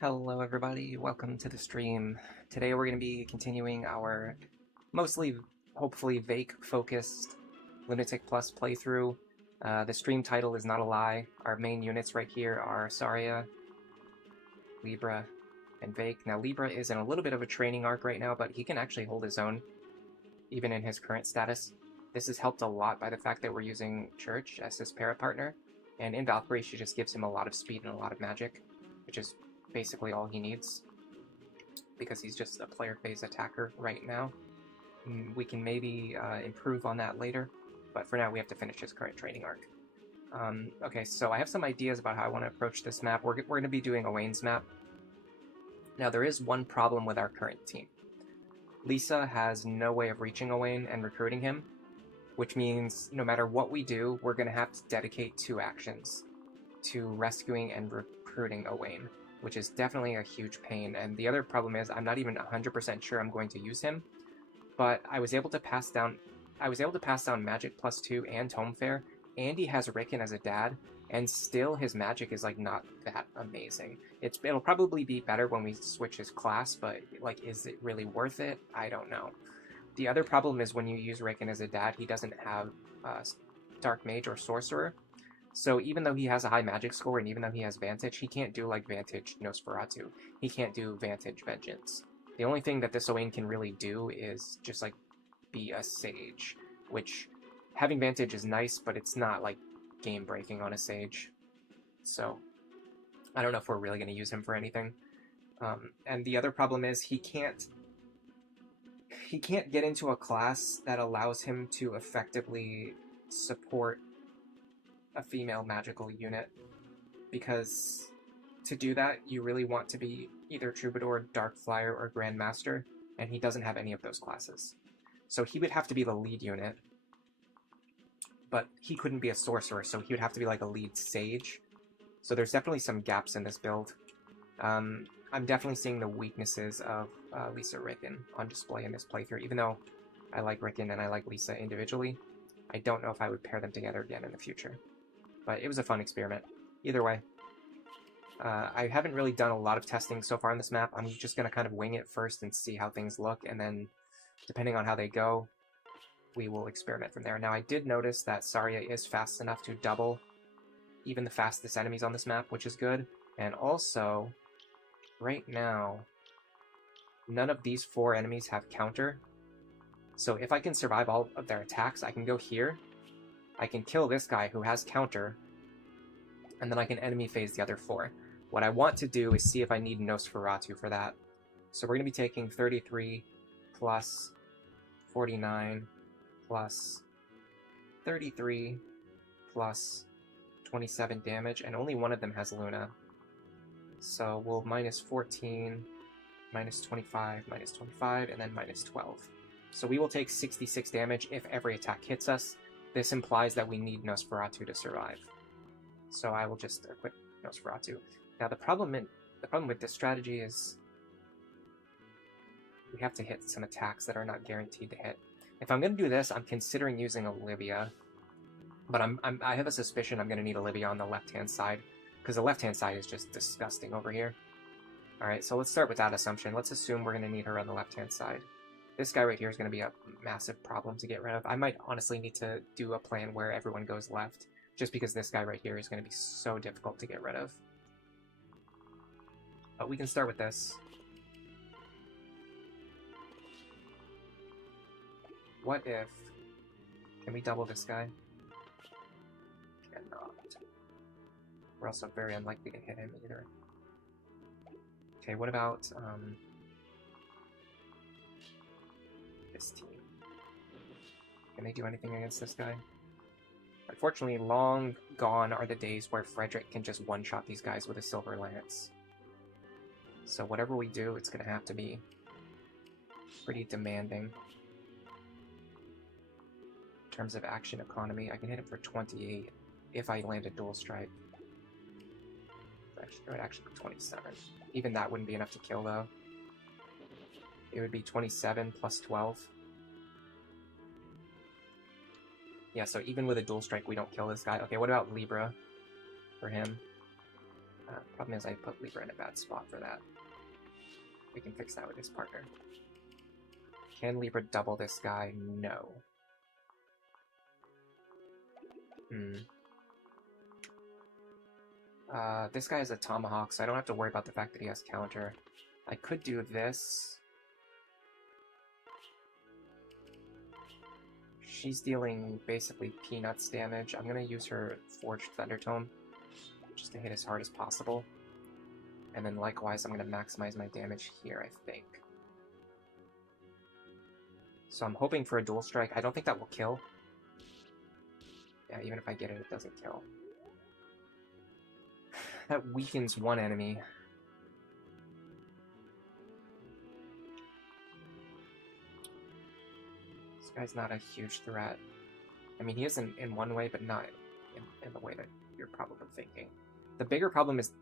Hello everybody, welcome to the stream. Today we're going to be continuing our mostly, hopefully, Vaike focused Lunatic Plus playthrough. The stream title is not a lie. Our main units right here are Tharja, Libra, and Vaike. Now Libra is in a little bit of a training arc right now, but he can actually hold his own, even in his current status. This is helped a lot by the fact that we're using Church as his para partner, and in Valkyrie she just gives him a lot of speed and a lot of magic, which is basically all he needs, because he's just a player phase attacker right now. We can maybe improve on that later, but for now we have to finish his current training arc. Okay, so I have some ideas about how I want to approach this map. We're going to be doing Owain's map. Now there is one problem with our current team. Lisa has no way of reaching Owain and recruiting him, which means no matter what we do, we're going to have to dedicate 2 actions to rescuing and recruiting Owain, which is definitely a huge pain. And the other problem is I'm not even 100% sure I'm going to use him, but I was able to pass down Magic +2 and Tome Fair, and he has Rickon as a dad, and still his magic is like not that amazing. It'll probably be better when we switch his class, but like, is it really worth it? I don't know. The other problem is when you use Rickon as a dad, he doesn't have Dark Mage or Sorcerer. So even though he has a high magic score and even though he has Vantage, he can't do like Vantage Nosferatu. He can't do Vantage Vengeance. The only thing that this Owain can really do is just like be a Sage, which having Vantage is nice, but it's not like game breaking on a Sage. So I don't know if we're really going to use him for anything. And the other problem is he can't get into a class that allows him to effectively support a female magical unit, because to do that you really want to be either Troubadour, Dark Flyer, or Grandmaster, and he doesn't have any of those classes. So he would have to be the lead unit, but he couldn't be a sorcerer, so he would have to be like a lead sage. So there's definitely some gaps in this build. I'm definitely seeing the weaknesses of Lisa Rickon on display in this playthrough. Even though I like Rickon and I like Lisa individually, I don't know if I would pair them together again in the future. But it was a fun experiment. Either way, I haven't really done a lot of testing so far on this map. I'm just going to kind of wing it first and see how things look, and then, depending on how they go, we will experiment from there. Now, I did notice that Tharja is fast enough to double even the fastest enemies on this map, which is good. And also, right now, none of these 4 enemies have counter. So if I can survive all of their attacks, I can go here, I can kill this guy who has counter, and then I can enemy phase the other 4. What I want to do is see if I need Nosferatu for that. So we're going to be taking 33 plus 49 plus 33 plus 27 damage, and only one of them has Luna. So we'll minus 14, minus 25, minus 25, and then minus 12. So we will take 66 damage if every attack hits us. This implies that we need Nosferatu to survive. So I will just equip Nosferatu. Now the problem with this strategy is we have to hit some attacks that are not guaranteed to hit. If I'm going to do this, I'm considering using Olivia, but I have a suspicion I'm going to need Olivia on the left-hand side, because the left-hand side is just disgusting over here. Alright, so let's start with that assumption. Let's assume we're going to need her on the left-hand side. This guy right here is going to be a massive problem to get rid of. I might honestly need to do a plan where everyone goes left, just because this guy right here is going to be so difficult to get rid of. But we can start with this. What if... Can we double this guy? Cannot. We're also very unlikely to hit him either. Okay, what about... this team. Can they do anything against this guy? Unfortunately, long gone are the days where Frederick can just one-shot these guys with a Silver Lance. So whatever we do, it's going to have to be pretty demanding. In terms of action economy, I can hit him for 28 if I land a dual strike. It would actually be 27. Even that wouldn't be enough to kill, though. It would be 27 plus 12. Yeah, so even with a dual strike, we don't kill this guy. Okay, what about Libra for him? Problem is I put Libra in a bad spot for that. We can fix that with his partner. Can Libra double this guy? No. This guy has a tomahawk, so I don't have to worry about the fact that he has counter. I could do this. She's dealing basically peanuts damage. I'm gonna use her Forged Thundertome just to hit as hard as possible. And then likewise, I'm gonna maximize my damage here, I think. So I'm hoping for a dual strike. I don't think that will kill. Yeah, even if I get it, it doesn't kill. That weakens one enemy. This guy's not a huge threat. I mean, he is in one way, but not in the way that you're probably thinking. The bigger problem is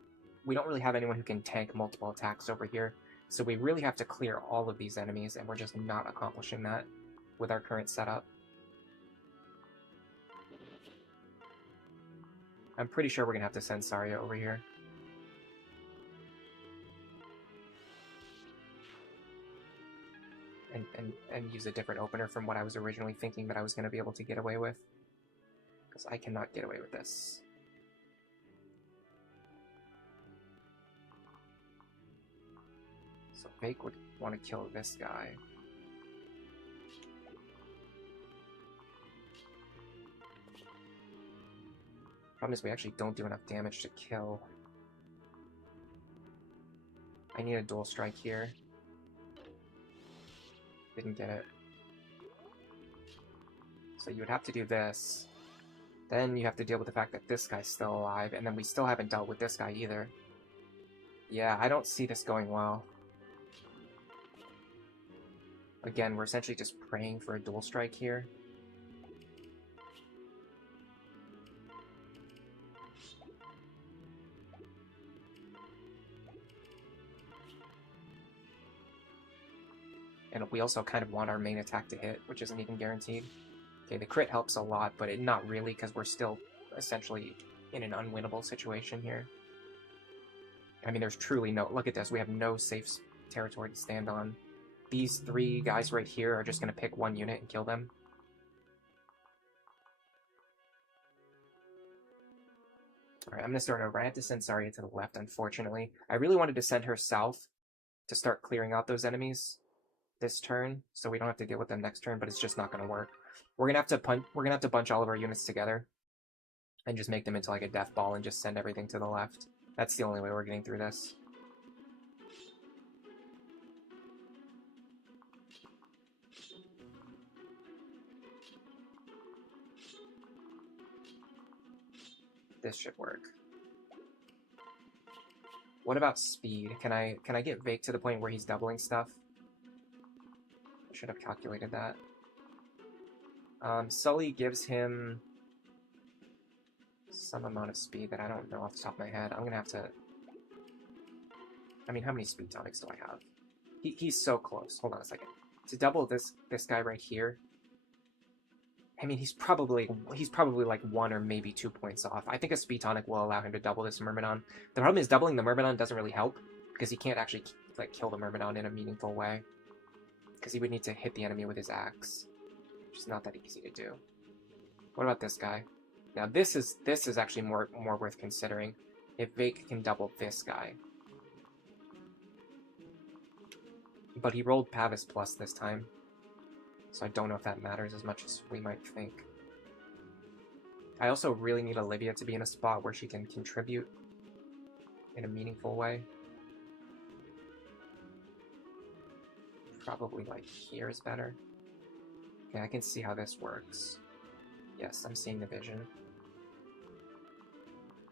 we don't really have anyone who can tank multiple attacks over here, so we really have to clear all of these enemies, and we're just not accomplishing that with our current setup. I'm pretty sure we're gonna have to send Tharja over here. And use a different opener from what I was originally thinking that I was going to be able to get away with. Because I cannot get away with this. So Vaike would want to kill this guy. Problem is we actually don't do enough damage to kill. I need a dual strike here. Didn't get it. So you would have to do this. Then you have to deal with the fact that this guy's still alive, and then we still haven't dealt with this guy either. Yeah, I don't see this going well. Again, we're essentially just praying for a dual strike here. And we also kind of want our main attack to hit, which isn't even guaranteed. Okay, the crit helps a lot, but not really, because we're still essentially in an unwinnable situation here. I mean, there's truly no... Look at this, we have no safe territory to stand on. These three guys right here are just going to pick one unit and kill them. Alright, I'm going to start over. I have to send Tharja to the left, unfortunately. I really wanted to send her south to start clearing out those enemies this turn, so we don't have to deal with them next turn, but it's just not going to work. We're gonna have to bunch all of our units together and just make them into like a death ball and just send everything to the left. That's the only way we're getting through this. This should work. What about speed? Can I get Vaike to the point where he's doubling stuff? I should have calculated that. Sully gives him some amount of speed that I don't know off the top of my head. I'm gonna have to... I mean, how many speed tonics do I have? He's so close. Hold on a second. To double this guy right here, I mean, he's probably like 1 or maybe 2 points off. I think a speed tonic will allow him to double this Myrmidon. The problem is doubling the Myrmidon doesn't really help, because he can't actually like kill the Myrmidon in a meaningful way. Because he would need to hit the enemy with his axe, which is not that easy to do. What about this guy? Now this is actually more worth considering. If Vaike can double this guy. But he rolled Pavis Plus this time, so I don't know if that matters as much as we might think. I also really need Olivia to be in a spot where she can contribute in a meaningful way. Probably like here is better. Okay, I can see how this works. Yes, I'm seeing the vision.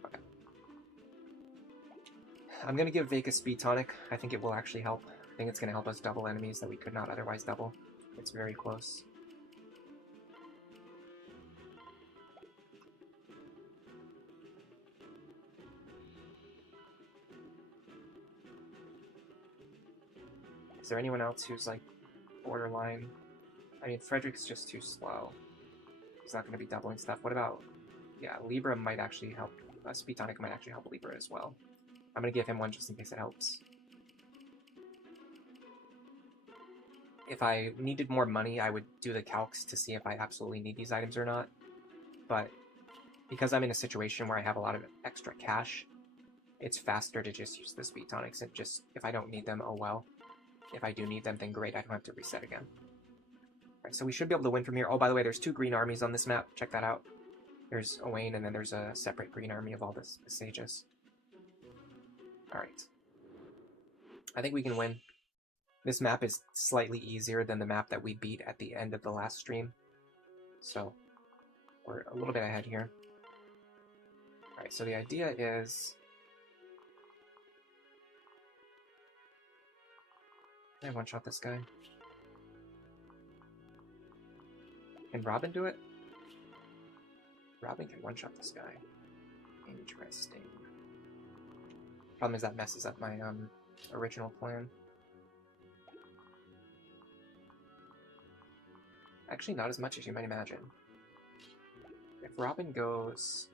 Okay. I'm gonna give Vaike a speed tonic. I think it will actually help. I think it's gonna help us double enemies that we could not otherwise double. It's very close. Is there anyone else who's like borderline? I mean, Frederick's just too slow. He's not going to be doubling stuff. What about... Yeah, Libra might actually help. Speed tonic might actually help Libra as well. I'm gonna give him one just in case it helps. If I needed more money, I would do the calcs to see if I absolutely need these items or not. But because I'm in a situation where I have a lot of extra cash, it's faster to just use the speed tonics and just, if I don't need them, oh well. If I do need them, then great, I don't have to reset again. Alright, so we should be able to win from here. Oh, by the way, there's 2 green armies on this map. Check that out. There's Owain, and then there's a separate green army of all the sages. Alright. I think we can win. This map is slightly easier than the map that we beat at the end of the last stream. So, we're a little bit ahead here. Alright, so the idea is... Can I one-shot this guy? Can Robin do it? Robin can one-shot this guy. Interesting. Problem is that messes up my original plan. Actually, not as much as you might imagine. If Robin goes...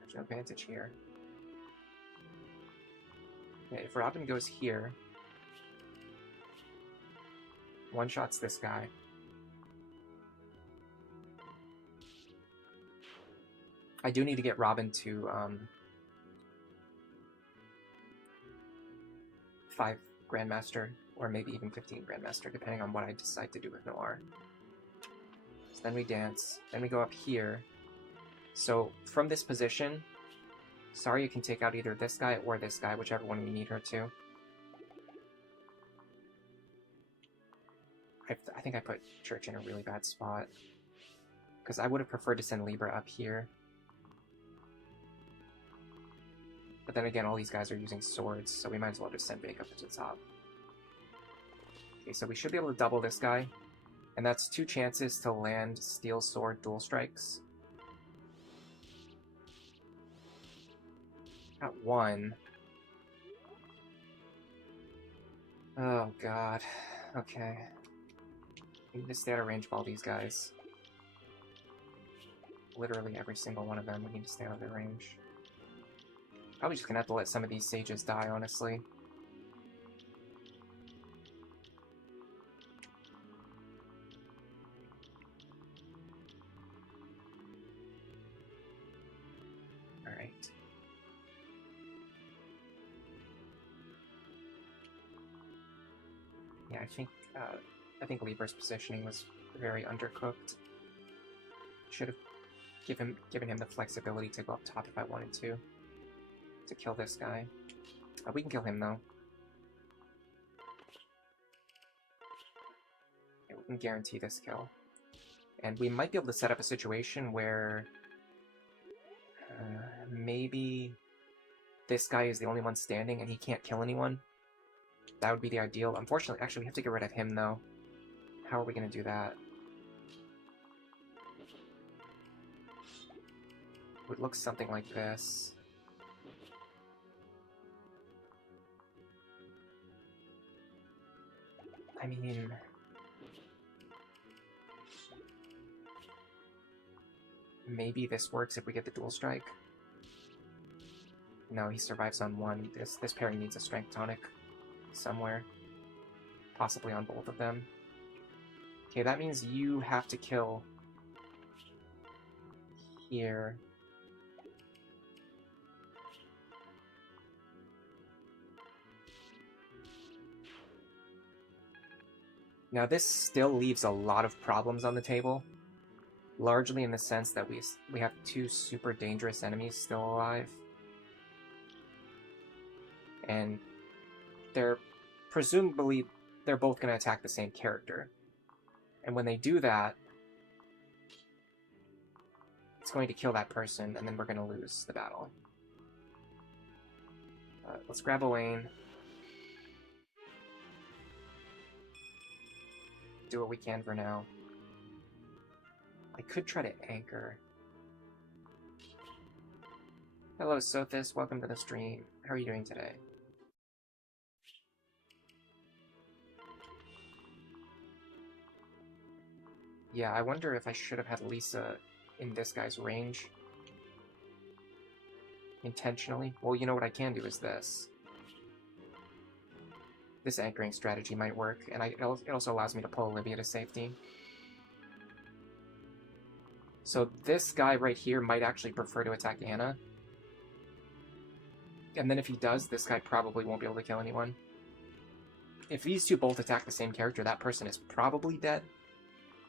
There's no advantage here. Okay, if Robin goes here... One-shots this guy. I do need to get Robin to 5 Grandmaster, or maybe even 15 Grandmaster, depending on what I decide to do with Noir. So then we dance, then we go up here. So from this position, Tharja can take out either this guy or this guy, whichever one we need her to. I think I put Church in a really bad spot, because I would have preferred to send Libra up here. But then again, all these guys are using swords, so we might as well just send Vaike up to the top. Okay, so we should be able to double this guy, and that's 2 chances to land Steel Sword dual strikes. Got 1. Oh god. Okay. We need to stay out of range of all these guys. Literally every single one of them, we need to stay out of their range. Probably just gonna have to let some of these sages die, honestly. Alright. Yeah, I think Libra's positioning was very undercooked. Should have given him the flexibility to go up top if I wanted to kill this guy. We can kill him though. Okay, we can guarantee this kill. And we might be able to set up a situation where maybe this guy is the only one standing and he can't kill anyone. That would be the ideal. Unfortunately, actually, we have to get rid of him though. How are we going to do that? It would look something like this. I mean... Maybe this works if we get the dual strike. No, he survives on 1. This pairing needs a strength tonic somewhere. Possibly on both of them. Okay, that means you have to kill here. Now this still leaves a lot of problems on the table. Largely in the sense that we have 2 super dangerous enemies still alive. And presumably they're both going to attack the same character. And when they do that, it's going to kill that person, and then we're going to lose the battle. Let's grab Owain. Do what we can for now. I could try to anchor. Hello, Sothis. Welcome to the stream. How are you doing today? Yeah, I wonder if I should have had Lisa in this guy's range. intentionally. Well, you know what I can do is this. This anchoring strategy might work, and it also allows me to pull Olivia to safety. So this guy right here might actually prefer to attack Anna. And then if he does, this guy probably won't be able to kill anyone. If these two both attack the same character, that person is probably dead,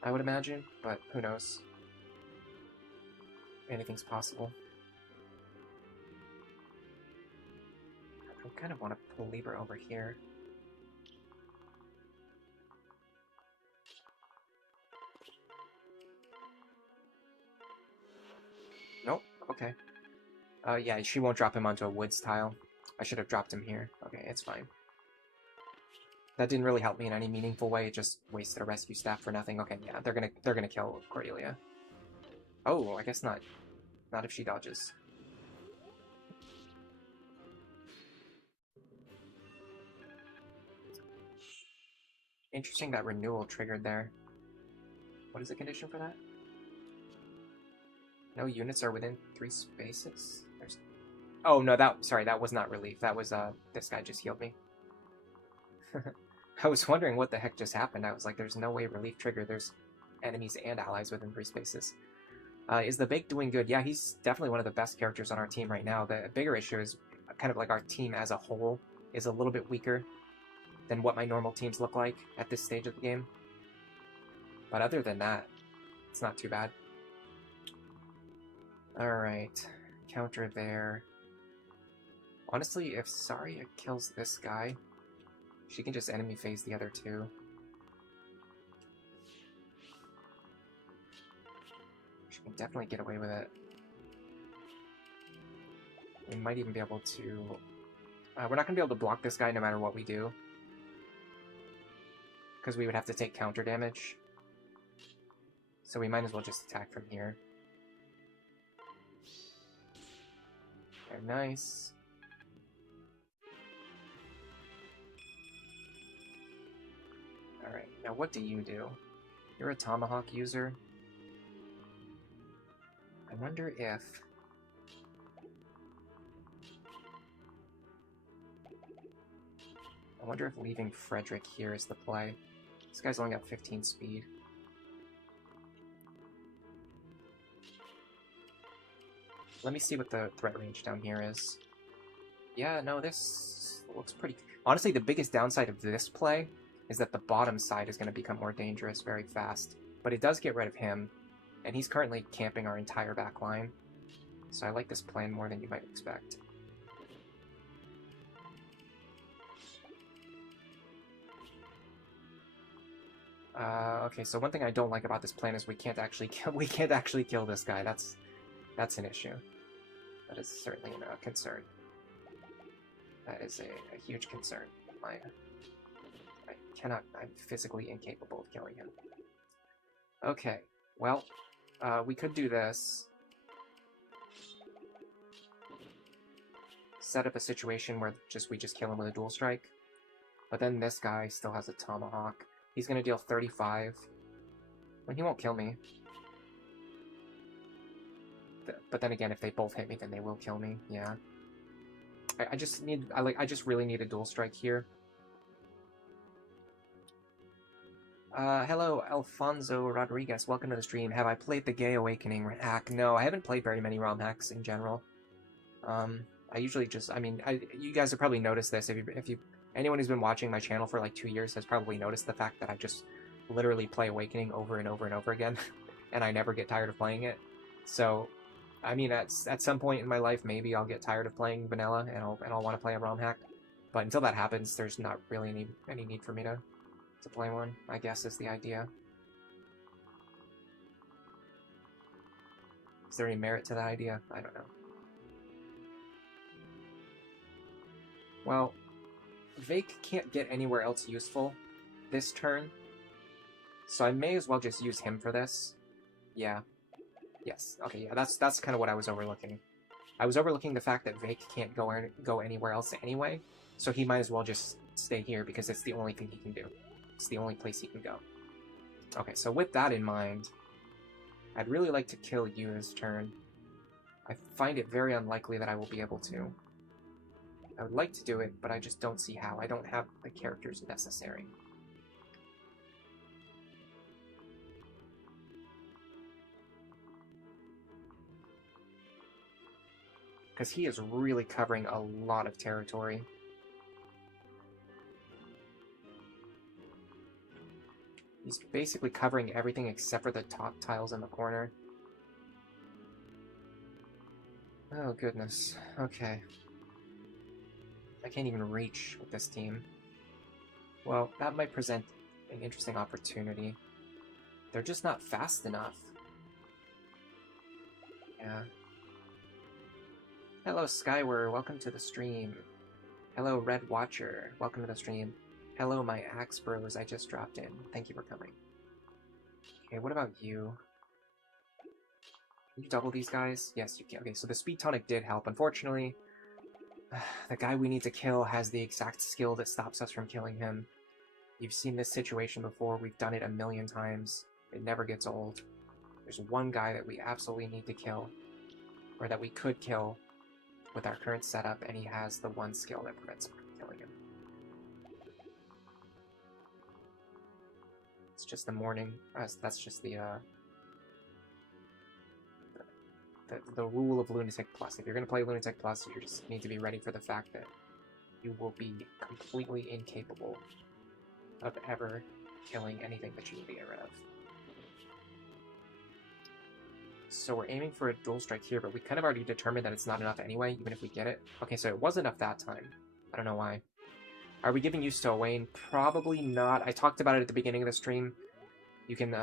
I would imagine, but who knows. Anything's possible. I kind of want to pull Libra over here. Nope, okay. Yeah, she won't drop him onto a woods tile. I should have dropped him here. Okay, it's fine. That didn't really help me in any meaningful way, it just wasted a rescue staff for nothing. Okay, yeah, they're gonna kill Cordelia. Oh, I guess not. Not if she dodges. Interesting that renewal triggered there. What is the condition for that? No units are within 3 spaces? There's... Oh, no, sorry, that was not relief. That was, this guy just healed me. I was wondering what the heck just happened. I was like, there's no way relief triggered. There's enemies and allies within 3 spaces. Is the Vaike doing good? Yeah, he's definitely one of the best characters on our team right now. The bigger issue is kind of like our team as a whole is a little bit weaker than what my normal teams look like at this stage of the game. But other than that, it's not too bad. Alright, counter there. Honestly, if Tharja kills this guy, she can just enemy phase the other two. She can definitely get away with it. We might even be able to... we're not going to be able to block this guy no matter what we do, because we would have to take counter damage. So we might as well just attack from here. Very nice. Alright, now what do you do? You're a tomahawk user. I wonder if... leaving Frederick here is the play. This guy's only got 15 speed. Let me see what the threat range down here is. Yeah, no, this looks pretty... Honestly, the biggest downside of this play is that the bottom side is going to become more dangerous very fast. But it does get rid of him, and he's currently camping our entire back line. So I like this plan more than you might expect. Okay, so one thing I don't like about this plan is we can't actually kill this guy. That's an issue. That is certainly a concern. That is a huge concern. I'm physically incapable of killing him. Okay, well, we could do this. Set up a situation where we just kill him with a dual strike. But then this guy still has a tomahawk. He's gonna deal 35. Well, he won't kill me. But then again, if they both hit me, then they will kill me. Yeah. I just really need a dual strike here. Hello, Alfonso Rodriguez. Welcome to the stream. Have I played the Gay Awakening hack? No, I haven't played very many ROM hacks in general. I usually just, you guys have probably noticed this. Anyone who's been watching my channel for like 2 years has probably noticed the fact that I just literally play Awakening over and over and over again, and I never get tired of playing it. So, I mean, at some point in my life, maybe I'll get tired of playing vanilla and I'll want to play a ROM hack. But until that happens, there's not really any need for me to play one, I guess, is the idea. Is there any merit to that idea? I don't know. Well, Vaike can't get anywhere else useful this turn, so I may as well just use him for this. Yeah. Yes. Okay, yeah, that's kind of what I was overlooking. I was overlooking the fact that Vaike can't go anywhere else anyway, so he might as well just stay here because it's the only thing he can do. It's the only place he can go. Okay, so with that in mind, I'd really like to kill you this turn. I find it very unlikely that I will be able to. I would like to do it, but I just don't see how. I don't have the characters necessary. Because he is really covering a lot of territory. He's basically covering everything except for the top tiles in the corner. Oh, goodness. Okay. I can't even reach with this team. Well, that might present an interesting opportunity. They're just not fast enough. Yeah. Hello, Skywer. Welcome to the stream. Hello, Red Watcher. Welcome to the stream. Hello, my Axe Bros. I just dropped in. Thank you for coming. Okay, what about you? Can you double these guys? Yes, you can. Okay, so the Speed Tonic did help. Unfortunately, the guy we need to kill has the exact skill that stops us from killing him. You've seen this situation before. We've done it a million times. It never gets old. There's one guy that we absolutely need to kill, or that we could kill with our current setup, and he has the one skill that prevents us from killing him. It's just the morning. That's just the rule of Lunatic Plus. If you're going to play Lunatic Plus, you just need to be ready for the fact that you will be completely incapable of ever killing anything that you need to get rid of. So we're aiming for a dual strike here, but we kind of already determined that it's not enough anyway, even if we get it. Okay, so it was enough that time. I don't know why. Are we giving use to Owain? Probably not. I talked about it at the beginning of the stream. You can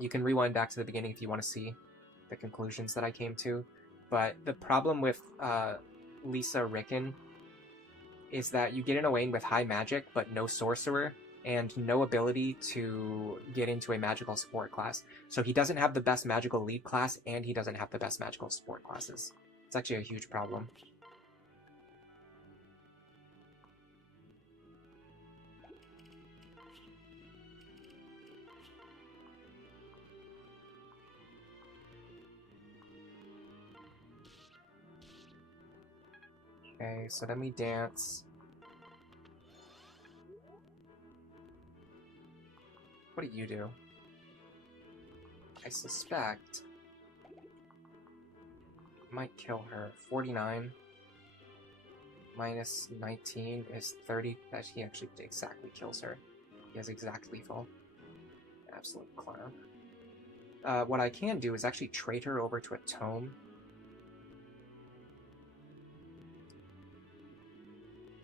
rewind back to the beginning if you want to see the conclusions that I came to. But the problem with Lisa Ricken is that you get an Owain with high magic, but no sorcerer, and no ability to get into a magical support class. So he doesn't have the best magical lead class, and he doesn't have the best magical support classes. It's actually a huge problem. Okay, so then we dance. What do you do? I suspect might kill her. 49 minus 19 is 30. That he actually exactly kills her. He has exact lethal. Absolute clown. What I can do is actually trade her over to a tome.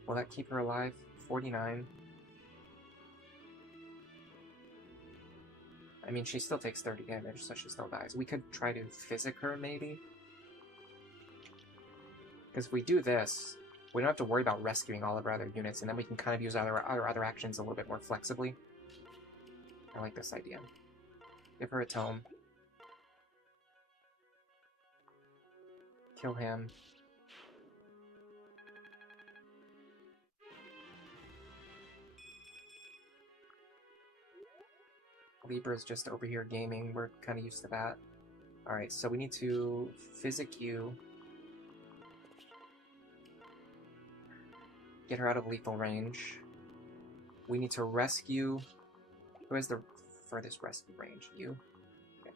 Will that keep her alive? 49. I mean, she still takes 30 damage, so she still dies. We could try to physic her, maybe? Because if we do this, we don't have to worry about rescuing all of our other units, and then we can kind of use our other actions a little bit more flexibly. I like this idea. Give her a tome. Kill him. Libra's just over here gaming. We're kind of used to that. Alright, so we need to physic you. Get her out of lethal range. We need to rescue... Who has the furthest rescue range? You? Okay.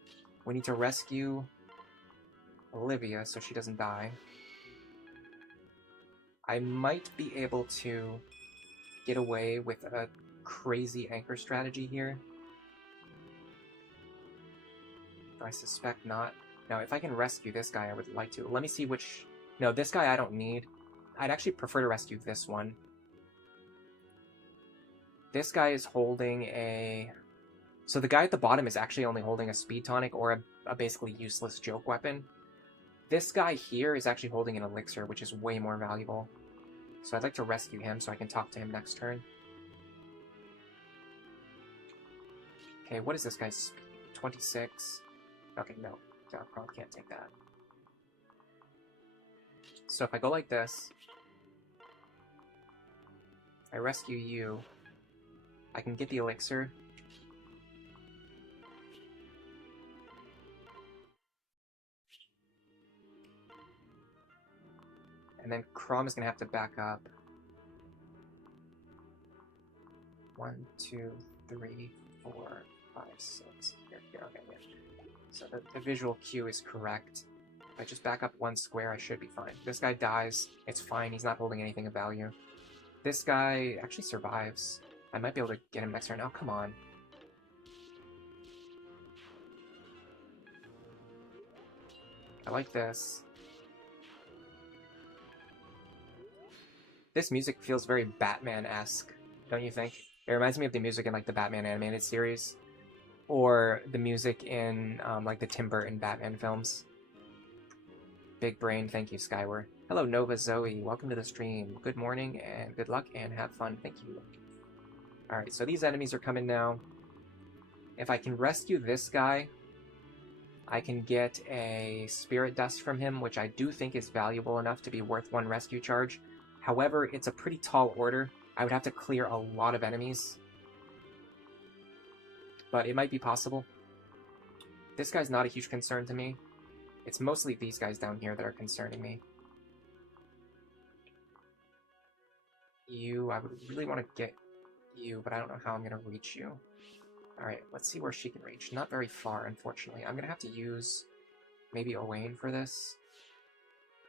We need to rescue Olivia so she doesn't die. I might be able to get away with a crazy anchor strategy here. I suspect not. Now, if I can rescue this guy, I would like to. Let me see which... No, this guy I don't need. I'd actually prefer to rescue this one. This guy is holding a... So the guy at the bottom is actually only holding a speed tonic or a basically useless joke weapon. This guy here is actually holding an elixir, which is way more valuable. So I'd like to rescue him so I can talk to him next turn. Okay, what is this guy's speed? 26... Okay, no. Probably can't take that. So if I go like this, I rescue you, I can get the elixir. And then Chrom is going to have to back up. 1, 2, 3, 4, 5, 6. Here, okay, yeah. So the visual cue is correct. If I just back up 1 square, I should be fine. This guy dies. It's fine. He's not holding anything of value. This guy actually survives. I might be able to get him next turn. Oh, come on. I like this. This music feels very Batman-esque, don't you think? It reminds me of the music in like the Batman animated series, or the music in like the Tim Burton Batman films. Big brain, thank you, Skyward. Hello, Nova Zoe. Welcome to the stream. Good morning and good luck and have fun. Thank you. Alright, so these enemies are coming now. If I can rescue this guy, I can get a Spirit Dust from him, which I do think is valuable enough to be worth 1 rescue charge. However, it's a pretty tall order. I would have to clear a lot of enemies. But it might be possible. This guy's not a huge concern to me. It's mostly these guys down here that are concerning me. I would really want to get you, but I don't know how I'm going to reach you. Alright, let's see where she can reach. Not very far, unfortunately. I'm going to have to use maybe Owain for this.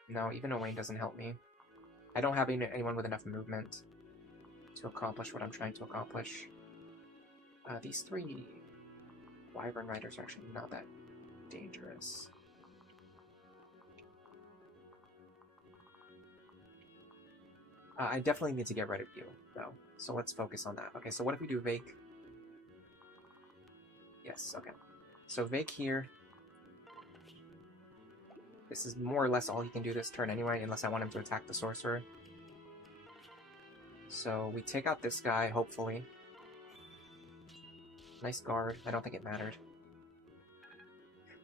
No, even Owain doesn't help me. I don't have anyone with enough movement to accomplish what I'm trying to accomplish. These 3 Wyvern Riders are actually not that dangerous. I definitely need to get rid of you, though. So let's focus on that. Okay, so what if we do Vaike? Yes, okay. So Vaike here. This is more or less all he can do this turn anyway, unless I want him to attack the Sorcerer. So we take out this guy, hopefully. Nice guard. I don't think it mattered.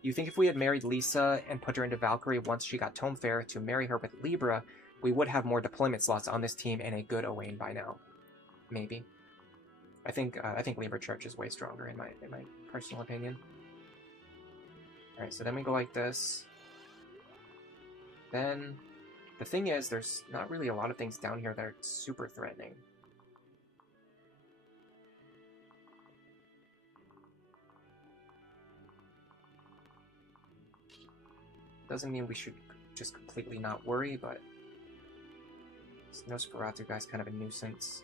You think if we had married Lisa and put her into Valkyrie once she got Tome Fair to marry her with Libra, we would have more deployment slots on this team and a good Owain by now. Maybe. I think Libra Church is way stronger in my personal opinion. Alright, so then we go like this. Then, the thing is, there's not really a lot of things down here that are super threatening. Doesn't mean we should just completely not worry, but this Nosferatu guy's kind of a nuisance.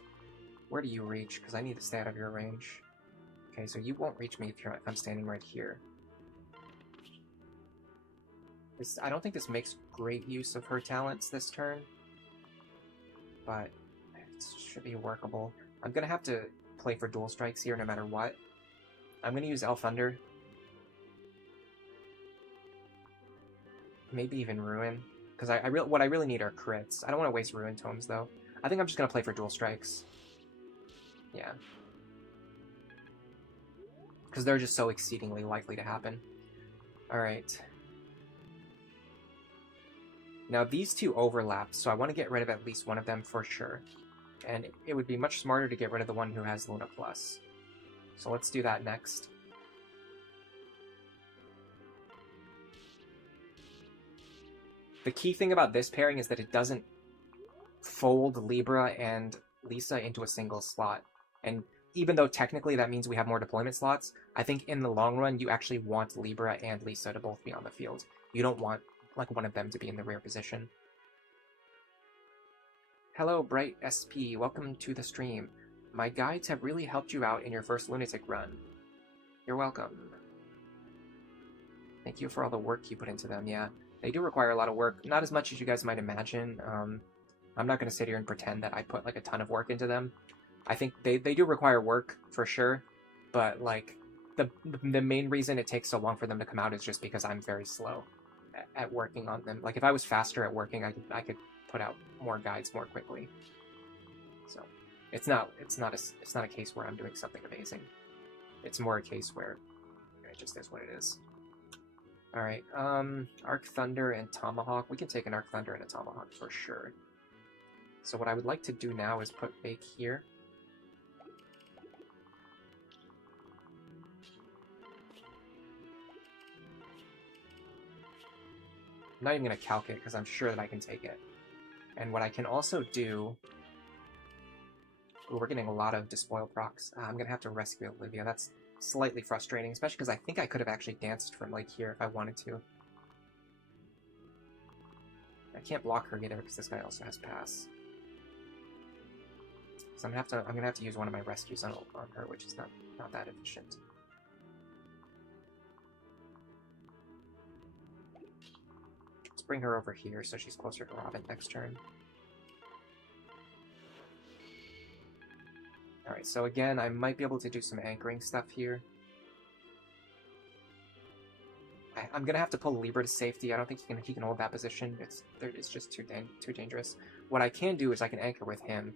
Where do you reach? Because I need to stay out of your range. Okay, so you won't reach me if I'm standing right here. I don't think this makes great use of her talents this turn, but it should be workable. I'm going to have to play for dual strikes here no matter what. I'm going to use Elf Thunder. Maybe even Ruin, because what I really need are crits. I don't want to waste Ruin Tomes, though. I think I'm just going to play for dual strikes. Yeah. Because they're just so exceedingly likely to happen. Alright. Now these two overlap, so I want to get rid of at least one of them for sure. And it would be much smarter to get rid of the one who has Luna Plus. So let's do that next. The key thing about this pairing is that it doesn't fold Libra and Lisa into a single slot. And even though technically that means we have more deployment slots, I think in the long run you actually want Libra and Lisa to both be on the field. You don't want like one of them to be in the rear position. Hello, Bright SP. Welcome to the stream. My guides have really helped you out in your first Lunatic run. You're welcome. Thank you for all the work you put into them. Yeah, they do require a lot of work. Not as much as you guys might imagine. I'm not going to sit here and pretend that I put like a ton of work into them. I think they do require work for sure, but like the main reason it takes so long for them to come out is just because I'm very slow at working on them. Like if I was faster at working, I could put out more guides more quickly. So it's not a case where I'm doing something amazing. It's more a case where it just is what it is. All right, Arc Thunder and Tomahawk. We can take an Arc Thunder and a Tomahawk for sure. So what I would like to do now is put Vaike here. I'm not even going to calc it because I'm sure that I can take it. And what I can also do... Ooh, we're getting a lot of despoil procs. I'm going to have to rescue Olivia. That's slightly frustrating, especially because I think I could have actually danced from, like, here if I wanted to. I can't block her either because this guy also has pass. So I'm gonna have to use one of my rescues on her, which is not that efficient. Let's bring her over here so she's closer to Robin next turn. Alright, so again, I might be able to do some anchoring stuff here. I'm gonna have to pull Libra to safety. I don't think he can hold that position. It's just too dangerous. What I can do is I can anchor with him.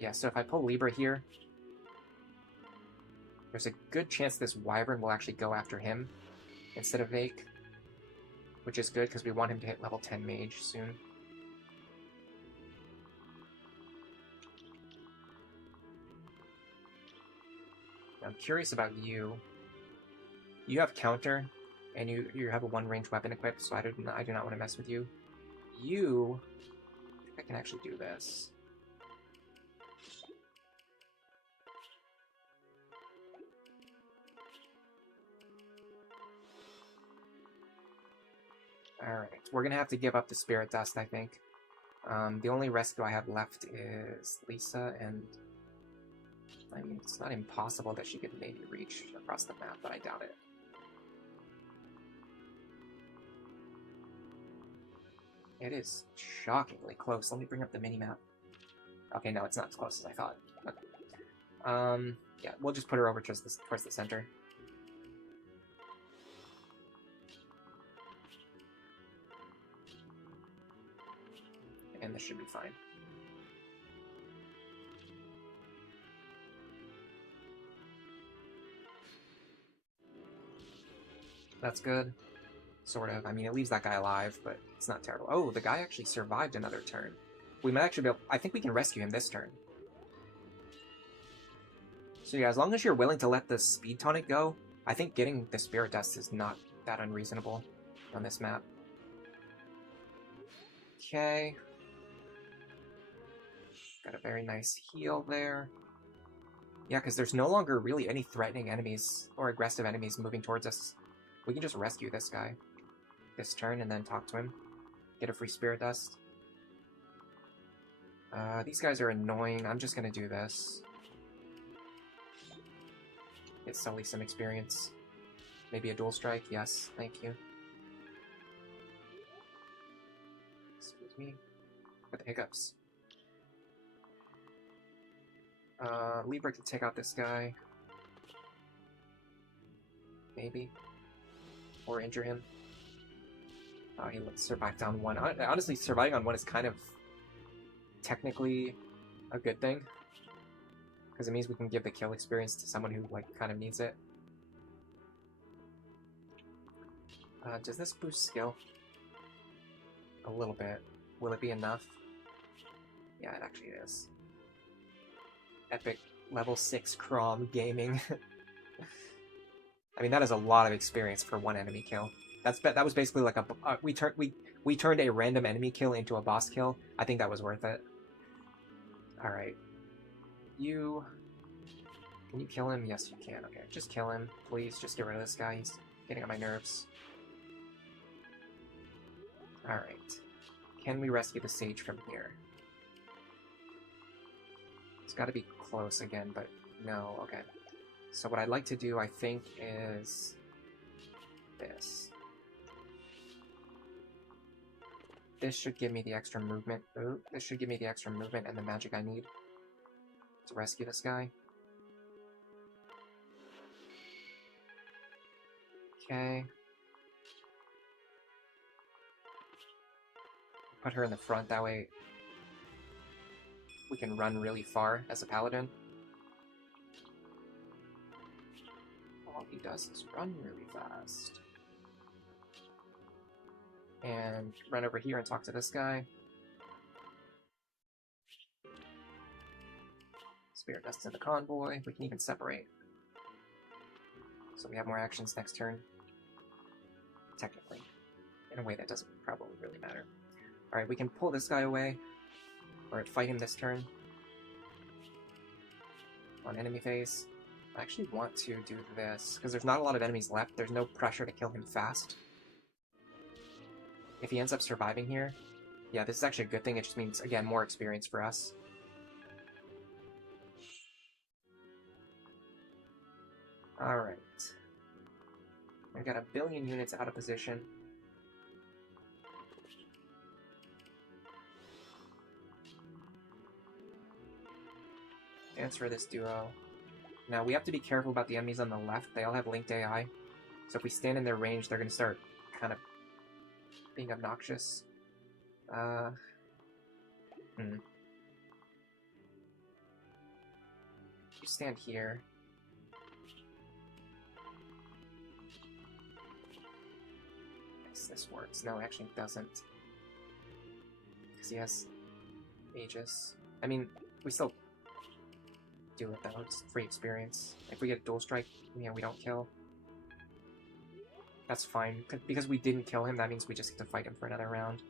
Yeah, so if I pull Libra here, there's a good chance this Wyvern will actually go after him instead of Vaike, which is good because we want him to hit level 10 mage soon. I'm curious about you. You have counter, and you have a one-range weapon equipped, so I do not want to mess with you. You... I think I can actually do this. Alright, we're gonna have to give up the Spirit Dust, I think. The only rescue I have left is Lisa, and... I mean, it's not impossible that she could maybe reach across the map, but I doubt it. It is shockingly close. Let me bring up the mini-map. Okay, no, it's not as close as I thought. Okay. Yeah, we'll just put her over towards the center. And this should be fine. That's good. Sort of. I mean, it leaves that guy alive, but it's not terrible. Oh, the guy actually survived another turn. We might actually be able... I think we can rescue him this turn. So yeah, as long as you're willing to let the speed tonic go, I think getting the Spirit Dust is not that unreasonable on this map. Okay. Got a very nice heal there. Yeah, because there's no longer really any threatening enemies or aggressive enemies moving towards us. We can just rescue this guy this turn and then talk to him. Get a free Spirit Dust. These guys are annoying. I'm just gonna do this. Get Sully some experience. Maybe a dual strike? Yes, thank you. Excuse me. With the hiccups. Libra can take out this guy. Maybe. Or injure him. Oh, he survived on one. Honestly, surviving on one is kind of technically a good thing. Because it means we can give the kill experience to someone who, like, kind of needs it. Does this boost skill? A little bit. Will it be enough? Yeah, it actually is. Epic level 6 Crom gaming. I mean, that is a lot of experience for one enemy kill. That was basically like a we turned a random enemy kill into a boss kill. I think that was worth it. All right, can you kill him? Yes, you can. Okay, just kill him, please. Just get rid of this guy. He's getting on my nerves. All right, can we rescue the sage from here? It's got to be close again, but no. Okay. So what I'd like to do, I think, is this. This should give me the extra movement. Ooh, this should give me the extra movement and the magic I need to rescue this guy. Okay. Put her in the front, that way we can run really far as a paladin. All he does is run really fast. And run over here and talk to this guy. Spirit Dust to the convoy. We can even separate. So we have more actions next turn. Technically. In a way that doesn't probably really matter. Alright, we can pull this guy away. Or fight him this turn. On enemy phase. I actually want to do this, because there's not a lot of enemies left. There's no pressure to kill him fast. If he ends up surviving here, yeah, this is actually a good thing. It just means, again, more experience for us. Alright. We've got 1 billion units out of position. Transfer this duo. Now, we have to be careful about the enemies on the left. They all have linked AI. So if we stand in their range, they're going to start kind of being obnoxious. You stand here. Yes, this works. No, actually it doesn't. Because he has Aegis. I mean, we still do it though, it's free experience. If we get dual strike, yeah, we don't kill. That's fine, because we didn't kill him, that means we just get to fight him for another round.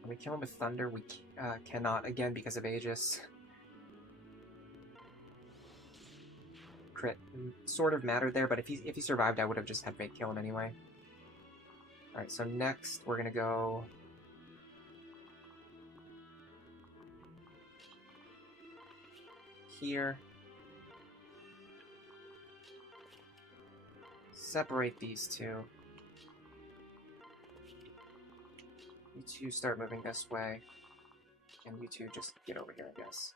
When we kill him with Thunder, we cannot, again, because of Aegis. Crit sort of mattered there, but if he survived, I would have just had Vaike kill him anyway. Alright, so next we're gonna go here. Separate these two. You two start moving this way, and you two just get over here, I guess.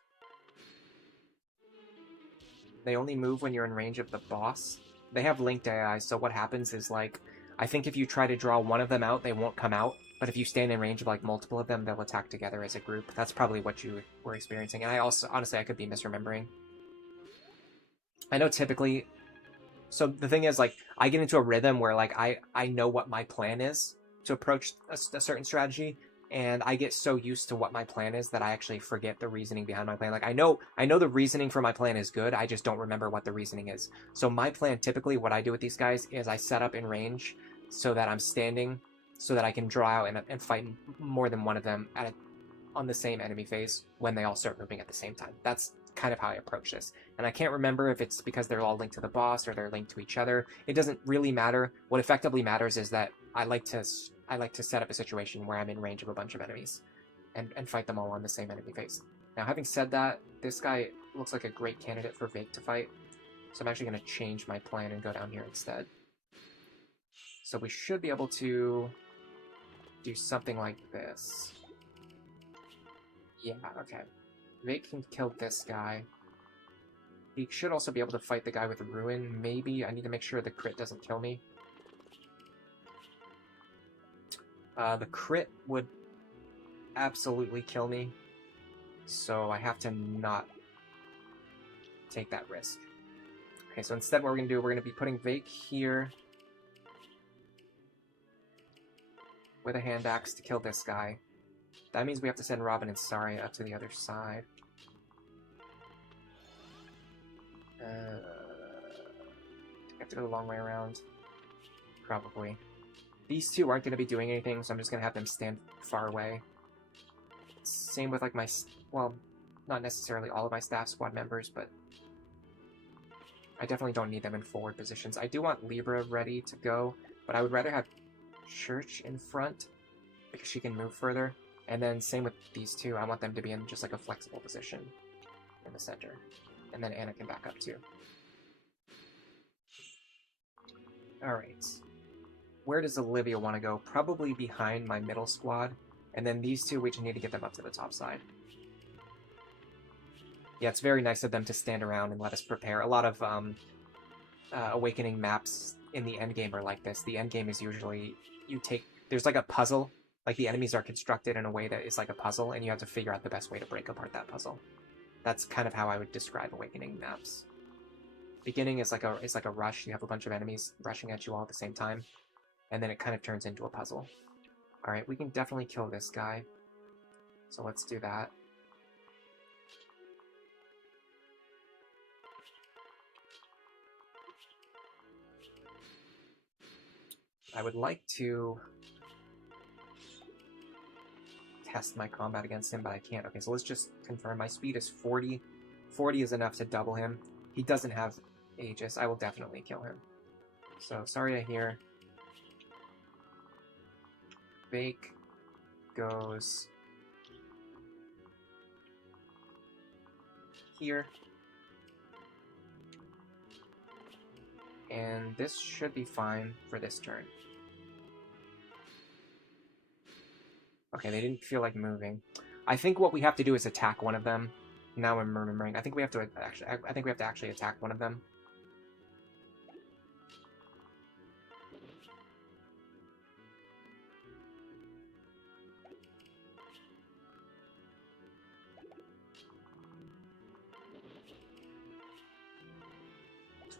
They only move when you're in range of the boss. They have linked AI, so what happens is, like, I think if you try to draw one of them out, they won't come out. But if you stand in range of, like, multiple of them, they'll attack together as a group. That's probably what you were experiencing. And I also, honestly, I could be misremembering. I know typically... So the thing is, like, I get into a rhythm where, like, I know what my plan is to approach a certain strategy. And I get so used to what my plan is that I actually forget the reasoning behind my plan. Like, I know the reasoning for my plan is good, I just don't remember what the reasoning is. So my plan, typically, what I do with these guys is I set up in range so that I'm standing, so that I can draw out and fight more than one of them on the same enemy phase when they all start moving at the same time. That's kind of how I approach this. And I can't remember if it's because they're all linked to the boss or they're linked to each other. It doesn't really matter. What effectively matters is that I like to set up a situation where I'm in range of a bunch of enemies and fight them all on the same enemy phase. Now, having said that, this guy looks like a great candidate for Vaike to fight, so I'm actually going to change my plan and go down here instead. So we should be able to do something like this. Yeah, okay. Vaike can kill this guy. He should also be able to fight the guy with Ruin, maybe. I need to make sure the crit doesn't kill me. The crit would absolutely kill me, so I have to not take that risk. Okay, so instead what we're going to do, we're going to be putting Vaike here with a hand axe to kill this guy. That means we have to send Robin and Tharja up to the other side. I have to go the long way around. Probably. These two aren't going to be doing anything, so I'm just going to have them stand far away. Same with, like, my... Well, not necessarily all of my staff squad members, but... I definitely don't need them in forward positions. I do want Libra ready to go, but I would rather have Church in front, because she can move further. And then same with these two, I want them to be in just, like, a flexible position in the center. And then Anna can back up, too. Alright. Where does Olivia want to go? Probably behind my middle squad. And then these two, we just need to get them up to the top side. Yeah, it's very nice of them to stand around and let us prepare. A lot of Awakening maps in the endgame are like this. The endgame is usually, there's like a puzzle. Like, the enemies are constructed in a way that is like a puzzle, and you have to figure out the best way to break apart that puzzle. That's kind of how I would describe Awakening maps. Beginning is like a rush. You have a bunch of enemies rushing at you all at the same time. And then it kind of turns into a puzzle. Alright, we can definitely kill this guy. So let's do that. I would like to test my combat against him, but I can't. Okay, so let's just confirm. My speed is 40. 40 is enough to double him. He doesn't have Aegis. I will definitely kill him. So, Tharja here. Vaike goes here. And this should be fine for this turn. Okay, they didn't feel like moving. I think what we have to do is attack one of them. Now I'm remembering. I think we have to actually attack one of them.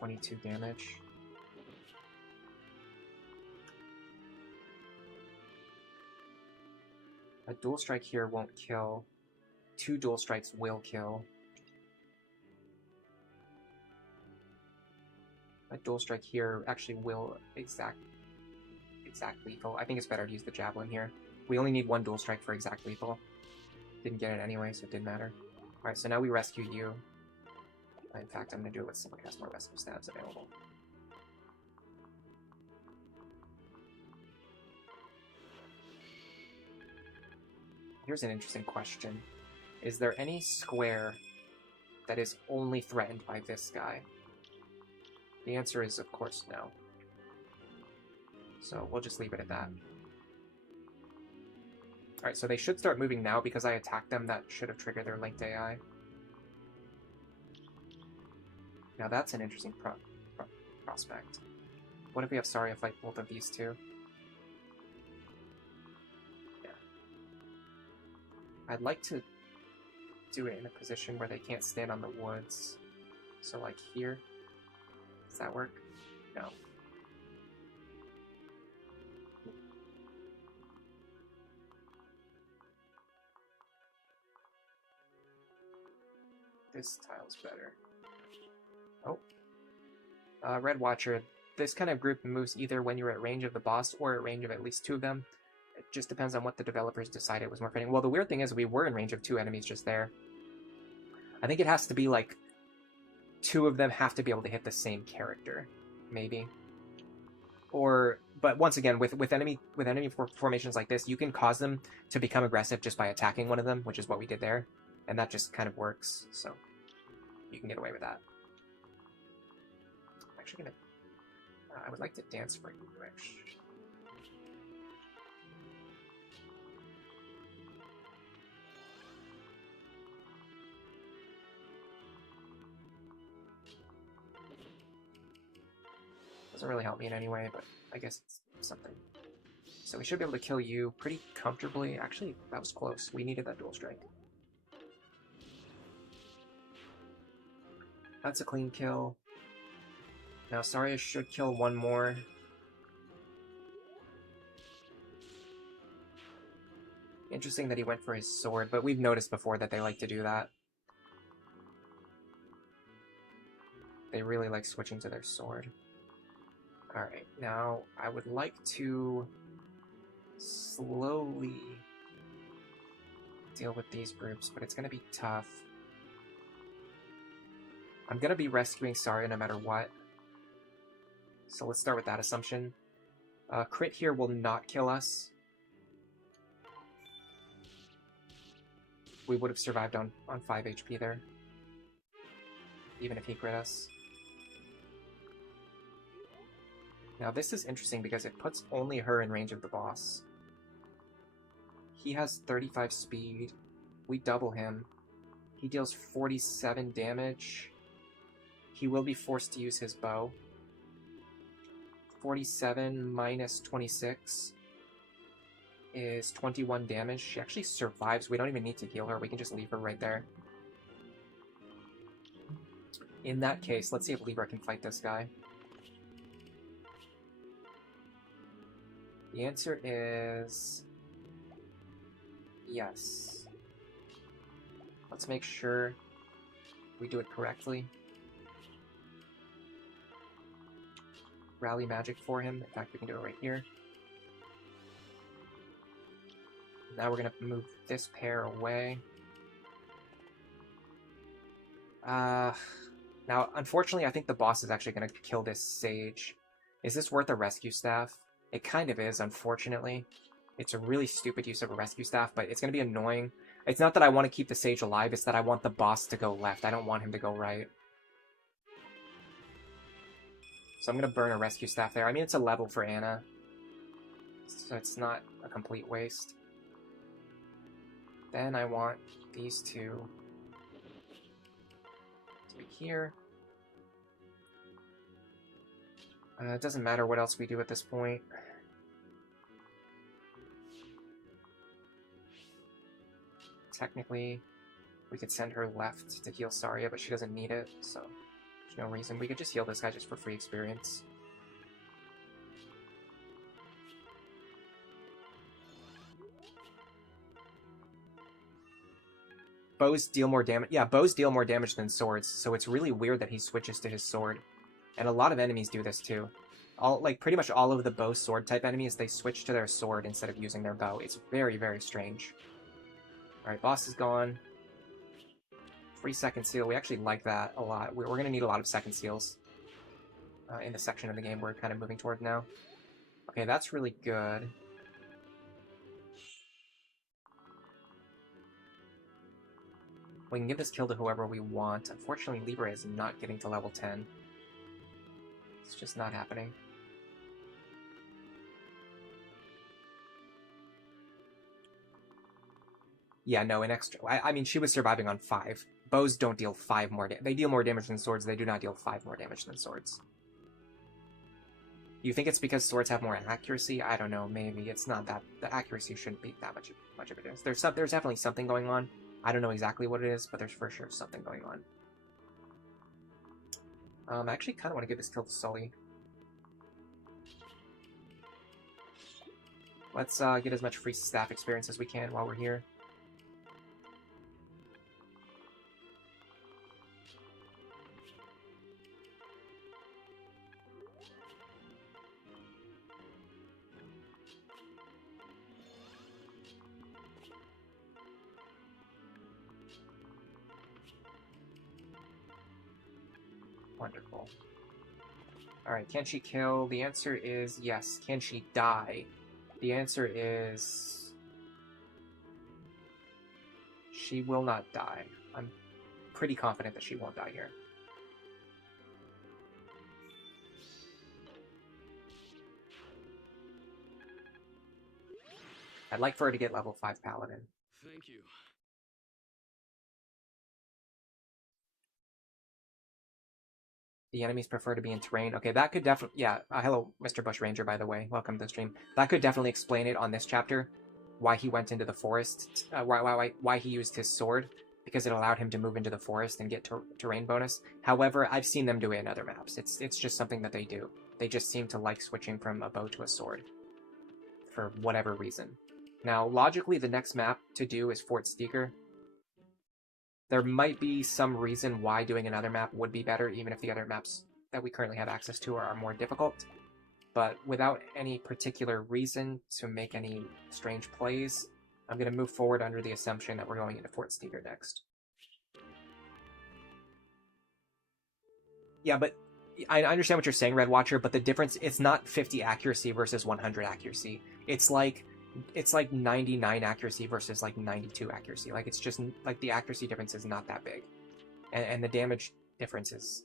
$22 damage. A dual strike here won't kill. 2 dual strikes will kill. A dual strike here actually will exact lethal. I think it's better to use the javelin here. We only need 1 dual strike for exact lethal. Didn't get it anyway, so it didn't matter. Alright, so now we rescue you. In fact, I'm going to do it with someone who has more rescue stabs available. Here's an interesting question. Is there any square that is only threatened by this guy? The answer is, of course, no. So we'll just leave it at that. Alright, so they should start moving now because I attacked them. That should have triggered their linked AI. Now that's an interesting prospect. What if we have Tharja fight both of these two? Yeah. I'd like to do it in a position where they can't stand on the woods. So like here. Does that work? No. This tile's better. Oh. Red Watcher. This kind of group moves either when you're at range of the boss or at range of at least 2 of them. It just depends on what the developers decided was more fitting. Well, the weird thing is we were in range of 2 enemies just there. I think it has to be like 2 of them have to be able to hit the same character, maybe. Or, but once again, with enemy formations like this, you can cause them to become aggressive just by attacking one of them, which is what we did there, and that just kind of works. So you can get away with that. I'm actually gonna. I would like to dance for you, actually. Doesn't really help me in any way, but I guess it's something. So we should be able to kill you pretty comfortably. Actually, that was close. We needed that dual strike. That's a clean kill. Now Tharja should kill 1 more. Interesting that he went for his sword, but we've noticed before that they like to do that. They really like switching to their sword. Alright, now I would like to slowly deal with these groups, but it's going to be tough. I'm going to be rescuing Tharja no matter what. So let's start with that assumption. Crit here will not kill us. We would have survived on 5 HP there. Even if he crit us. Now this is interesting because it puts only her in range of the boss. He has 35 speed. We double him. He deals 47 damage. He will be forced to use his bow. 47 minus 26 is 21 damage. She actually survives. We don't even need to heal her. We can just leave her right there. In that case, let's see if Libra can fight this guy. The answer is yes. Let's make sure we do it correctly. rally magic for him. In fact, we can do it right here. Now we're going to move this pair away. Now, unfortunately, I think the boss is actually going to kill this sage. Is this worth a rescue staff? It kind of is, unfortunately. It's a really stupid use of a rescue staff, but it's going to be annoying. It's not that I want to keep the sage alive, it's that I want the boss to go left. I don't want him to go right. So I'm going to burn a rescue staff there. I mean, it's a level for Anna, so it's not a complete waste. Then I want these two to be here. It doesn't matter what else we do at this point. Technically, we could send her left to heal Tharja, but she doesn't need it, so there's no reason. We could just heal this guy just for free experience. Bows deal more damage. Yeah, bows deal more damage than swords, so it's really weird that he switches to his sword. And a lot of enemies do this too. Pretty much all of the bow sword type enemies, they switch to their sword instead of using their bow. It's very, very strange. Alright, boss is gone. Free second seal. We actually like that a lot. We're going to need a lot of second seals in the section of the game we're kind of moving toward now. Okay, that's really good. We can give this kill to whoever we want. Unfortunately, Libra is not getting to level 10. It's just not happening. Yeah, no, an extra... I mean, she was surviving on 5. Bows don't deal 5 more damage. They deal more damage than swords. They do not deal 5 more damage than swords. You think it's because swords have more accuracy? I don't know, maybe. It's not that... The accuracy shouldn't be that much of it is. There's definitely something going on. I don't know exactly what it is, but there's for sure something going on. I actually kind of want to give this kill to Sully. Let's get as much free staff experience as we can while we're here. Wonderful. Alright, can she kill? The answer is yes. Can she die? The answer is... she will not die. I'm pretty confident that she won't die here. I'd like for her to get level 5 Paladin. Thank you. The enemies prefer to be in terrain. Okay, that could definitely... Yeah, hello, Mr. Bushranger, by the way. Welcome to the stream. That could definitely explain it on this chapter. Why he went into the forest. Why he used his sword. Because it allowed him to move into the forest and get terrain bonus. However, I've seen them do it in other maps. It's just something that they do. They just seem to like switching from a bow to a sword. For whatever reason. Now, logically, the next map to do is Fort Steeker. There might be some reason why doing another map would be better, even if the other maps that we currently have access to are more difficult. But without any particular reason to make any strange plays, I'm going to move forward under the assumption that we're going into Fort Steeker next. Yeah, but I understand what you're saying, Red Watcher, but the difference, it's not 50 accuracy versus 100 accuracy. It's like 99 accuracy versus like 92 accuracy. Like, it's just like the accuracy difference is not that big, and the damage difference is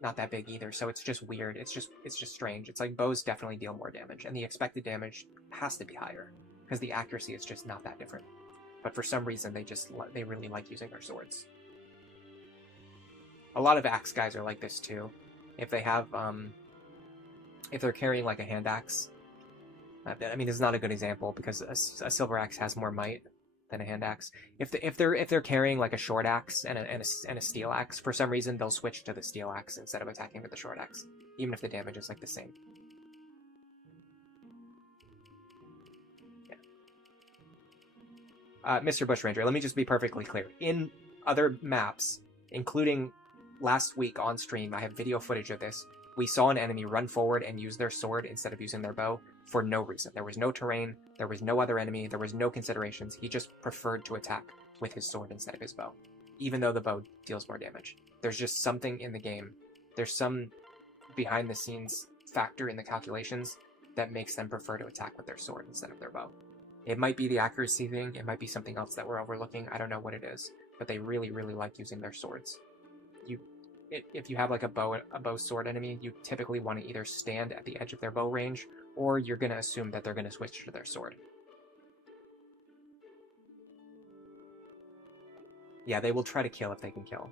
not that big either. So it's just weird. It's just strange. It's like bows definitely deal more damage, and the expected damage has to be higher because the accuracy is just not that different. But for some reason, they really like using their swords. A lot of axe guys are like this too. If they have if they're carrying like a hand axe. I mean, this is not a good example because a silver axe has more might than a hand axe. If they're carrying like a short axe and a steel axe, for some reason they'll switch to the steel axe instead of attacking with the short axe, even if the damage is like the same. Yeah. Mr. Bushranger, let me just be perfectly clear. In other maps, including last week on stream, I have video footage of this. We saw an enemy run forward and use their sword instead of using their bow for no reason. There was no terrain, there was no other enemy, there was no considerations. He just preferred to attack with his sword instead of his bow, even though the bow deals more damage. There's just something in the game. There's some behind-the-scenes factor in the calculations that makes them prefer to attack with their sword instead of their bow. It might be the accuracy thing, it might be something else that we're overlooking, I don't know what it is, but they really, really like using their swords. If you have like a bow sword enemy, you typically want to either stand at the edge of their bow range, or you're going to assume that they're going to switch to their sword. Yeah, they will try to kill if they can kill.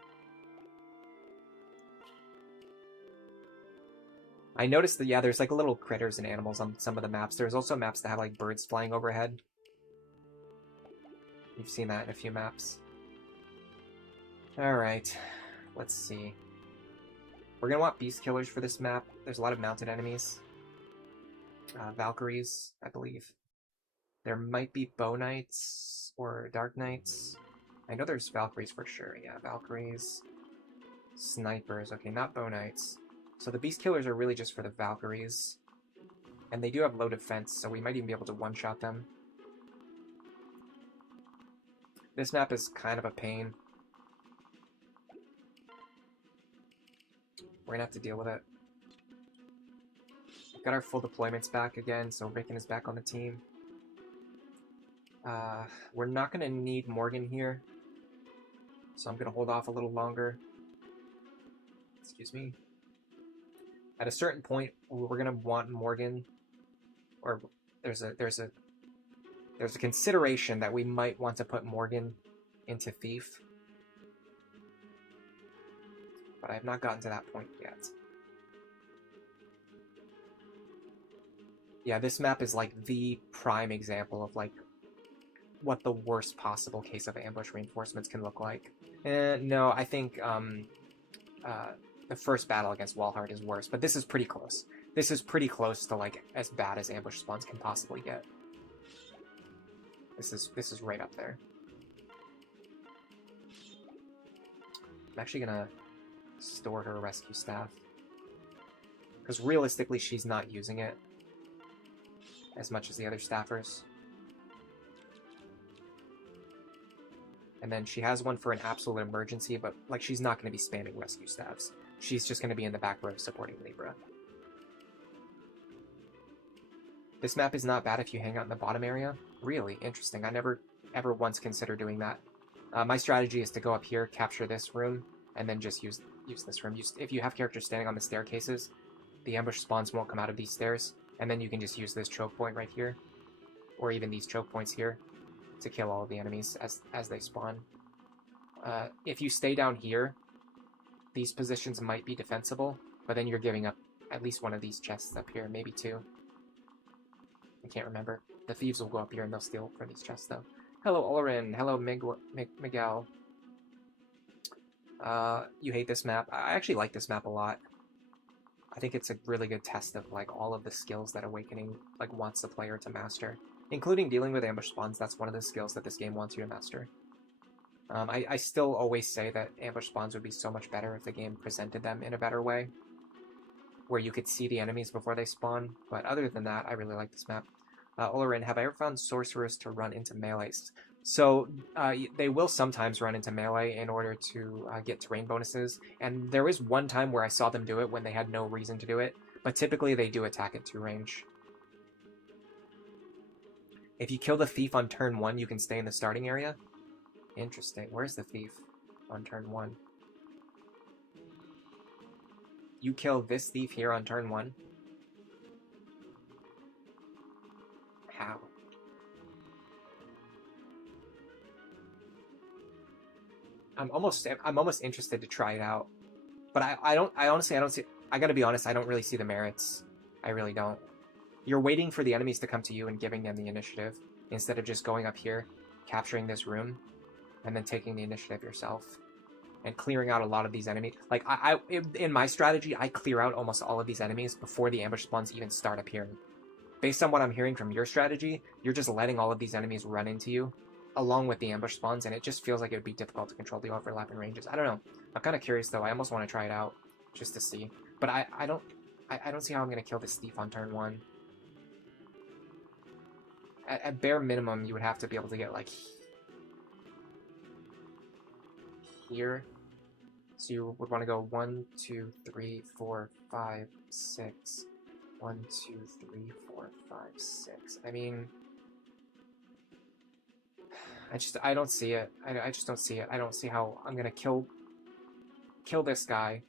I noticed that, yeah, there's like little critters and animals on some of the maps. There's also maps that have like birds flying overhead. You've seen that in a few maps. Alright, let's see. We're going to want beast killers for this map. There's a lot of mounted enemies. Valkyries, I believe. There might be bow knights or dark knights. I know there's Valkyries for sure. Yeah, Valkyries. Snipers. Okay, not bow knights. So the beast killers are really just for the Valkyries. And they do have low defense, so we might even be able to one-shot them. This map is kind of a pain. We're gonna have to deal with it. We've got our full deployments back again, so Rickon is back on the team. We're not gonna need Morgan here, so I'm gonna hold off a little longer. Excuse me. At a certain point, we're gonna want Morgan, or there's a consideration that we might want to put Morgan into Thief. But I have not gotten to that point yet. Yeah, this map is like the prime example of like what the worst possible case of ambush reinforcements can look like. No, I think the first battle against Walhart is worse, but this is pretty close. This is pretty close to like as bad as ambush spawns can possibly get. This is right up there. I'm actually gonna store her rescue staff, because realistically she's not using it as much as the other staffers. And then she has one for an absolute emergency, but like she's not going to be spamming rescue staffs. She's just going to be in the back row supporting Libra. This map is not bad if you hang out in the bottom area. Really interesting. I never ever once considered doing that. My strategy is to go up here, capture this room, and then just use this room. If you have characters standing on the staircases, the ambush spawns won't come out of these stairs, and then you can just use this choke point right here, or even these choke points here, to kill all of the enemies as they spawn. If you stay down here, these positions might be defensible, but then you're giving up at least one of these chests up here, maybe two. I can't remember. The thieves will go up here and they'll steal from these chests, though. Hello, Ulrin. Hello, Miguel. You hate this map. I actually like this map a lot. I think it's a really good test of like all of the skills that Awakening like wants the player to master, including dealing with ambush spawns. That's one of the skills that this game wants you to master. I still always say that ambush spawns would be so much better if the game presented them in a better way, where you could see the enemies before they spawn. But other than that, I really like this map. Ulrin, have I ever found sorcerers to run into melees? So they will sometimes run into melee in order to get terrain bonuses, and there is one time where I saw them do it when they had no reason to do it, but typically they do attack at 2 range. If you kill the thief on turn 1, you can stay in the starting area. Interesting. Where's the thief on turn 1? You kill this thief here on turn 1? How? I'm almost interested to try it out, but I honestly don't see. I gotta be honest, I don't really see the merits. I really don't. You're waiting for the enemies to come to you and giving them the initiative instead of just going up here, capturing this room, and then taking the initiative yourself and clearing out a lot of these enemies. Like in my strategy, I clear out almost all of these enemies before the ambush spawns even start appearing. Based on what I'm hearing from your strategy, you're just letting all of these enemies run into you along with the ambush spawns, and it just feels like it would be difficult to control the overlapping ranges. I don't know. I'm kind of curious, though. I almost want to try it out just to see. But I don't see how I'm gonna kill this thief on turn 1. At bare minimum, you would have to be able to get, like, here. So you would want to go 1, 2, 3, 4, 5, 6. 1, 2, 3, 4, 5, 6. I mean, I don't see it. I just don't see it. I don't see how I'm gonna kill this guy,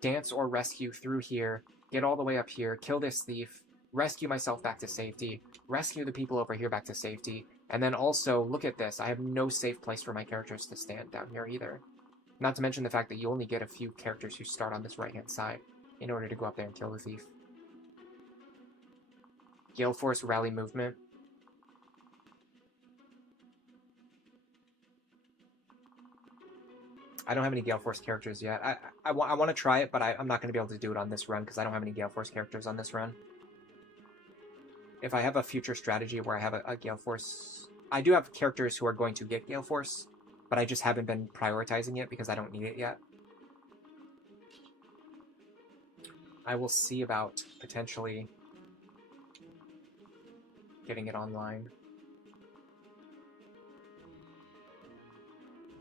dance or rescue through here, get all the way up here, kill this thief, rescue myself back to safety, rescue the people over here back to safety, and then also, look at this, I have no safe place for my characters to stand down here either. Not to mention the fact that you only get a few characters who start on this right-hand side in order to go up there and kill the thief. Gale Force Rally Movement. I don't have any Gale Force characters yet. I want to try it, but I'm not going to be able to do it on this run because I don't have any Gale Force characters on this run. If I have a future strategy where I have a Gale Force... I do have characters who are going to get Gale Force, but I just haven't been prioritizing it because I don't need it yet. I will see about potentially getting it online.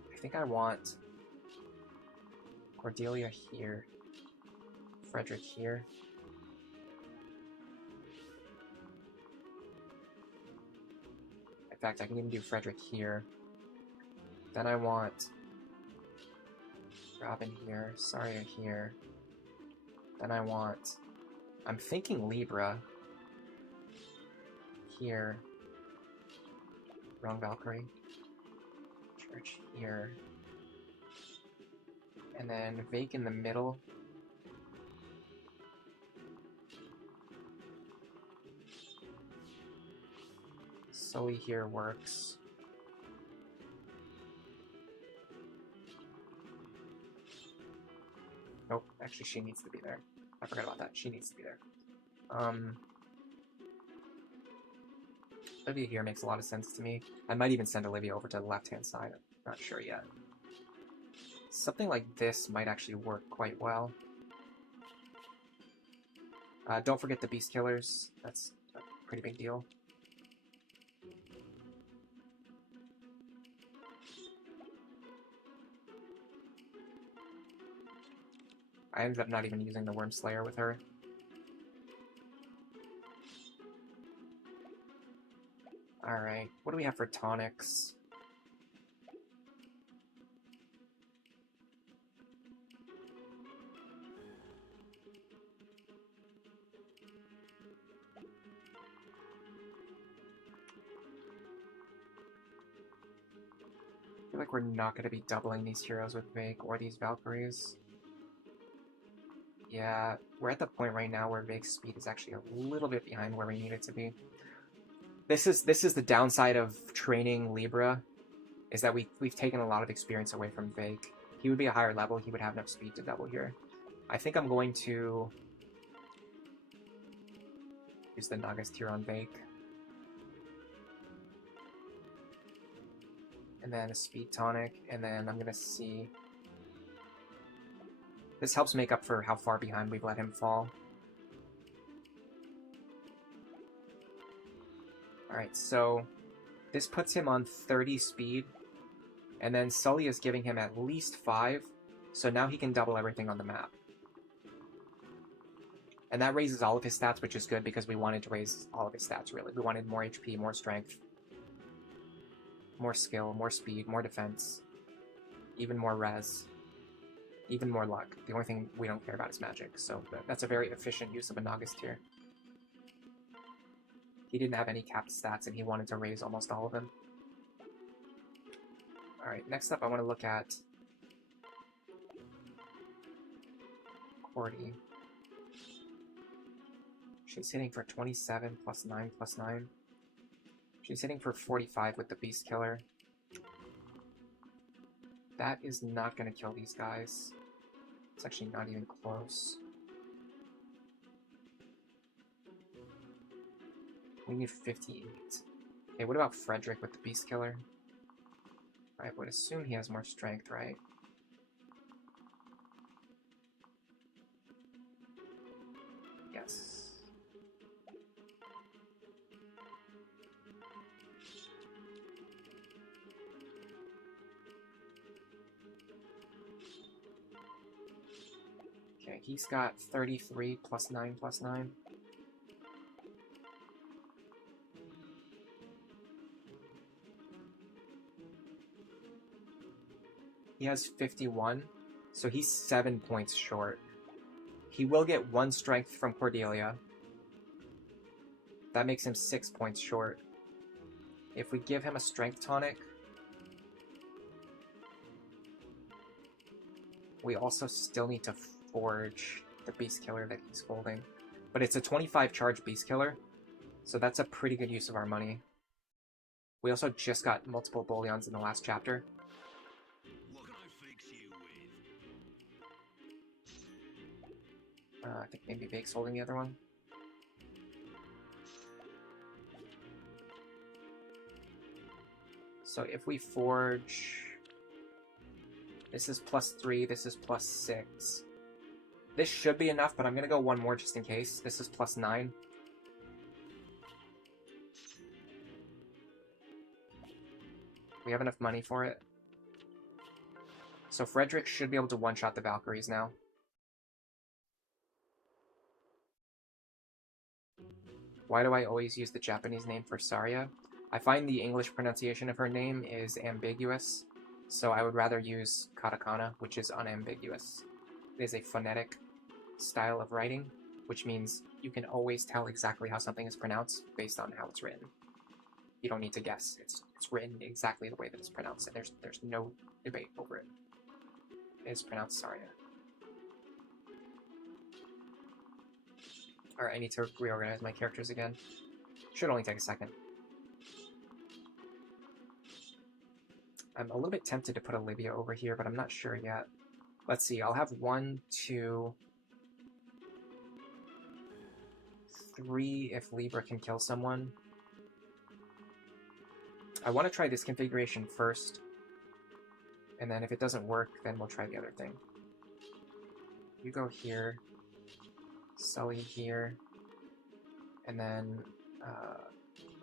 I think I want Cordelia here, Frederick here. In fact, I can even do Frederick here. Then I want Robin here, Tharja here. Then I want... I'm thinking Libra here. Wrong Valkyrie. Church here. And then Vaike in the middle. Sully here works. Nope, actually she needs to be there. I forgot about that. She needs to be there. Olivia here makes a lot of sense to me. I might even send Olivia over to the left-hand side. I'm not sure yet. Something like this might actually work quite well. Don't forget the Beast Killers. That's a pretty big deal. I ended up not even using the Worm Slayer with her. Alright, what do we have for tonics? I feel like we're not going to be doubling these heroes with Vaike or these Valkyries. Yeah, we're at the point right now where Vaike's speed is actually a little bit behind where we need it to be. This is the downside of training Libra, is that we've taken a lot of experience away from Vaike. He would be a higher level, he would have enough speed to double here. I think I'm going to use the Nagas tier on Vaike. And then a speed tonic, and then I'm gonna see... This helps make up for how far behind we've let him fall. Alright, so this puts him on 30 speed, and then Sully is giving him at least 5, so now he can double everything on the map. And that raises all of his stats, which is good because we wanted to raise all of his stats, really. We wanted more HP, more strength, more skill, more speed, more defense, even more res, even more luck. The only thing we don't care about is magic, so that's a very efficient use of a Nagas tier. He didn't have any capped stats, and he wanted to raise almost all of them. Alright, next up I want to look at Cordy. She's hitting for 27 plus 9 plus 9. She's hitting for 45 with the Beast Killer. That is not going to kill these guys. It's actually not even close. We need 58. Okay, what about Frederick with the Beast Killer? I would assume he has more strength, right? Okay, he's got 33 plus 9 plus 9. He has 51, so he's 7 points short. He will get 1 strength from Cordelia. That makes him 6 points short. If we give him a strength tonic, we also still need to forge the beast killer that he's holding. But it's a 25 charge beast killer, so that's a pretty good use of our money. We also just got multiple bullions in the last chapter. What can I fix you with? I think maybe Vake's holding the other one. So if we forge... This is +3, this is +6. This should be enough, but I'm going to go one more just in case. This is +9. We have enough money for it. So Frederick should be able to one-shot the Valkyries now. Why do I always use the Japanese name for Tharja? I find the English pronunciation of her name is ambiguous, so I would rather use katakana, which is unambiguous. It is a phonetic style of writing, which means you can always tell exactly how something is pronounced based on how it's written. You don't need to guess. It's written exactly the way that it's pronounced, and there's no debate over it. It is pronounced Tharja. Alright, I need to reorganize my characters again. Should only take a second. I'm a little bit tempted to put Olivia over here, but I'm not sure yet. Let's see, I'll have 1, 2, 3 if Libra can kill someone. I want to try this configuration first, and then if it doesn't work, then we'll try the other thing. You go here, Sully here, and then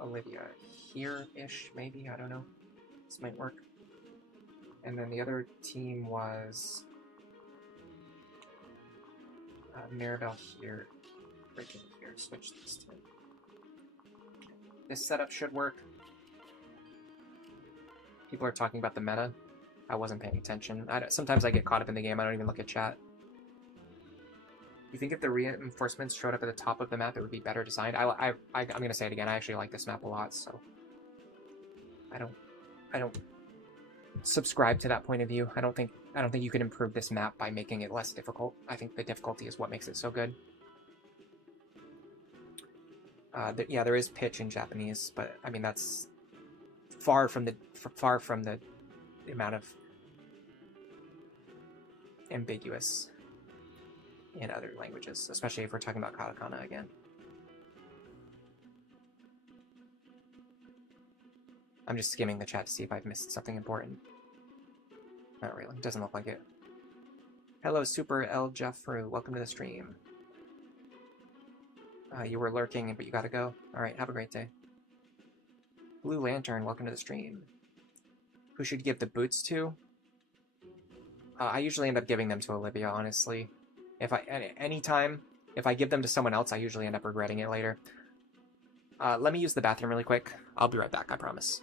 Olivia here-ish, maybe? I don't know. This might work. And then the other team was Maribel here, Breaking here, switch this to... This setup should work. People are talking about the meta. I wasn't paying attention. Sometimes I get caught up in the game, I don't even look at chat. You think if the reinforcements showed up at the top of the map, it would be better designed? I'm gonna say it again, I actually like this map a lot, so... I don't subscribe to that point of view. I don't think you can improve this map by making it less difficult. I think the difficulty is what makes it so good. Yeah, there is pitch in Japanese, but I mean that's far from the amount of ambiguous in other languages, especially if we're talking about katakana again. I'm just skimming the chat to see if I've missed something important. Not really. Doesn't look like it. Hello, Super L. Jeffru. Welcome to the stream. You were lurking, but you gotta go. Alright, have a great day. Blue Lantern, welcome to the stream. Who should give the boots to? I usually end up giving them to Olivia, honestly. Anytime, if I give them to someone else, I usually end up regretting it later. Let me use the bathroom really quick. I'll be right back, I promise.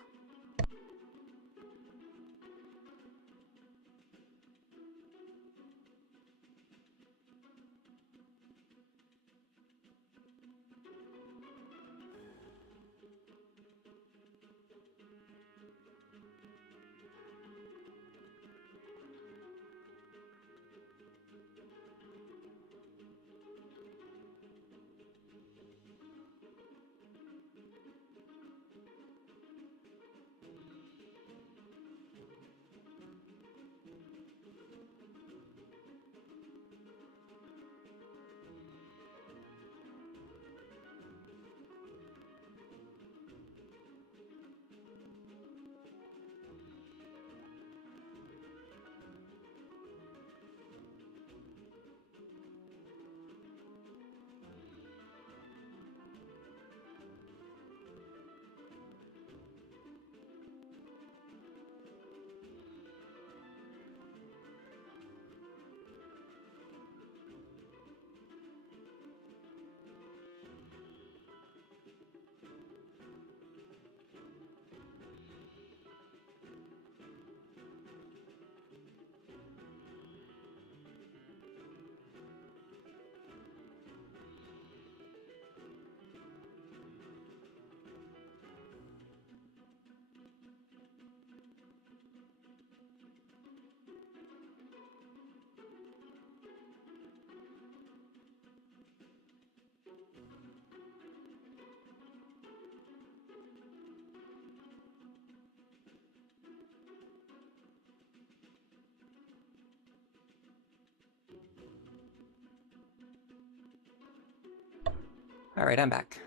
Alright, I'm back.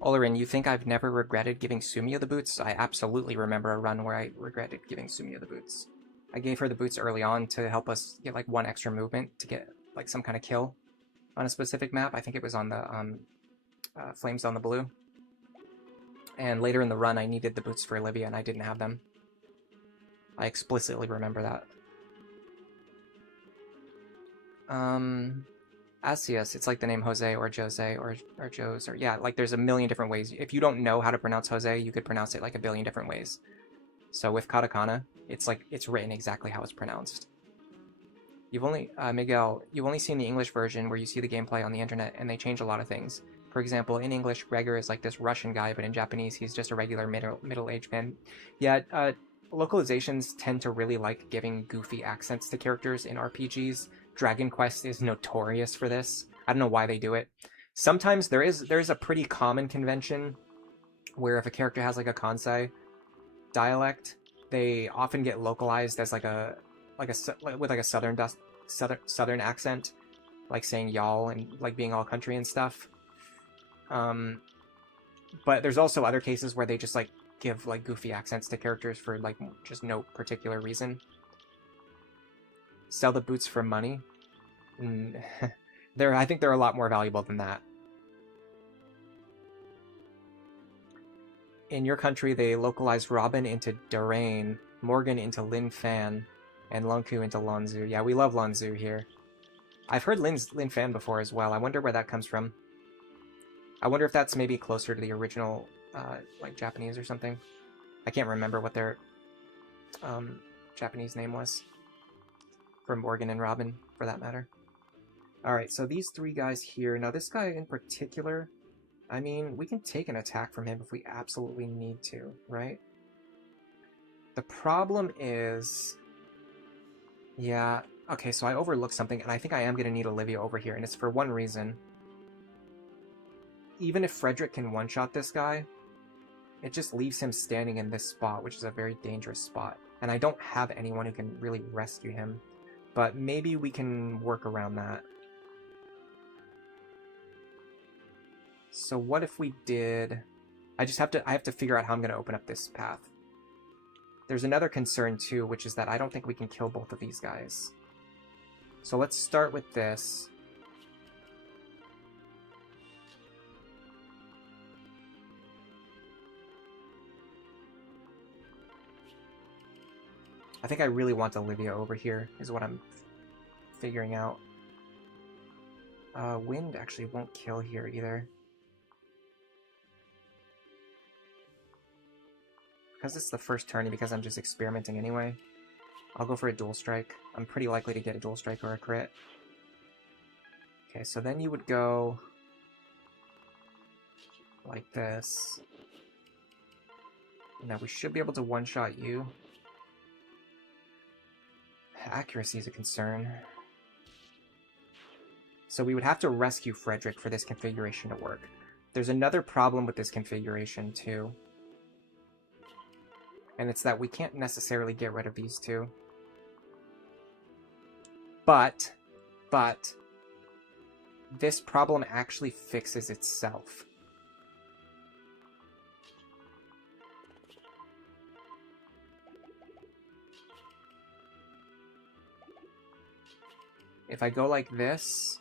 Olerin, you think I've never regretted giving Sumia the boots? I absolutely remember a run where I regretted giving Sumia the boots. I gave her the boots early on to help us get like one extra movement to get like some kind of kill on a specific map. I think it was on the Flames on the Blue. And later in the run, I needed the boots for Olivia, and I didn't have them. I explicitly remember that. Asius, it's like the name Jose or Jose or Jose or yeah, like there's a million different ways. If you don't know how to pronounce Jose, you could pronounce it like a billion different ways. So with katakana, it's like it's written exactly how it's pronounced. You've only Miguel, you've only seen the English version where you see the gameplay on the internet, and they change a lot of things. For example, in English, Gregor is like this Russian guy, but in Japanese, he's just a regular middle-aged man. Yeah, localizations tend to really like giving goofy accents to characters in RPGs. Dragon Quest is notorious for this. I don't know why they do it. Sometimes there's a pretty common convention where if a character has like a Kansai dialect, they often get localized as like a with like a southern accent, like saying y'all and like being all country and stuff. But there's also other cases where they just like give like goofy accents to characters for like just no particular reason. Sell the boots for money. I think they're a lot more valuable than that. In your country, they localized Robin into Darain, Morgan into Lin Fan, and Lonku into Lonzu. Yeah, we love Lonzu here. I've heard Lin Fan before as well. I wonder where that comes from. I wonder if that's maybe closer to the original, like Japanese or something. I can't remember what their Japanese name was. For Morgan and Robin, for that matter. Alright, so these three guys here. Now, this guy in particular, I mean, we can take an attack from him if we absolutely need to, right? The problem is... Yeah, okay, so I overlooked something, and I think I am going to need Olivia over here, and it's for one reason. Even if Frederick can one-shot this guy, it just leaves him standing in this spot, which is a very dangerous spot. And I don't have anyone who can really rescue him. But maybe we can work around that. So what if we did... I have to figure out how I'm going to open up this path. There's another concern too, which is that I don't think we can kill both of these guys. So let's start with this. I think I really want Olivia over here, is what I'm figuring out. Wind actually won't kill here either. Because it's the first turn and because I'm just experimenting anyway, I'll go for a dual strike. I'm pretty likely to get a dual strike or a crit. Okay, so then you would go like this. Now we should be able to one-shot you. Accuracy is a concern. So we would have to rescue Frederick for this configuration to work. There's another problem with this configuration too. And it's that we can't necessarily get rid of these two. But, this problem actually fixes itself. If I go like this,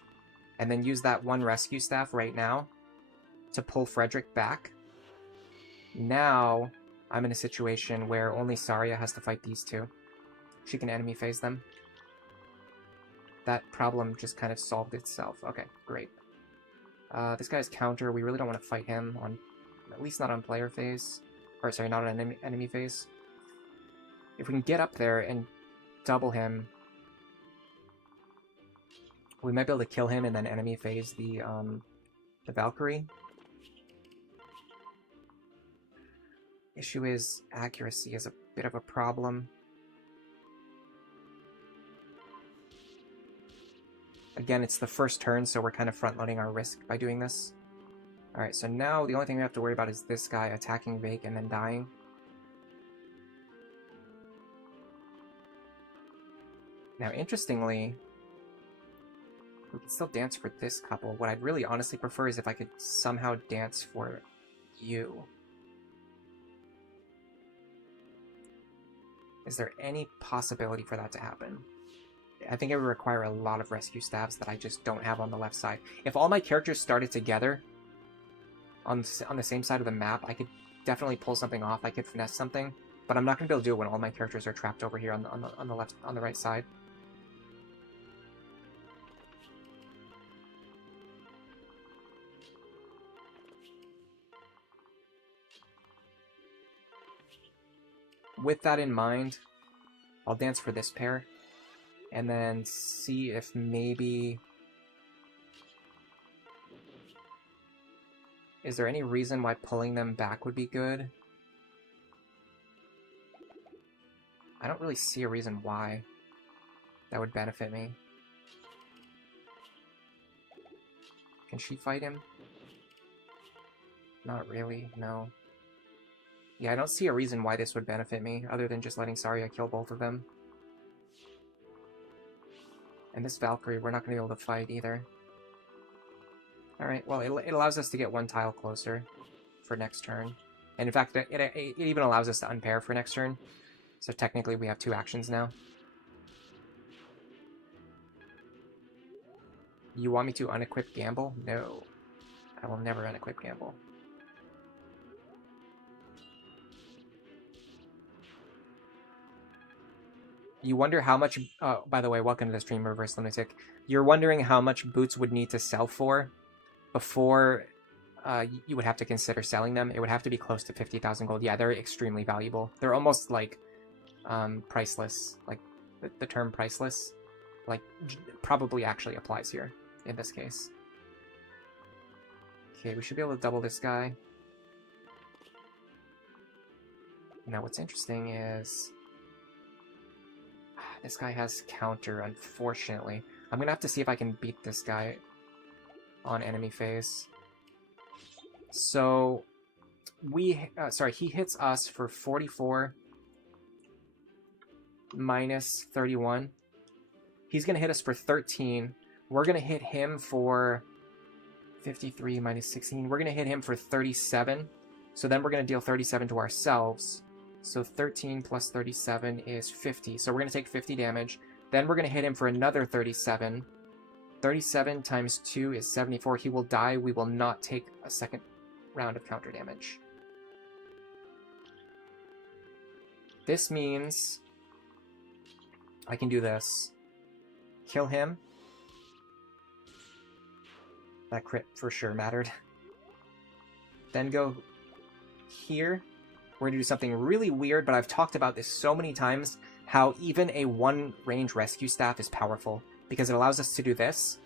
and then use that one rescue staff right now to pull Frederick back, now I'm in a situation where only Tharja has to fight these two. She can enemy phase them. That problem just kind of solved itself. Okay, great. This guy's counter, we really don't want to fight him on, at least not on player phase. Or sorry, not on enemy phase. If we can get up there and double him, we might be able to kill him and then enemy phase the Valkyrie. Issue is accuracy is a bit of a problem. Again, it's the first turn, so we're kind of front-loading our risk by doing this. Alright, so now the only thing we have to worry about is this guy attacking Vaike and then dying. Now, interestingly, We can still dance for this couple. What I'd really honestly prefer is if I could somehow dance for you. Is there any possibility for that to happen? I think it would require a lot of rescue staffs that I just don't have on the left side. If all my characters started together on the same side of the map, I could definitely pull something off. I could finesse something, but I'm not going to be able to do it when all my characters are trapped over here on the right side. With that in mind, I'll dance for this pair, and then see if maybe... Is there any reason why pulling them back would be good? I don't really see a reason why that would benefit me. Can she fight him? Not really, no. Yeah, I don't see a reason why this would benefit me, other than just letting Tharja kill both of them. And this Valkyrie, we're not going to be able to fight either. Alright, well, it allows us to get one tile closer for next turn. And in fact, it even allows us to unpair for next turn. So technically we have 2 actions now. You want me to unequip Gamble? No. I will never unequip Gamble. You wonder how much... by the way, welcome to the stream, Reverse Lunatic. You're wondering how much boots would need to sell for before you would have to consider selling them. It would have to be close to 50,000 gold. Yeah, they're extremely valuable. They're almost like priceless. Like the term priceless, like probably actually applies here in this case. Okay, we should be able to double this guy. Now, what's interesting is this guy has counter, unfortunately. I'm gonna have to see if I can beat this guy on enemy phase. So we he hits us for 44 minus 31. He's gonna hit us for 13. We're gonna hit him for 53 minus 16. We're gonna hit him for 37. So then we're gonna deal 37 to ourselves. So 13 plus 37 is 50. So we're gonna take 50 damage. Then we're gonna hit him for another 37. 37 times 2 is 74. He will die. We will not take a second round of counter damage. This means I can do this. Kill him. That crit for sure mattered. Then go here. We're going to do something really weird, but I've talked about this so many times, how even a one-range rescue staff is powerful, because it allows us to do this,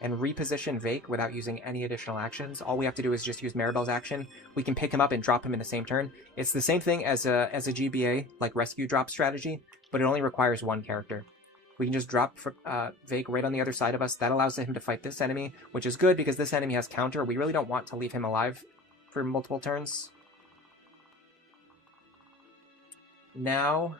and reposition Vaike without using any additional actions. All we have to do is just use Maribel's action. We can pick him up and drop him in the same turn. It's the same thing as a GBA, like rescue drop strategy, but it only requires one character. We can just drop Vaike right on the other side of us. That allows him to fight this enemy, which is good because this enemy has counter. We really don't want to leave him alive for multiple turns. Now,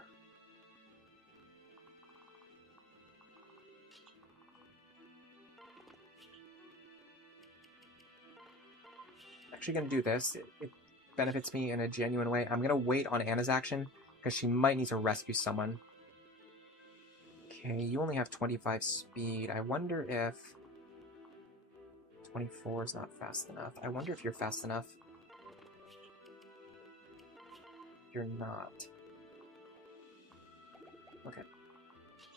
I'm actually going to do this. It benefits me in a genuine way. I'm going to wait on Anna's action because she might need to rescue someone. Okay, you only have 25 speed. I wonder if 24 is not fast enough. I wonder if you're fast enough. You're not. Okay,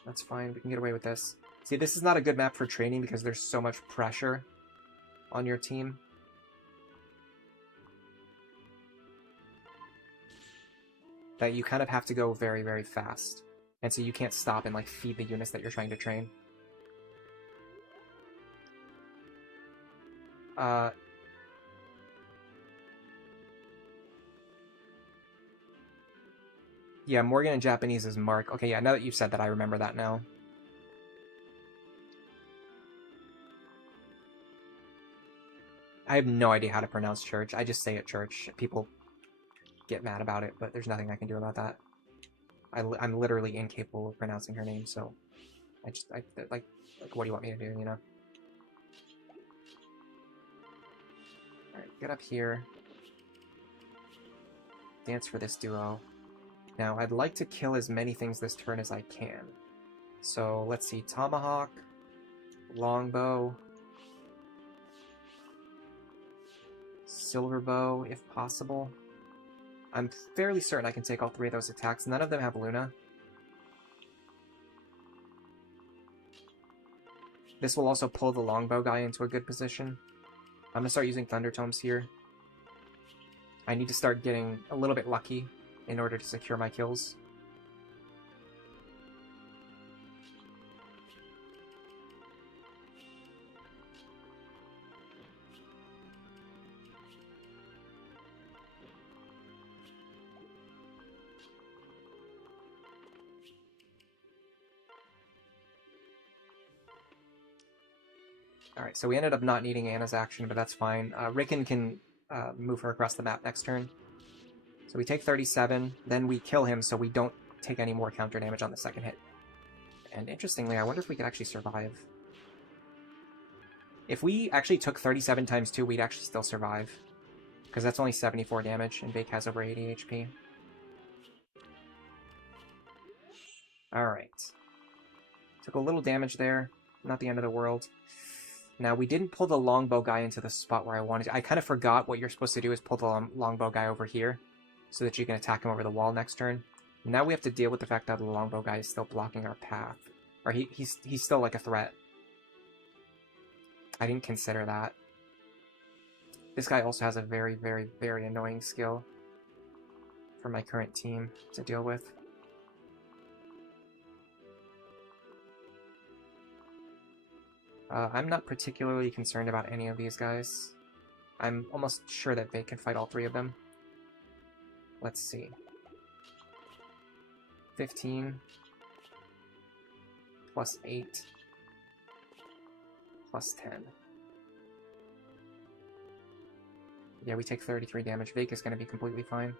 that's fine. We can get away with this. See, this is not a good map for training because there's so much pressure on your team. That you kind of have to go very, very fast. And so you can't stop and like feed the units that you're trying to train. Yeah, Morgan in Japanese is Mark. Okay, yeah, now that you've said that, I remember that now. I have no idea how to pronounce church. I just say it church. People get mad about it, but there's nothing I can do about that. I'm literally incapable of pronouncing her name, so like, what do you want me to do, you know? Alright, get up here. Dance for this duo. Now, I'd like to kill as many things this turn as I can. So, let's see. Tomahawk. Longbow. Silver bow, if possible. I'm fairly certain I can take all three of those attacks. None of them have Luna. This will also pull the longbow guy into a good position. I'm going to start using Thunder Tomes here. I need to start getting a little bit lucky in order to secure my kills. Alright, so we ended up not needing Anna's action, but that's fine. Rickon can move her across the map next turn. So we take 37, then we kill him so we don't take any more counter damage on the second hit. And interestingly, I wonder if we could actually survive. If we actually took 37 times 2, we'd actually still survive. Because that's only 74 damage, and Vaike has over 80 HP. Alright. Took a little damage there. Not the end of the world. Now, we didn't pull the longbow guy into the spot where I wanted to. I kind of forgot what you're supposed to do is pull the longbow guy over here so that you can attack him over the wall next turn. Now we have to deal with the fact that the longbow guy is still blocking our path. Or he's still like a threat. I didn't consider that. This guy also has a very, very, very annoying skill for my current team to deal with. I'm not particularly concerned about any of these guys. I'm almost sure that Vaike can fight all three of them. Let's see. 15 plus 8 plus 10. Yeah, we take 33 damage. Vaike is going to be completely fine.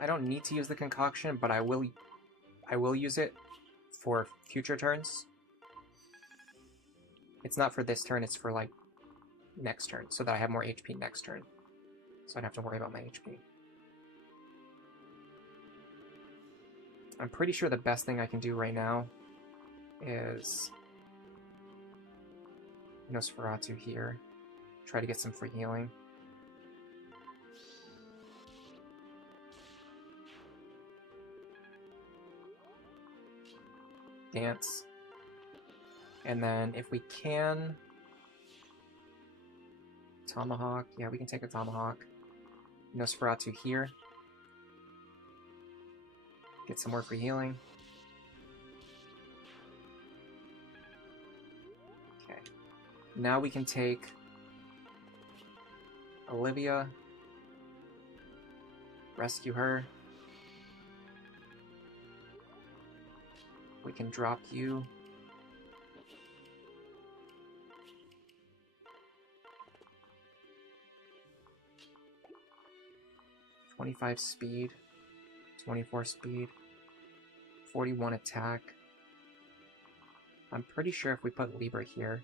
I don't need to use the concoction, but I will use it for future turns. It's not for this turn, it's for, like, next turn, so that I have more HP next turn. So I don't have to worry about my HP. I'm pretty sure the best thing I can do right now is Nosferatu here. Try to get some free healing. Dance. And then if we can... Tomahawk. Yeah, we can take a Tomahawk. Nosferatu here. Get some more free healing. Okay. Now we can take Olivia. Rescue her. We can drop you. $25 speed, 24 speed, 41 attack. I'm pretty sure if we put Libra here,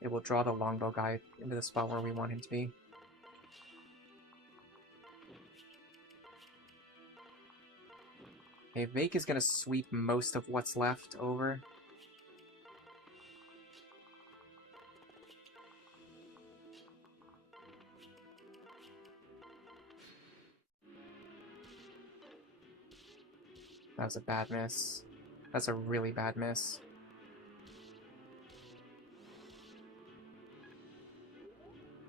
it will draw the longbow guy into the spot where we want him to be. Okay, Vaike is going to sweep most of what's left over. That was a bad miss. That's a really bad miss.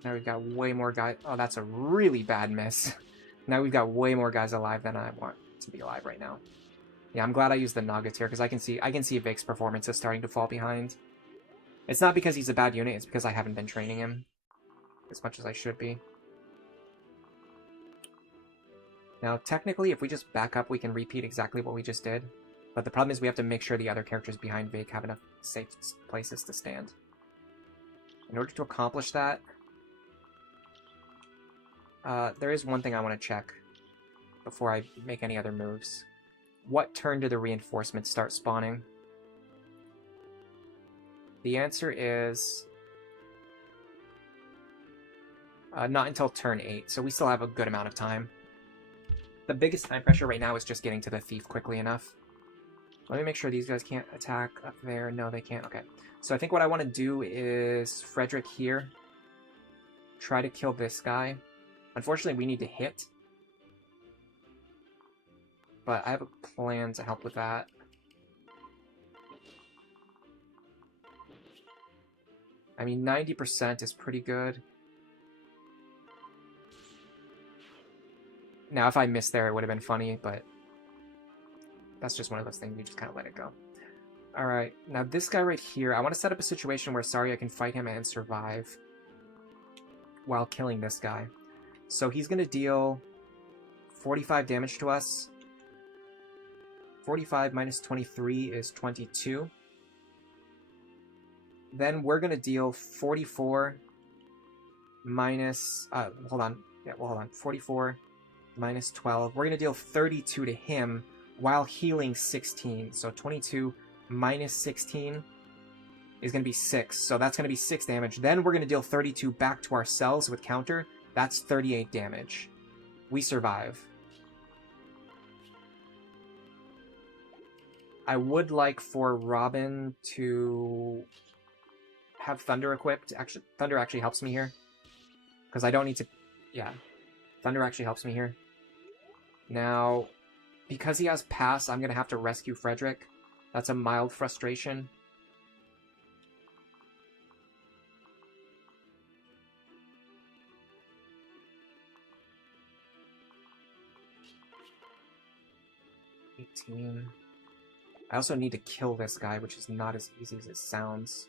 Now we've got way more guys. Oh, that's a really bad miss. Now we've got way more guys alive than I want to be alive right now. Yeah, I'm glad I used the Nugget here because I can see Vaike's performance is starting to fall behind. It's not because he's a bad unit, it's because I haven't been training him as much as I should be. Now, technically, if we just back up, we can repeat exactly what we just did. But the problem is we have to make sure the other characters behind Vaike have enough safe places to stand. In order to accomplish that, there is one thing I want to check before I make any other moves. What turn do the reinforcements start spawning? The answer is not until turn 8, so we still have a good amount of time. The biggest time pressure right now is just getting to the thief quickly enough. Let me make sure these guys can't attack up there. No, they can't. Okay. So I think what I want to do is Frederick here. Try to kill this guy. Unfortunately, we need to hit. But I have a plan to help with that. I mean, 90% is pretty good. Now, if I missed there, it would have been funny, but that's just one of those things, you just kind of let it go. Alright, now this guy right here, I want to set up a situation where I can fight him and survive while killing this guy. So he's going to deal 45 damage to us. 45 minus 23 is 22. Then we're going to deal 44 minus... hold on. Yeah, well, hold on. 44 minus 12. We're going to deal 32 to him while healing 16. So 22 minus 16 is going to be 6. So that's going to be 6 damage. Then we're going to deal 32 back to ourselves with counter. That's 38 damage. We survive. I would like for Robin to have Thunder equipped. Actually, Thunder actually helps me here. Because I don't need to... Yeah. Thunder actually helps me here. Now, because he has Pass, I'm going to have to rescue Frederick. That's a mild frustration. I also need to kill this guy, which is not as easy as it sounds.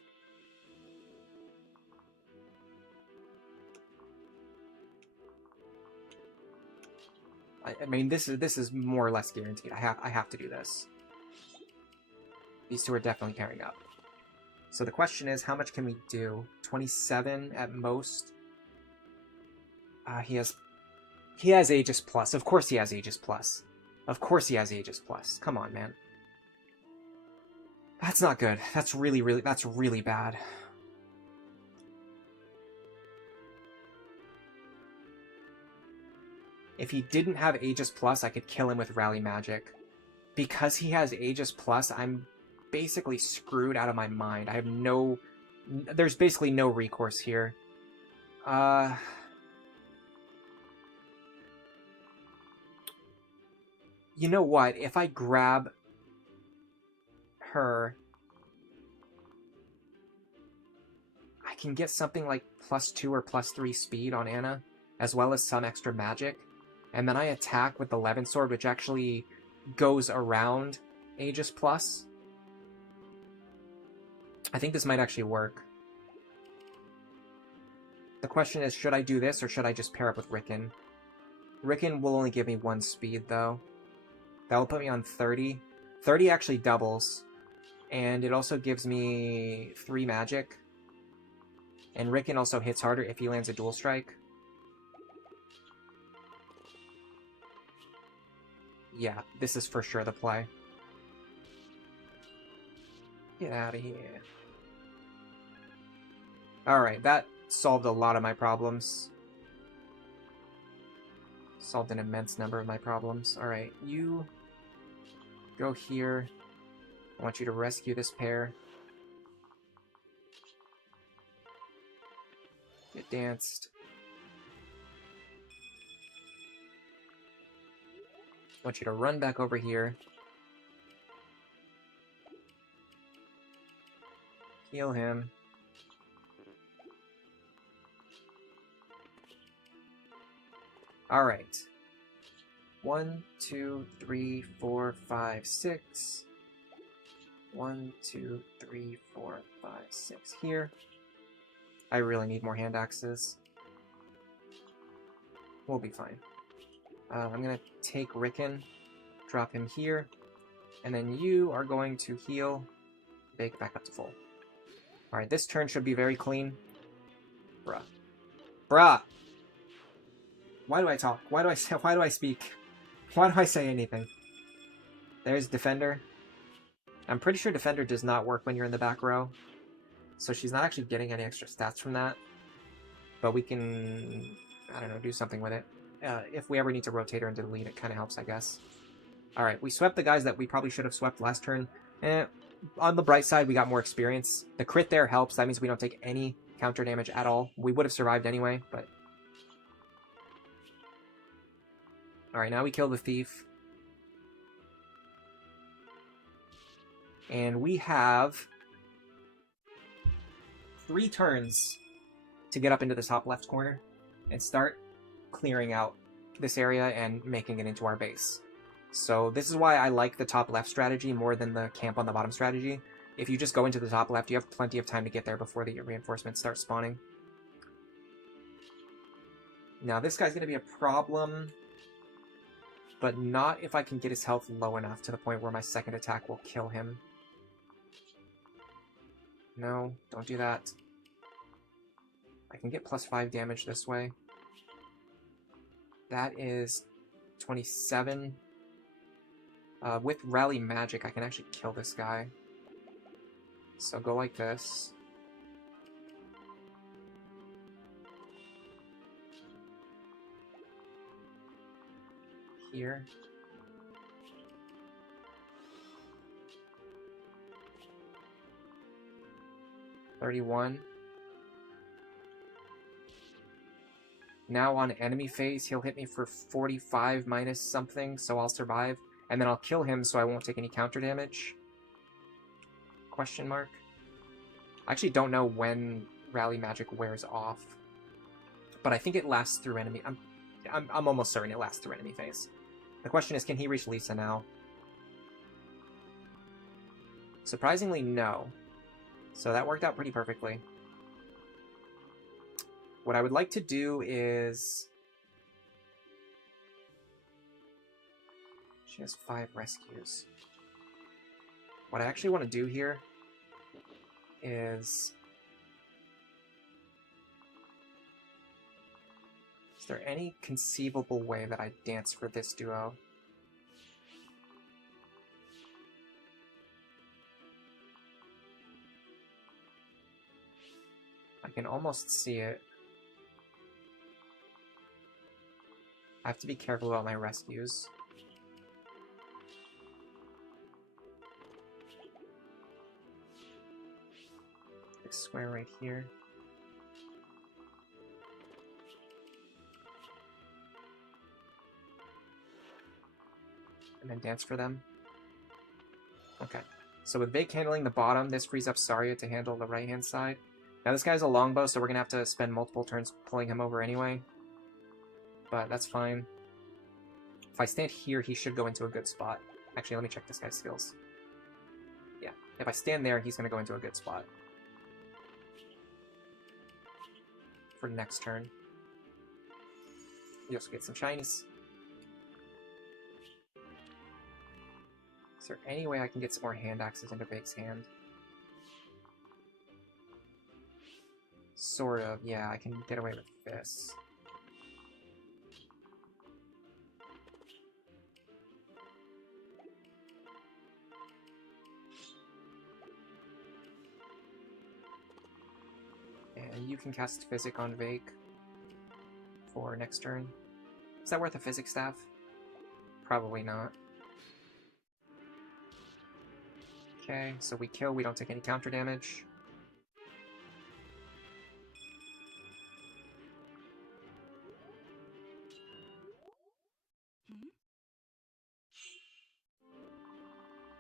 I mean, this is more or less guaranteed. I have to do this. These two are definitely pairing up. So the question is, how much can we do? 27 at most. He has Aegis Plus. Of course he has Aegis Plus. Of course he has Aegis Plus. Come on, man. That's not good. That's really bad. If he didn't have Aegis Plus, I could kill him with Rally Magic. Because he has Aegis Plus, I'm basically screwed out of my mind. I have no... There's basically no recourse here. You know what? If I grab her, I can get something like +2 or +3 speed on Anna, as well as some extra magic. And then I attack with the Levin Sword, which actually goes around Aegis Plus. I think this might actually work. The question is, should I do this, or should I just pair up with Rickon? Rickon will only give me 1 speed, though. That will put me on 30. 30 actually doubles. And it also gives me 3 magic. And Rickon also hits harder if he lands a dual strike. Yeah, this is for sure the play. Get out of here. Alright, that solved a lot of my problems. Solved an immense number of my problems. Alright, you go here. I want you to rescue this pair. Get danced. I want you to run back over here. Heal him. Alright. 1, 2, 3, 4, 5, 6. 1, 2, 3, 4, 5, 6 here. I really need more hand axes. We'll be fine. I'm going to take Rickon, drop him here, and then you are going to heal Vaike back up to full. Alright, this turn should be very clean. Bruh. Bruh! Why do I talk? Why do I say, why do I speak? Why do I say anything? There's Defender. I'm pretty sure Defender does not work when you're in the back row. So she's not actually getting any extra stats from that. But we can, I don't know, do something with it. If we ever need to rotate her and delete, it kind of helps, I guess. Alright, we swept the guys that we probably should have swept last turn. On the bright side, we got more experience. The crit there helps. That means we don't take any counter damage at all. We would have survived anyway, but... Alright, now we kill the thief. And we have 3 turns to get up into the top left corner and start clearing out this area and making it into our base. So this is why I like the top left strategy more than the camp on the bottom strategy. If you just go into the top left, you have plenty of time to get there before the reinforcements start spawning. Now this guy's going to be a problem, but not if I can get his health low enough to the point where my second attack will kill him. No, don't do that. I can get +5 damage this way. That is 27. With Rally Magic, I can actually kill this guy. So go like this. Here. $31. Now on enemy phase, he'll hit me for 45 minus something, so I'll survive. And then I'll kill him so I won't take any counter damage. Question mark. I actually don't know when Rally Magic wears off. But I think it lasts through enemy... I'm almost certain it lasts through enemy phase. The question is, can he reach Lisa now? Surprisingly, no. So that worked out pretty perfectly. What I would like to do is... She has 5 rescues. What I actually want to do here is... Is there any conceivable way that I dance for this duo? I can almost see it. I have to be careful about my rescues. Big square right here. And then dance for them. Okay. So with Vaike handling the bottom, this frees up Tharja to handle the right-hand side. Now this guy's a longbow, so we're going to have to spend multiple turns pulling him over anyway. But that's fine. If I stand here, he should go into a good spot. Actually, let me check this guy's skills. Yeah, if I stand there, he's going to go into a good spot. For next turn. You also get some shinies. Is there any way I can get some more hand axes into Vaike's hand? Sort of, yeah, I can get away with this. And you can cast Physic on Vaike for next turn. Is that worth a Physic Staff? Probably not. Okay, so we kill, we don't take any counter damage.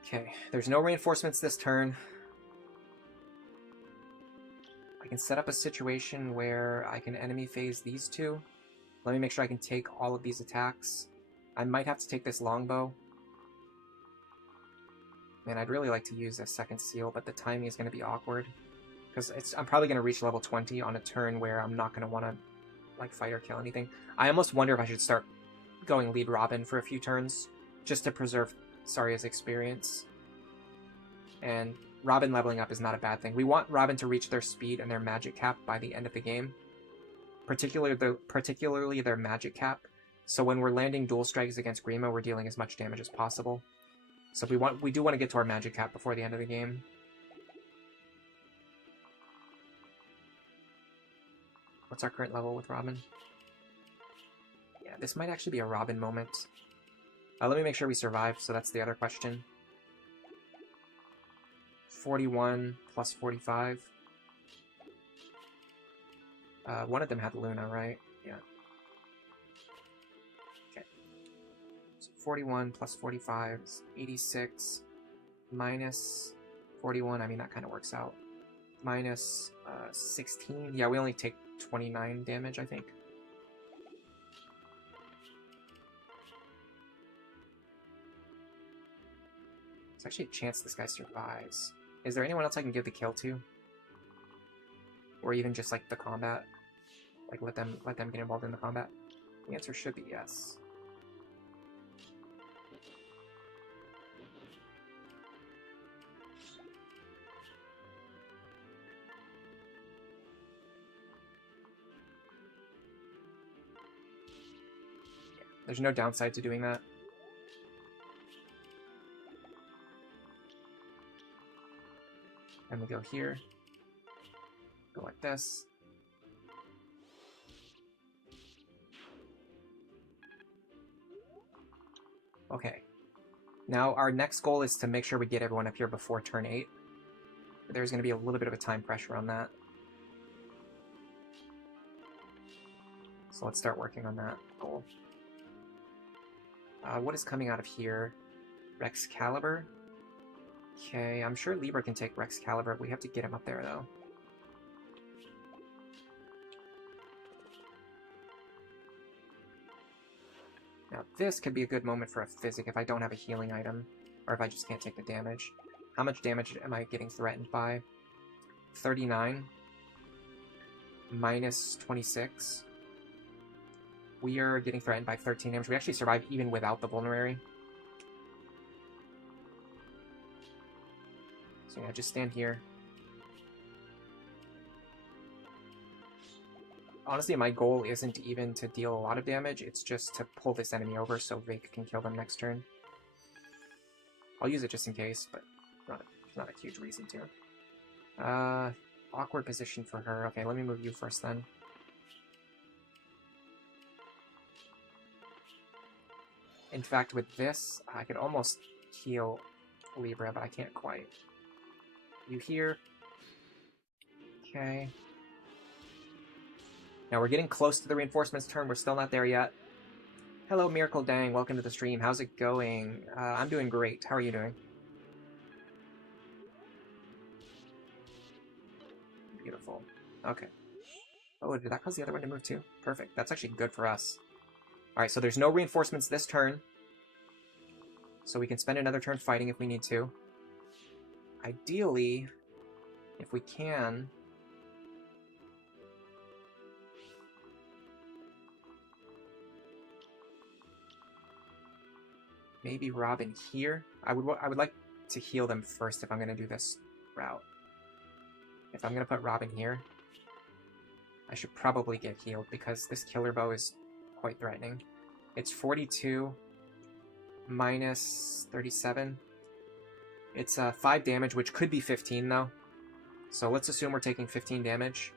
Okay, there's no reinforcements this turn. I can set up a situation where I can enemy phase these two. Let me make sure I can take all of these attacks. I might have to take this longbow. Man, I'd really like to use a second seal, but the timing is going to be awkward. Because I'm probably going to reach level 20 on a turn where I'm not going to want to like fight or kill anything. I almost wonder if I should start going lead Robin for a few turns, just to preserve Tharja's experience. And Robin leveling up is not a bad thing. We want Robin to reach their speed and their magic cap by the end of the game. particularly their magic cap. So when we're landing dual strikes against Grima, we're dealing as much damage as possible. So we do want to get to our magic cap before the end of the game. What's our current level with Robin? Yeah, this might actually be a Robin moment. Let me make sure we survive, so that's the other question. 41 plus 45. One of them had Luna, right? Yeah. Okay. So 41 plus 45 is 86. Minus 41, I mean, that kind of works out. Minus 16. Yeah, we only take 29 damage, I think. There's actually a chance this guy survives. Is there anyone else I can give the kill to? Or even just like the combat? Like let them get involved in the combat? The answer should be yes. Yeah, there's no downside to doing that. And we go here. Go like this. Okay. Now our next goal is to make sure we get everyone up here before turn 8. There's going to be a little bit of a time pressure on that. So let's start working on that goal. What is coming out of here? Rexcalibur? Okay, I'm sure Libra can take Rexcalibur. We have to get him up there, though. Now, this could be a good moment for a Physic if I don't have a healing item, or if I just can't take the damage. How much damage am I getting threatened by? 39. Minus 26. We are getting threatened by 13 damage. We actually survive even without the Vulnerary. So yeah, just stand here. Honestly, my goal isn't even to deal a lot of damage, it's just to pull this enemy over so Vaike can kill them next turn. I'll use it just in case, but not a huge reason to. Awkward position for her. Okay, let me move you first then. In fact, with this, I could almost heal Libra, but I can't quite. You here. Okay. Now we're getting close to the reinforcements turn. We're still not there yet. Hello, Miracle Dang. Welcome to the stream. How's it going? I'm doing great. How are you doing? Beautiful. Okay. Oh, did that cause the other one to move too? Perfect. That's actually good for us. Alright, so there's no reinforcements this turn. So we can spend another turn fighting if we need to. Ideally, if we can... maybe Robin here? I would like to heal them first if I'm going to do this route. If I'm going to put Robin here, I should probably get healed because this killer bow is quite threatening. It's 42 minus 37. It's 5 damage, which could be 15 though. So let's assume we're taking 15 damage.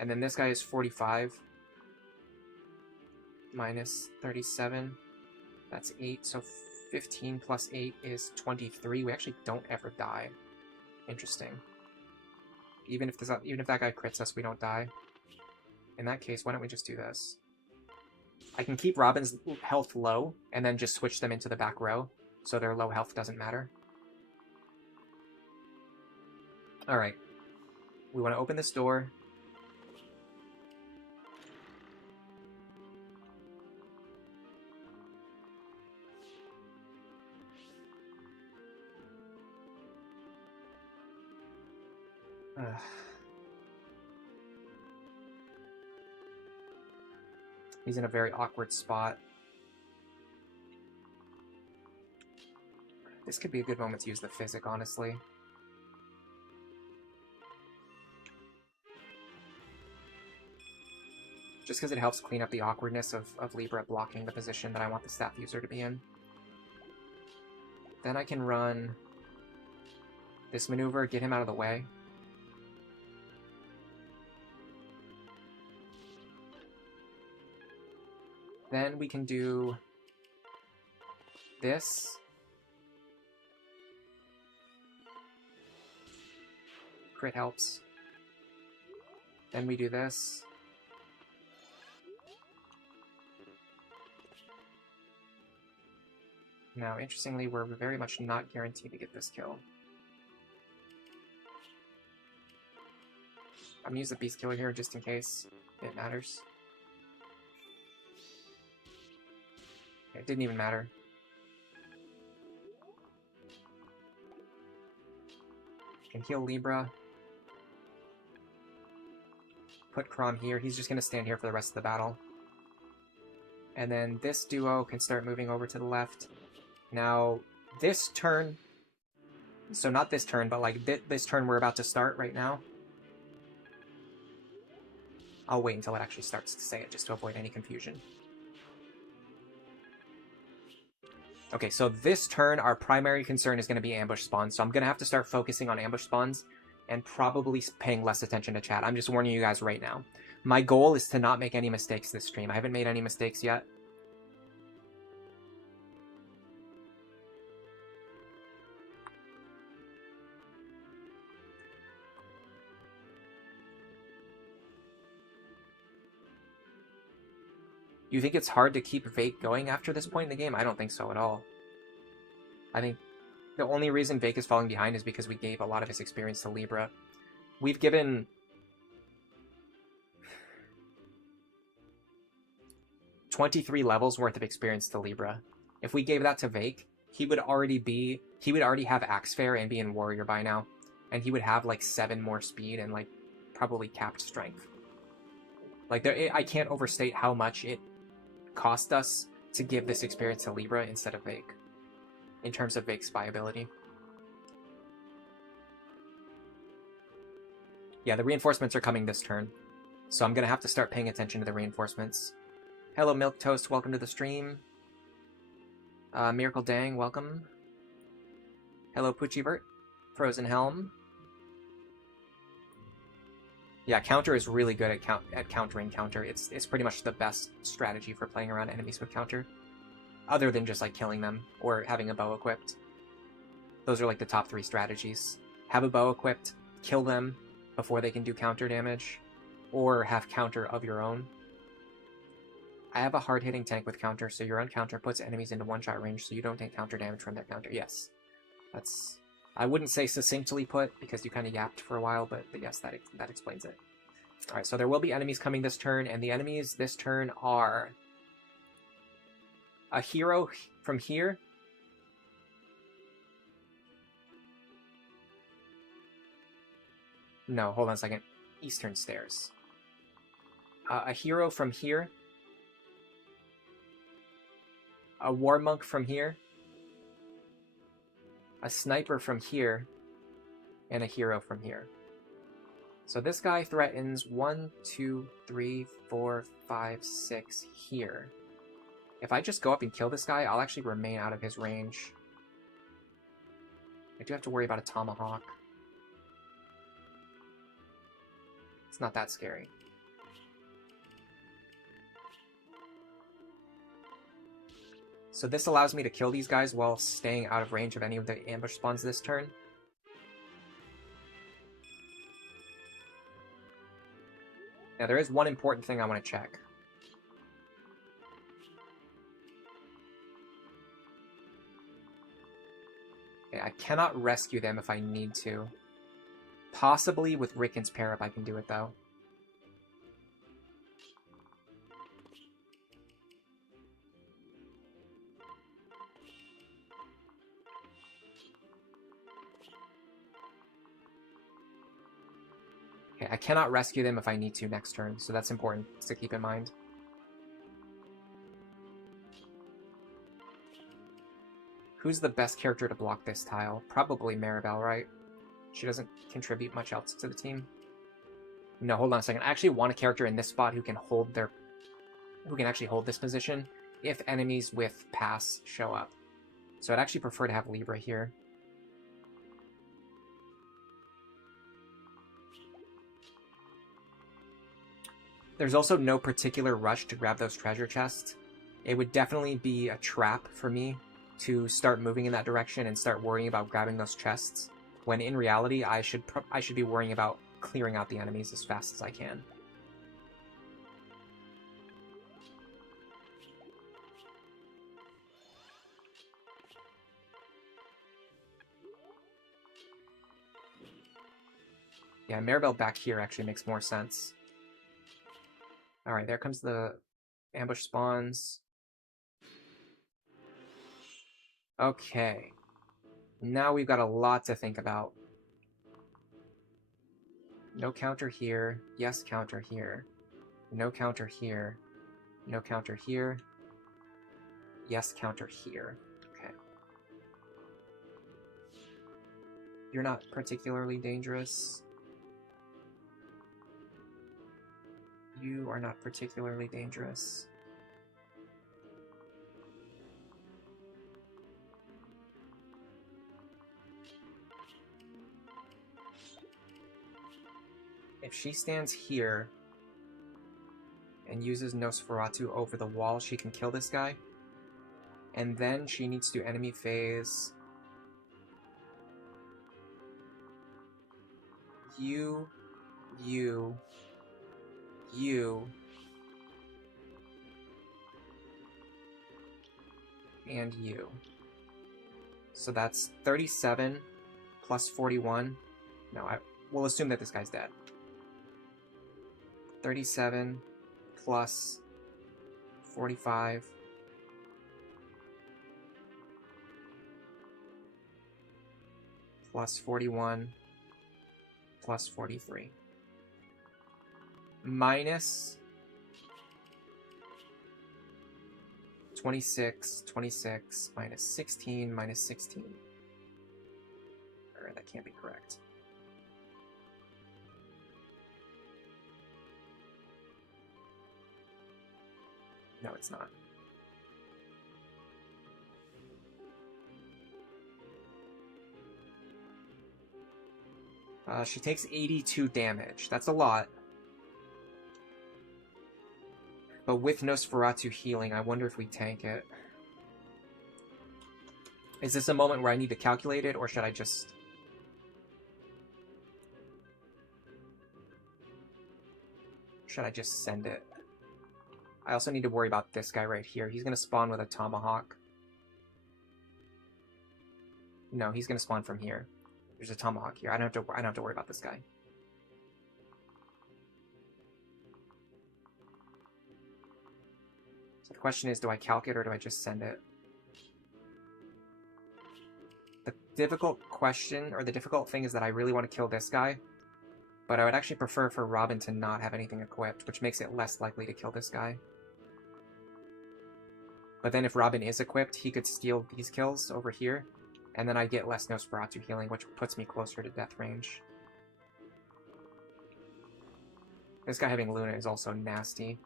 And then this guy is 45 minus 37. That's 8, so 15 plus 8 is 23. We actually don't ever die. Interesting. Even if that guy crits us, we don't die. In that case, why don't we just do this? I can keep Robin's health low, and then just switch them into the back row, so their low health doesn't matter. Alright. We want to open this door. He's in a very awkward spot. This could be a good moment to use the Physic, honestly. just because it helps clean up the awkwardness of Libra blocking the position that I want the staff user to be in. Then I can run this maneuver, get him out of the way. Then we can do this. Crit helps. Then we do this. Now, interestingly, we're very much not guaranteed to get this kill. I'm gonna use the Beast Killer here just in case it matters. It didn't even matter. Can heal Libra. Put Crom here. He's just going to stand here for the rest of the battle. And then this duo can start moving over to the left. Now, this turn... So not this turn, but like this turn we're about to start right now. I'll wait until it actually starts to say it, just to avoid any confusion. Okay, so this turn, our primary concern is going to be ambush spawns, so I'm going to have to start focusing on ambush spawns and probably paying less attention to chat. I'm just warning you guys right now. My goal is to not make any mistakes this stream. I haven't made any mistakes yet. You think it's hard to keep Vaike going after this point in the game? I don't think so at all. I think the only reason Vaike is falling behind is because we gave a lot of his experience to Libra. We've given 23 levels worth of experience to Libra. If we gave that to Vaike, he would already have Axe Fair and be in Warrior by now. And he would have like 7 more speed and like probably capped strength. Like I can't overstate how much it cost us to give this experience to Libra instead of Vaike, in terms of Vaike's viability. Yeah, the reinforcements are coming this turn, so I'm gonna have to start paying attention to the reinforcements. Hello, Milk Toast, welcome to the stream. Miracle Dang, welcome. Hello, Poochievert. Frozen Helm. Yeah, counter is really good at countering counter. It's pretty much the best strategy for playing around enemies with counter. Other than just like killing them or having a bow equipped. Those are like the top 3 strategies. Have a bow equipped, kill them before they can do counter damage, or have counter of your own. I have a hard-hitting tank with counter, so your own counter puts enemies into one-shot range so you don't take counter damage from their counter. Yes. That's... I wouldn't say succinctly put, because you kind of yapped for a while, but yes, that explains it. Alright, so there will be enemies coming this turn, and the enemies this turn are... a hero from here. No, hold on a second. Eastern Stairs. A hero from here. A war monk from here. A sniper from here. And a hero from here. So this guy threatens 1, 2, 3, 4, 5, 6 here. If I just go up and kill this guy, I'll actually remain out of his range. I do have to worry about a tomahawk. It's not that scary. So this allows me to kill these guys while staying out of range of any of the ambush spawns this turn. Now there is one important thing I want to check. Okay, I cannot rescue them if I need to. Possibly with Ricken's Parap I can do it though. Okay, I cannot rescue them if I need to next turn, so that's important to keep in mind. Who's the best character to block this tile? Probably Maribel, right? She doesn't contribute much else to the team. No, hold on a second. I actually want a character in this spot who can actually hold this position if enemies with pass show up. So I'd actually prefer to have Libra here. There's also no particular rush to grab those treasure chests. It would definitely be a trap for me to start moving in that direction and start worrying about grabbing those chests, when in reality I should be worrying about clearing out the enemies as fast as I can. Yeah, Maribel back here actually makes more sense. Alright, there comes the ambush spawns. Okay. Now we've got a lot to think about. No counter here. Yes, counter here. No counter here. No counter here. Yes, counter here. Okay. You're not particularly dangerous. You are not particularly dangerous. If she stands here and uses Nosferatu over the wall, she can kill this guy. And then she needs to do enemy phase. You, and you. So that's 37 plus 41. No, we'll assume that this guy's dead. 37 plus 45 plus 41 plus 43 minus 26 minus 16 minus 16. Or that can't be correct. No, it's not. She takes 82 damage. That's a lot. But with Nosferatu healing, I wonder if we tank it. Is this a moment where I need to calculate it, or should I just... send it? I also need to worry about this guy right here. He's going to spawn with a tomahawk. No, he's going to spawn from here. There's a tomahawk here. I don't have to worry about this guy. So the question is, do I calc it or do I just send it? The difficult question, or the difficult thing, is that I really want to kill this guy. But I would actually prefer for Robin to not have anything equipped, which makes it less likely to kill this guy. But then if Robin is equipped, he could steal these kills over here, and then I get less Nosferatu healing, which puts me closer to death range. This guy having Luna is also nasty.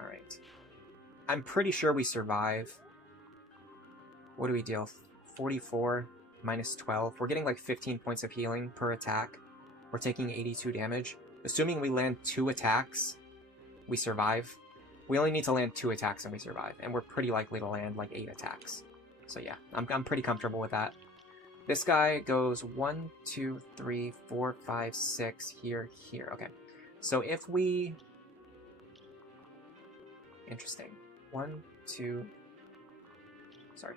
Alright. I'm pretty sure we survive. What do we deal? 44 minus 12. We're getting like 15 points of healing per attack. We're taking 82 damage. Assuming we land 2 attacks, we survive. We only need to land 2 attacks and we survive. And we're pretty likely to land like 8 attacks. So yeah, I'm pretty comfortable with that. This guy goes 1, 2, 3, 4, 5, 6, here, here. Okay. So if we... Interesting. 1, 2... Sorry.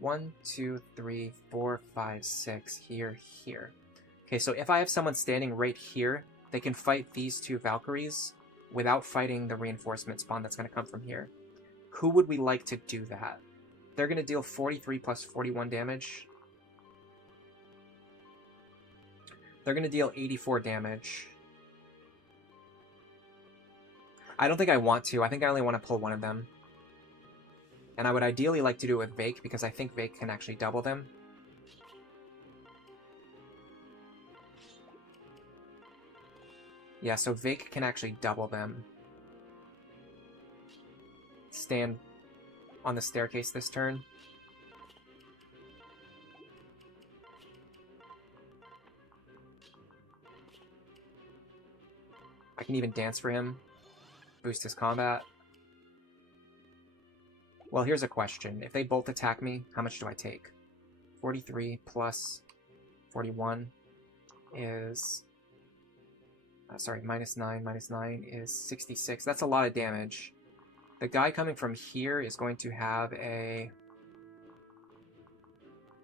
1, 2, 3, 4, 5, 6, here, here. Okay, so if I have someone standing right here, they can fight these 2 Valkyries without fighting the reinforcement spawn that's going to come from here. Who would we like to do that? They're going to deal 43 plus 41 damage. They're going to deal 84 damage. I don't think I want to. I think I only want to pull one of them. And I would ideally like to do it with Vaike, because I think Vaike can actually double them. Yeah, so Vaike can actually double them. Stand on the staircase this turn. I can even dance for him. Boost his combat. Well, here's a question. If they both attack me, how much do I take? 43 plus 41 is... sorry, minus 9 is 66. That's a lot of damage. The guy coming from here is going to have a...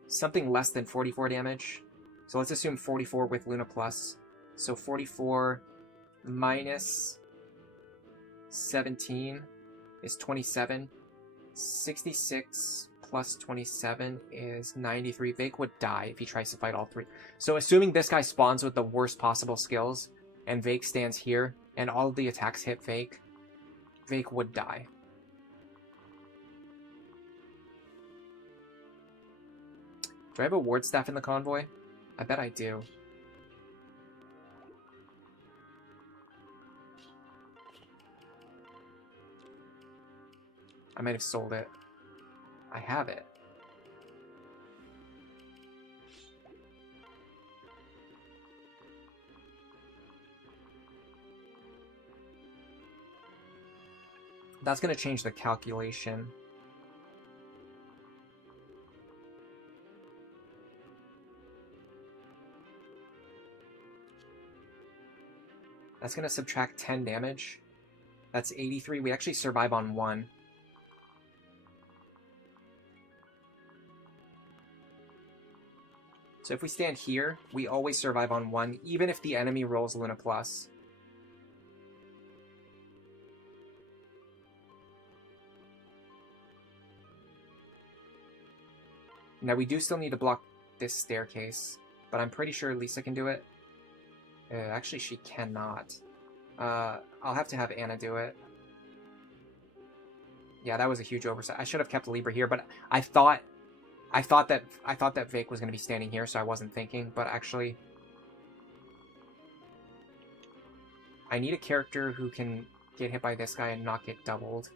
something less than 44 damage. So let's assume 44 with Luna Plus. So 44 minus 17 is 27. 66 plus 27 is 93. Vaike would die if he tries to fight all three. So assuming this guy spawns with the worst possible skills, and Vaike stands here, and all of the attacks hit Vaike, Vaike would die. Do I have a ward staff in the convoy? I bet I do. I might have sold it. I have it. That's going to change the calculation. That's going to subtract 10 damage. That's 83. We actually survive on 1. So if we stand here, we always survive on 1, even if the enemy rolls Luna Plus. Now we do still need to block this staircase, but I'm pretty sure Lisa can do it. Actually, she cannot. I'll have to have Anna do it. Yeah, that was a huge oversight. I should have kept Libra here, but I thought that Vaike was going to be standing here, so I wasn't thinking. But actually, I need a character who can get hit by this guy and not get doubled.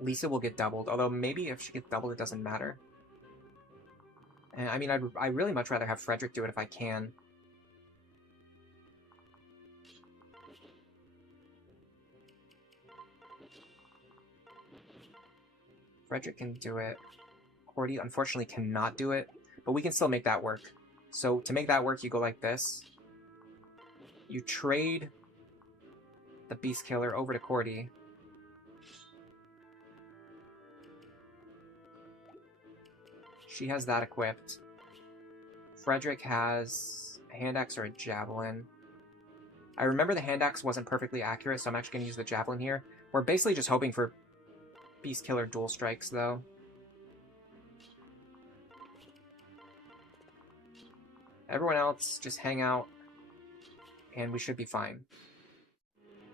Lisa will get doubled, although maybe if she gets doubled, it doesn't matter. And I mean, I'd really much rather have Frederick do it if I can. Frederick can do it. Cordy, unfortunately, cannot do it, but we can still make that work. So to make that work, you go like this. You trade the Beast Killer over to Cordy. She has that equipped. Frederick has a hand axe or a javelin. I remember the hand axe wasn't perfectly accurate, so I'm actually going to use the javelin here. We're basically just hoping for Beast Killer dual strikes, though. Everyone else, just hang out, and we should be fine.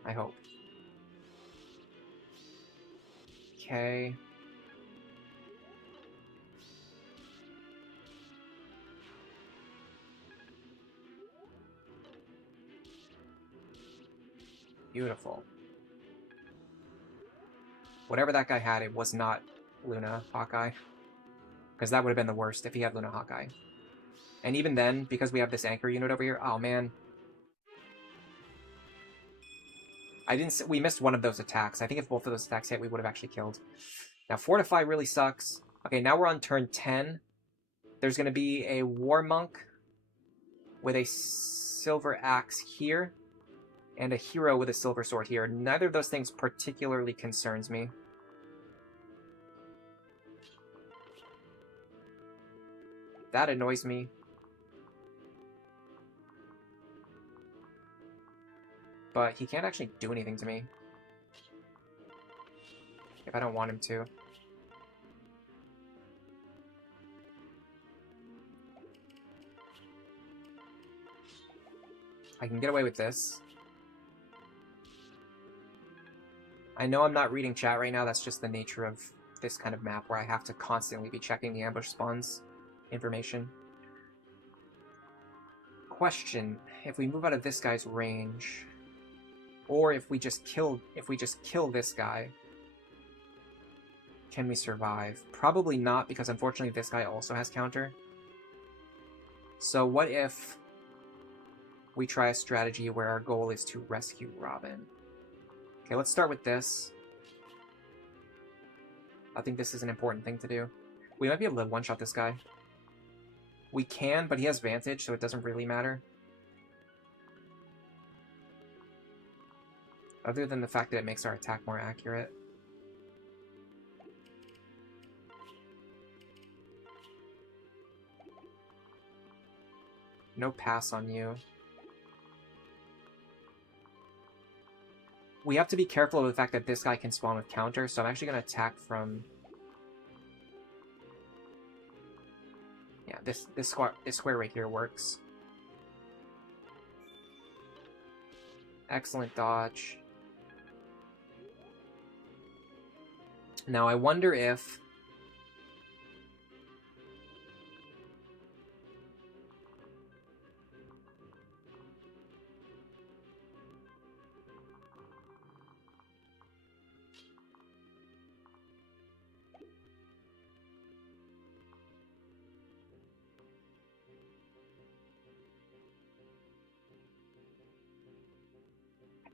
I hope. Okay. Beautiful. Whatever that guy had, it was not Luna Hawkeye. Because that would have been the worst if he had Luna Hawkeye. And even then, because we have this anchor unit over here, oh man. We missed one of those attacks. I think if both of those attacks hit, we would have actually killed. Now, Fortify really sucks. Okay, now we're on turn 10. There's going to be a War Monk with a Silver Axe here, and a hero with a silver sword here. Neither of those things particularly concerns me. That annoys me. But he can't actually do anything to me. If I don't want him to. I can get away with this. I know I'm not reading chat right now, that's just the nature of this kind of map where I have to constantly be checking the ambush spawns information. Question, if we move out of this guy's range, or if we just kill this guy, can we survive? Probably not, because unfortunately this guy also has counter. So what if we try a strategy where our goal is to rescue Robin? Okay, let's start with this. I think this is an important thing to do. We might be able to one-shot this guy. We can, but he has Vantage, so it doesn't really matter. Other than the fact that it makes our attack more accurate. No pass on you. We have to be careful of the fact that this guy can spawn with counter, so I'm actually going to attack from... Yeah, this square right here works. Excellent dodge. Now I wonder if...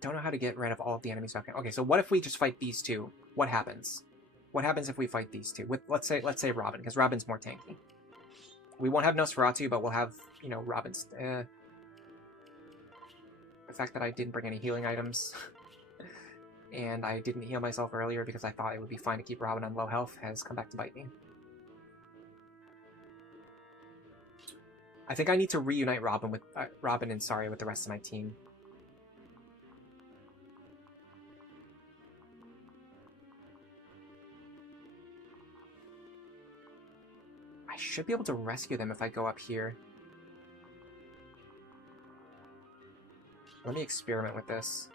don't know how to get rid of all of the enemies back. Okay, so what if we just fight these two? What happens? What happens if we fight these two? With let's say Robin, because Robin's more tanky. We won't have Nosferatu, but we'll have, you know, Robin's... the fact that I didn't bring any healing items and I didn't heal myself earlier because I thought it would be fine to keep Robin on low health has come back to bite me. I think I need to reunite Robin and Tharja with the rest of my team. I should be able to rescue them if I go up here. Let me experiment with this.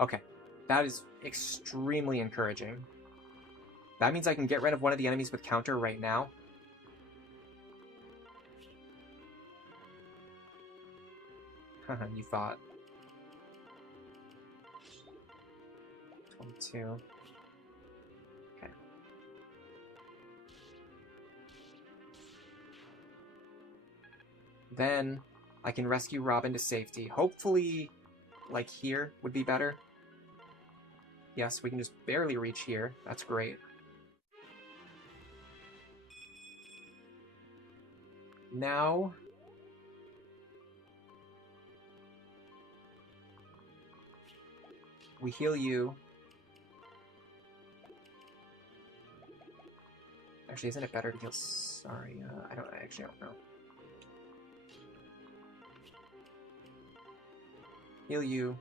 Okay, that is extremely encouraging. That means I can get rid of one of the enemies with counter right now. Haha, you thought. 22. Okay. Then I can rescue Robin to safety. Hopefully, like here would be better. Yes, we can just barely reach here. That's great. Now... we heal you. Actually, isn't it better to heal... Sorry, I actually don't know. Heal you.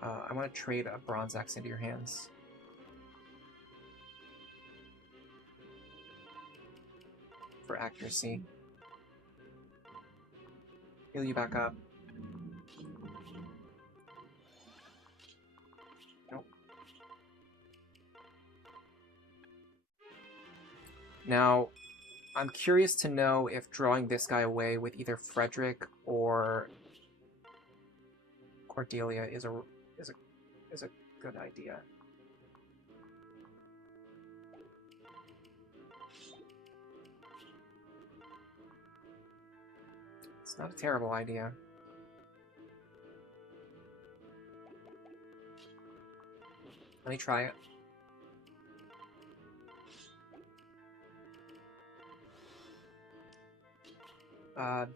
I want to trade a Bronze Axe into your hands. For accuracy. Heal you back up. Nope. Now, I'm curious to know if drawing this guy away with either Frederick or Cordelia is a good idea. It's not a terrible idea. Let me try it.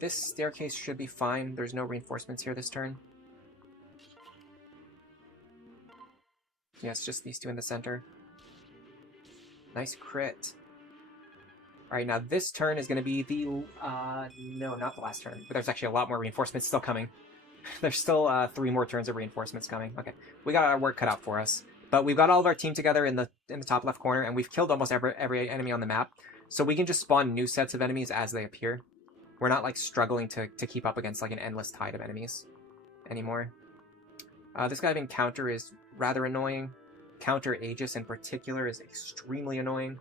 This staircase should be fine. There's no reinforcements here this turn. Yeah, it's just these two in the center. Nice crit. Alright, now this turn is going to be the... no, not the last turn. But there's actually a lot more reinforcements still coming. There's still 3 more turns of reinforcements coming. Okay, we got our work cut out for us. But we've got all of our team together in the top left corner, and we've killed almost every enemy on the map. So we can just spawn new sets of enemies as they appear. We're not like struggling to keep up against like an endless tide of enemies anymore. This guy of Encounter is rather annoying. Counter Aegis in particular is extremely annoying.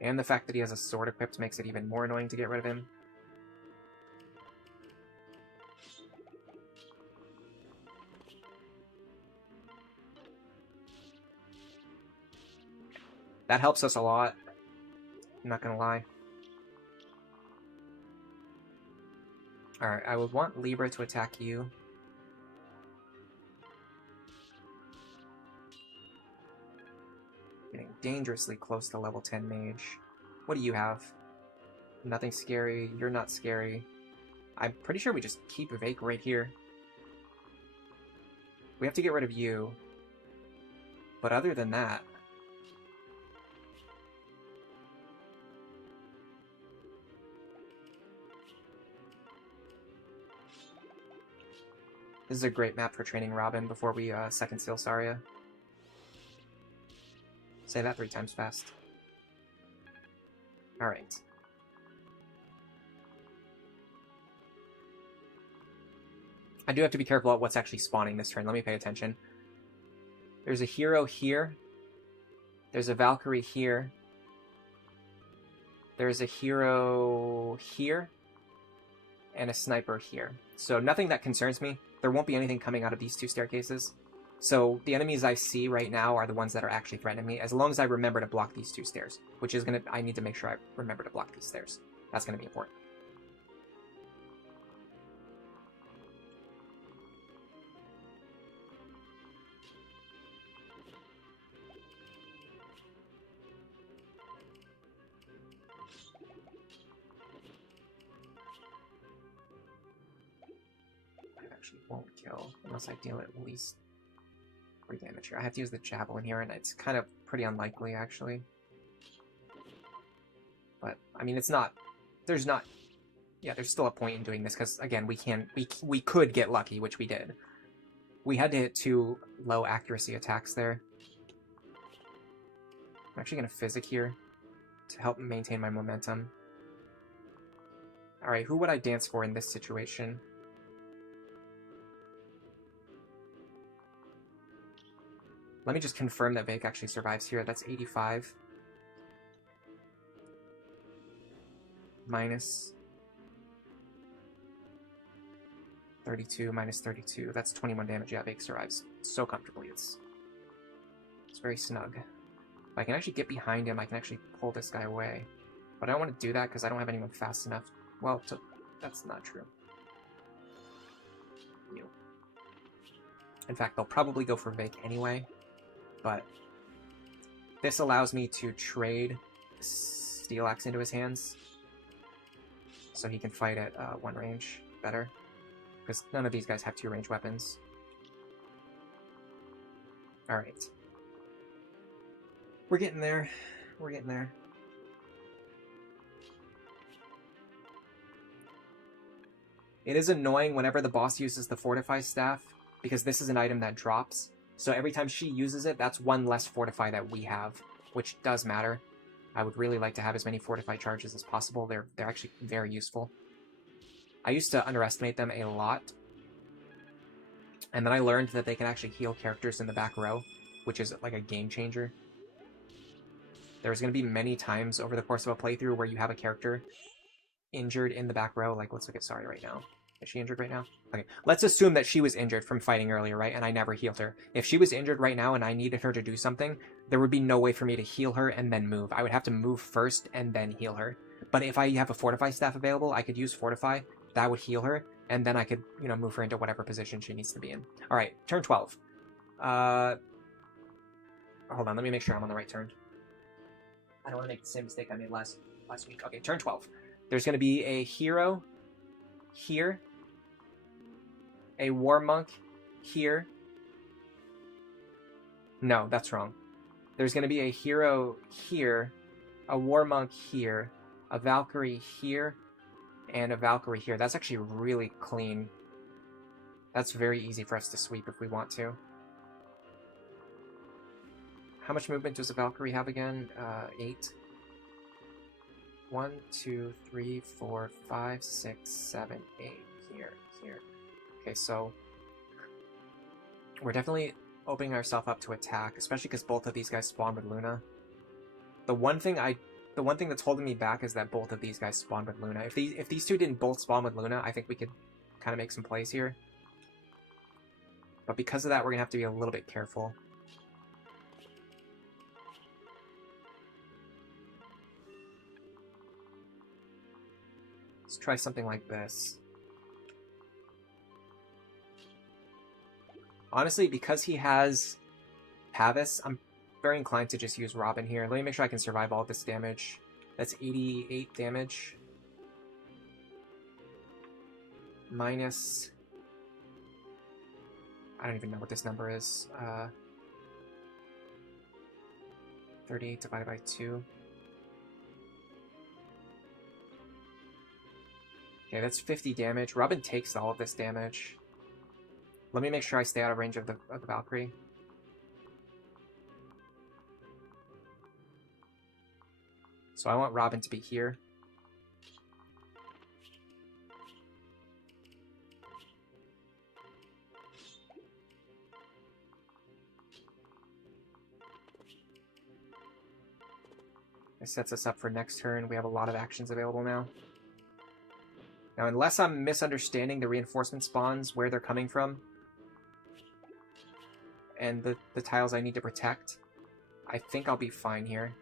And the fact that he has a sword equipped makes it even more annoying to get rid of him. That helps us a lot. I'm not gonna lie. Alright, I would want Libra to attack you. Getting dangerously close to level 10 mage. What do you have? Nothing scary. You're not scary. I'm pretty sure we just keep Vaike right here. We have to get rid of you. But other than that... This is a great map for training Robin before we second seal Tharja. Say that 3 times fast. Alright. I do have to be careful about what's actually spawning this turn. Let me pay attention. There's a hero here. There's a Valkyrie here. There's a hero here. And a sniper here. So nothing that concerns me. There won't be anything coming out of these 2 staircases. So the enemies I see right now are the ones that are actually threatening me, as long as I remember to block these 2 stairs, which is gonna... I need to make sure I remember to block these stairs. That's gonna be important. Actually won't kill unless I deal at least 3 damage here. I have to use the javelin here, and it's kind of pretty unlikely, actually. But, I mean, it's not... There's not... Yeah, there's still a point in doing this, because, again, we could get lucky, which we did. We had to hit 2 low accuracy attacks there. I'm actually going to Physic here to help maintain my momentum. Alright, who would I dance for in this situation? Let me just confirm that Vaike actually survives here. That's 85. Minus 32, minus 32. That's 21 damage. Yeah, Vaike survives so comfortably. It's very snug. If I can actually get behind him, I can actually pull this guy away. But I don't want to do that because I don't have anyone fast enough. Well, that's not true. You. In fact, they'll probably go for Vaike anyway. But this allows me to trade Steel Axe into his hands, so he can fight at 1 range better, because none of these guys have 2 range weapons. Alright. We're getting there. We're getting there. It is annoying whenever the boss uses the Fortify Staff, because this is an item that drops. So every time she uses it, that's 1 less Fortify that we have, which does matter. I would really like to have as many Fortify charges as possible. They're actually very useful. I used to underestimate them a lot. And then I learned that they can actually heal characters in the back row, which is like a game changer. There's going to be many times over the course of a playthrough where you have a character injured in the back row. Like, let's look at Tharja right now. Is she injured right now? Okay, let's assume that she was injured from fighting earlier, right? And I never healed her. If she was injured right now and I needed her to do something, there would be no way for me to heal her and then move. I would have to move first and then heal her. But if I have a Fortify Staff available, I could use Fortify. That would heal her, and then I could, you know, move her into whatever position she needs to be in. Alright, turn 12. Hold on, let me make sure I'm on the right turn. I don't want to make the same mistake I made last week. Okay, turn 12. There's going to be a hero here. A War Monk here. No, that's wrong. There's going to be a hero here, a War Monk here, a Valkyrie here, and a Valkyrie here. That's actually really clean. That's very easy for us to sweep if we want to. How much movement does a Valkyrie have again? 8. 1, 2, 3, 4, 5, 6, 7, 8. Here. Okay, so we're definitely opening ourselves up to attack, especially because both of these guys spawn with Luna. The one thing that's holding me back is that both of these guys spawn with Luna. If these two didn't both spawn with Luna, I think we could kind of make some plays here. But because of that, we're gonna have to be a little bit careful. Let's try something like this. Honestly, because he has Pavis, I'm very inclined to just use Robin here. Let me make sure I can survive all this damage. That's 88 damage. Minus... I don't even know what this number is. 38 divided by 2. Okay, that's 50 damage. Robin takes all of this damage. Let me make sure I stay out of range of the Valkyrie. So I want Robin to be here. This sets us up for next turn. We have a lot of actions available now. Now, unless I'm misunderstanding the reinforcement spawns, where they're coming from, and the tiles I need to protect, I think I'll be fine here.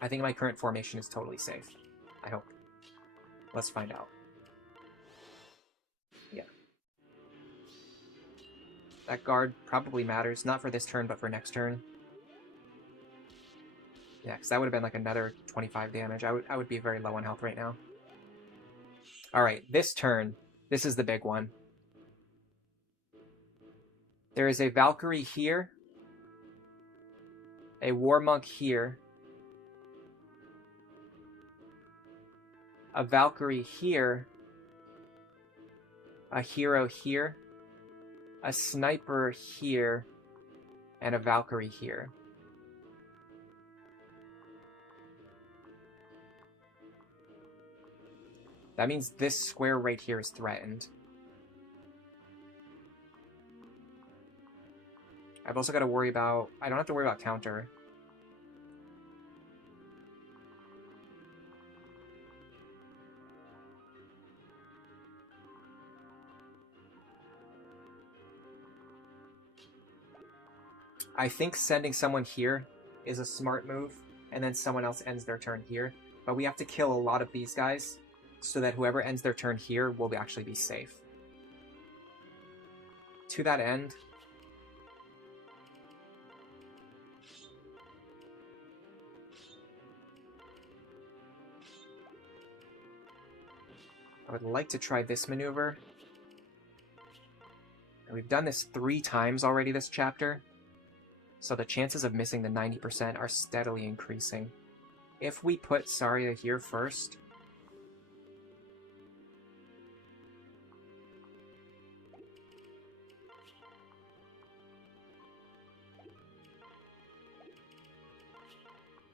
I think my current formation is totally safe. I hope. Let's find out. Yeah. That guard probably matters, not for this turn, but for next turn. Yeah, because that would have been like another 25 damage. I would be very low on health right now. Alright, this turn, this is the big one. There is a Valkyrie here, a War Monk here, a Valkyrie here, a hero here, a sniper here, and a Valkyrie here. That means this square right here is threatened. I've also got to worry about... I don't have to worry about counter. I think sending someone here is a smart move, and then someone else ends their turn here. But we have to kill a lot of these guys, so that whoever ends their turn here will actually be safe. To that end, I would like to try this maneuver. And we've done this 3 times already this chapter, so the chances of missing the 90% are steadily increasing. If we put Tharja here first,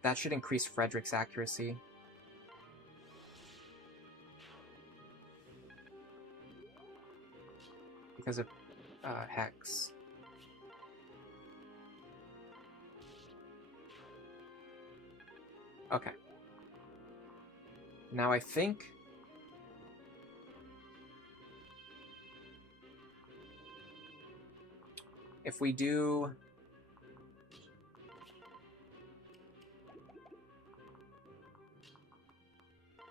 that should increase Frederick's accuracy. Because of Hex. Okay. Now I think... if we do...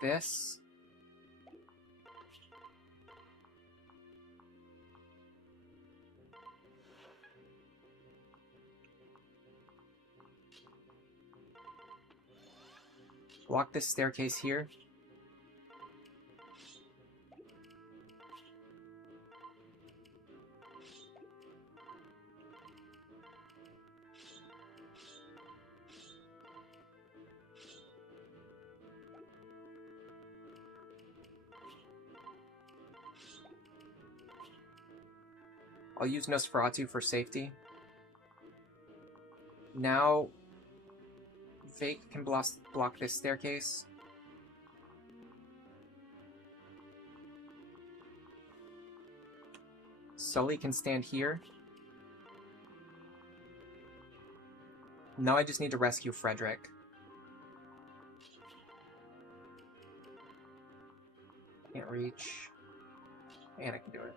this... block this staircase here. I'll use Nosferatu for safety. Now, Vaike can block this staircase. Sully can stand here. Now I just need to rescue Frederick. Can't reach. And I can do it.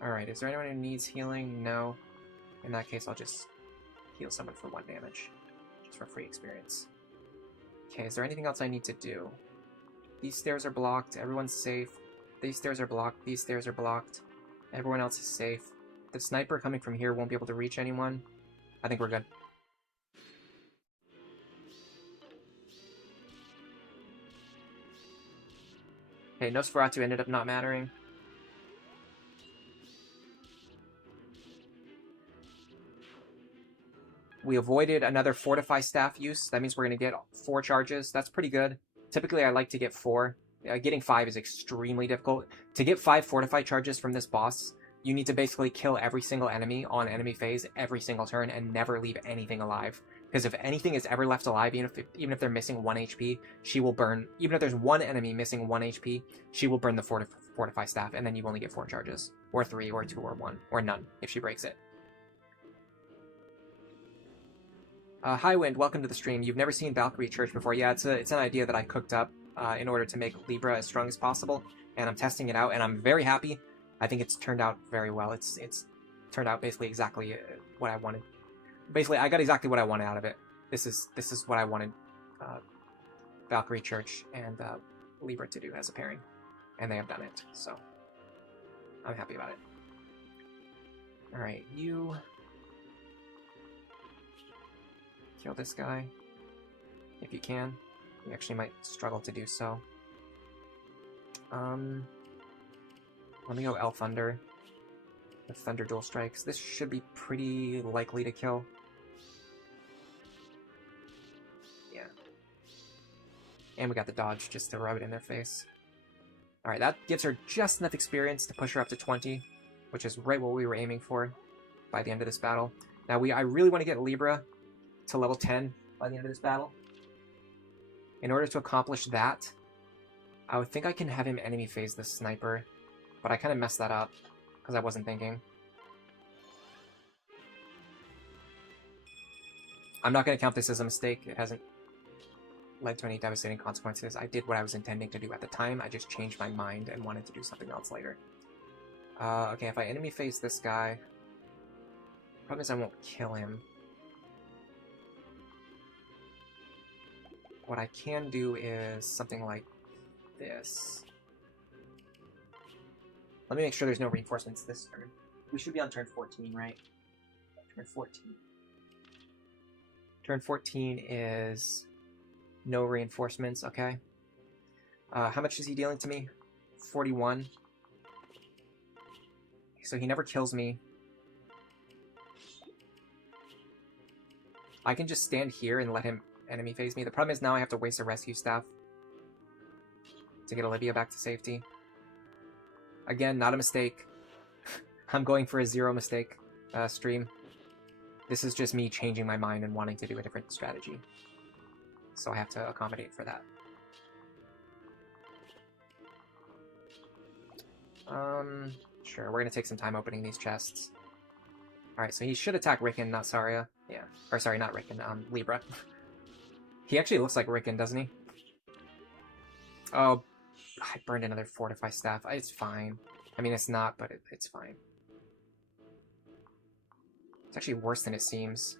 Alright, is there anyone who needs healing? No. In that case, I'll just heal someone for 1 damage. Just for free experience. Okay, is there anything else I need to do? These stairs are blocked. Everyone's safe. These stairs are blocked. These stairs are blocked. Everyone else is safe. The sniper coming from here won't be able to reach anyone. I think we're good. Okay, Nosferatu ended up not mattering. We avoided another Fortify Staff use. That means we're going to get 4 charges. That's pretty good. Typically, I like to get 4. Getting 5 is extremely difficult. To get 5 Fortify charges from this boss, you need to basically kill every single enemy on enemy phase every single turn and never leave anything alive. Because if anything is ever left alive, even if they're missing 1 HP, she will burn... Even if there's one enemy missing 1 HP, she will burn the Fortify Staff, and then you only get 4 charges. Or 3, or 2, or 1. Or none, if she breaks it. Highwind, welcome to the stream. You've never seen Valkyrie Church before. Yeah, it's an idea that I cooked up in order to make Libra as strong as possible, and I'm testing it out, and I'm very happy. I think it's turned out very well. It's turned out basically exactly what I wanted. Basically, I got exactly what I wanted out of it. This is what I wanted Valkyrie Church and Libra to do as a pairing, and they have done it, so I'm happy about it. Alright, you... kill this guy, if you can. You actually might struggle to do so. Let me go L Thunder. The Thunder Dual Strikes. This should be pretty likely to kill. Yeah. And we got the dodge just to rub it in their face. Alright, that gives her just enough experience to push her up to 20, which is right what we were aiming for by the end of this battle. Now, I really want to get Libra to level 10 by the end of this battle. In order to accomplish that, I would think I can have him enemy phase the sniper, but I kind of messed that up because I wasn't thinking. I'm not going to count this as a mistake. It hasn't led to any devastating consequences. I did what I was intending to do at the time. I just changed my mind and wanted to do something else later. Okay, if I enemy phase this guy, the problem is I won't kill him. What I can do is something like this. Let me make sure there's no reinforcements this turn. We should be on turn 14, right? Turn 14. Turn 14 is no reinforcements, okay. How much is he dealing to me? 41. So he never kills me. I can just stand here and let him enemy phase me. The problem is now I have to waste a rescue staff to get Olivia back to safety. Again, not a mistake. I'm going for a 0 mistake stream. This is just me changing my mind and wanting to do a different strategy. So I have to accommodate for that. Sure, we're gonna take some time opening these chests. Alright, so he should attack Rickon, not Tharja. Yeah. Or sorry, not Rickon, Libra. He actually looks like Rickon, doesn't he? Oh, I burned another Fortify Staff. It's fine. I mean, it's not, but it's fine. It's actually worse than it seems.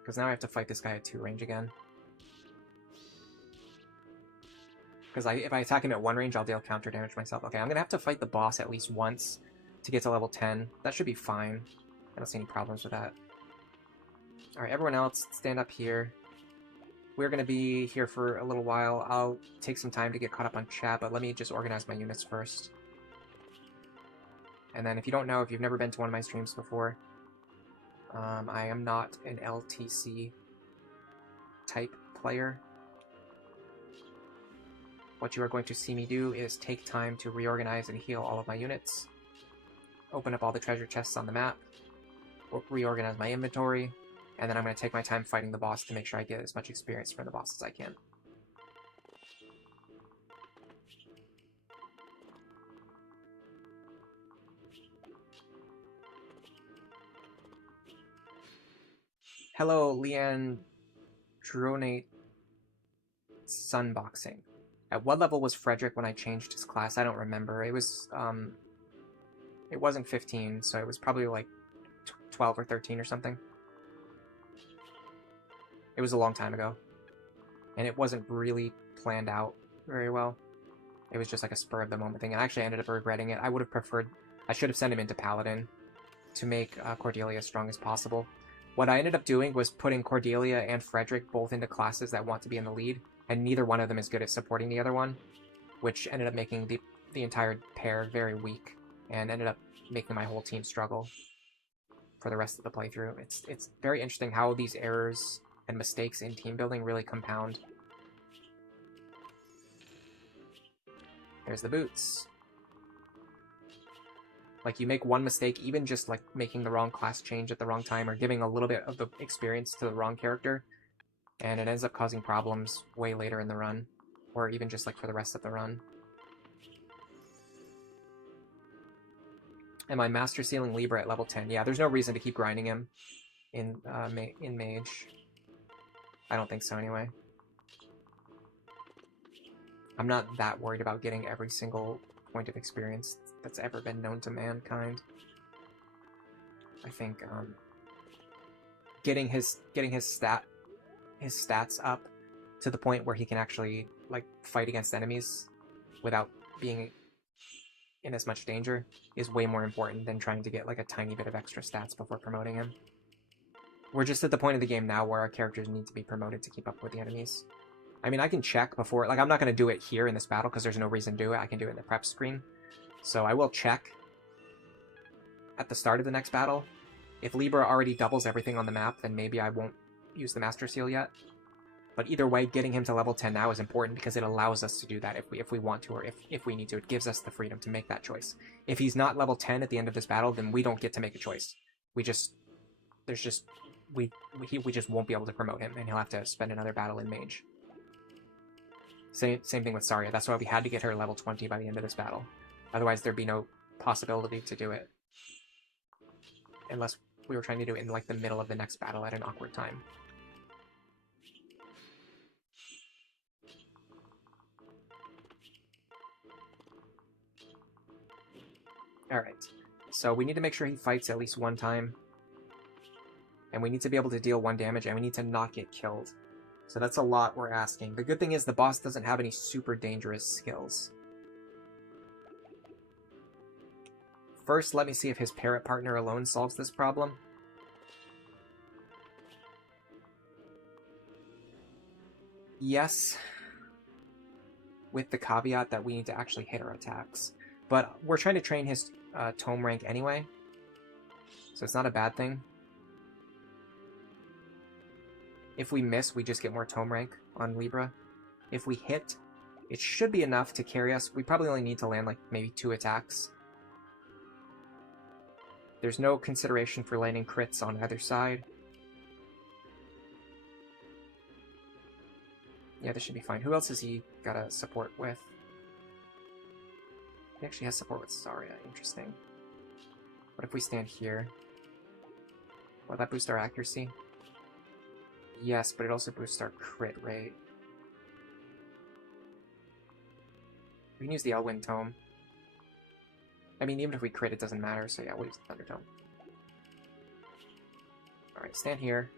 Because now I have to fight this guy at 2 range again. Because if I attack him at 1 range, I'll deal counter damage myself. Okay, I'm going to have to fight the boss at least once to get to level 10. That should be fine. I don't see any problems with that. Alright, everyone else, stand up here. We're going to be here for a little while. I'll take some time to get caught up on chat, but let me just organize my units first. And then if you don't know, if you've never been to one of my streams before, I am not an LTC type player. What you are going to see me do is take time to reorganize and heal all of my units, open up all the treasure chests on the map, reorganize my inventory, and then I'm going to take my time fighting the boss to make sure I get as much experience from the boss as I can. Hello, Leanne Dronate Sunboxing. At what level was Frederick when I changed his class? I don't remember. It was, it wasn't 15, so it was probably like 12 or 13 or something. It was a long time ago. And it wasn't really planned out very well. It was just like a spur of the moment thing. And I actually ended up regretting it. I would have preferred... I should have sent him into Paladin to make Cordelia as strong as possible. What I ended up doing was putting Cordelia and Frederick both into classes that want to be in the lead, and neither one of them is good at supporting the other one, which ended up making the entire pair very weak, and ended up making my whole team struggle for the rest of the playthrough. It's very interesting how these errors and mistakes in team building really compound. There's the boots. Like, you make one mistake, even just like making the wrong class change at the wrong time or giving a little bit of the experience to the wrong character, and it ends up causing problems way later in the run, or even just like for the rest of the run. Am I master sealing Libra at level 10? Yeah, there's no reason to keep grinding him in Mage. I don't think so anyway. I'm not that worried about getting every single point of experience that's ever been known to mankind. I think getting his stats up to the point where he can actually like fight against enemies without being in as much danger is way more important than trying to get like a tiny bit of extra stats before promoting him. We're just at the point of the game now where our characters need to be promoted to keep up with the enemies. I mean, I can check before, like, I'm not going to do it here in this battle because there's no reason to do it. I can do it in the prep screen. So I will check at the start of the next battle. If Libra already doubles everything on the map, then maybe I won't use the Master Seal yet. But either way, getting him to level 10 now is important because it allows us to do that if we want to, or if we need to. It gives us the freedom to make that choice. If he's not level 10 at the end of this battle, then we don't get to make a choice. We just won't be able to promote him, and he'll have to spend another battle in Mage. Same thing with Tharja. That's why we had to get her level 20 by the end of this battle. Otherwise, there'd be no possibility to do it. Unless we were trying to do it in like the middle of the next battle at an awkward time. Alright, so we need to make sure he fights at least one time. And we need to be able to deal 1 damage, and we need to not get killed. So that's a lot we're asking. The good thing is the boss doesn't have any super dangerous skills. First, let me see if his parrot partner alone solves this problem. Yes, with the caveat that we need to actually hit our attacks. But we're trying to train his tome rank anyway, so it's not a bad thing. If we miss, we just get more tome rank on Libra. If we hit, it should be enough to carry us. We probably only need to land like maybe 2 attacks. There's no consideration for landing crits on either side. Yeah, this should be fine. Who else has he got a support with? He actually has support with Tharja. Interesting. What if we stand here? Will that boost our accuracy? Yes, but it also boosts our crit rate. We can use the Elwind Tome. I mean, even if we crit, it doesn't matter, so yeah, we'll use the Thunder Tome. Alright, stand here.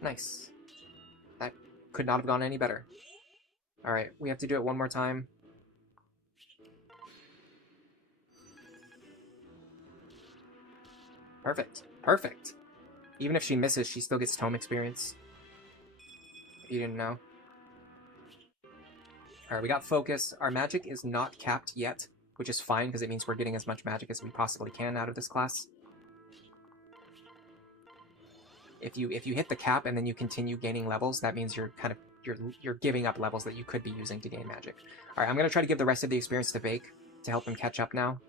Nice. That could not have gone any better. Alright, we have to do it one more time. Perfect. Perfect. Even if she misses, she still gets tome experience. If you didn't know. Alright, we got focus. Our magic is not capped yet, which is fine because it means we're getting as much magic as we possibly can out of this class. If you hit the cap and then you continue gaining levels, that means you're kind of you're giving up levels that you could be using to gain magic. All right, I'm gonna try to give the rest of the experience to Vaike to help him catch up now,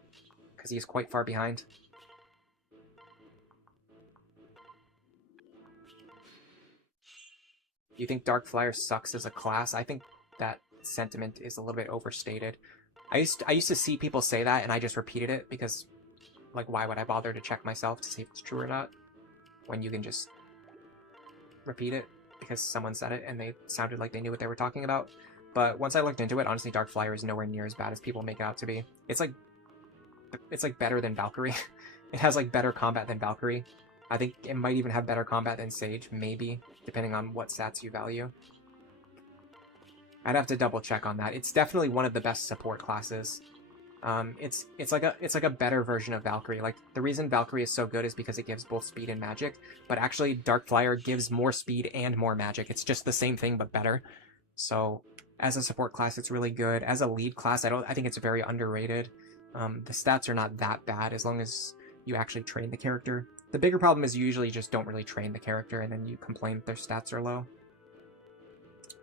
because he's quite far behind. You think Dark Flyer sucks as a class? I think that sentiment is a little bit overstated. I used to see people say that, and I just repeated it because, like, why would I bother to check myself to see if it's true or not when you can just repeat it because someone said it and they sounded like they knew what they were talking about. But once I looked into it, honestly, Dark Flyer is nowhere near as bad as people make it out to be. It's like better than Valkyrie. It has like better combat than Valkyrie. I think it might even have better combat than Sage, maybe, depending on what stats you value. I'd have to double check on that. It's definitely one of the best support classes. It's like a better version of Valkyrie. Like, the reason Valkyrie is so good is because it gives both speed and magic, but actually Dark Flyer gives more speed and more magic. It's just the same thing but better. So as a support class, it's really good. As a lead class, I think it's very underrated. The stats are not that bad as long as you actually train the character. The bigger problem is you usually just don't really train the character and then you complain that their stats are low.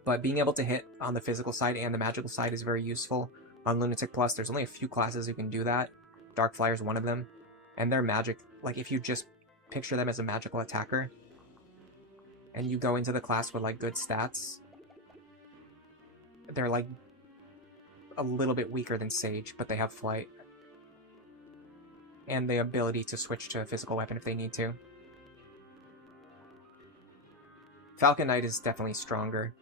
But being able to hit on the physical side and the magical side is very useful. On Lunatic Plus, there's only a few classes who can do that. Dark Flyer is one of them. And their magic, like, if you just picture them as a magical attacker, and you go into the class with, like, good stats, they're, like, a little bit weaker than Sage, but they have flight. And the ability to switch to a physical weapon if they need to. Falcon Knight is definitely stronger.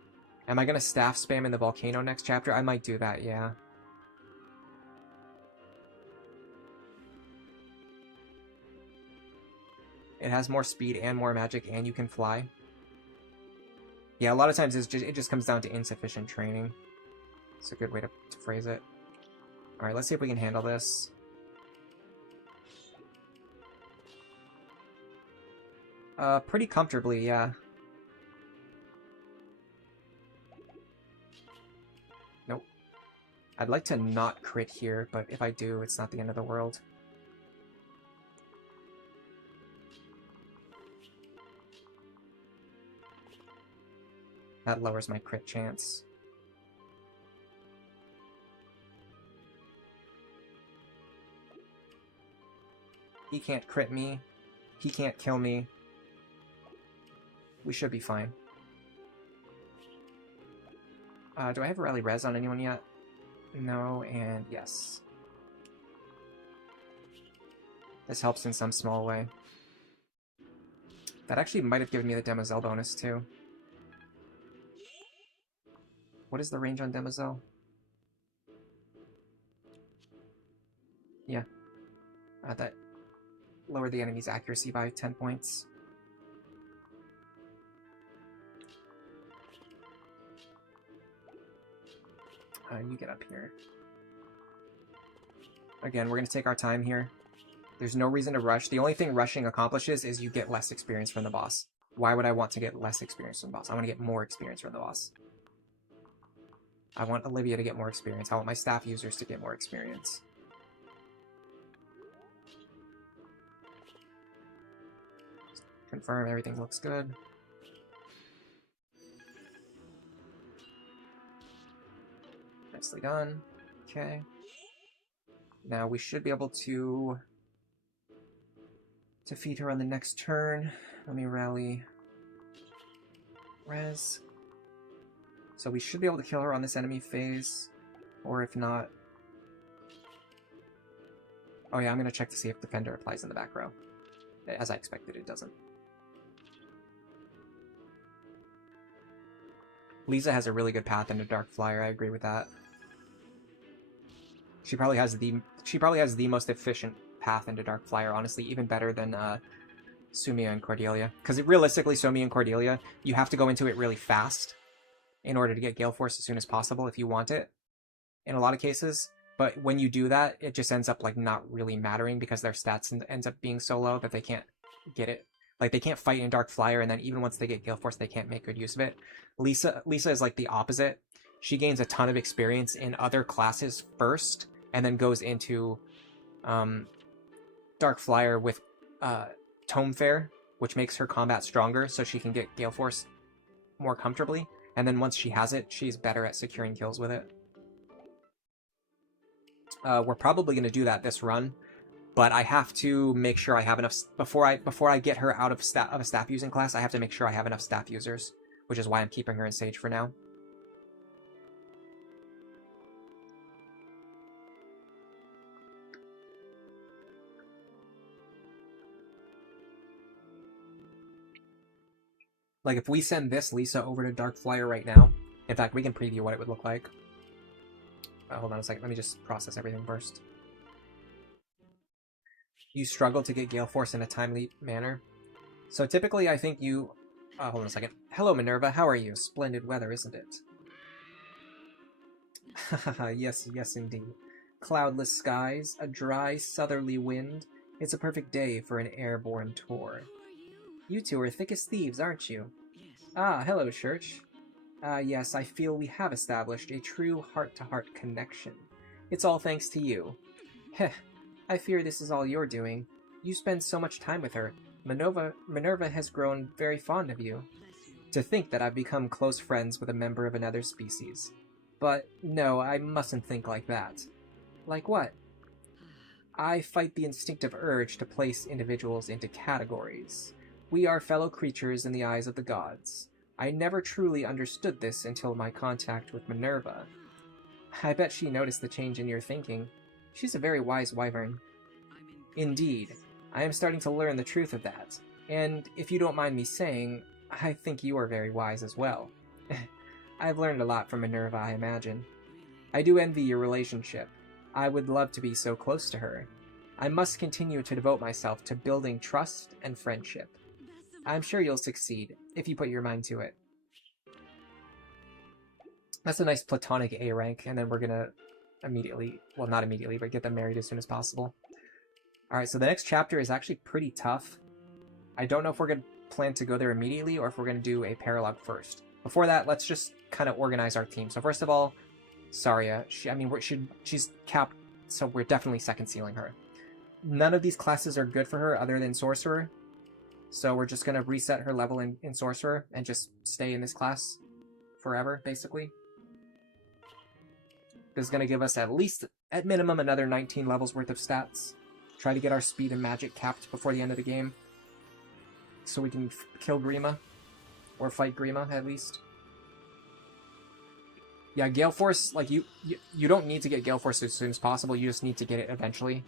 Am I going to staff spam in the volcano next chapter? I might do that, yeah. It has more speed and more magic, and you can fly. Yeah, a lot of times it just comes down to insufficient training. It's a good way to phrase it. Alright, let's see if we can handle this. Pretty comfortably, yeah. Nope. I'd like to not crit here, but if I do, it's not the end of the world. That lowers my crit chance. He can't crit me. He can't kill me. We should be fine. Do I have Rally Res on anyone yet? No, and yes. This helps in some small way. That actually might have given me the Demoiselle bonus, too. What is the range on Demoiselle? Yeah. That lowered the enemy's accuracy by 10 points. You get up here. Again, we're going to take our time here. There's no reason to rush. The only thing rushing accomplishes is you get less experience from the boss. Why would I want to get less experience from the boss? I want to get more experience from the boss. I want Olivia to get more experience. I want my staff users to get more experience. Just confirm everything looks good. Nicely done. Okay. Now we should be able to defeat her on the next turn. Let me rally Res. So we should be able to kill her on this enemy phase, or if not... Oh yeah, I'm going to check to see if Defender applies in the back row. As I expected, it doesn't. Lisa has a really good path into Dark Flyer, I agree with that. She probably has the most efficient path into Dark Flyer, honestly, even better than Sumia and Cordelia. Because realistically, Sumia and Cordelia, you have to go into it really fast in order to get Gale Force as soon as possible if you want it, in a lot of cases. But when you do that, it just ends up like not really mattering because their stats ends up being so low that they can't get it. Like, they can't fight in Dark Flyer, and then even once they get Gale Force, they can't make good use of it. Lisa is like the opposite. She gains a ton of experience in other classes first, and then goes into Dark Flyer with Tome Fair, which makes her combat stronger, so she can get Gale Force more comfortably. And then once she has it, she's better at securing kills with it. We're probably going to do that this run, but I have to make sure I have enough before I get her out of a staff using class. I have to make sure I have enough staff users, which is why I'm keeping her in Sage for now. Like, if we send this Lisa over to Dark Flyer right now, in fact, we can preview what it would look like. Hold on a second, let me just process everything first. You struggle to get Gale Force in a timely manner. So typically, I think you... hold on a second. Hello, Minerva, how are you? Splendid weather, isn't it? Yes, yes indeed. Cloudless skies, a dry southerly wind. It's a perfect day for an airborne tour. You two are thick as thieves, aren't you? Ah, hello, Church. Yes, I feel we have established a true heart-to-heart connection. It's all thanks to you. Heh, I fear this is all you're doing. You spend so much time with her. Minerva has grown very fond of you. To think that I've become close friends with a member of another species. But no, I mustn't think like that. Like what? I fight the instinctive urge to place individuals into categories. We are fellow creatures in the eyes of the gods. I never truly understood this until my contact with Minerva. I bet she noticed the change in your thinking. She's a very wise wyvern. Indeed, I am starting to learn the truth of that. And if you don't mind me saying, I think you are very wise as well. I've learned a lot from Minerva, I imagine. I do envy your relationship. I would love to be so close to her. I must continue to devote myself to building trust and friendship. I'm sure you'll succeed, if you put your mind to it. That's a nice platonic A rank, and then we're gonna immediately, well, not immediately, but get them married as soon as possible. Alright, so the next chapter is actually pretty tough. I don't know if we're gonna plan to go there immediately, or if we're gonna do a paralogue first. Before that, let's just kind of organize our team. So first of all, Tharja, she's capped, so we're definitely second sealing her. None of these classes are good for her other than Sorcerer. So we're just going to reset her level in Sorcerer and just stay in this class forever, basically. This is going to give us at least, at minimum, another 19 levels worth of stats. Try to get our speed and magic capped before the end of the game. So we can kill Grima. Or fight Grima, at least. Yeah, Gale Force, like, you don't need to get Gale Force as soon as possible, you just need to get it eventually.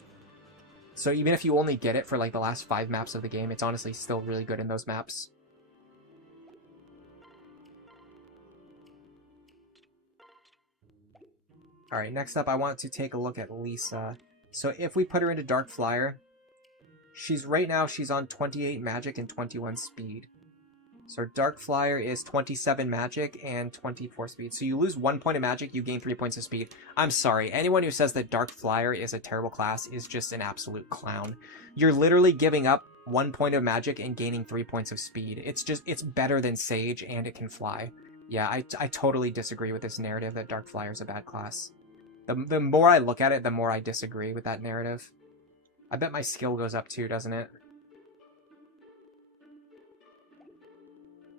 So even if you only get it for, like, the last 5 maps of the game, it's honestly still really good in those maps. Alright, next up I want to take a look at Lisa. So if we put her into Dark Flyer, right now she's on 28 magic and 21 speed. So Dark Flyer is 27 magic and 24 speed. So you lose 1 point of magic, you gain 3 points of speed. I'm sorry, anyone who says that Dark Flyer is a terrible class is just an absolute clown. You're literally giving up 1 point of magic and gaining 3 points of speed. It's better than Sage and it can fly. Yeah, I totally disagree with this narrative that Dark Flyer is a bad class. The more I look at it, the more I disagree with that narrative. I bet my skill goes up too, doesn't it?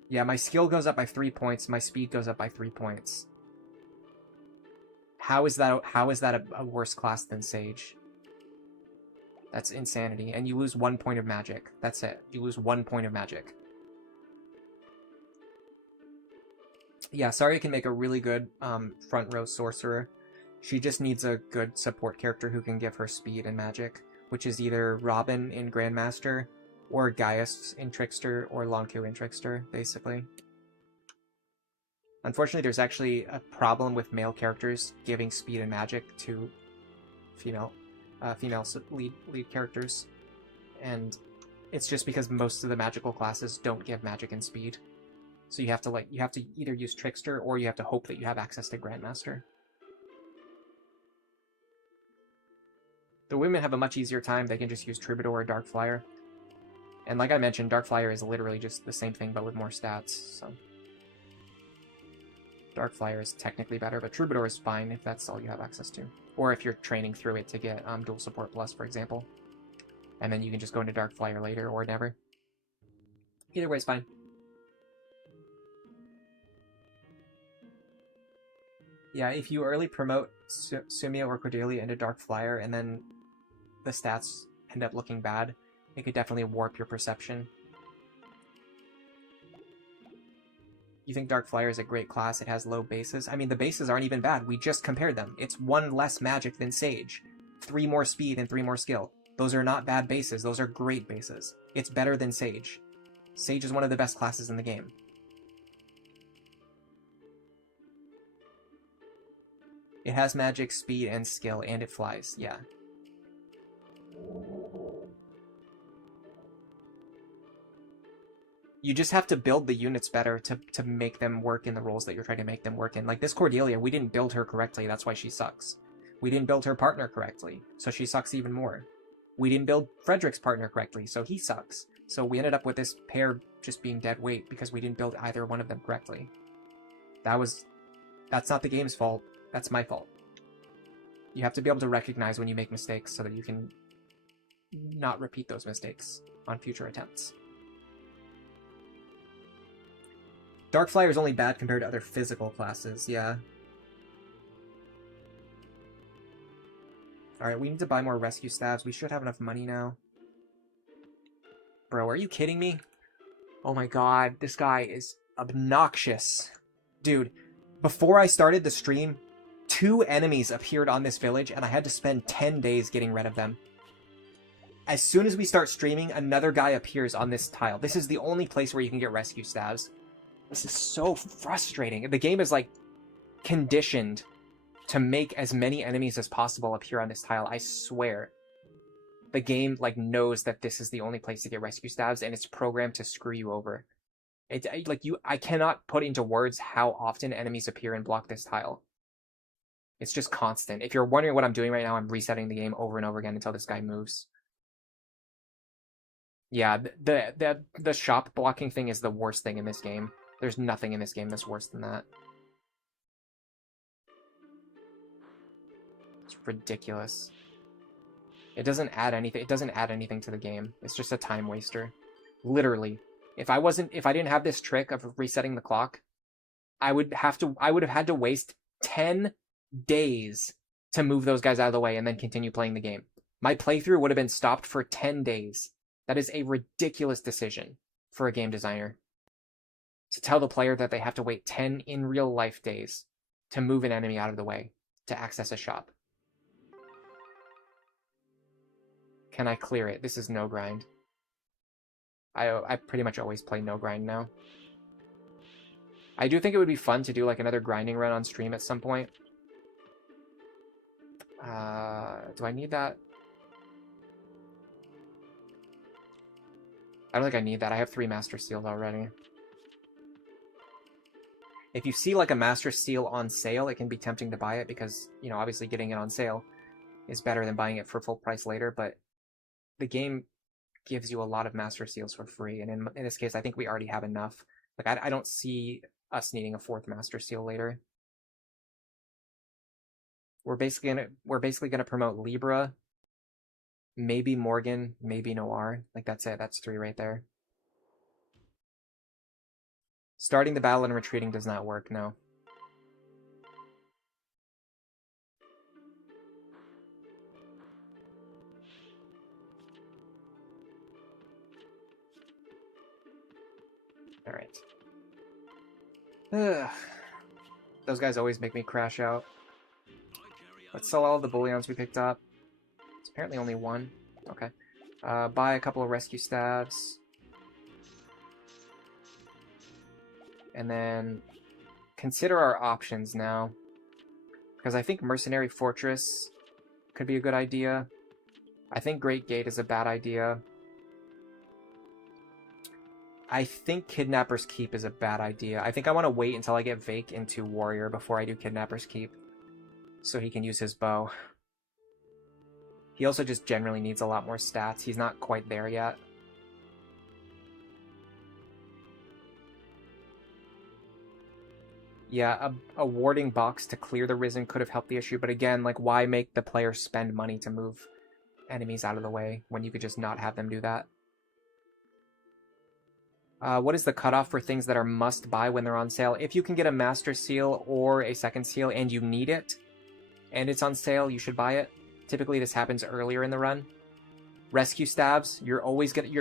Yeah, my skill goes up by 3 points, my speed goes up by 3 points. How is that a worse class than Sage? That's insanity. And you lose 1 point of magic. That's it. You lose 1 point of magic. Yeah, Tharja can make a really good front row sorcerer. She just needs a good support character who can give her speed and magic, which is either Robin in Grandmaster, or Gaius in Trickster, or Lonku in Trickster, basically. Unfortunately, there's actually a problem with male characters giving speed and magic to female lead characters, and it's just because most of the magical classes don't give magic and speed. So you have to either use Trickster, or you have to hope that you have access to Grandmaster. The women have a much easier time. They can just use Troubadour or Dark Flyer. And like I mentioned, Dark Flyer is literally just the same thing, but with more stats, so... Dark Flyer is technically better, but Troubadour is fine if that's all you have access to. Or if you're training through it to get dual support plus, for example. And then you can just go into Dark Flyer later or never. Either way is fine. Yeah, if you early promote Sumia or Cordelia into Dark Flyer and then the stats end up looking bad, it could definitely warp your perception. You think Dark Flyer is a great class, it has low bases? I mean, the bases aren't even bad, we just compared them. It's 1 less magic than Sage, 3 more speed and 3 more skill. Those are not bad bases, those are great bases. It's better than Sage. Sage is one of the best classes in the game. It has magic, speed, and skill, and it flies, yeah. You just have to build the units better to make them work in the roles that you're trying to make them work in. Like this Cordelia, we didn't build her correctly, that's why she sucks. We didn't build her partner correctly, so she sucks even more. We didn't build Frederick's partner correctly, so he sucks. So we ended up with this pair just being dead weight because we didn't build either one of them correctly. That's not the game's fault, that's my fault. You have to be able to recognize when you make mistakes so that you can not repeat those mistakes on future attempts. Dark Flyer is only bad compared to other physical classes, yeah. Alright, we need to buy more rescue staves. We should have enough money now. Bro, are you kidding me? Oh my god, this guy is obnoxious. Dude, before I started the stream, 2 enemies appeared on this village, and I had to spend 10 days getting rid of them. As soon as we start streaming, another guy appears on this tile. This is the only place where you can get rescue staves. This is so frustrating. The game is, like, conditioned to make as many enemies as possible appear on this tile. I swear. The game, like, knows that this is the only place to get rescue staves, and it's programmed to screw you over. I cannot put into words how often enemies appear and block this tile. It's just constant. If you're wondering what I'm doing right now, I'm resetting the game over and over again until this guy moves. Yeah, the shop blocking thing is the worst thing in this game. There's nothing in this game that's worse than that. It's ridiculous. It doesn't add anything. It doesn't add anything to the game. It's just a time waster. Literally. If I didn't have this trick of resetting the clock, I would have had to waste 10 days to move those guys out of the way and then continue playing the game. My playthrough would have been stopped for 10 days. That is a ridiculous decision for a game designer. To tell the player that they have to wait 10 in real life days to move an enemy out of the way to access a shop. Can I clear it? This is no grind. I pretty much always play no grind now. I do think it would be fun to do like another grinding run on stream at some point. Do I need that? I don't think I need that. I have 3 Master Seals already. If you see like a Master Seal on sale, it can be tempting to buy it because, you know, obviously getting it on sale is better than buying it for full price later, but the game gives you a lot of Master Seals for free, and in this case, I think we already have enough. Like, I don't see us needing a 4th Master Seal later. We're basically gonna promote Libra, maybe Morgan, maybe Noir. Like, that's it. That's 3 right there. Starting the battle and retreating does not work, no. Alright. Those guys always make me crash out. Let's sell all the bullions we picked up. It's apparently only 1. Okay. Buy a couple of rescue staves. And then consider our options now. Because I think Mercenary Fortress could be a good idea. I think Great Gate is a bad idea. I think Kidnapper's Keep is a bad idea. I think I want to wait until I get Vaike into Warrior before I do Kidnapper's Keep. So he can use his bow. He also just generally needs a lot more stats. He's not quite there yet. Yeah, a warding box to clear the Risen could have helped the issue, but again, like, why make the player spend money to move enemies out of the way when you could just not have them do that? What is the cutoff for things that are must buy when they're on sale? If you can get a Master Seal or a second seal and you need it, and it's on sale, you should buy it. Typically, this happens earlier in the run. Rescue stabs, you're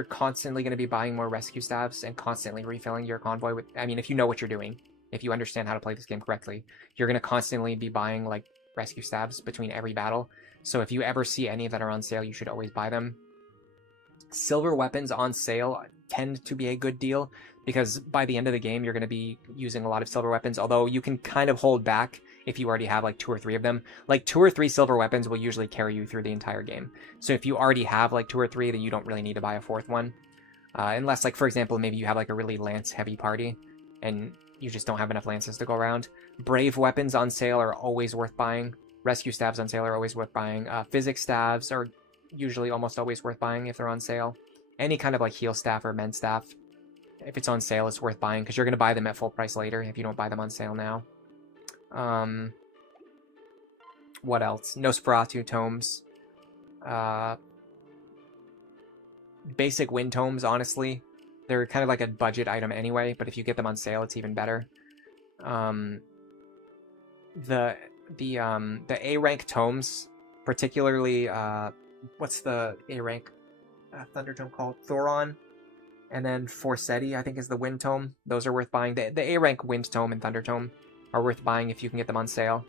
constantly gonna be buying more rescue stabs and constantly refilling your convoy with. I mean, if you know what you're doing, if you understand how to play this game correctly, you're gonna constantly be buying like rescue stabs between every battle. So if you ever see any that are on sale, you should always buy them. Silver weapons on sale tend to be a good deal because by the end of the game, you're going to be using a lot of silver weapons, although you can kind of hold back if you already have like 2 or 3 of them. Like 2 or 3 silver weapons will usually carry you through the entire game. So if you already have like 2 or 3, then you don't really need to buy a 4th one. Unless, like, for example, maybe you have like a really lance heavy party and you just don't have enough lances to go around. Brave weapons on sale are always worth buying. Rescue stabs on sale are always worth buying. Physics stabs are usually almost always worth buying if they're on sale. Any kind of like heal staff or mend staff, if it's on sale, it's worth buying because you're going to buy them at full price later if you don't buy them on sale now. What else? Nosferatu tomes. Basic wind tomes, honestly. They're kind of like a budget item anyway, but if you get them on sale, it's even better. The A rank tomes, particularly what's the A rank Thunder Tome called? Thoron, and then Forseti, I think, is the Wind Tome. Those are worth buying. The A rank Wind Tome and Thunder Tome are worth buying if you can get them on sale.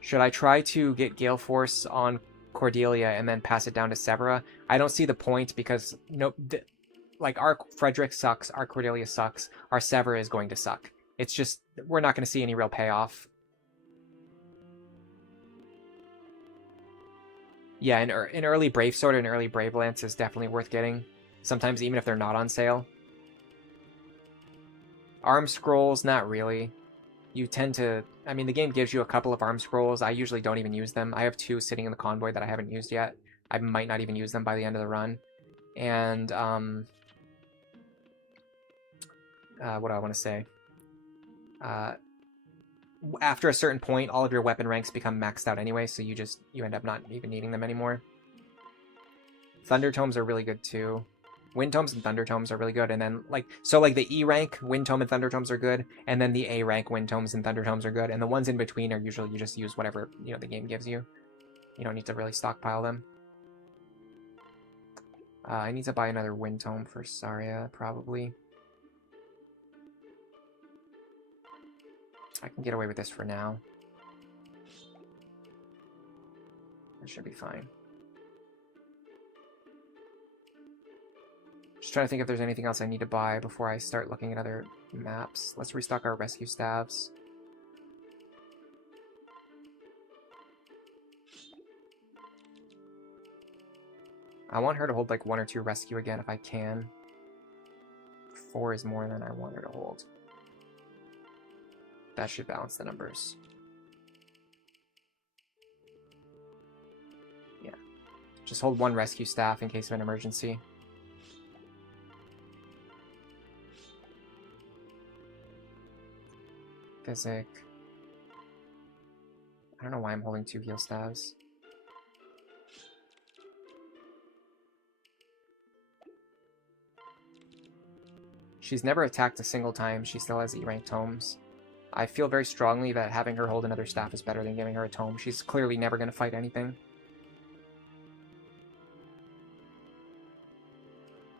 Should I try to get Gale Force on Cordelia and then pass it down to Severa? I don't see the point because like our Frederick sucks, our Cordelia sucks, our Severa is going to suck. It's just we're not going to see any real payoff. Yeah, an early Brave Sword and early Brave Lance is definitely worth getting. Sometimes even if they're not on sale. Arm Scrolls, not really. You tend to... I mean, the game gives you a couple of Arm Scrolls. I usually don't even use them. I have 2 sitting in the convoy that I haven't used yet. I might not even use them by the end of the run. And, what do I want to say? After a certain point, all of your weapon ranks become maxed out anyway, so you end up not even needing them anymore. Thunder Tomes are really good too. Wind Tomes and Thunder Tomes are really good, and then like the E rank Wind Tome and Thunder Tomes are good, and then the A rank Wind Tomes and Thunder Tomes are good, and the ones in between are usually you just use whatever the game gives you. You don't need to really stockpile them. I need to buy another Wind Tome for Tharja, probably. I can get away with this for now. That should be fine. Just trying to think if there's anything else I need to buy before I start looking at other maps. Let's restock our rescue staves. I want her to hold like 1 or 2 rescue again if I can. 4 is more than I want her to hold. That should balance the numbers. Yeah. Just hold 1 rescue staff in case of an emergency. Physic. I don't know why I'm holding 2 heal staves. She's never attacked a single time. She still has E-rank tomes. I feel very strongly that having her hold another staff is better than giving her a tome. She's clearly never going to fight anything.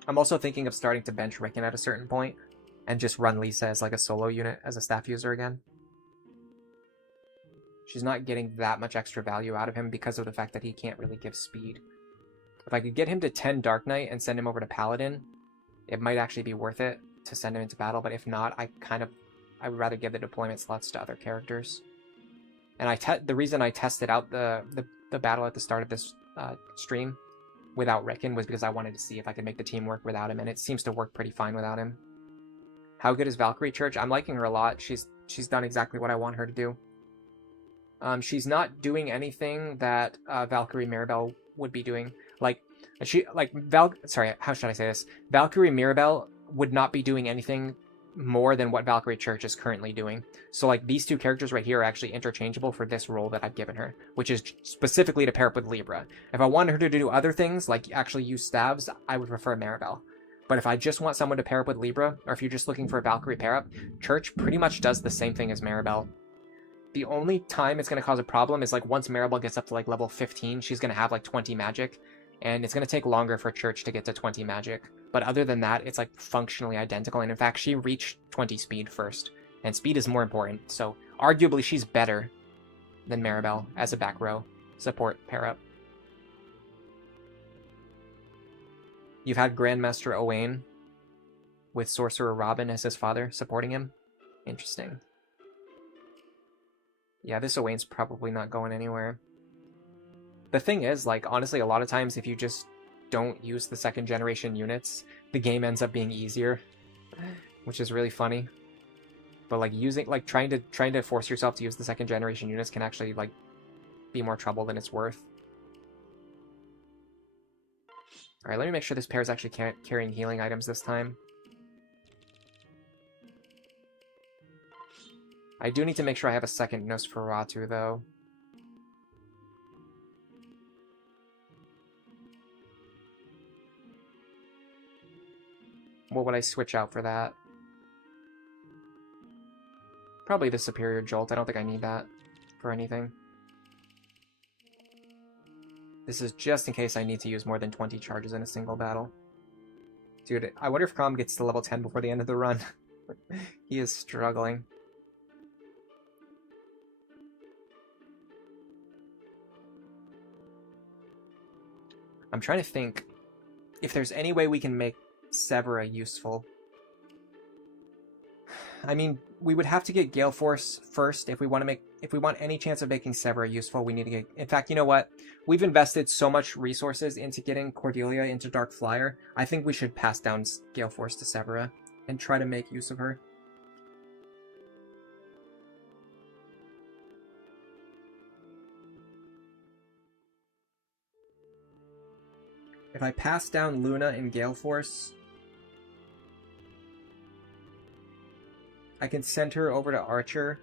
I'm also thinking of starting to bench Rickon at a certain point and just run Lisa as like a solo unit as a staff user again. She's not getting that much extra value out of him because of the fact that he can't really give speed. If I could get him to 10 Dark Knight and send him over to Paladin, it might actually be worth it to send him into battle, but if not, I would rather give the deployment slots to other characters. And the reason I tested out the battle at the start of this stream without Rickon was because I wanted to see if I could make the team work without him, and it seems to work pretty fine without him. How good is Valkyrie Church? I'm liking her a lot. She's done exactly what I want her to do. She's not doing anything that Valkyrie Mirabelle would be doing. How should I say this? Valkyrie Mirabelle would not be doing anything more than what Valkyrie Church is currently doing. So like these two characters right here are actually interchangeable for this role that I've given her, which is specifically to pair up with Libra. If I wanted her to do other things, like actually use stabs, I would prefer Maribel. But if I just want someone to pair up with Libra, or if you're just looking for a Valkyrie pair up, Church pretty much does the same thing as Maribel. The only time it's going to cause a problem is like once Maribel gets up to like level 15, she's going to have like 20 magic, and it's going to take longer for Church to get to 20 magic. But other than that, it's like functionally identical, and in fact, she reached 20 speed first, and speed is more important, so arguably she's better than Maribel as a back row support pair up. You've had Grandmaster Owain with Sorcerer Robin as his father supporting him. Interesting. Yeah, this Owain's probably not going anywhere. The thing is, like, honestly, a lot of times if you just don't use the second generation units, the game ends up being easier, which is really funny. But like using, like trying to force yourself to use the second generation units can actually like be more trouble than it's worth. All right, let me make sure this pair is actually carrying healing items this time. I do need to make sure I have a second Nosferatu, though. What would I switch out for that? Probably the Superior Jolt. I don't think I need that for anything. This is just in case I need to use more than 20 charges in a single battle. Dude, I wonder if Crom gets to level 10 before the end of the run. He is struggling. I'm trying to think if there's any way we can make Severa useful. I mean, we would have to get Gale Force first if we want any chance of making Severa useful. We need to get. In fact, you know what? We've invested so much resources into getting Cordelia into Dark Flyer. I think we should pass down Gale Force to Severa and try to make use of her. If I pass down Luna and Gale Force, I can send her over to Archer.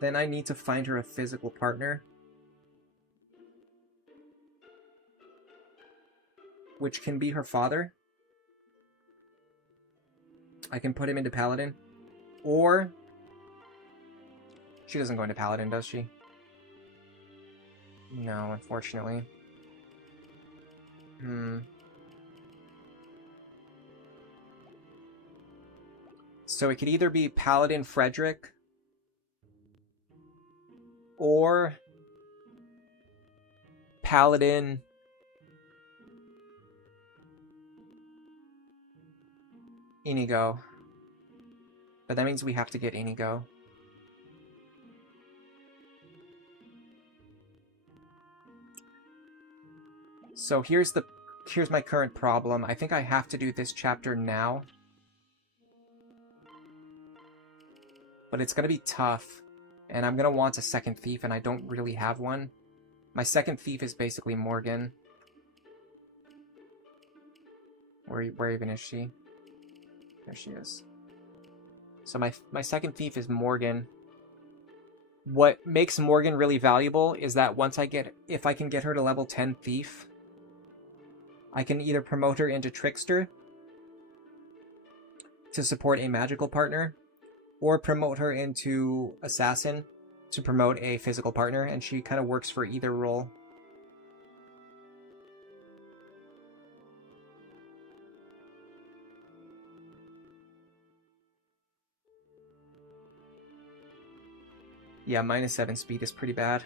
Then I need to find her a physical partner, which can be her father. I can put him into Paladin. Or she doesn't go into Paladin, does she? No, unfortunately. So it could either be Paladin Frederick or Paladin Inigo. But that means we have to get Inigo. So here's my current problem. I think I have to do this chapter now. But it's going to be tough. And I'm going to want a second thief, and I don't really have one. My second thief is basically Morgan. Where even is she? There she is. So my second thief is Morgan. What makes Morgan really valuable is that if I can get her to level 10 thief, I can either promote her into Trickster to support a magical partner, or promote her into Assassin to promote a physical partner, and she kind of works for either role. Yeah, -7 speed is pretty bad.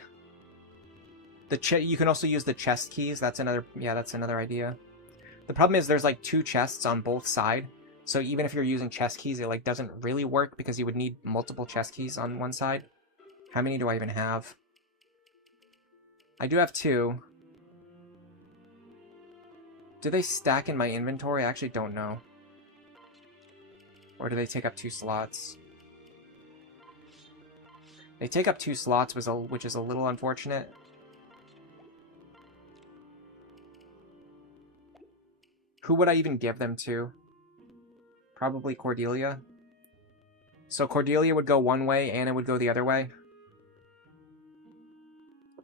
You can also use the chest keys. That's another idea. The problem is there's like 2 chests on both sides. So even if you're using chest keys, it like doesn't really work because you would need multiple chest keys on one side. How many do I even have? I do have 2. Do they stack in my inventory? I actually don't know. Or do they take up 2 slots? They take up 2 slots, which is a little unfortunate. Who would I even give them to? Probably Cordelia. So Cordelia would go one way, Anna would go the other way.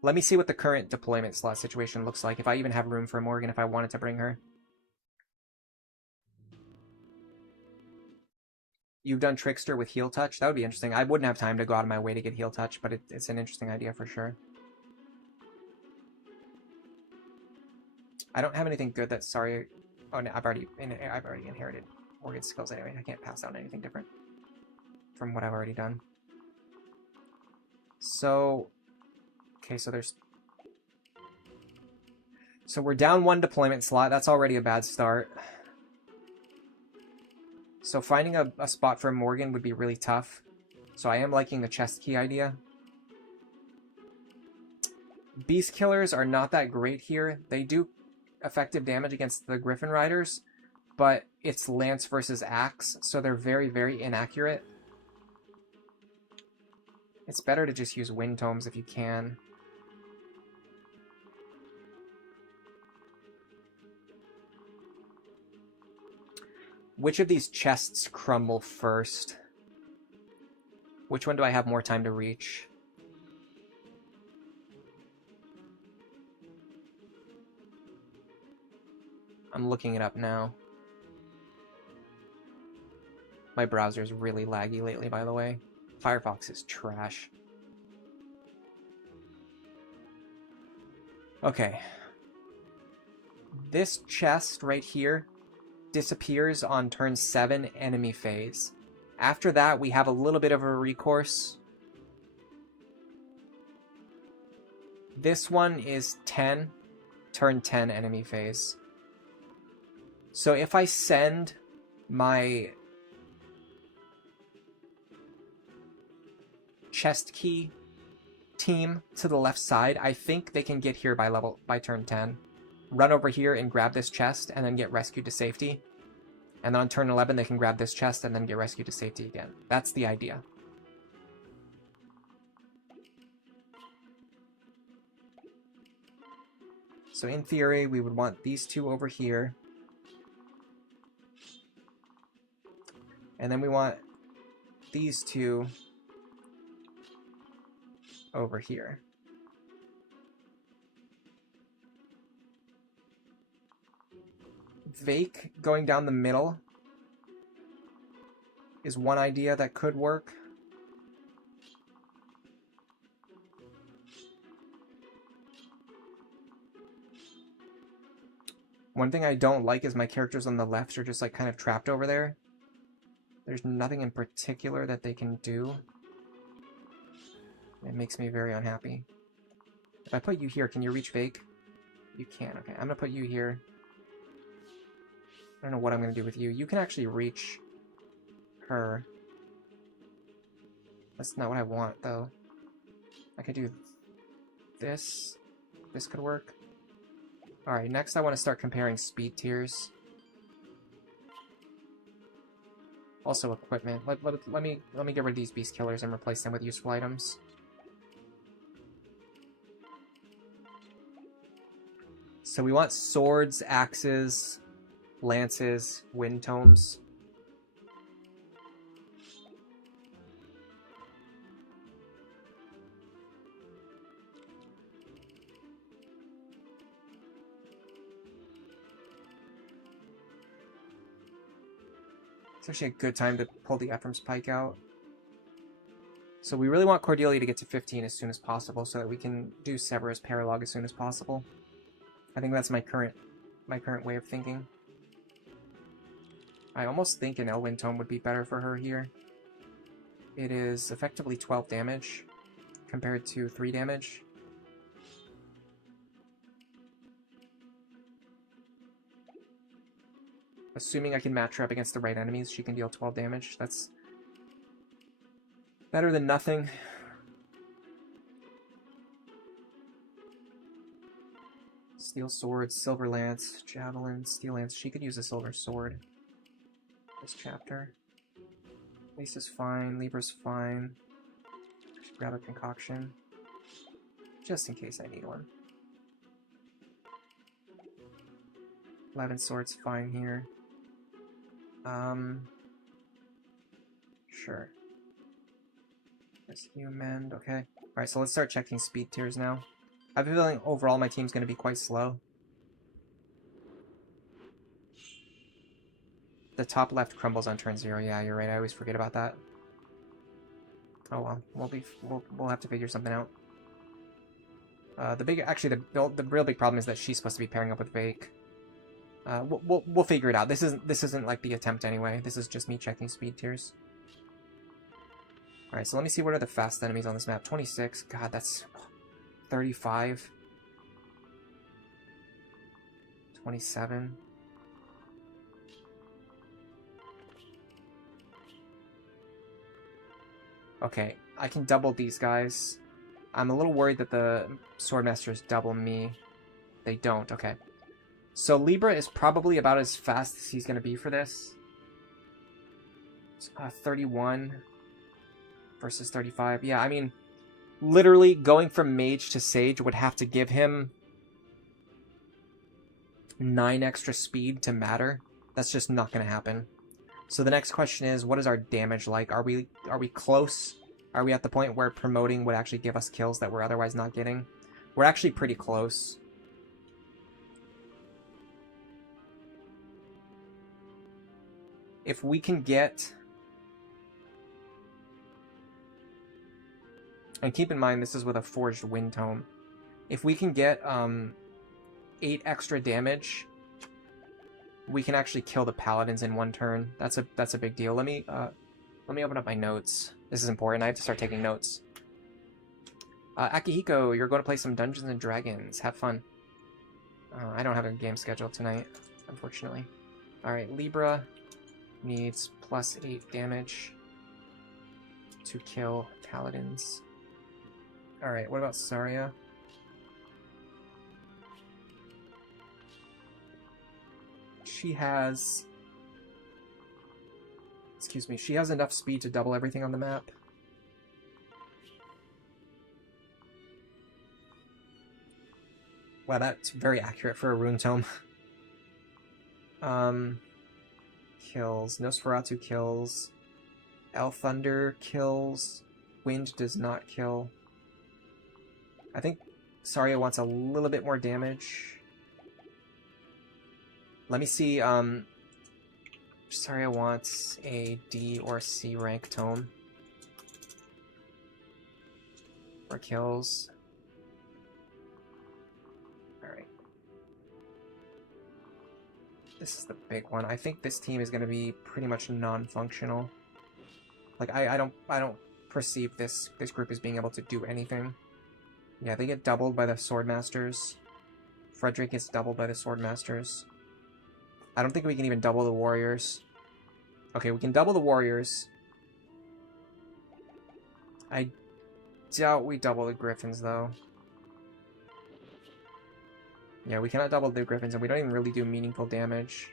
Let me see what the current deployment slot situation looks like, if I even have room for Morgan if I wanted to bring her. You've done Trickster with Heal Touch? That would be interesting. I wouldn't have time to go out of my way to get Heal Touch, but it's an interesting idea for sure. I don't have anything good that's sorry. Oh no, I've already inherited Morgan's skills anyway. I can't pass out anything different from what I've already done. So, okay, so we're down one deployment slot. That's already a bad start. So finding a spot for Morgan would be really tough. So I am liking the chest key idea. Beast Killers are not that great here. They do effective damage against the Griffin Riders, but it's Lance versus Axe, so they're very, very inaccurate. It's better to just use Wind Tomes if you can. Which of these chests crumble first? Which one do I have more time to reach? I'm looking it up now. My browser's really laggy lately, by the way. Firefox is trash. Okay. This chest right here disappears on turn 7 enemy phase. After that, we have a little bit of a recourse. This one is 10, turn 10 enemy phase. So if I send my chest key team to the left side, I think they can get here by turn 10. Run over here and grab this chest and then get rescued to safety. And then on turn 11 they can grab this chest and then get rescued to safety again. That's the idea. So in theory we would want these two over here. And then we want these two over here. Vaike going down the middle is one idea that could work. One thing I don't like is my characters on the left are just like kind of trapped over there. There's nothing in particular that they can do. It makes me very unhappy. If I put you here, can you reach Vaike? You can. Okay, I'm gonna put you here. I don't know what I'm gonna do with you. You can actually reach her. That's not what I want, though. I could do this. This could work. Alright, next I want to start comparing speed tiers. Also equipment. Let me get rid of these beast killers and replace them with useful items. So we want swords, axes, lances, wind tomes. It's actually a good time to pull the Ephraim's Pike out. So we really want Cordelia to get to 15 as soon as possible so that we can do Severus Paralog as soon as possible. I think that's my current way of thinking. I almost think an Elwind Tome would be better for her here. It is effectively 12 damage compared to 3 damage. Assuming I can match her up against the right enemies, she can deal 12 damage. That's better than nothing. Steel Sword, Silver Lance, Javelin, Steel Lance. She could use a Silver Sword this chapter. Lisa's fine, Libra's fine. Just grab a concoction. Just in case I need one. 11 swords, fine here. Sure. There's new amend, okay. Alright, so let's start checking speed tiers now. I have a feeling overall my team's going to be quite slow. The top left crumbles on turn 0. Yeah, you're right. I always forget about that. Oh well, we'll have to figure something out. The real big problem is that she's supposed to be pairing up with Vaike. We'll figure it out. This isn't like the attempt anyway. This is just me checking speed tiers. All right, so let me see what are the fast enemies on this map. 26. God, that's 35. 27. Okay, I can double these guys. I'm a little worried that the Swordmasters double me. They don't, okay. So Libra is probably about as fast as he's going to be for this. 31 versus 35. Yeah, I mean, literally going from Mage to Sage would have to give him 9 extra speed to matter. That's just not going to happen. So the next question is, what is our damage like? Are we close? Are we at the point where promoting would actually give us kills that we're otherwise not getting? We're actually pretty close. If we can get... And keep in mind, this is with a Forged Wind Tome. If we can get 8 extra damage, we can actually kill the Paladins in 1 turn. That's a big deal. Let me open up my notes. This is important. I have to start taking notes. Akihiko, you're going to play some Dungeons and Dragons. Have fun. I don't have a game scheduled tonight, unfortunately. Alright, Libra needs +8 damage to kill Paladins. Alright, what about Tharja? She has... Excuse me, she has enough speed to double everything on the map. Wow, that's very accurate for a Rune Tome. Kills. Nosferatu kills. El Thunder kills. Wind does not kill. I think Tharja wants a little bit more damage. Let me see, Tharja wants a D or C rank tome. For kills. Alright. This is the big one. I think this team is going to be pretty much non-functional. Like, I don't perceive this group as being able to do anything. Yeah, they get doubled by the Swordmasters. Frederick gets doubled by the Swordmasters. I don't think we can even double the Warriors. Okay, we can double the Warriors. I doubt we double the Griffins, though. Yeah, we cannot double the Griffins, and we don't even really do meaningful damage.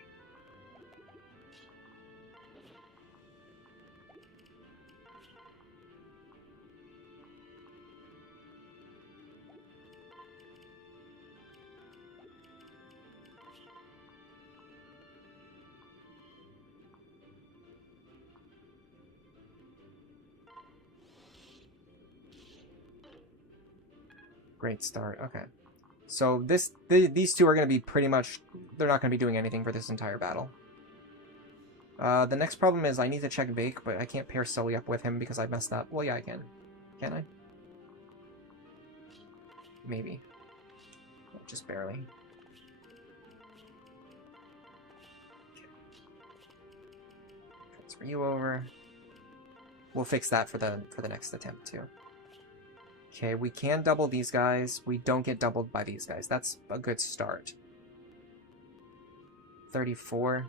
Great start. Okay. So these two are going to be pretty much... They're not going to be doing anything for this entire battle. The next problem is I need to check Vaike, but I can't pair Sully up with him because I messed up. Well, yeah, I can. Can I? Maybe. Just barely. Okay. Transfer you over. We'll fix that for the next attempt, too. Okay, we can double these guys. We don't get doubled by these guys. That's a good start. 34.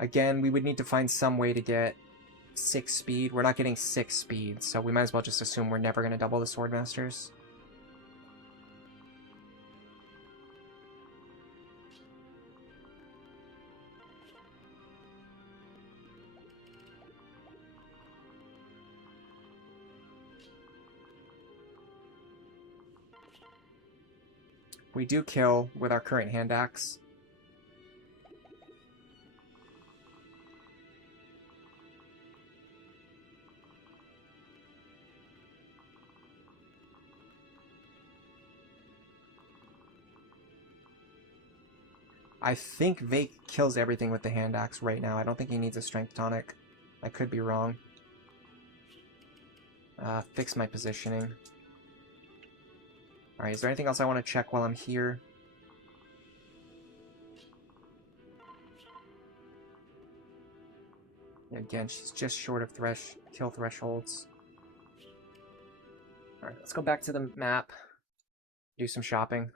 Again, we would need to find some way to get 6 speed. We're not getting 6 speed, so we might as well just assume we're never going to double the Swordmasters. We do kill with our current hand axe. I think Vaike kills everything with the hand axe right now. I don't think he needs a strength tonic. I could be wrong. Fix my positioning. Alright, is there anything else I want to check while I'm here? Again, she's just short of kill thresholds. Alright, let's go back to the map. Do some shopping.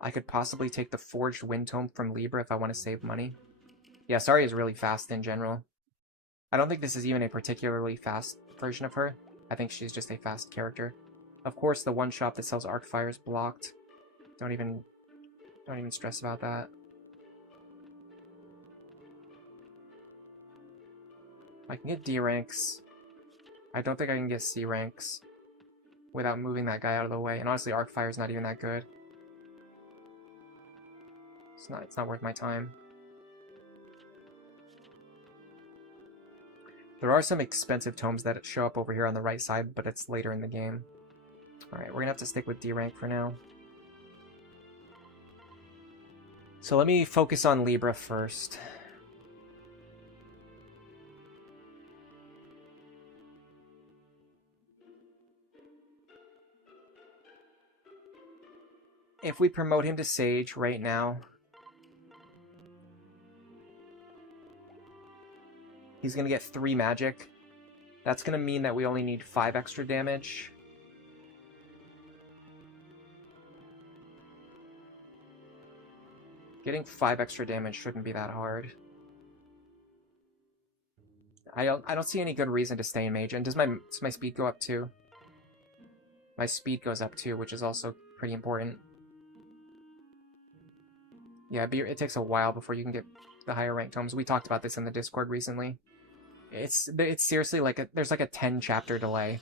I could possibly take the Forged Wind Tome from Libra if I want to save money. Yeah, Tharja is really fast in general. I don't think this is even a particularly fast version of her. I think she's just a fast character. Of course, the one shop that sells arc fire is blocked. Don't even stress about that. I can get D ranks. I don't think I can get C ranks without moving that guy out of the way. And honestly, arc fire is not even that good. It's not worth my time. There are some expensive tomes that show up over here on the right side, but it's later in the game. Alright, we're gonna have to stick with D rank for now. So let me focus on Libra first. If we promote him to Sage right now, he's going to get 3 magic. That's going to mean that we only need 5 extra damage. Getting 5 extra damage shouldn't be that hard. I don't see any good reason to stay in Mage. And does my speed go up too? My speed goes up too, which is also pretty important. Yeah, it takes a while before you can get the higher rank tomes. We talked about this in the Discord recently. It's seriously like there's like a 10 chapter delay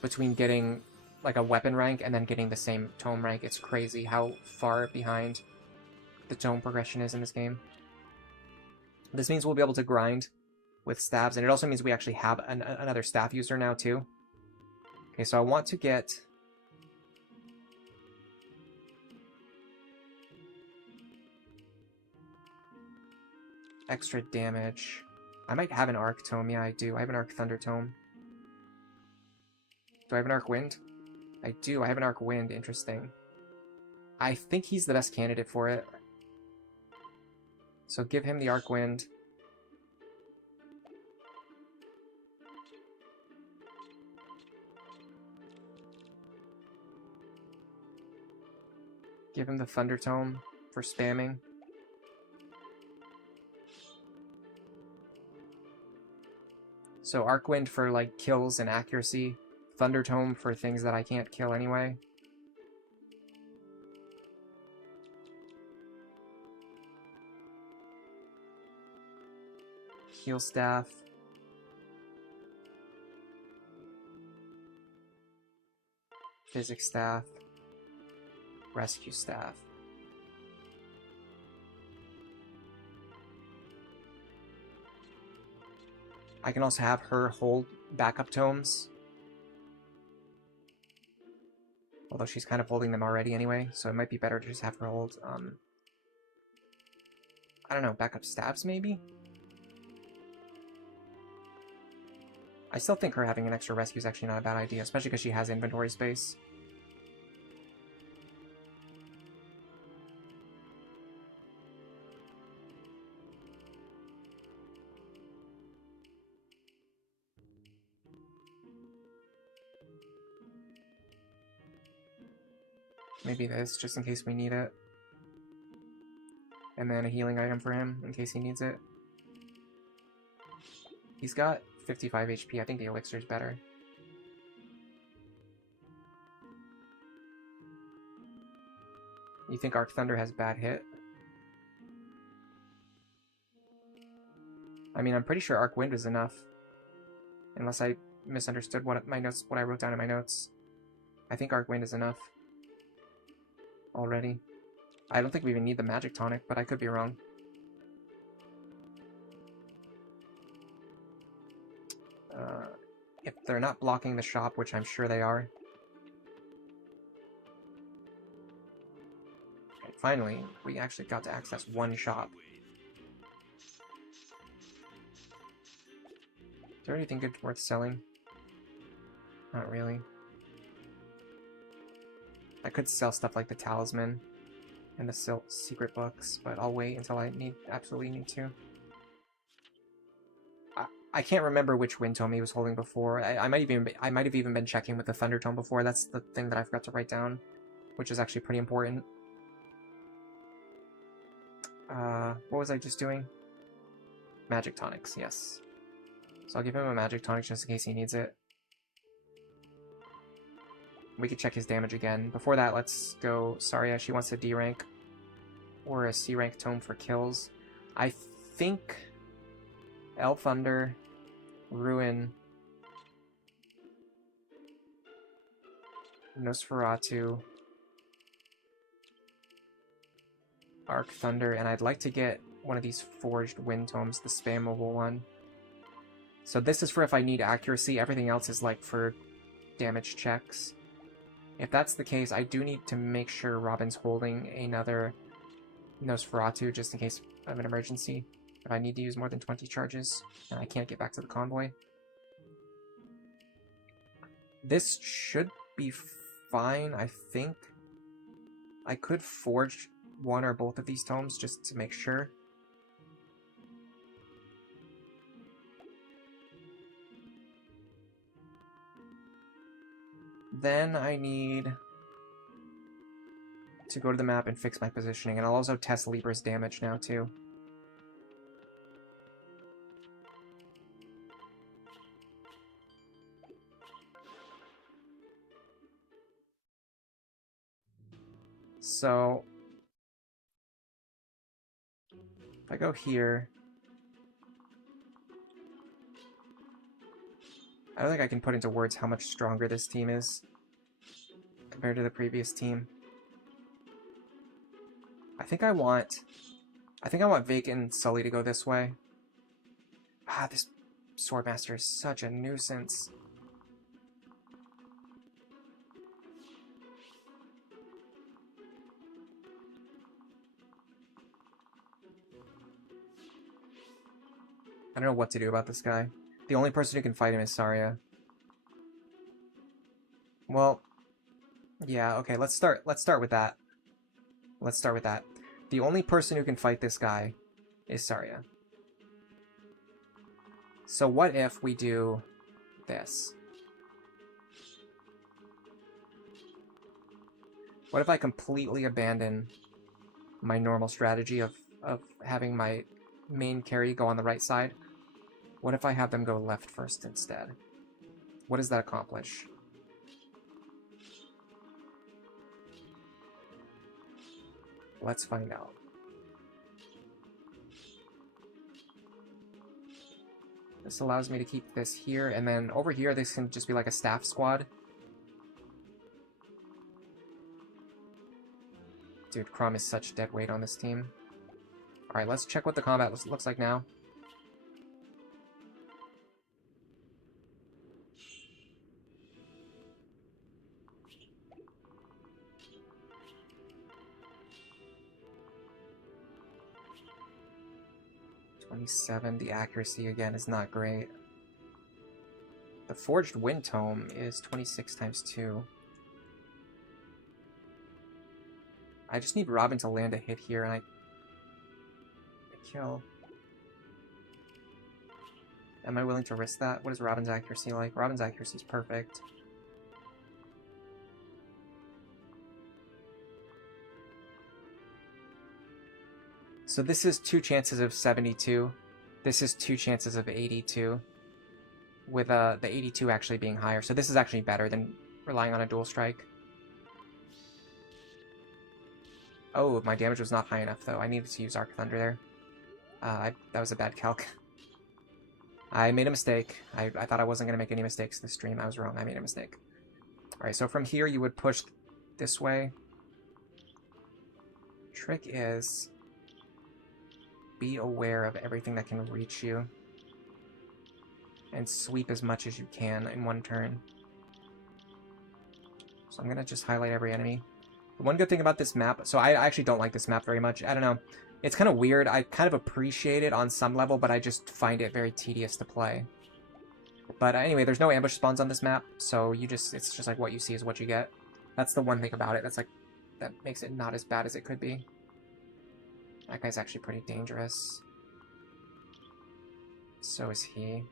between getting like a weapon rank and then getting the same tome rank. It's crazy how far behind the tome progression is in this game. This means we'll be able to grind with stabs, and it also means we actually have another staff user now too. Okay, so I want to get extra damage. I might have an Arc Tome. Yeah, I do. I have an Arc Thunder Tome. Do I have an Arc Wind? I do. I have an Arc Wind. Interesting. I think he's the best candidate for it. So give him the Arc Wind. Give him the Thunder Tome for spamming. So Arc Wind for like kills and accuracy. Thunder Tome for things that I can't kill anyway. Heal Staff. Physics Staff. Rescue Staff. I can also have her hold backup tomes. Although she's kind of holding them already anyway, so it might be better to just have her hold, I don't know, backup stabs maybe? I still think her having an extra rescue is actually not a bad idea, especially because she has inventory space. Maybe this, just in case we need it. And then a healing item for him, in case he needs it. He's got 55 HP, I think the elixir's better. You think Arc Thunder has bad hit? I mean, I'm pretty sure Arc Wind is enough. Unless I misunderstood what I wrote down in my notes. I think Arc Wind is enough. Already. I don't think we even need the magic tonic, but I could be wrong. If they're not blocking the shop, which I'm sure they are. Okay, finally, we actually got to access one shop. Is there anything good worth selling? Not really. I could sell stuff like the talisman and the secret books, but I'll wait until I absolutely need to. I can't remember which wind tome he was holding before. I might have even been checking with the thunder tome before. That's the thing that I forgot to write down, which is actually pretty important. What was I just doing? Magic tonics, yes. So I'll give him a magic tonic just in case he needs it. We could check his damage again. Before that, let's go Tharja. She wants a D rank or a C rank tome for kills. I think El Thunder, Ruin, Nosferatu, Arc Thunder, and I'd like to get one of these Forged Wind Tomes, the spammable one. So this is for if I need accuracy, everything else is like for damage checks. If that's the case, I do need to make sure Robin's holding another Nosferatu just in case of an emergency. If I need to use more than 20 charges and I can't get back to the convoy. This should be fine, I think. I could forge one or both of these tomes just to make sure. Then I need to go to the map and fix my positioning, and I'll also test Libra's damage now too. So if I go here, I don't think I can put into words how much stronger this team is compared to the previous team. I think I want Vaike and Sully to go this way. Ah, this Swordmaster is such a nuisance. I don't know what to do about this guy. The only person who can fight him is Tharja. Well, yeah, okay, let's start with that. Let's start with that. The only person who can fight this guy is Tharja. So what if we do this? What if I completely abandon my normal strategy of having my main carry go on the right side? What if I have them go left first instead? What does that accomplish? Let's find out. This allows me to keep this here, and then over here this can just be like a staff squad. Dude, Crom is such dead weight on this team. Alright, let's check what the combat looks like now. The accuracy again is not great. The Forged Wind Tome is 26 times 2. I just need Robin to land a hit here and I kill. Am I willing to risk that? What is Robin's accuracy like? Robin's accuracy is perfect. So this is 2 chances of 72. This is 2 chances of 82. With the 82 actually being higher. So this is actually better than relying on a dual strike. Oh, my damage was not high enough though. I needed to use Arc Thunder there. That was a bad calc. I made a mistake. I thought I wasn't going to make any mistakes this stream. I was wrong. I made a mistake. Alright, so from here you would push this way. Trick is be aware of everything that can reach you. and sweep as much as you can in one turn. So I'm gonna just highlight every enemy. The one good thing about this map, so I actually don't like this map very much. I don't know. It's kind of weird. I kind of appreciate it on some level, but I just find it very tedious to play. But anyway, there's no ambush spawns on this map, so it's just like what you see is what you get. That's the one thing about it. That makes it not as bad as it could be. That guy's actually pretty dangerous. So is he.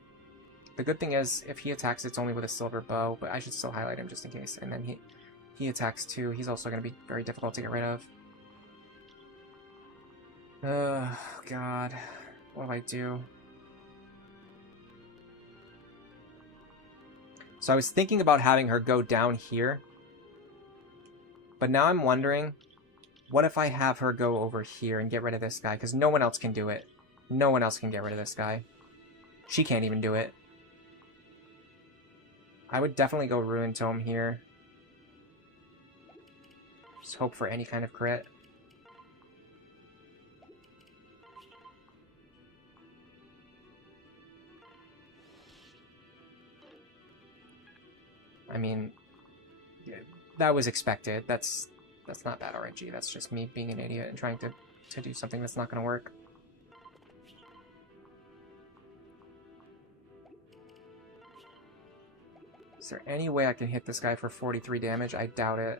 The good thing is, if he attacks, it's only with a silver bow, but I should still highlight him just in case. And then he attacks too. He's also going to be very difficult to get rid of. Oh, God. What do I do? So I was thinking about having her go down here. But now I'm wondering, what if I have her go over here and get rid of this guy? Because no one else can do it. No one else can get rid of this guy. She can't even do it. I would definitely go Ruin Tome here. Just hope for any kind of crit. I mean, that was expected. That's not bad RNG. That's just me being an idiot and trying to do something that's not going to work. Is there any way I can hit this guy for 43 damage? I doubt it.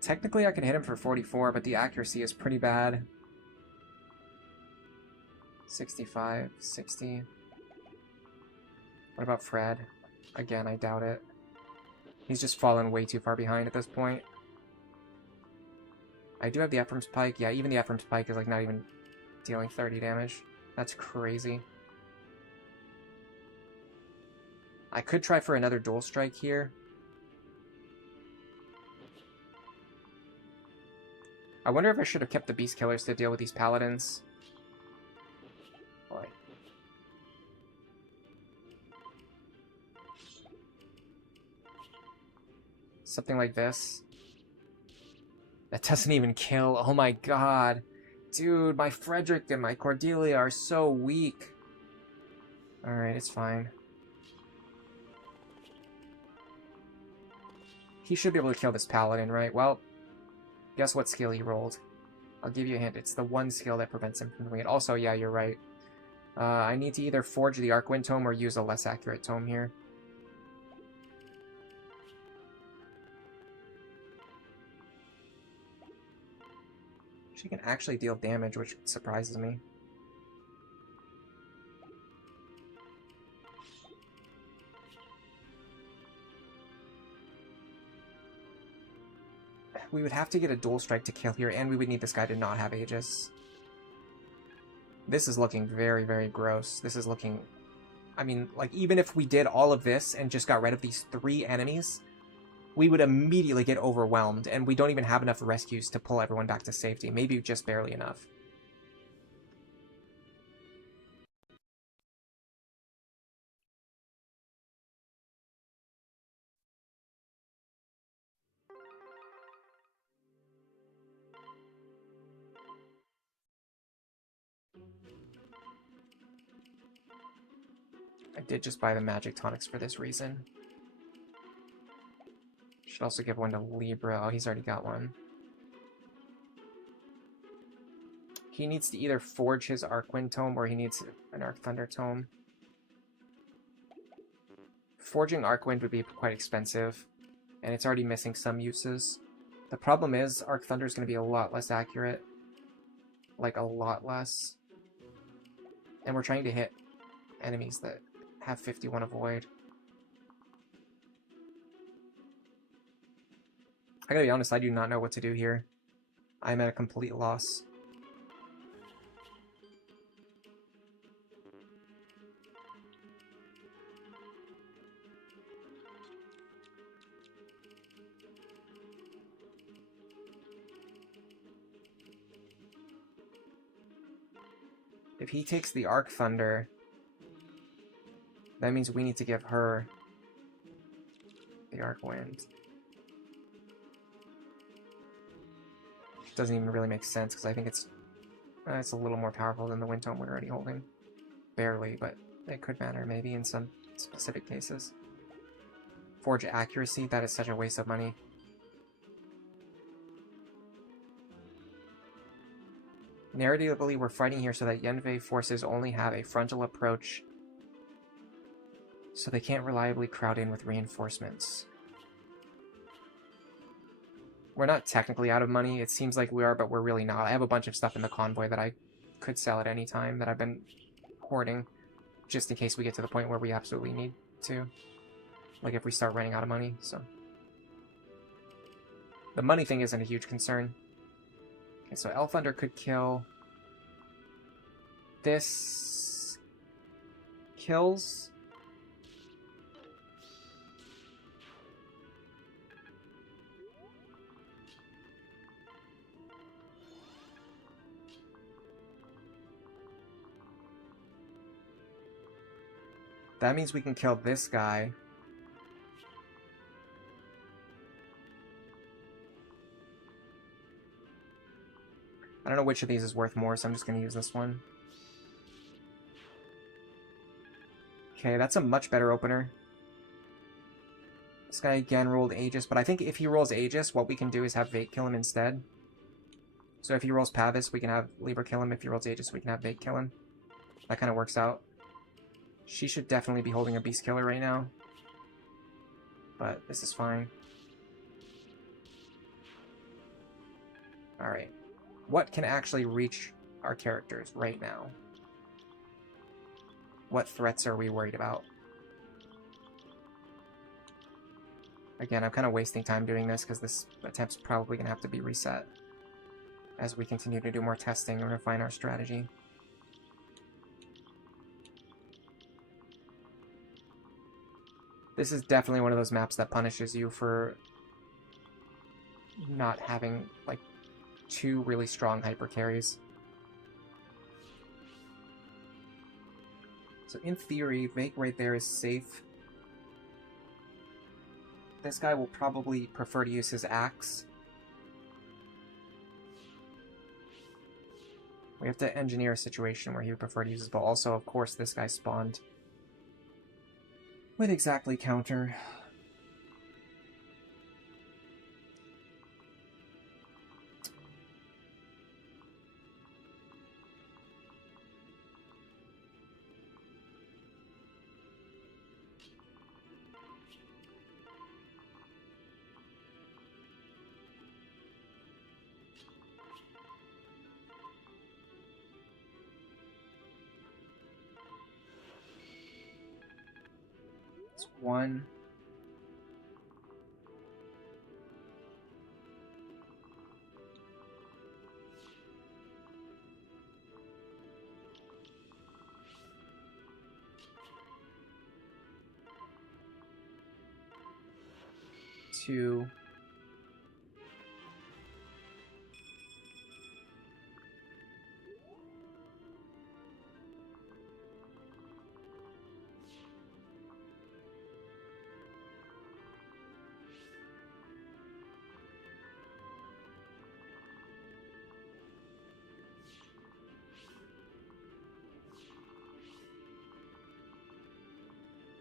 Technically, I can hit him for 44, but the accuracy is pretty bad. 65, 60. What about Fred? Again, I doubt it. He's just fallen way too far behind at this point. I do have the Ephraim's Pike. Yeah, even the Ephraim's Pike is like not even dealing 30 damage. That's crazy. I could try for another dual strike here. I wonder if I should have kept the Beast Killers to deal with these Paladins. Boy. Something like this. That doesn't even kill. Oh my god. Dude, my Frederick and my Cordelia are so weak. Alright, it's fine. He should be able to kill this Paladin, right? Well, guess what skill he rolled? I'll give you a hint. It's the one skill that prevents him from doing it. Also, yeah, you're right. I need to either forge the Arcwind Tome or use a less accurate tome here. She can actually deal damage, which surprises me. We would have to get a dual strike to kill here, and we would need this guy to not have Aegis. This is looking very, very gross. This is looking... I mean, like, even if we did all of this and just got rid of these 3 enemies, we would immediately get overwhelmed, and we don't even have enough rescues to pull everyone back to safety. Maybe just barely enough. I did just buy the magic tonics for this reason. Should also give one to Libra. Oh, he's already got one. He needs to either forge his Arcwind Tome or he needs an Arc Thunder Tome. Forging Arcwind would be quite expensive, and it's already missing some uses. The problem is, Arc Thunder is going to be a lot less accurate. Like, a lot less. And we're trying to hit enemies that have 51 avoid. I gotta be honest, I do not know what to do here. I'm at a complete loss. If he takes the Arc Thunder, that means we need to give her the Arc Wind. Doesn't even really make sense, because I think it's It's a little more powerful than the wind tome we're already holding. Barely, but it could matter maybe in some specific cases. Forge accuracy, that is such a waste of money. Narratively, we're fighting here so that Yenvei forces only have a frontal approach, so they can't reliably crowd in with reinforcements. We're not technically out of money. It seems like we are, but we're really not. I have a bunch of stuff in the convoy that I could sell at any time that I've been hoarding, just in case we get to the point where we absolutely need to. Like if we start running out of money, so. The money thing isn't a huge concern. Okay, so Elfunder could kill. This kills. That means we can kill this guy. I don't know which of these is worth more, so I'm just going to use this one. Okay, that's a much better opener. This guy again rolled Aegis, but I think if he rolls Aegis, what we can do is have Vaike kill him instead. So if he rolls Pavis, we can have Libra kill him. If he rolls Aegis, we can have Vaike kill him. That kind of works out. She should definitely be holding a Beast Killer right now. But this is fine. Alright. What can actually reach our characters right now? What threats are we worried about? Again, I'm kind of wasting time doing this because this attempt's probably going to have to be reset as we continue to do more testing and refine our strategy. This is definitely one of those maps that punishes you for not having, like, two really strong hyper carries. So in theory, Vaike right there is safe. This guy will probably prefer to use his axe. We have to engineer a situation where he would prefer to use his bow. Also, of course, this guy spawned with exactly counter. It's one. Two.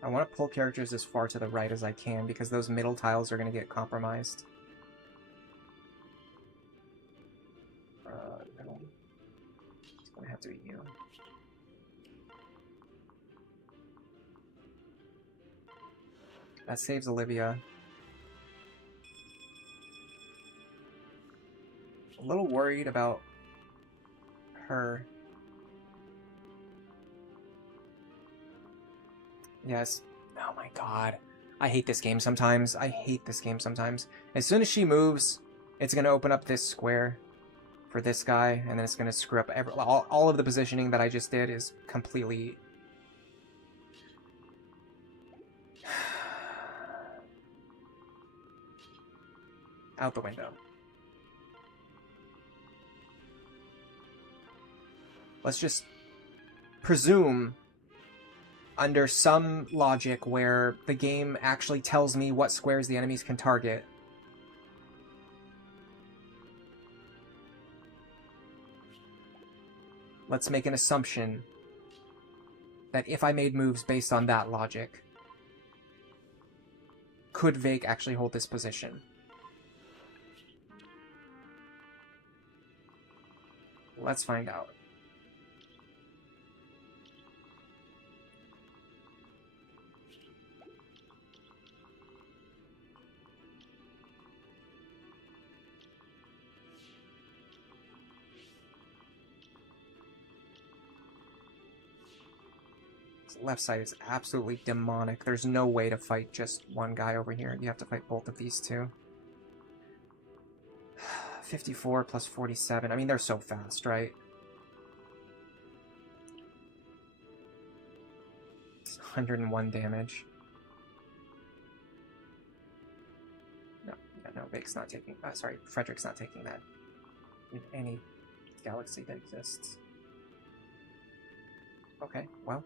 I want to pull characters as far to the right as I can because those middle tiles are going to get compromised. No. It's going to have to be you. That saves Olivia. A little worried about her. Yes. Oh my god. I hate this game sometimes. I hate this game sometimes. As soon as she moves, it's going to open up this square for this guy, and then it's going to screw up all of the positioning that I just did is completely... out the window. Let's just presume under some logic where the game actually tells me what squares the enemies can target. let's make an assumption that if I made moves based on that logic, could Vaike actually hold this position? Let's find out. Left side is absolutely demonic. There's no way to fight just one guy over here. You have to fight both of these two. 54 plus 47. I mean, they're so fast, right? It's 101 damage. No, yeah, no, Vake's not taking... sorry, Frederick's not taking that in any galaxy that exists. Okay, well...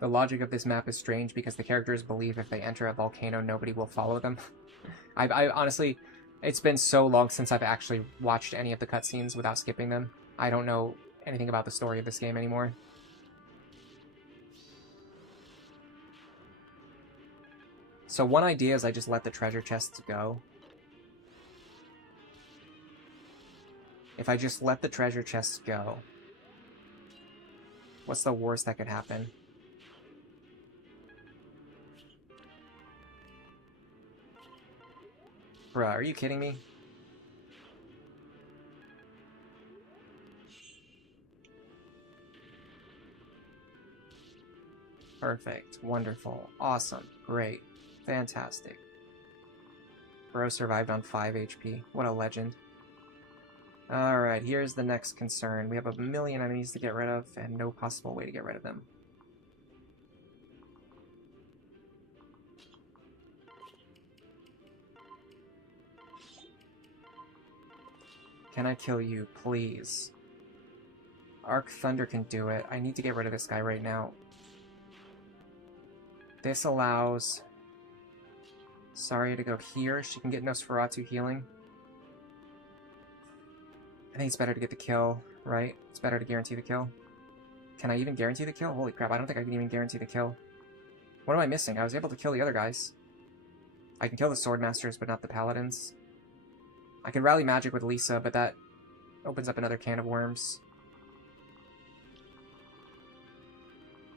The logic of this map is strange because the characters believe if they enter a volcano, nobody will follow them. I honestly, it's been so long since I've actually watched any of the cutscenes without skipping them. I don't know anything about the story of this game anymore. So one idea is I just let the treasure chests go. If I just let the treasure chests go, what's the worst that could happen? Bruh, are you kidding me? Perfect. Wonderful. Awesome. Great. Fantastic. Bro survived on 5 HP. What a legend. Alright, here's the next concern. We have a million enemies to get rid of, and no possible way to get rid of them. Can I kill you, please? Arc Thunder can do it. I need to get rid of this guy right now. This allows Tharja to go here. She can get Nosferatu healing. I think it's better to get the kill, right? It's better to guarantee the kill. Can I even guarantee the kill? Holy crap, I don't think I can even guarantee the kill. What am I missing? I was able to kill the other guys. I can kill the Swordmasters, but not the Paladins. I can rally magic with Lisa, but that opens up another can of worms.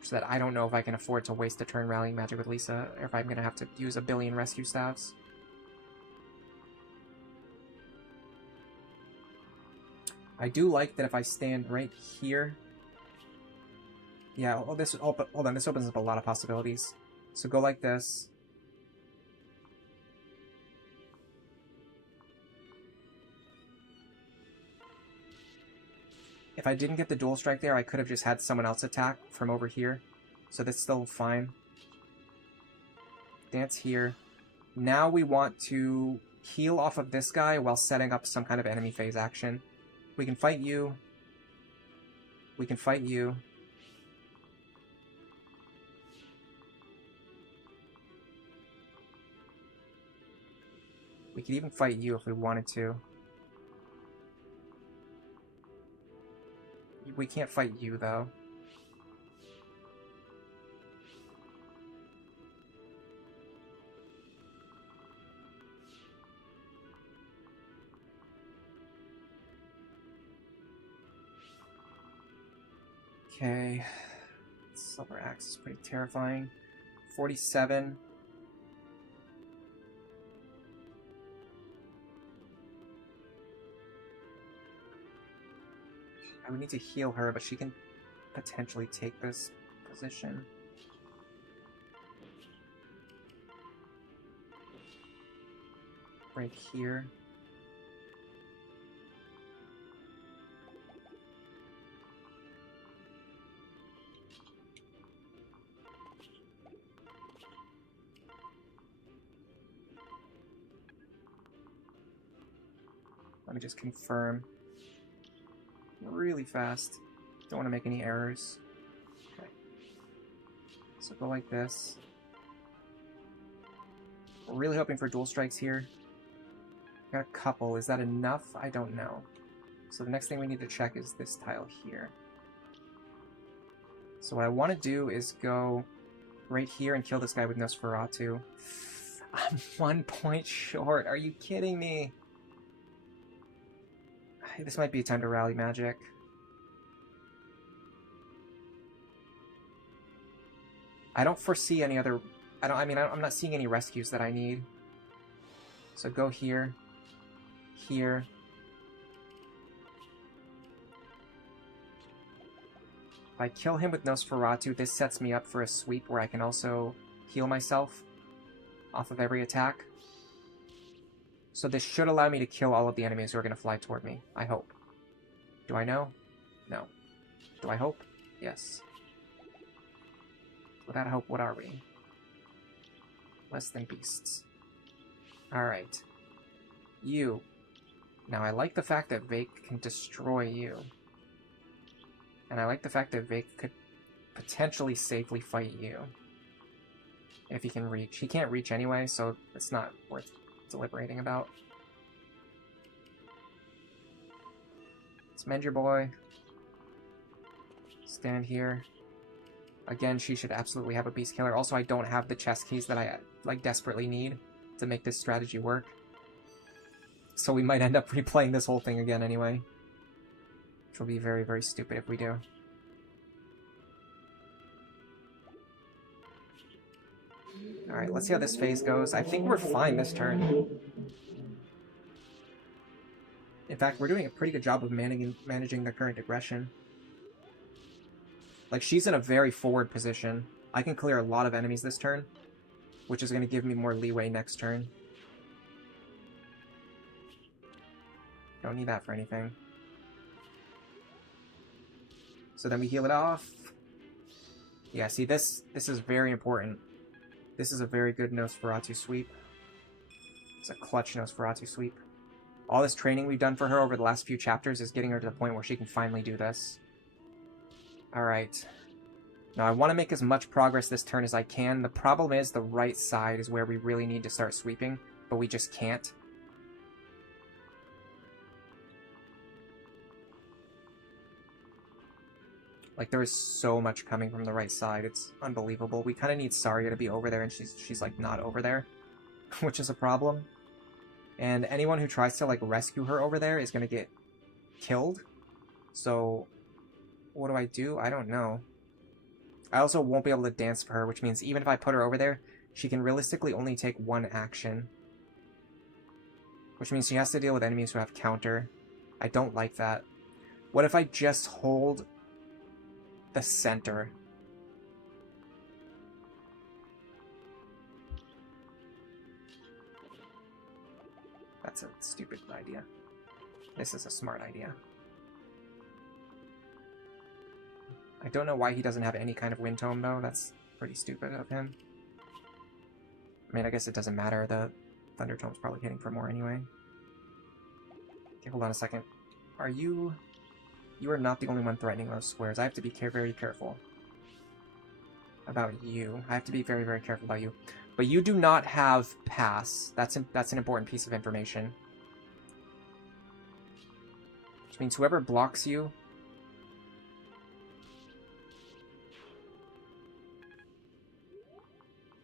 So that I don't know if I can afford to waste a turn rallying magic with Lisa, or if I'm going to have to use a billion rescue staffs. I do like that if I stand right here... Yeah, hold on, this opens up a lot of possibilities. So go like this. If I didn't get the dual strike there, I could have just had someone else attack from over here. So that's still fine. Dance here. Now we want to heal off of this guy while setting up some kind of enemy phase action. We can fight you. We can fight you. We could even fight you if we wanted to. We can't fight you, though. Okay. Silver Axe is pretty terrifying. 47. I would need to heal her, but she can potentially take this position. Right here. Let me just confirm really fast. Don't want to make any errors. Okay. So go like this. We're really hoping for dual strikes here. Got a couple. Is that enough? I don't know. So the next thing we need to check is this tile here. So what I want to do is go right here and kill this guy with Nosferatu. I'm 1 point short. Are you kidding me? This might be a time to rally magic. I don't foresee any other... I'm not seeing any rescues that I need. So go here. Here. If I kill him with Nosferatu, this sets me up for a sweep where I can also heal myself off of every attack. So this should allow me to kill all of the enemies who are going to fly toward me. I hope. Do I know? No. Do I hope? Yes. Without hope, what are we? Less than beasts. Alright. You. Now, I like the fact that Vaike can destroy you. And I like the fact that Vaike could potentially safely fight you. If he can reach. He can't reach anyway, so it's not worth deliberating about. Let's mend your boy. Stand here. Again, she should absolutely have a beast killer. Also, I don't have the chest keys that I desperately need to make this strategy work. So we might end up replaying this whole thing again anyway. Which will be very, very stupid if we do. Alright, let's see how this phase goes. I think we're fine this turn. In fact, we're doing a pretty good job of managing the current aggression. Like, she's in a very forward position. I can clear a lot of enemies this turn, which is going to give me more leeway next turn. Don't need that for anything. So then we heal it off. Yeah, see, this is very important. This is a very good Nosferatu sweep. It's a clutch Nosferatu sweep. All this training we've done for her over the last few chapters is getting her to the point where she can finally do this. Alright. Now I want to make as much progress this turn as I can. The problem is the right side is where we really need to start sweeping, but we just can't. Like, there is so much coming from the right side. It's unbelievable. We kind of need Tharja to be over there, and she's like, not over there. Which is a problem. And anyone who tries to, like, rescue her over there is going to get killed. So, what do? I don't know. I also won't be able to dance for her, which means even if I put her over there, she can realistically only take one action. Which means she has to deal with enemies who have counter. I don't like that. What if I just hold the center? That's a stupid idea. This is a smart idea. I don't know why he doesn't have any kind of wind tome, though. That's pretty stupid of him. I mean, I guess it doesn't matter. The thunder tome's probably hitting for more anyway. Okay, hold on a second. Are you... You are not the only one threatening those squares. I have to be very careful about you. I have to be very, very careful about you. But you do not have pass. That's an important piece of information. Which means whoever blocks you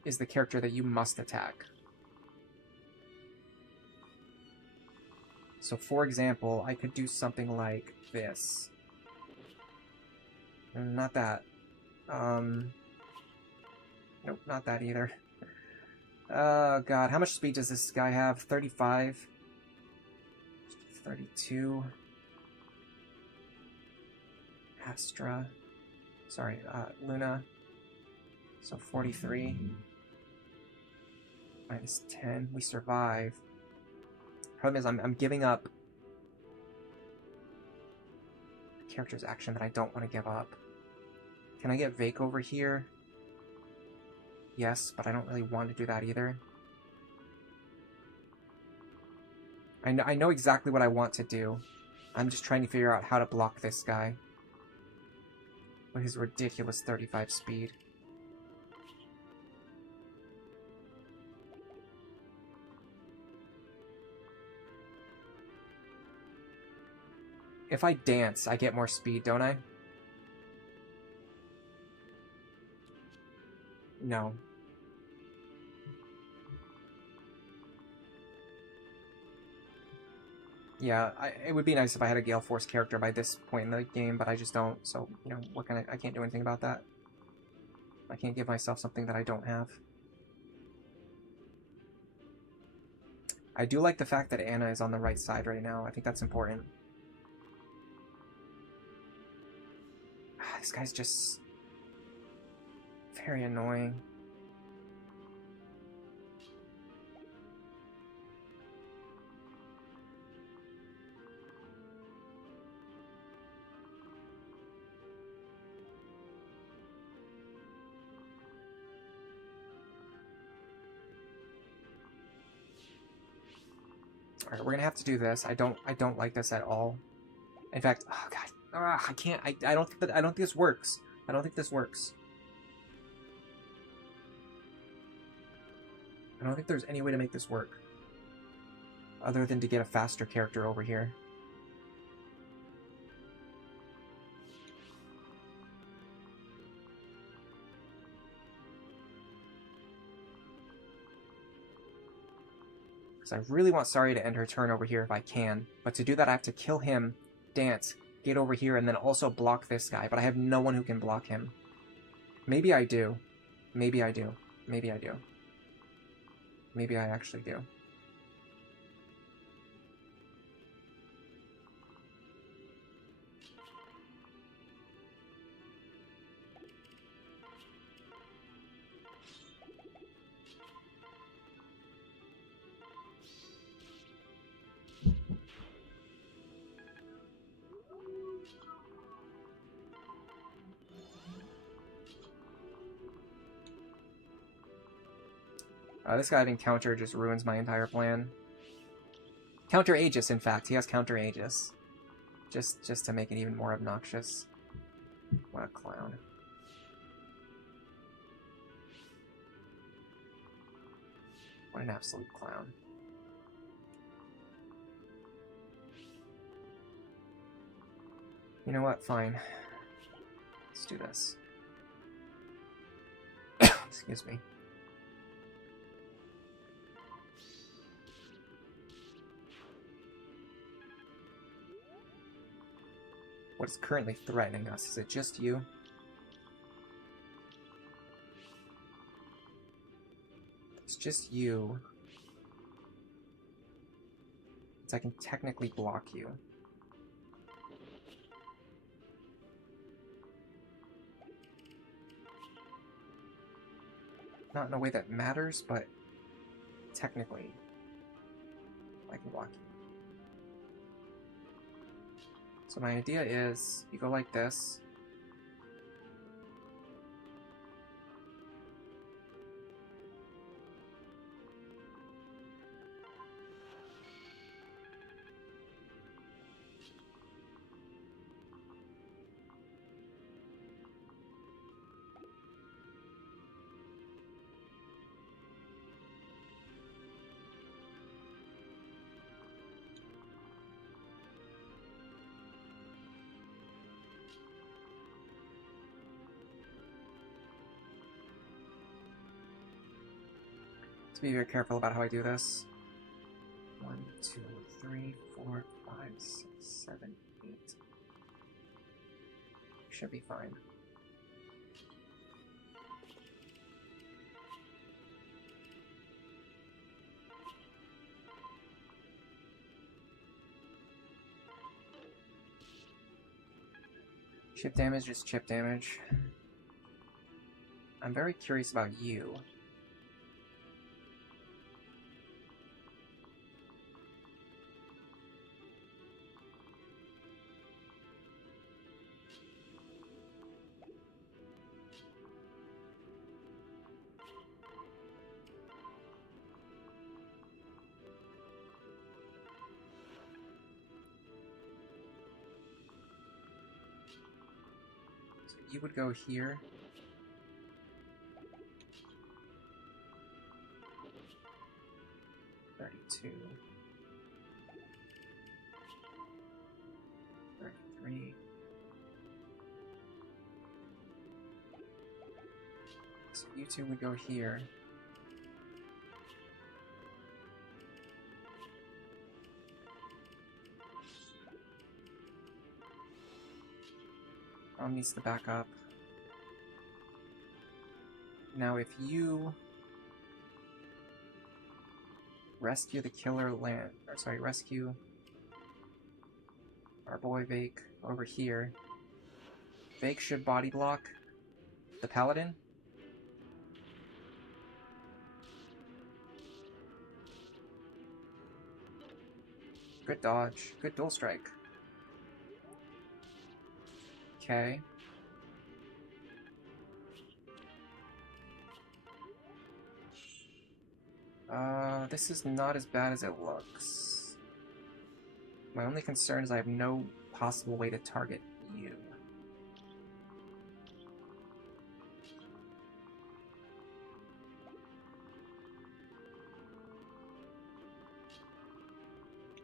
is the character that you must attack. So, for example, I could do something like this. Not that. Nope, not that either. Oh, God. How much speed does this guy have? 35? 32? Astra. Sorry, Luna. So 43. Minus 10. We survive. Problem is, I'm giving up a character's action that I don't want to give up. Can I get Vaike over here? Yes, but I don't really want to do that either. I know exactly what I want to do. I'm just trying to figure out how to block this guy. With his ridiculous 35 speed. If I dance, I get more speed, don't I? No. Yeah, it would be nice if I had a Gale Force character by this point in the game, but I just don't, so, you know, what can I can't do anything about that. I can't give myself something that I don't have. I do like the fact that Anna is on the right side right now. I think that's important. This guy's just very annoying. Alright, we're gonna have to do this. I don't like this at all. In fact, oh god, I can't. I don't think this works. I don't think this works. I don't think there's any way to make this work. Other than to get a faster character over here. Because I really want Sari to end her turn over here if I can. But to do that, I have to kill him, dance, get over here, and then also block this guy. But I have no one who can block him. Maybe I do. Maybe I do. Maybe I do. Maybe I actually do. This guy having counter just ruins my entire plan. Counter Aegis, in fact. He has counter Aegis. Just to make it even more obnoxious. What a clown. What an absolute clown. You know what? Fine. Let's do this. Excuse me. What is currently threatening us? Is it just you? It's just you. So I can technically block you. Not in a way that matters, but technically I can block you. So my idea is, you go like this. To be very careful about how I do this. 1, 2, 3, 4, 5, 6, 7, 8. Should be fine. Chip damage is chip damage. I'm very curious about you. you would go here. $32. 33. So you two would go here. Needs to back up. Now if you rescue the killer land, or sorry, rescue our boy Vaike over here, Vaike should body block the paladin. Good dodge. Good dual strike. Okay. This is not as bad as it looks. My only concern is I have no possible way to target you.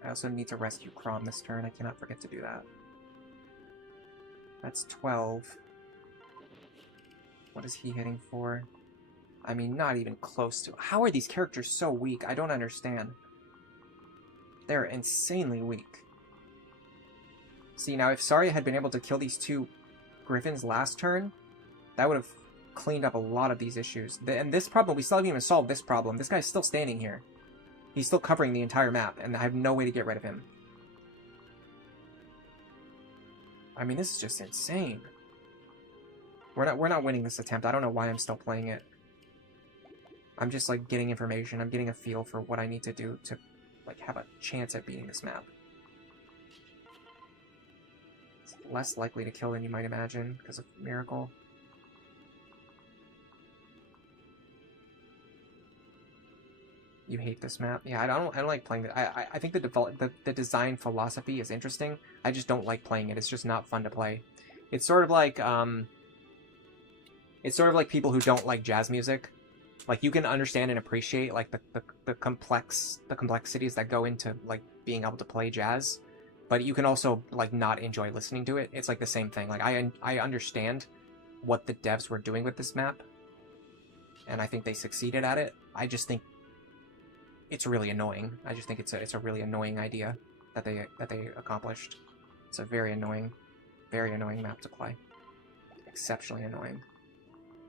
I also need to rescue Crom this turn. I cannot forget to do that. That's 12. What is he hitting for? I mean, not even close to... How are these characters so weak? I don't understand. They're insanely weak. See, now if Tharja had been able to kill these two Griffins last turn, that would have cleaned up a lot of these issues. And this problem, we still haven't even solved this problem. This guy's still standing here. He's still covering the entire map, and I have no way to get rid of him. I mean, this is just insane. We're not winning this attempt. I don't know why I'm still playing it. I'm just, like, getting information. I'm getting a feel for what I need to do to, like, have a chance at beating this map. It's less likely to kill than you might imagine because of Miracle. You hate this map? Yeah, I don't like playing it. I think the design philosophy is interesting. I just don't like playing it. It's just not fun to play. It's sort of like people who don't like jazz music. Like, you can understand and appreciate like the complexities that go into like being able to play jazz, but you can also like not enjoy listening to it. It's like the same thing. Like, I understand what the devs were doing with this map, and I think they succeeded at it. I just think it's really annoying. I just think it's a really annoying idea that they accomplished. It's a very annoying map to play. Exceptionally annoying.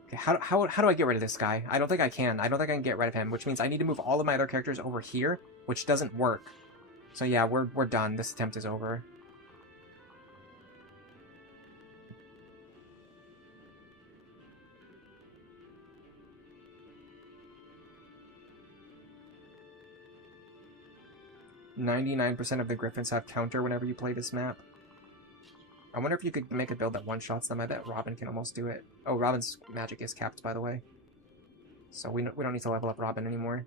Okay, how do I get rid of this guy? I don't think I can. I don't think I can get rid of him, which means I need to move all of my other characters over here, which doesn't work. So yeah, we're done. This attempt is over. "99% of the Griffins have counter whenever you play this map." I wonder if you could make a build that one-shots them. I bet Robin can almost do it. Oh, Robin's magic is capped, by the way. So we don't need to level up Robin anymore.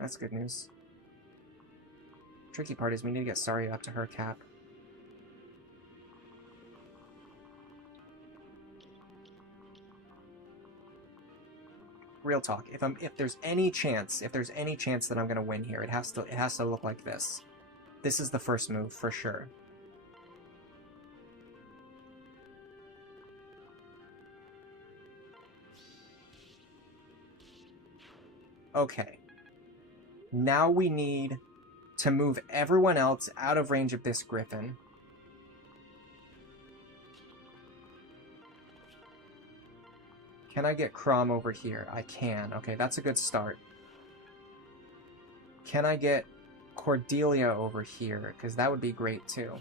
That's good news. Tricky part is we need to get Tharja up to her cap. Real talk. If there's any chance that I'm gonna win here, it has to look like this. This is the first move for sure. Okay. Now we need to move everyone else out of range of this Griffin. Can I get Crom over here? I can. Okay, that's a good start. Can I get Cordelia over here? Because that would be great too.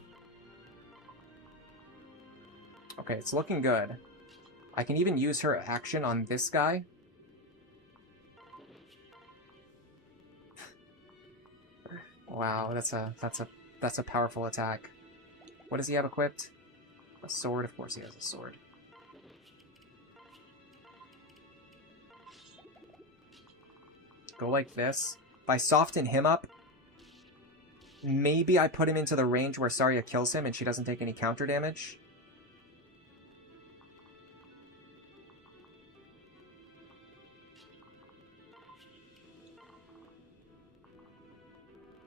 Okay, it's looking good. I can even use her action on this guy. Wow, that's a powerful attack. What does he have equipped? A sword? Of course he has a sword. Go like this. If I soften him up, maybe I put him into the range where Tharja kills him and she doesn't take any counter damage.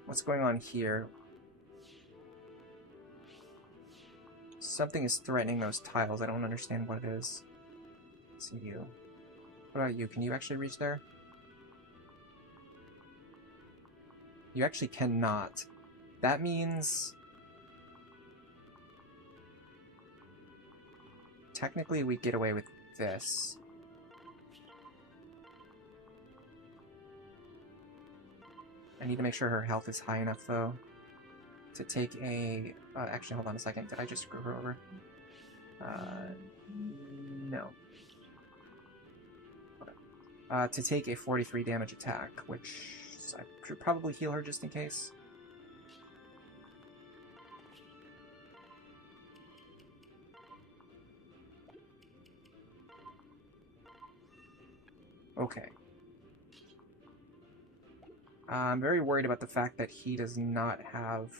What's going on here? Something is threatening those tiles. I don't understand what it is. Let's see you. What about you? Can you actually reach there? You actually cannot. That means... technically we get away with this. I need to make sure her health is high enough, though, to take a... actually, hold on a second. Did I just screw her over? No. Okay. To take a 43 damage attack, which I should probably heal her just in case. Okay. I'm very worried about the fact that he does not have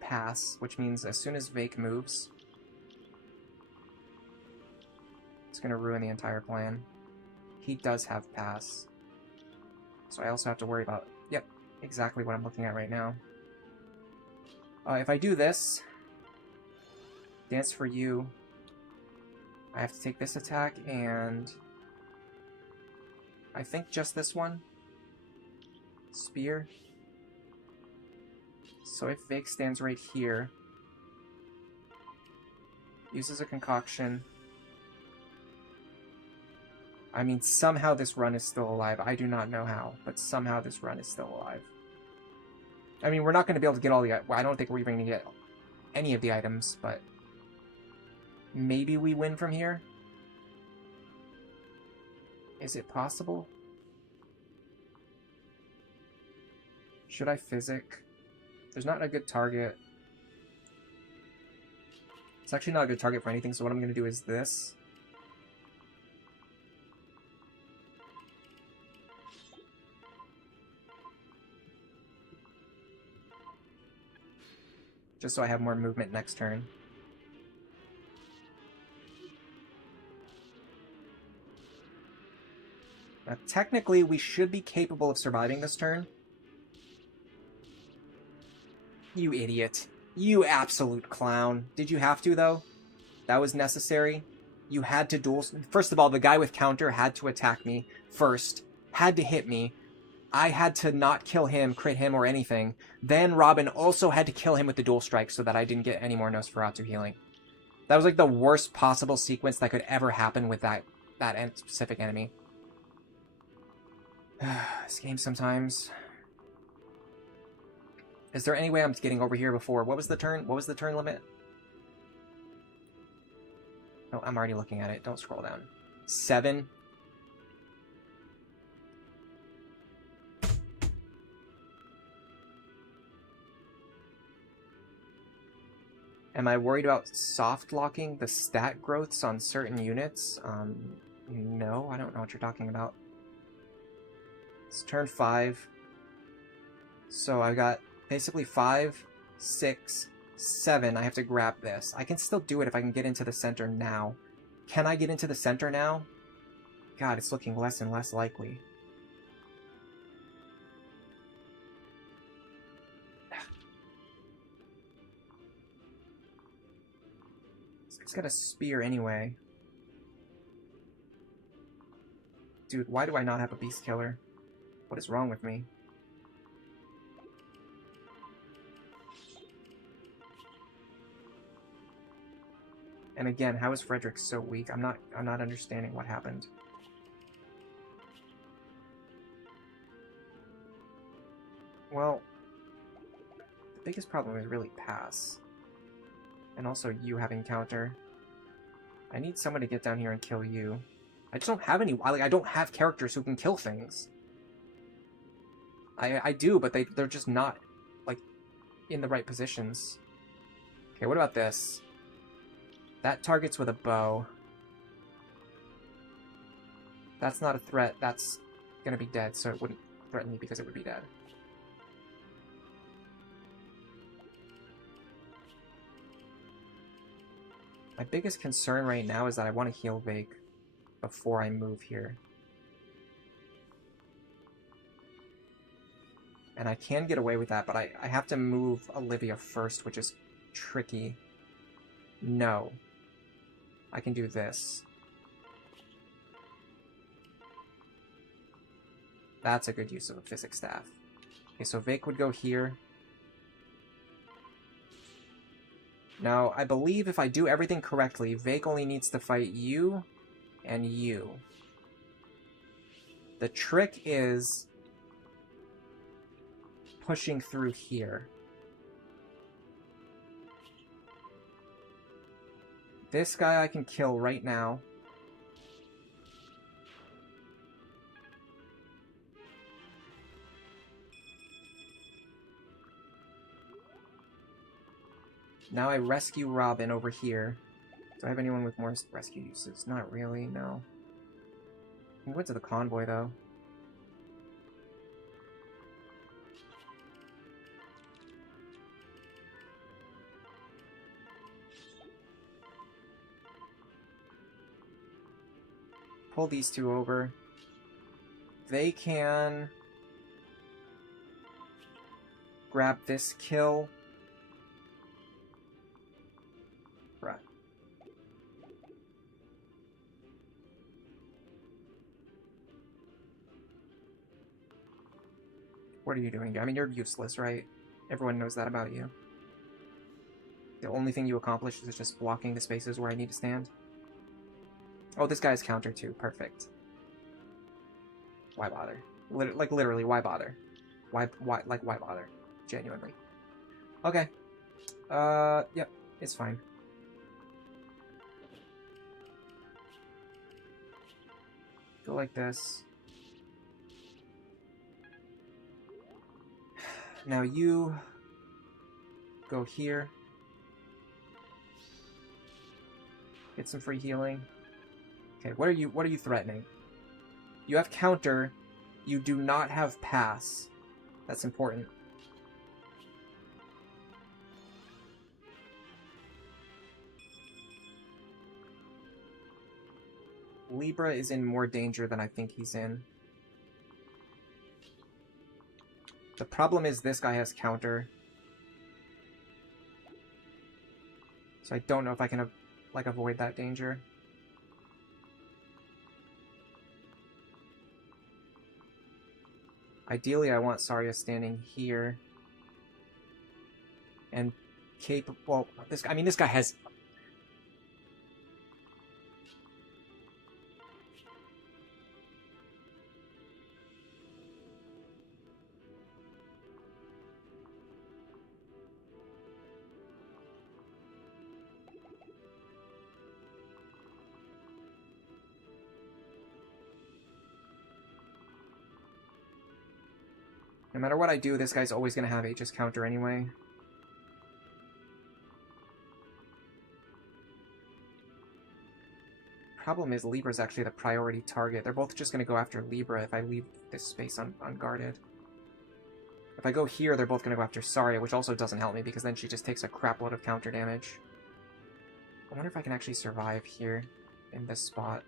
pass, which means as soon as Vaike moves, it's going to ruin the entire plan. He does have pass. So I also have to worry about, yep, exactly what I'm looking at right now. If I do this, Dance for You, I have to take this attack, and I think just this one. Spear. So if Vaike stands right here, uses a concoction, I mean, somehow this run is still alive. I do not know how, but somehow this run is still alive. I mean, we're not going to be able to get all the... well, I don't think we're even going to get any of the items, but maybe we win from here? Is it possible? Should I physic? There's not a good target. It's actually not a good target for anything, so what I'm going to do is this. Just so I have more movement next turn. Now, technically, we should be capable of surviving this turn. You idiot. You absolute clown. Did you have to, though? That was necessary? You had to duel... First of all, the guy with counter had to attack me first. Had to hit me. I had to not kill him, crit him, or anything. Then Robin also had to kill him with the dual strike so that I didn't get any more Nosferatu healing. That was like the worst possible sequence that could ever happen with that specific enemy. This game sometimes... Is there any way I'm getting over here before? What was the turn? What was the turn limit? Oh, I'm already looking at it. Don't scroll down. 7. Am I worried about soft locking the stat growths on certain units? No, I don't know what you're talking about. It's turn 5. So I've got basically 5, 6, 7. I have to grab this. I can still do it if I can get into the center now. Can I get into the center now? God, it's looking less and less likely. It's got a spear anyway. Dude, why do I not have a beast killer? What is wrong with me? And again, how is Frederick so weak? I'm not understanding what happened. Well, the biggest problem is really pass. And also you having counter. I need someone to get down here and kill you. I just don't have any... Like, I don't have characters who can kill things. I do, but they're just not, like, in the right positions. Okay, what about this? That targets with a bow. That's not a threat. That's gonna be dead, so it wouldn't threaten me because it would be dead. My biggest concern right now is that I want to heal Vaike before I move here. And I can get away with that, but I have to move Olivia first, which is tricky. No. I can do this. That's a good use of a physics staff. Okay, so Vaike would go here. Now, I believe if I do everything correctly, Vaike only needs to fight you and you. The trick is pushing through here. This guy I can kill right now. Now I rescue Robin over here. Do I have anyone with more rescue uses? Not really, no. I went to the convoy, though. Pull these two over. They can grab this kill. Right. What are you doing? I mean, you're useless, right? Everyone knows that about you. The only thing you accomplish is just blocking the spaces where I need to stand. Oh, this guy's counter too. Perfect. Why bother? Like, literally, why bother? Why bother? Genuinely. Okay. Yep, it's fine. Go like this. Now you go here. Get some free healing. Okay, what are you threatening? You have counter. You do not have pass. That's important. Libra is in more danger than I think he's in. The problem is this guy has counter. So I don't know if I can, like, avoid that danger. Ideally, I want Tharja standing here. And capable... This guy has... No matter what I do, this guy's always going to have H's counter anyway. Problem is, Libra's actually the priority target. They're both just going to go after Libra if I leave this space unguarded. If I go here, they're both going to go after Tharja, which also doesn't help me because then she just takes a crapload of counter damage. I wonder if I can actually survive here in this spot.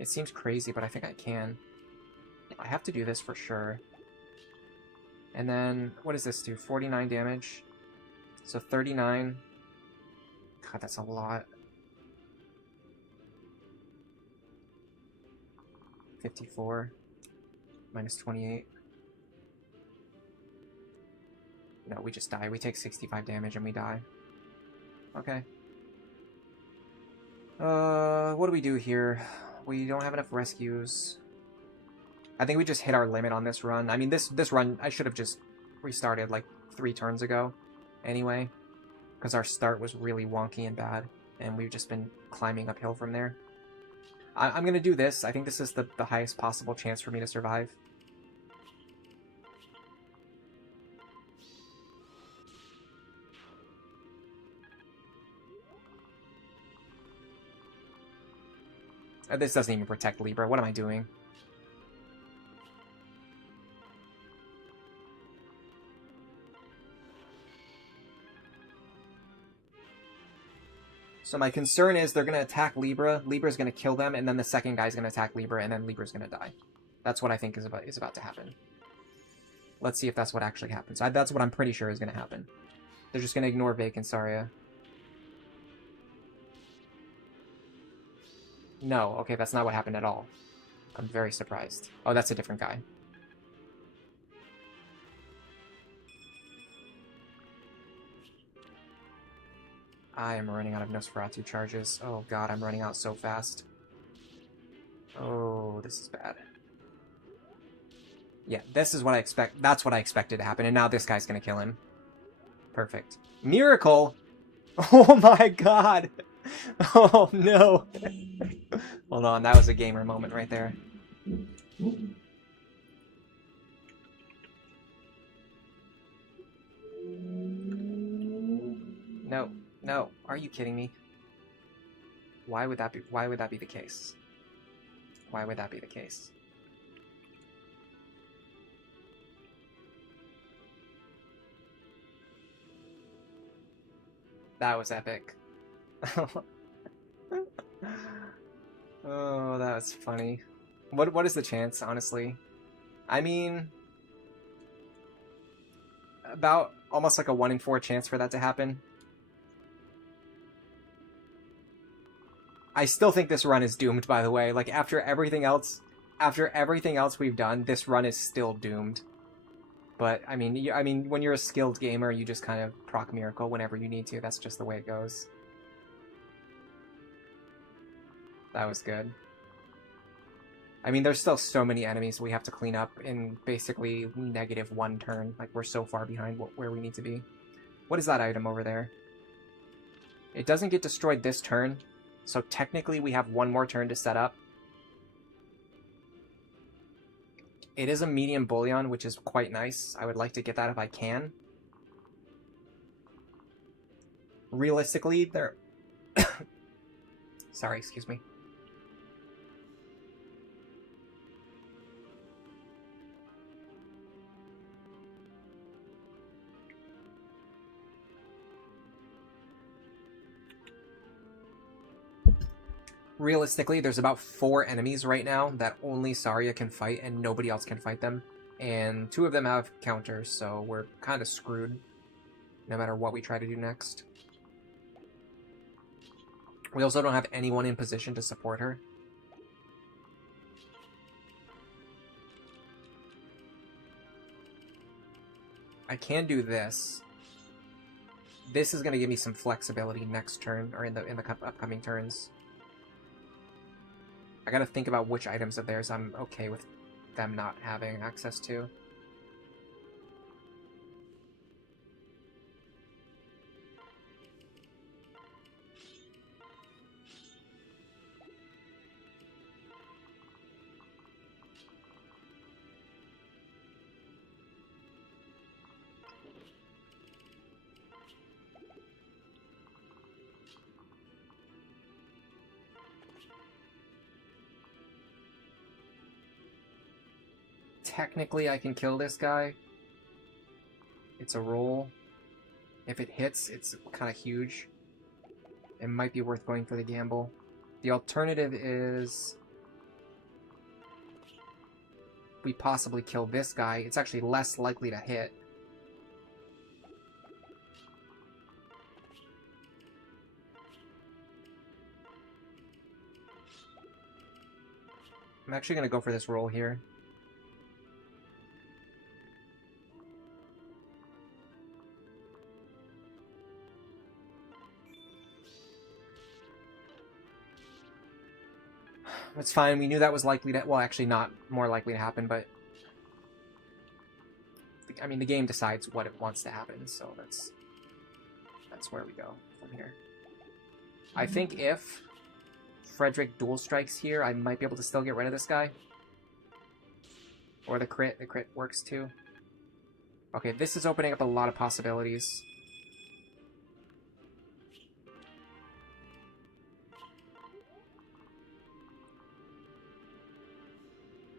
It seems crazy, but I think I can. I have to do this for sure. And then, what does this do? 49 damage. So 39. God, that's a lot. 54. Minus 28. No, we just die. We take 65 damage and we die. Okay. What do we do here? We don't have enough rescues. I think we just hit our limit on this run. I mean, this run, I should have just restarted like 3 turns ago anyway, because our start was really wonky and bad, and we've just been climbing uphill from there. I'm going to do this. I think this is the highest possible chance for me to survive. This doesn't even protect Libra. What am I doing? So my concern is they're going to attack Libra, Libra's going to kill them, and then the second guy's going to attack Libra, and then Libra's going to die. That's what I think is about to happen. Let's see if that's what actually happens. That's what I'm pretty sure is going to happen. They're just going to ignore Vaike and Tharja. No, okay, that's not what happened at all. I'm very surprised. Oh, that's a different guy. I am running out of Nosferatu charges. Oh god, I'm running out so fast. Oh, this is bad. Yeah, this is what I expect. That's what I expected to happen, and now this guy's gonna kill him. Perfect. Miracle! Oh my god! Oh no! Hold on, that was a gamer moment right there. No, no, are you kidding me? Why would that be the case? Why would that be the case? That was epic. Oh, that was funny. What is the chance, honestly? I mean, about almost like a 1 in 4 chance for that to happen. I still think this run is doomed, by the way. Like, after everything else we've done, this run is still doomed. But I mean, when you're a skilled gamer, you just kind of proc Miracle whenever you need to. That's just the way it goes. That was good. I mean, there's still so many enemies we have to clean up in basically -1 turn. Like, we're so far behind where we need to be. What is that item over there? It doesn't get destroyed this turn, so technically we have 1 more turn to set up. It is a medium bullion, which is quite nice. I would like to get that if I can. Realistically, there... Sorry, excuse me. Realistically, there's about 4 enemies right now that only Tharja can fight and nobody else can fight them. And 2 of them have counters, so we're kind of screwed no matter what we try to do next. We also don't have anyone in position to support her. I can do this. This is going to give me some flexibility next turn, or in the upcoming turns. I gotta think about which items of theirs I'm okay with them not having access to. Technically, I can kill this guy. It's a roll. If it hits, it's kind of huge. It might be worth going for the gamble. The alternative is... we possibly kill this guy. It's actually less likely to hit. I'm actually going to go for this roll here. It's fine, we knew that was likely to... well, actually not more likely to happen, but... I mean, the game decides what it wants to happen, so that's where we go from here. I think if Frederick dual strikes here, I might be able to still get rid of this guy. Or the crit works too. Okay, this is opening up a lot of possibilities.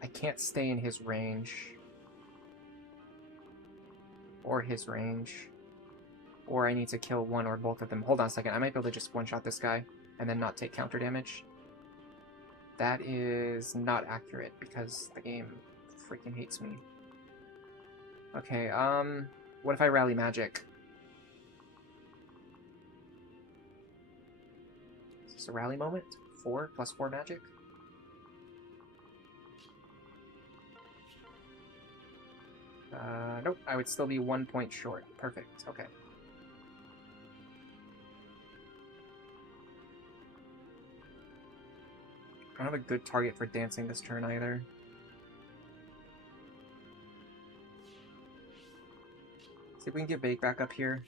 I can't stay in his range. Or his range. Or I need to kill one or both of them. Hold on a second, I might be able to just one-shot this guy and then not take counter damage. That is not accurate because the game freaking hates me. Okay, what if I rally magic? Is this a rally moment? 4 plus 4 magic? Nope, I would still be 1 point short. Perfect, okay. I don't have a good target for dancing this turn either. See if we can get Vaike back up here.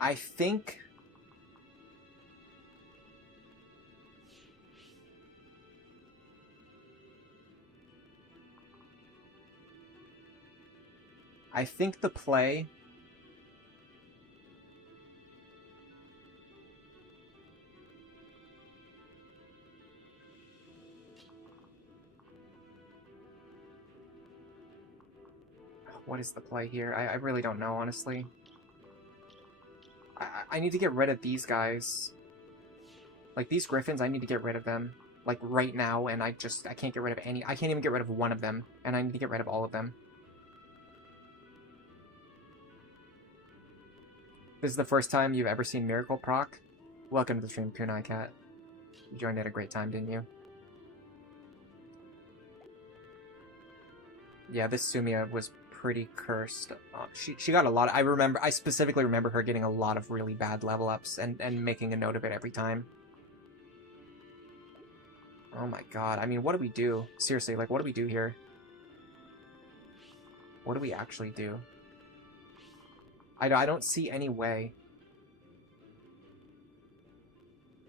I think... the play... What is the play here? I really don't know, honestly. I need to get rid of these guys. Like, these griffins, I need to get rid of them. Like, right now, and I can't get rid of any... I can't even get rid of one of them, and I need to get rid of all of them. This is the first time you've ever seen Miracle proc? Welcome to the stream, Kunai Cat. You joined at a great time, didn't you? Yeah, this Sumia was pretty cursed. She got a lot of, I specifically remember her getting a lot of really bad level ups and making a note of it every time. Oh my god, I mean, what do we do? Seriously, like, what do we do here? What do we actually do? I don't see any way.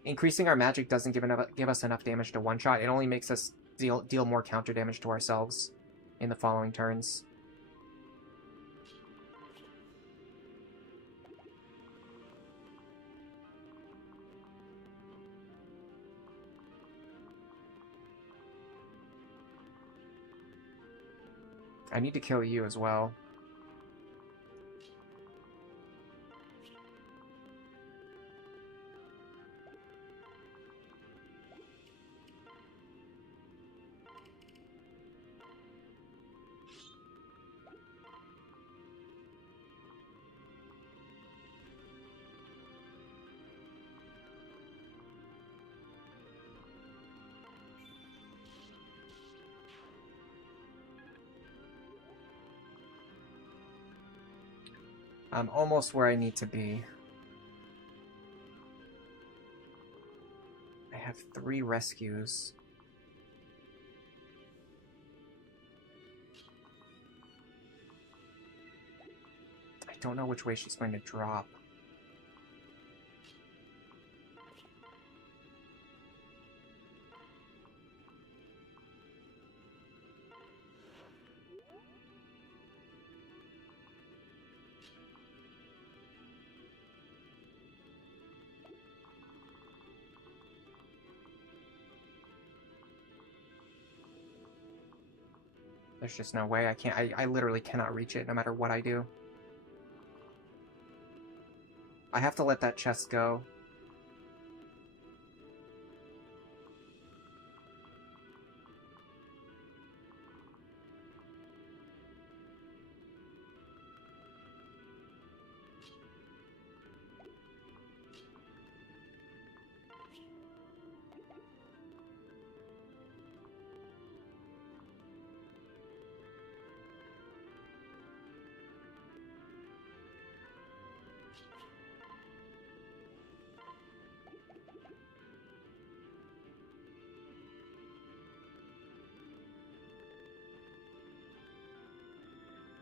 Increasing our magic doesn't give us enough damage to one-shot. It only makes us deal more counter damage to ourselves in the following turns. I need to kill you as well. I'm almost where I need to be. I have 3 rescues. I don't know which way she's going to drop. There's just no way. I literally cannot reach it no matter what I do. I have to let that chest go.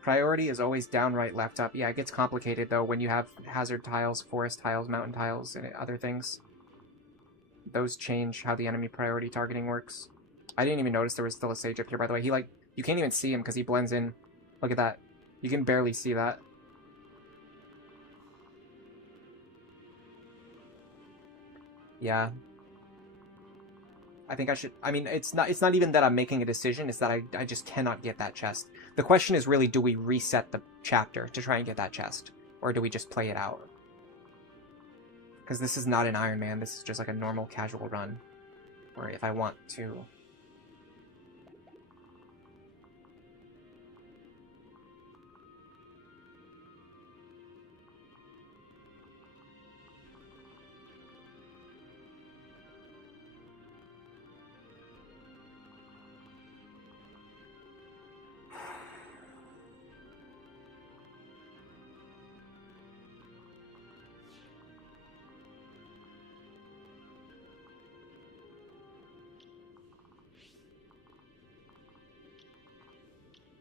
Priority is always downright left up. Yeah, it gets complicated, though, when you have hazard tiles, forest tiles, mountain tiles, and other things. Those change how the enemy priority targeting works. I didn't even notice there was still a sage up here, by the way. He, like, you can't even see him because he blends in. Look at that. You can barely see that. Yeah. I think I should... I mean, it's not even that I'm making a decision, it's that I just cannot get that chest. The question is really, do we reset the chapter to try and get that chest? Or do we just play it out? Because this is not an Iron Man, this is just like a normal casual run. Or if I want to...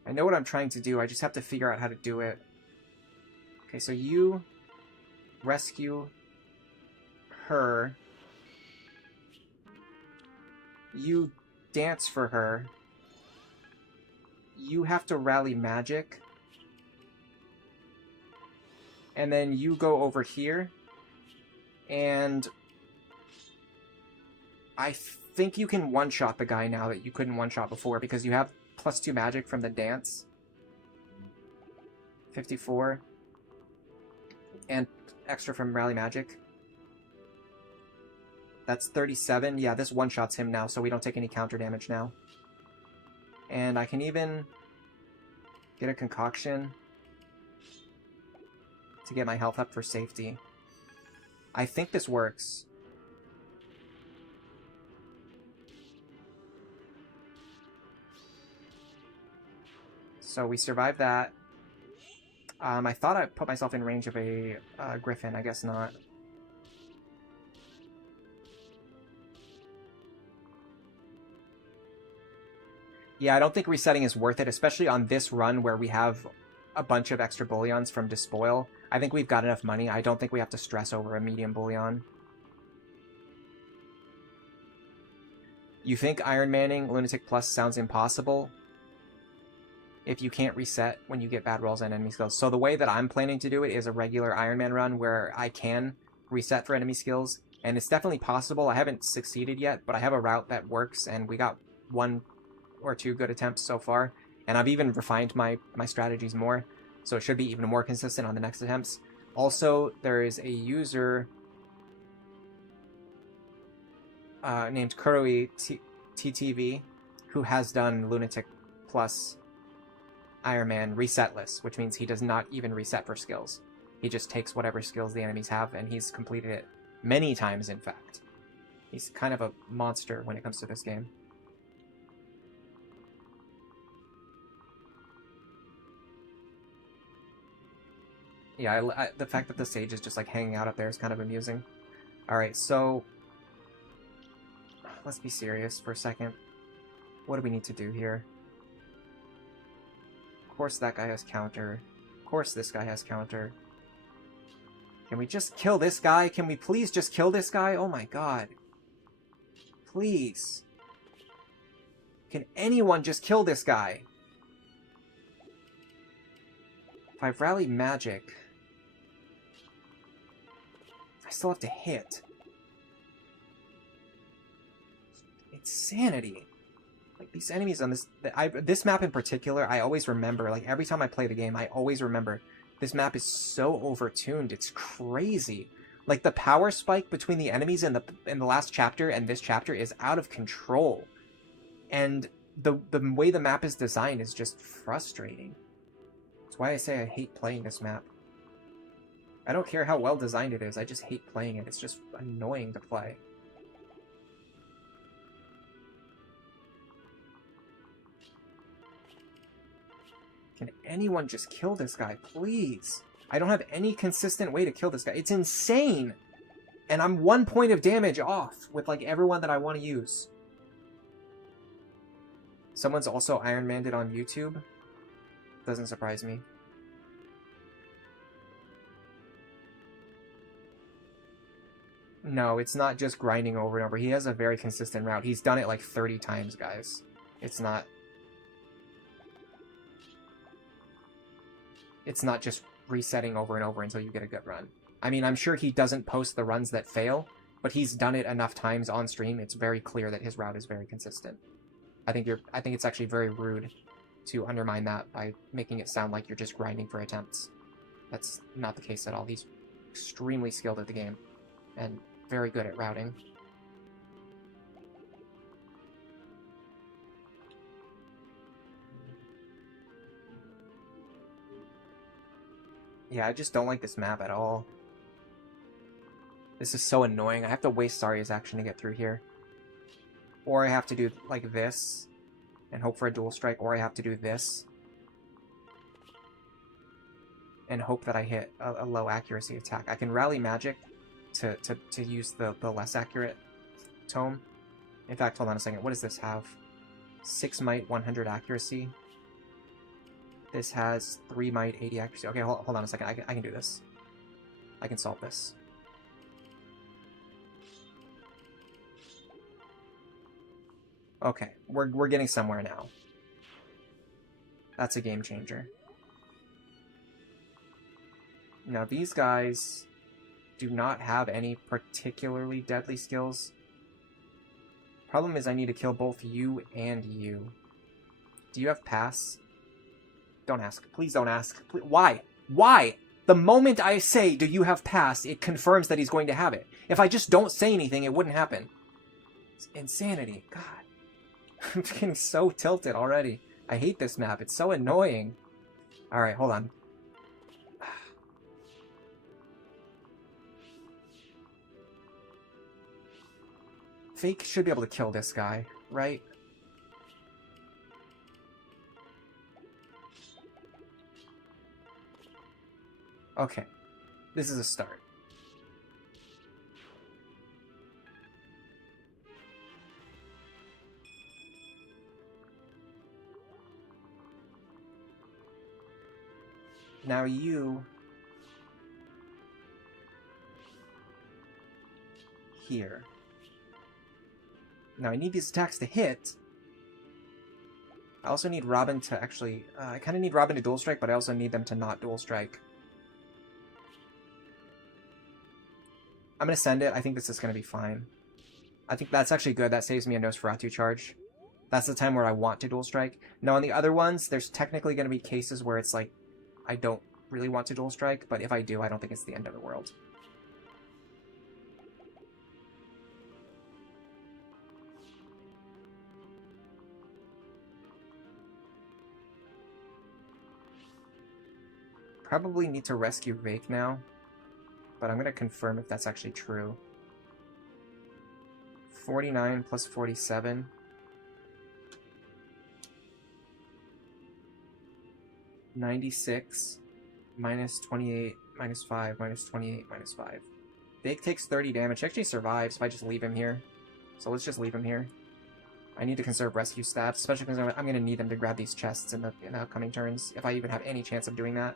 I know what I'm trying to do, I just have to figure out how to do it. Okay, so you rescue her. You dance for her. You have to rally magic. And then you go over here. And I think you can one-shot the guy now that you couldn't one-shot before because you have +2 magic from the dance. 54. And extra from rally magic. That's 37. Yeah, this one-shots him now, so we don't take any counter damage now. And I can even get a concoction to get my health up for safety. I think this works. So we survived that. I thought I put myself in range of a griffin. I guess not. Yeah, I don't think resetting is worth it, especially on this run where we have a bunch of extra bullions from Despoil. I think we've got enough money. I don't think we have to stress over a medium bullion. You think Iron Manning Lunatic Plus sounds impossible if you can't reset when you get bad rolls and enemy skills. So the way that I'm planning to do it is a regular Iron Man run where I can reset for enemy skills, and it's definitely possible. I haven't succeeded yet, but I have a route that works, and we got 1 or 2 good attempts so far, and I've even refined my strategies more, so it should be even more consistent on the next attempts. Also, there is a user named Kuroi TTV who has done Lunatic Plus Iron Man resetless, which means he does not even reset for skills. He just takes whatever skills the enemies have, and he's completed it many times, in fact. He's kind of a monster when it comes to this game. Yeah, the fact that the sage is just like hanging out up there is kind of amusing. Alright, so let's be serious for a second. What do we need to do here? Of course that guy has counter. Of course this guy has counter. Can we just kill this guy? Can we please just kill this guy? Oh my god. Please. Can anyone just kill this guy? If I rally magic, I still have to hit. Insanity. Like, these enemies on this map in particular, I always remember, like, every time I play the game, I always remember, this map is so overtuned, it's crazy. Like, the power spike between the enemies in the last chapter and this chapter is out of control. And the way the map is designed is just frustrating. That's why I say I hate playing this map. I don't care how well designed it is, I just hate playing it. It's just annoying to play. Can anyone just kill this guy, please? I don't have any consistent way to kill this guy. It's insane! And I'm 1 point of damage off with, like, everyone that I want to use. Someone's also Iron Man'd it on YouTube. Doesn't surprise me. No, it's not just grinding over and over. He has a very consistent route. He's done it like 30 times, guys. It's not just resetting over and over until you get a good run. I mean, I'm sure he doesn't post the runs that fail, but he's done it enough times on stream. It's very clear that his route is very consistent. I think it's actually very rude to undermine that by making it sound like you're just grinding for attempts. That's not the case at all. He's extremely skilled at the game. and very good at routing. Yeah, I just don't like this map at all. This is so annoying. I have to waste Tharja's action to get through here. Or I have to do like this and hope for a dual strike, or I have to do this and hope that I hit a low accuracy attack. I can rally magic to use the less accurate tome. In fact, hold on a second. What does this have? 6 might, 100 accuracy. This has 3 might, 80 accuracy. Okay, hold on a second. I can do this. I can solve this. Okay, we're getting somewhere now. That's a game changer. Now, these guys do not have any particularly deadly skills. Problem is I need to kill both you and you. Do you have pass? Don't ask. Please don't ask. Please. Why? Why? The moment I say, do you have pass, it confirms that he's going to have it. If I just don't say anything, it wouldn't happen. It's insanity. God. I'm getting so tilted already. I hate this map. It's so annoying. Alright, hold on. Vaike should be able to kill this guy, right? Okay. This is a start. Now you... here. Now I need these attacks to hit. I also need Robin to actually... I kind of need Robin to dual strike, but I also need them to not dual strike. I'm going to send it. I think this is going to be fine. I think that's actually good. That saves me a Nosferatu charge. That's the time where I want to dual strike. Now on the other ones, there's technically going to be cases where it's like, I don't really want to dual strike, but if I do, I don't think it's the end of the world. Probably need to rescue Vaike now, but I'm going to confirm if that's actually true. 49 plus 47. (96) minus 28 minus 5 minus 28 minus 5. Vaike takes 30 damage. He actually survives if I just leave him here. So let's just leave him here. I need to conserve rescue stats, especially because I'm going to need them to grab these chests in the upcoming turns, if I even have any chance of doing that.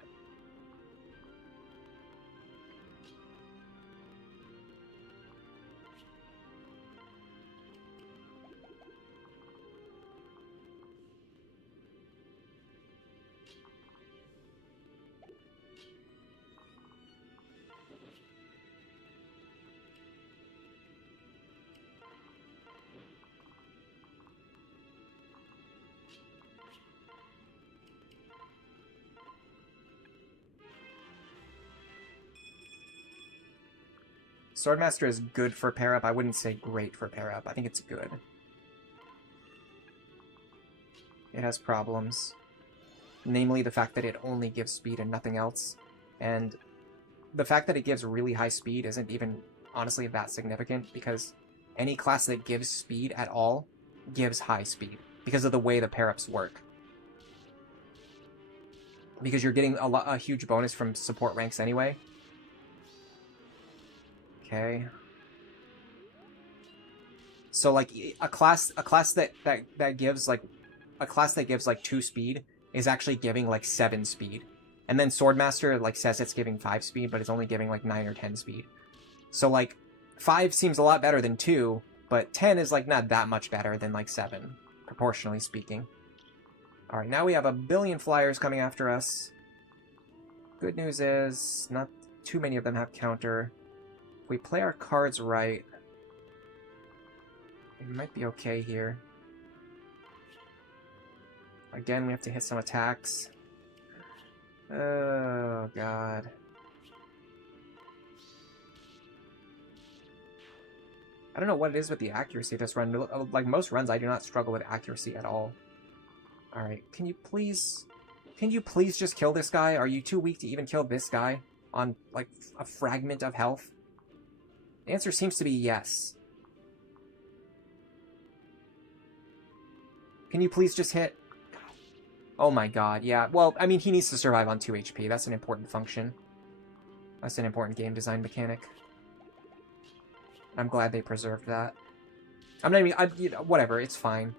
Swordmaster is good for pair-up. I wouldn't say great for pair-up. I think it's good. It has problems. Namely, the fact that it only gives speed and nothing else. And the fact that it gives really high speed isn't even, honestly, that significant, because any class that gives speed at all gives high speed, because of the way the pair-ups work. Because you're getting a huge bonus from support ranks anyway. Okay. So like a class that gives like 2 speed is actually giving like 7 speed. And then Swordmaster like says it's giving 5 speed, but it's only giving like 9 or 10 speed. So like 5 seems a lot better than 2, but 10 is like not that much better than like 7, proportionally speaking. Alright, now we have a billion flyers coming after us. Good news is not too many of them have counter. If we play our cards right, we might be okay here. Again, we have to hit some attacks. Oh, God. I don't know what it is with the accuracy of this run. Like most runs, I do not struggle with accuracy at all. Alright, can you please just kill this guy? Are you too weak to even kill this guy on, like, a fragment of health? The answer seems to be yes. Can you please just hit? Oh my god, yeah. Well, I mean, he needs to survive on 2 HP. That's an important function. That's an important game design mechanic. I'm glad they preserved that. I'm not even... you know, whatever, it's fine.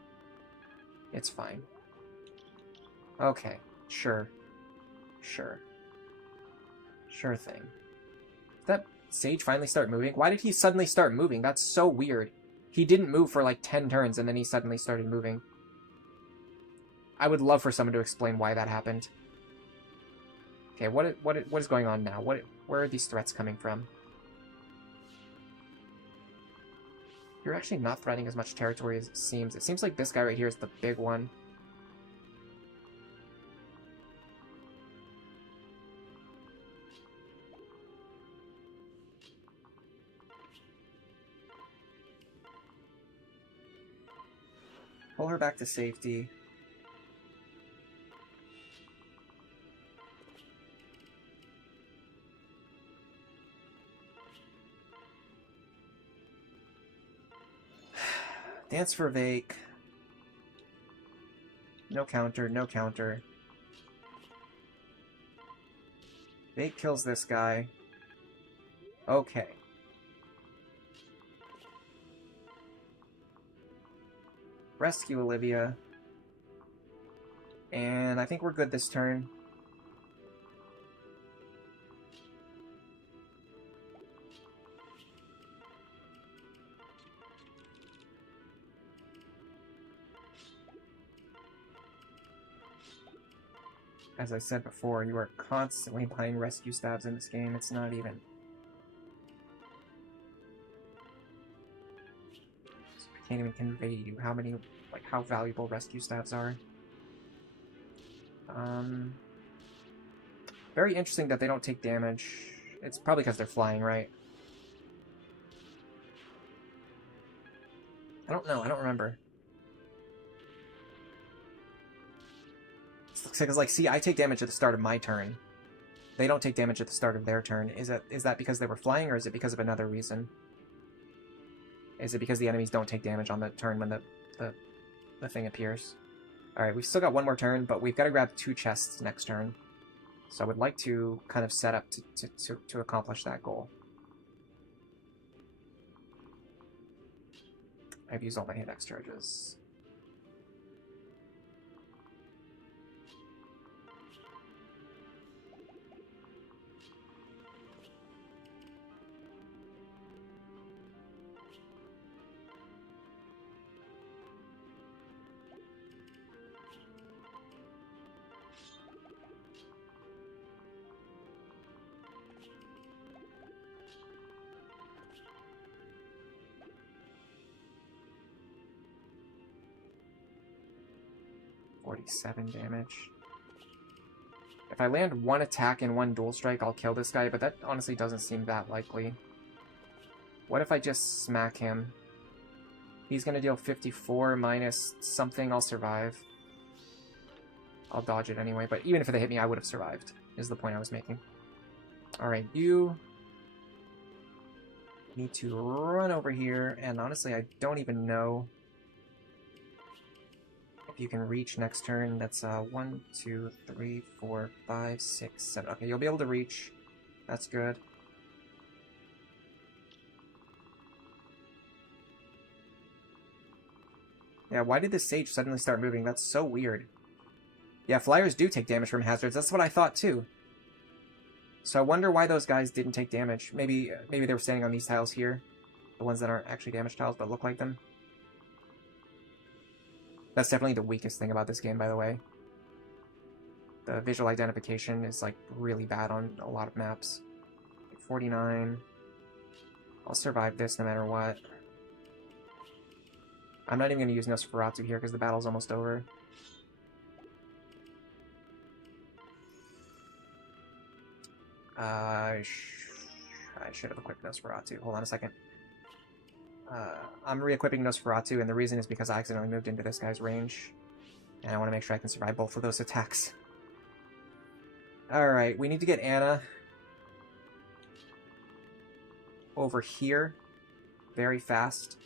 It's fine. Okay, sure. Sure. Sure thing. Did that Sage finally start moving? Why did he suddenly start moving? That's so weird. He didn't move for like 10 turns and then he suddenly started moving. I would love for someone to explain why that happened. Okay, what is going on now? Where are these threats coming from? You're actually not threatening as much territory as it seems. It seems like this guy right here is the big one. Pull her back to safety. Dance for Vaike. No counter, no counter. Vaike kills this guy. Okay. Rescue Olivia. And I think we're good this turn. As I said before, you are constantly buying rescue stabs in this game. It's not even... I can't even convey to you how many, like, how valuable rescue stabs are. Very interesting that they don't take damage. It's probably because they're flying, right? I don't know. I don't remember. Because, like, see, I take damage at the start of my turn. They don't take damage at the start of their turn. Is that because they were flying, or is it because of another reason? Is it because the enemies don't take damage on the turn when the thing appears? Alright, we've still got one more turn, but we've got to grab 2 chests next turn. So I would like to kind of set up to accomplish that goal. I've used all my hit X charges. .47 damage. If I land 1 attack and 1 dual strike, I'll kill this guy, but that honestly doesn't seem that likely. What if I just smack him? He's gonna deal 54 minus something, I'll survive. I'll dodge it anyway, but even if they hit me, I would have survived, is the point I was making. Alright, you need to run over here, and honestly, I don't even know if you can reach next turn. That's 1, 2, 3, 4, 5, 6, 7. Okay, you'll be able to reach. That's good. Yeah, why did this Sage suddenly start moving? That's so weird. Yeah, flyers do take damage from hazards. That's what I thought too. So I wonder why those guys didn't take damage. Maybe they were standing on these tiles here. The ones that aren't actually damage tiles but look like them. That's definitely the weakest thing about this game, by the way. The visual identification is, like, really bad on a lot of maps. 49. I'll survive this no matter what. I'm not even going to use Nosferatu here because the battle's almost over. I should have equipped Nosferatu. Hold on a second. I'm re-equipping Nosferatu, and the reason is because I accidentally moved into this guy's range. And I want to make sure I can survive both of those attacks. Alright, we need to get Anna over here very fast.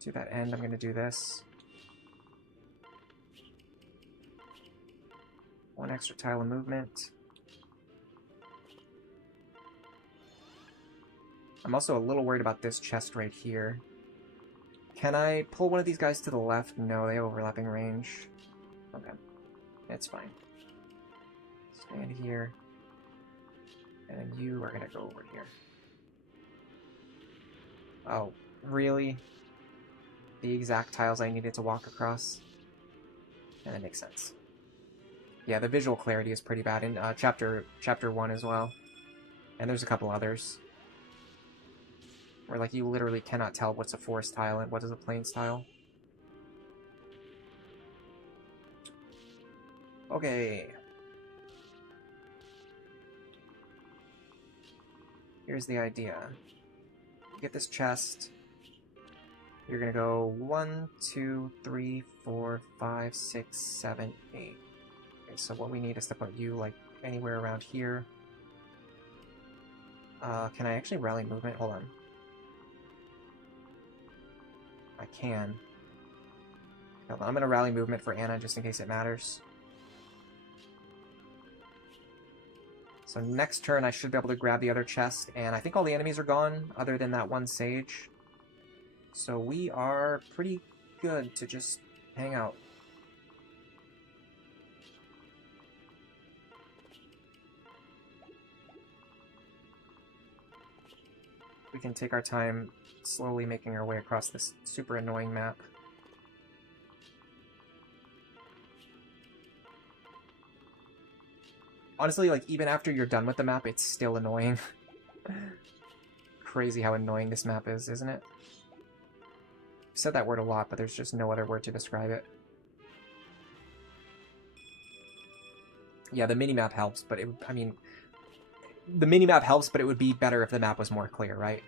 To that end, I'm going to do this. One extra tile of movement. I'm also a little worried about this chest right here. Can I pull one of these guys to the left? No, they have overlapping range. Okay. It's fine. Stand here. And then you are going to go over here. Oh, really? The exact tiles I needed to walk across? And that makes sense. Yeah, the visual clarity is pretty bad in chapter 1 as well. And there's a couple others. Where, like, you literally cannot tell what's a forest tile and what is a plains tile. Okay. Here's the idea. Get this chest. You're gonna go 1, 2, 3, 4, 5, 6, 7, 8. Okay, so what we need is to put you, like, anywhere around here. Can I actually rally movement? Hold on. I can. Hold on, I'm gonna rally movement for Anna just in case it matters. So next turn I should be able to grab the other chest, and I think all the enemies are gone, other than that one sage. So we are pretty good to just hang out. We can take our time slowly making our way across this super annoying map. Honestly, like, even after you're done with the map, it's still annoying. Crazy how annoying this map is, isn't it? I've said that word a lot, but there's just no other word to describe it. Yeah, the minimap helps, but I mean, the minimap helps, but it would be better if the map was more clear, right?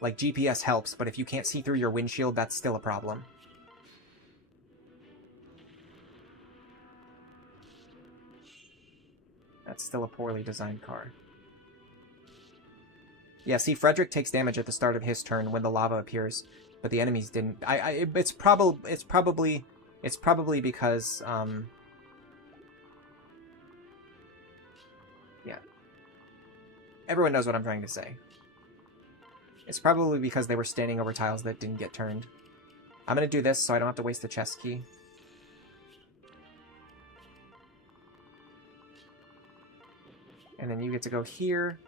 Like, GPS helps, but if you can't see through your windshield, that's still a problem. That's still a poorly designed car. Yeah, see, Frederick takes damage at the start of his turn when the lava appears, but the enemies didn't. It's probably because yeah. Everyone knows what I'm trying to say. It's probably because they were standing over tiles that didn't get turned. I'm gonna do this so I don't have to waste the chest key. And then you get to go here.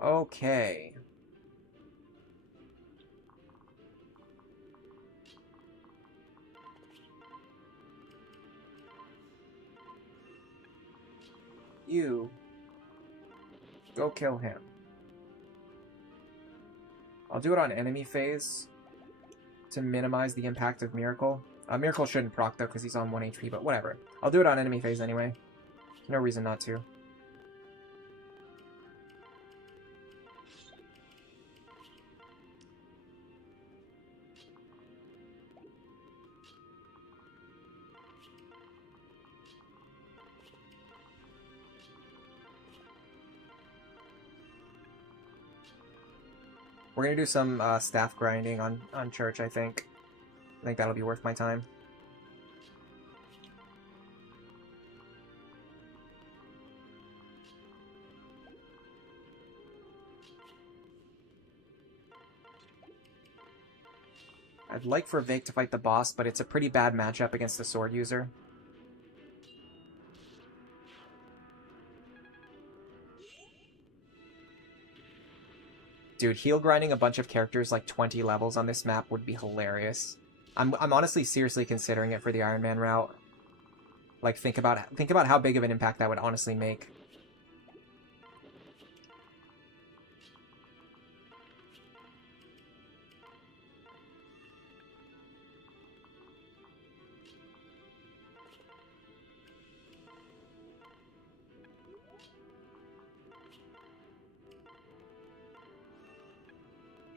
Okay. You go kill him. I'll do it on enemy phase to minimize the impact of Miracle. Miracle shouldn't proc though because he's on 1 HP, but whatever. I'll do it on enemy phase anyway. No reason not to. We're gonna do some staff grinding on Church, I think. I think that'll be worth my time. I'd like for Vaike to fight the boss, but it's a pretty bad matchup against the sword user. Dude, heal grinding a bunch of characters like 20 levels on this map would be hilarious. I'm honestly seriously considering it for the Iron Man route. Like, think about how big of an impact that would honestly make.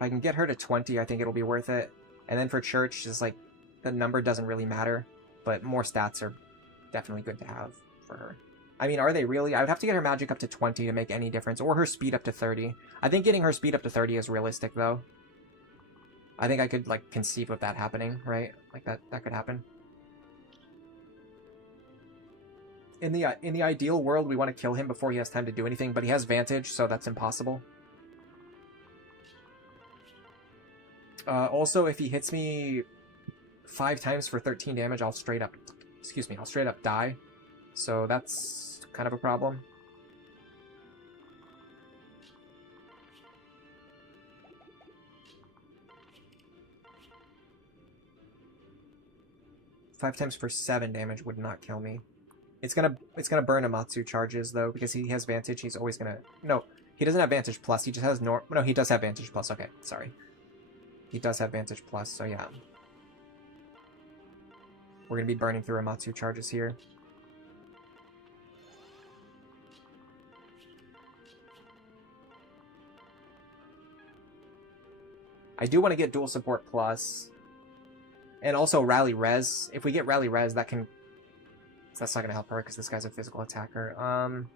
If I can get her to 20, I think it'll be worth it. And then for Church, just like, the number doesn't really matter, but more stats are definitely good to have for her. I mean, are they really? I would have to get her magic up to 20 to make any difference, or her speed up to 30. I think getting her speed up to 30 is realistic, though. I think I could, like, conceive of that happening, right? Like, that could happen. In the ideal world, we want to kill him before he has time to do anything, but he has Vantage, so that's impossible. Also, if he hits me 5 times for 13 damage, I'll straight up die. So that's kind of a problem. Five times for 7 damage would not kill me. It's gonna burn Amatsu charges though, because he has Vantage. He's always gonna... No, he doesn't have Vantage Plus. He just has No, he does have Vantage Plus. Okay, sorry. He does have Vantage Plus, so yeah. We're gonna be burning through Amatsu charges here. I do want to get Dual Support Plus. And also Rally Res. If we get Rally Res, that can... That's not going to help her, because this guy's a physical attacker. I'm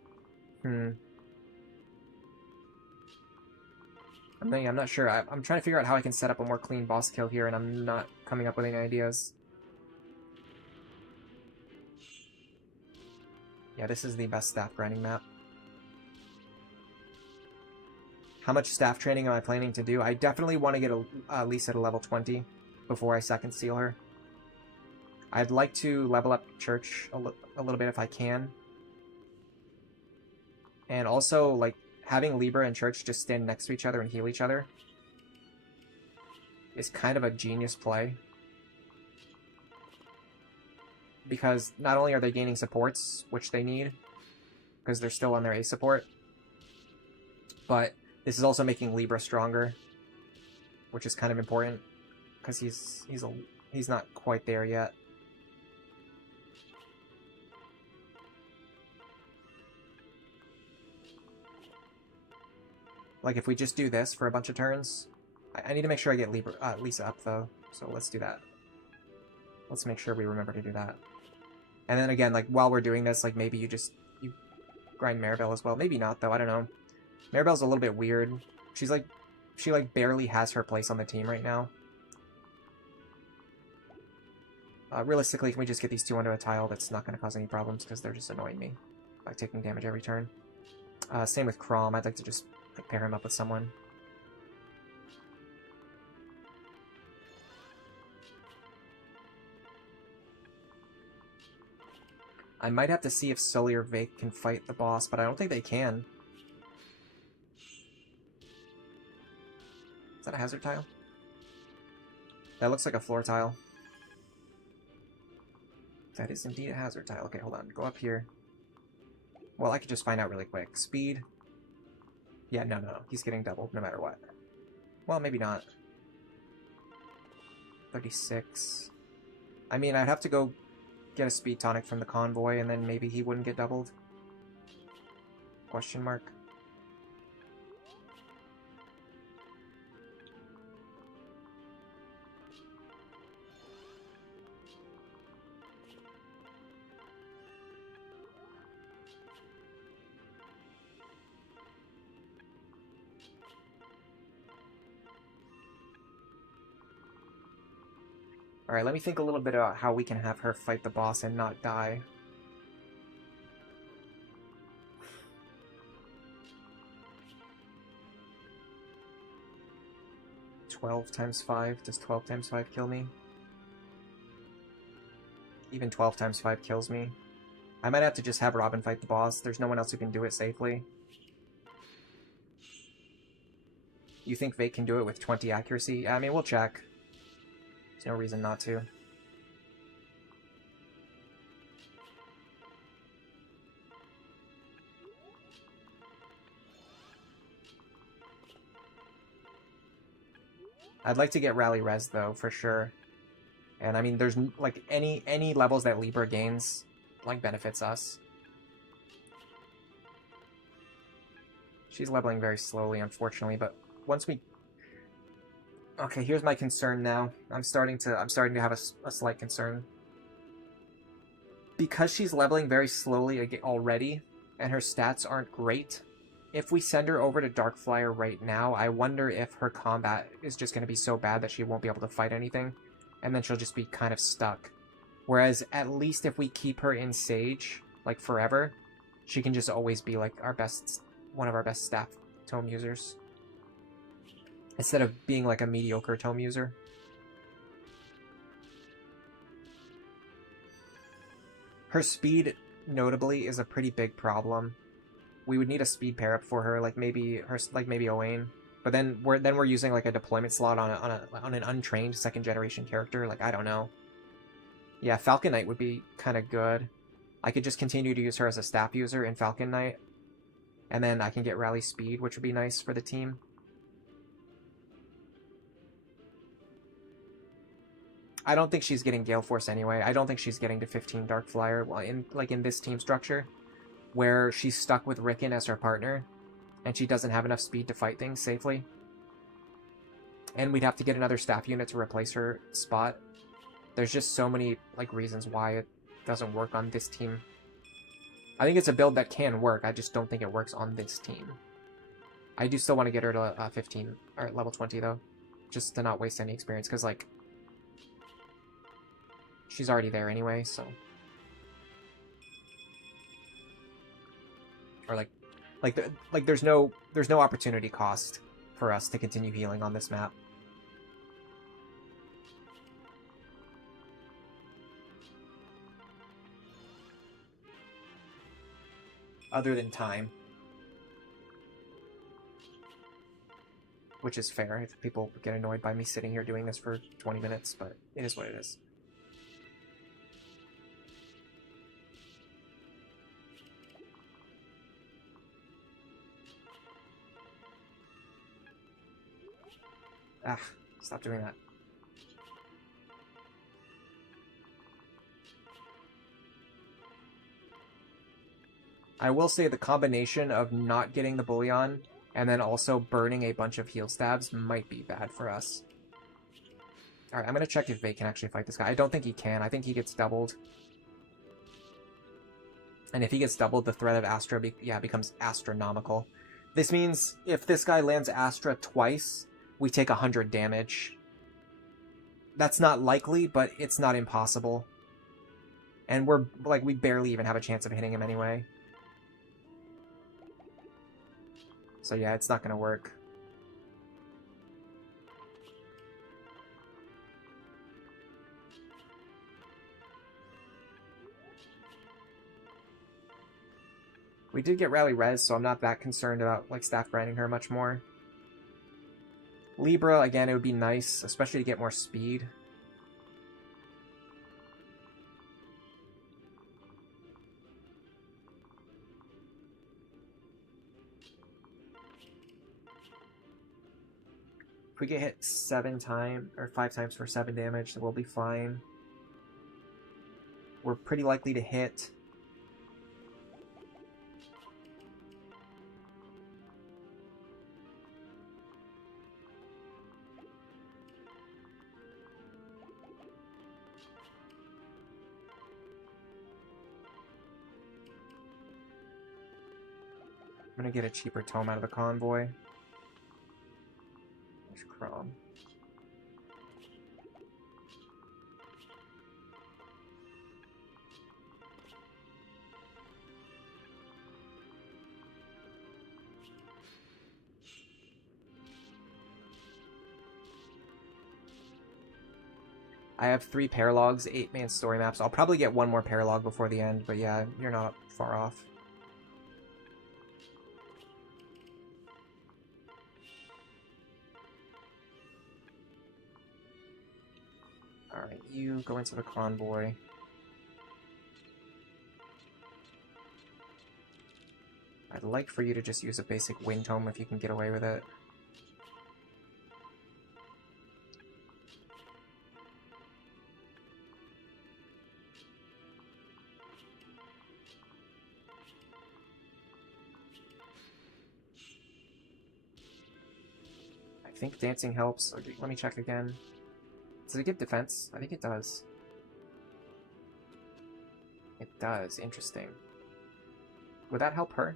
not sure. I'm trying to figure out how I can set up a more clean boss kill here, and I'm not coming up with any ideas. Yeah, this is the best staff grinding map. How much staff training am I planning to do? I definitely want to get at least at a level 20 before I second seal her. I'd like to level up Church a little bit if I can. And also, like, having Libra and Church just stand next to each other and heal each other is kind of a genius play. Because not only are they gaining supports, which they need, because they're still on their A support, but this is also making Libra stronger, which is kind of important, because he's not quite there yet. Like, if we just do this for a bunch of turns... I need to make sure I get Lisa up, though. So let's do that. Let's make sure we remember to do that. And then again, like, while we're doing this, like, maybe you grind Maribel as well. Maybe not, though. I don't know. Maribel's a little bit weird. She barely has her place on the team right now. Realistically, can we just get these two onto a tile? That's not going to cause any problems, because they're just annoying me by taking damage every turn. Same with Crom. I'd like to just pair him up with someone. I might have to see if Sully or Vaike can fight the boss, but I don't think they can. Is that a hazard tile? That looks like a floor tile. That is indeed a hazard tile. Okay, hold on. Go up here. Well, I could just find out really quick. Speed. Yeah, no. He's getting doubled no matter what. Well, maybe not. 36. I mean, I'd have to go get a speed tonic from the convoy, and then maybe he wouldn't get doubled. Question mark. Alright, let me think a little bit about how we can have her fight the boss and not die. $12 times 5. Does 12 times 5 kill me? Even 12 times 5 kills me. I might have to just have Robin fight the boss. There's no one else who can do it safely. You think Vaike can do it with 20 accuracy? I mean, we'll check. There's no reason not to. I'd like to get Rally Res, though, for sure. And I mean, there's, like, any levels that Libra gains, like, benefits us. She's leveling very slowly, unfortunately, but once we Okay, here's my concern now. I'm starting to have a slight concern. Because she's leveling very slowly already, and her stats aren't great, if we send her over to Darkflyer right now, I wonder if her combat is just going to be so bad that she won't be able to fight anything, and then she'll just be kind of stuck. Whereas, at least if we keep her in Sage, like, forever, she can just always be, like, one of our best staff tome users. Instead of being, like, a mediocre tome user. Her speed, notably, is a pretty big problem. We would need a speed pair up for her, like maybe Owain. But then we're using like a deployment slot on an untrained second generation character. Like, I don't know. Yeah, Falcon Knight would be kind of good. I could just continue to use her as a staff user in Falcon Knight, and then I can get rally speed, which would be nice for the team. I don't think she's getting Gale Force anyway. I don't think she's getting to 15 Darkflyer in this team structure, where she's stuck with Rickon as her partner, and she doesn't have enough speed to fight things safely. And we'd have to get another staff unit to replace her spot. There's just so many like reasons why it doesn't work on this team. I think it's a build that can work, I just don't think it works on this team. I do still want to get her to 15, or level 20 though, just to not waste any experience, because like, she's already there anyway, so... Or like there's no opportunity cost for us to continue healing on this map. Other than time. Which is fair if people get annoyed by me sitting here doing this for 20 minutes, but it is what it is. Ah, stop doing that. I will say the combination of not getting the Bullion and then also burning a bunch of heal stabs might be bad for us. Alright, I'm going to check if Vaike can actually fight this guy. I don't think he can. I think he gets doubled. And if he gets doubled, the threat of Astra becomes astronomical. This means if this guy lands Astra twice, we take 100 damage. That's not likely, but it's not impossible. And we barely even have a chance of hitting him anyway. So yeah, it's not gonna work. We did get Rally Res, so I'm not that concerned about like staff grinding her much more. Libra, again, it would be nice, especially to get more speed. If we get hit 5 times for 7 damage, then we'll be fine. We're pretty likely to hit. I'm gonna get a cheaper tome out of the convoy. There's Chrome. I have 3 paralogs, 8-man story maps. I'll probably get 1 more paralog before the end, but yeah, you're not far off. Alright, you go into the convoy. I'd like for you to just use a basic wind tome if you can get away with it. I I think dancing helps. Let me check again. Does it give defense? I think it does. It does. Interesting. Would that help her?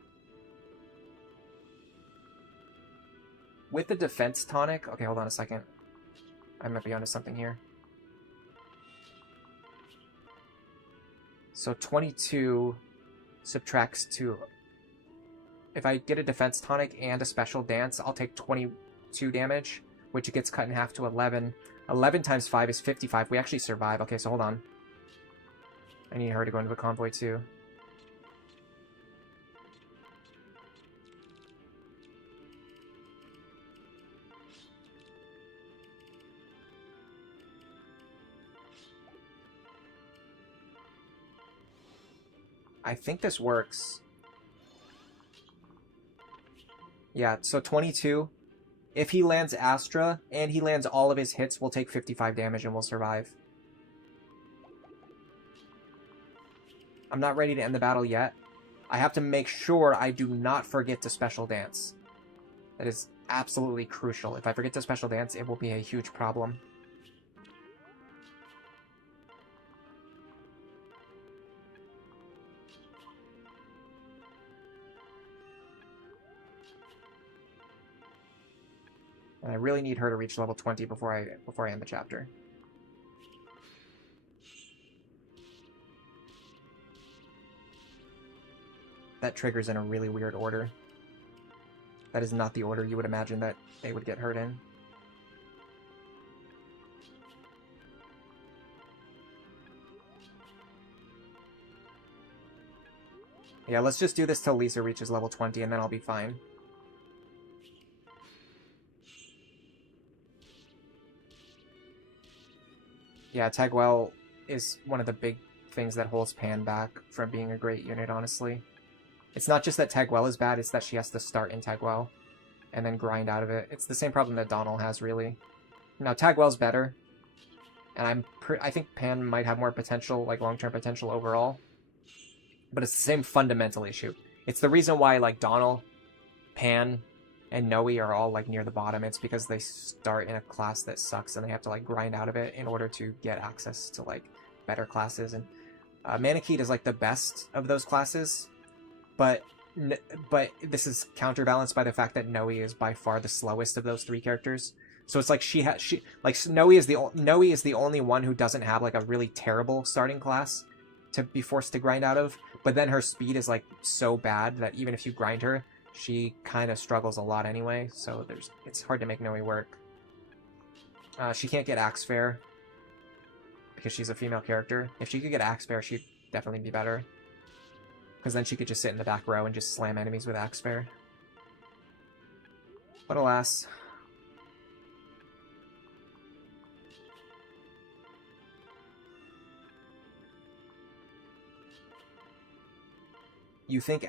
With the defense tonic... Okay, hold on a second. I might be onto something here. So 22 subtracts 2. If I get a defense tonic and a special dance, I'll take 22 damage, which gets cut in half to 11. 11 times 5 is 55. We actually survive. Okay, so hold on. I need her to go into the convoy too. I think this works. Yeah, so 22. If he lands Astra, and he lands all of his hits, we'll take 55 damage and we'll survive. I'm not ready to end the battle yet. I have to make sure I do not forget to special dance. That is absolutely crucial. If I forget to special dance, it will be a huge problem. And I really need her to reach level 20 before I end the chapter. That triggers in a really weird order. That is not the order you would imagine that they would get hurt in. Yeah, let's just do this till Lisa reaches level 20 and then I'll be fine. Yeah, Tegwell is one of the big things that holds Pan back from being a great unit, honestly. It's not just that Tegwell is bad, it's that she has to start in Tegwell and then grind out of it. It's the same problem that Donald has, really. Now, Tegwell's better, and I think Pan might have more potential, like long-term potential overall, but it's the same fundamental issue. It's the reason why, like, Donald, Pan, and Noe are all, like, near the bottom. It's because they start in a class that sucks, and they have to, like, grind out of it in order to get access to, like, better classes. And Manakete is, like, the best of those classes, but this is counterbalanced by the fact that Noe is by far the slowest of those three characters. So it's like Noe is the only one who doesn't have like a really terrible starting class to be forced to grind out of. But then her speed is like so bad that even if you grind her, she kind of struggles a lot anyway. So it's hard to make Noe work. She can't get Axe Fair because she's a female character. If she could get Axe Fair, she'd definitely be better. Because then she could just sit in the back row and just slam enemies with Axe Fair. But alas. You think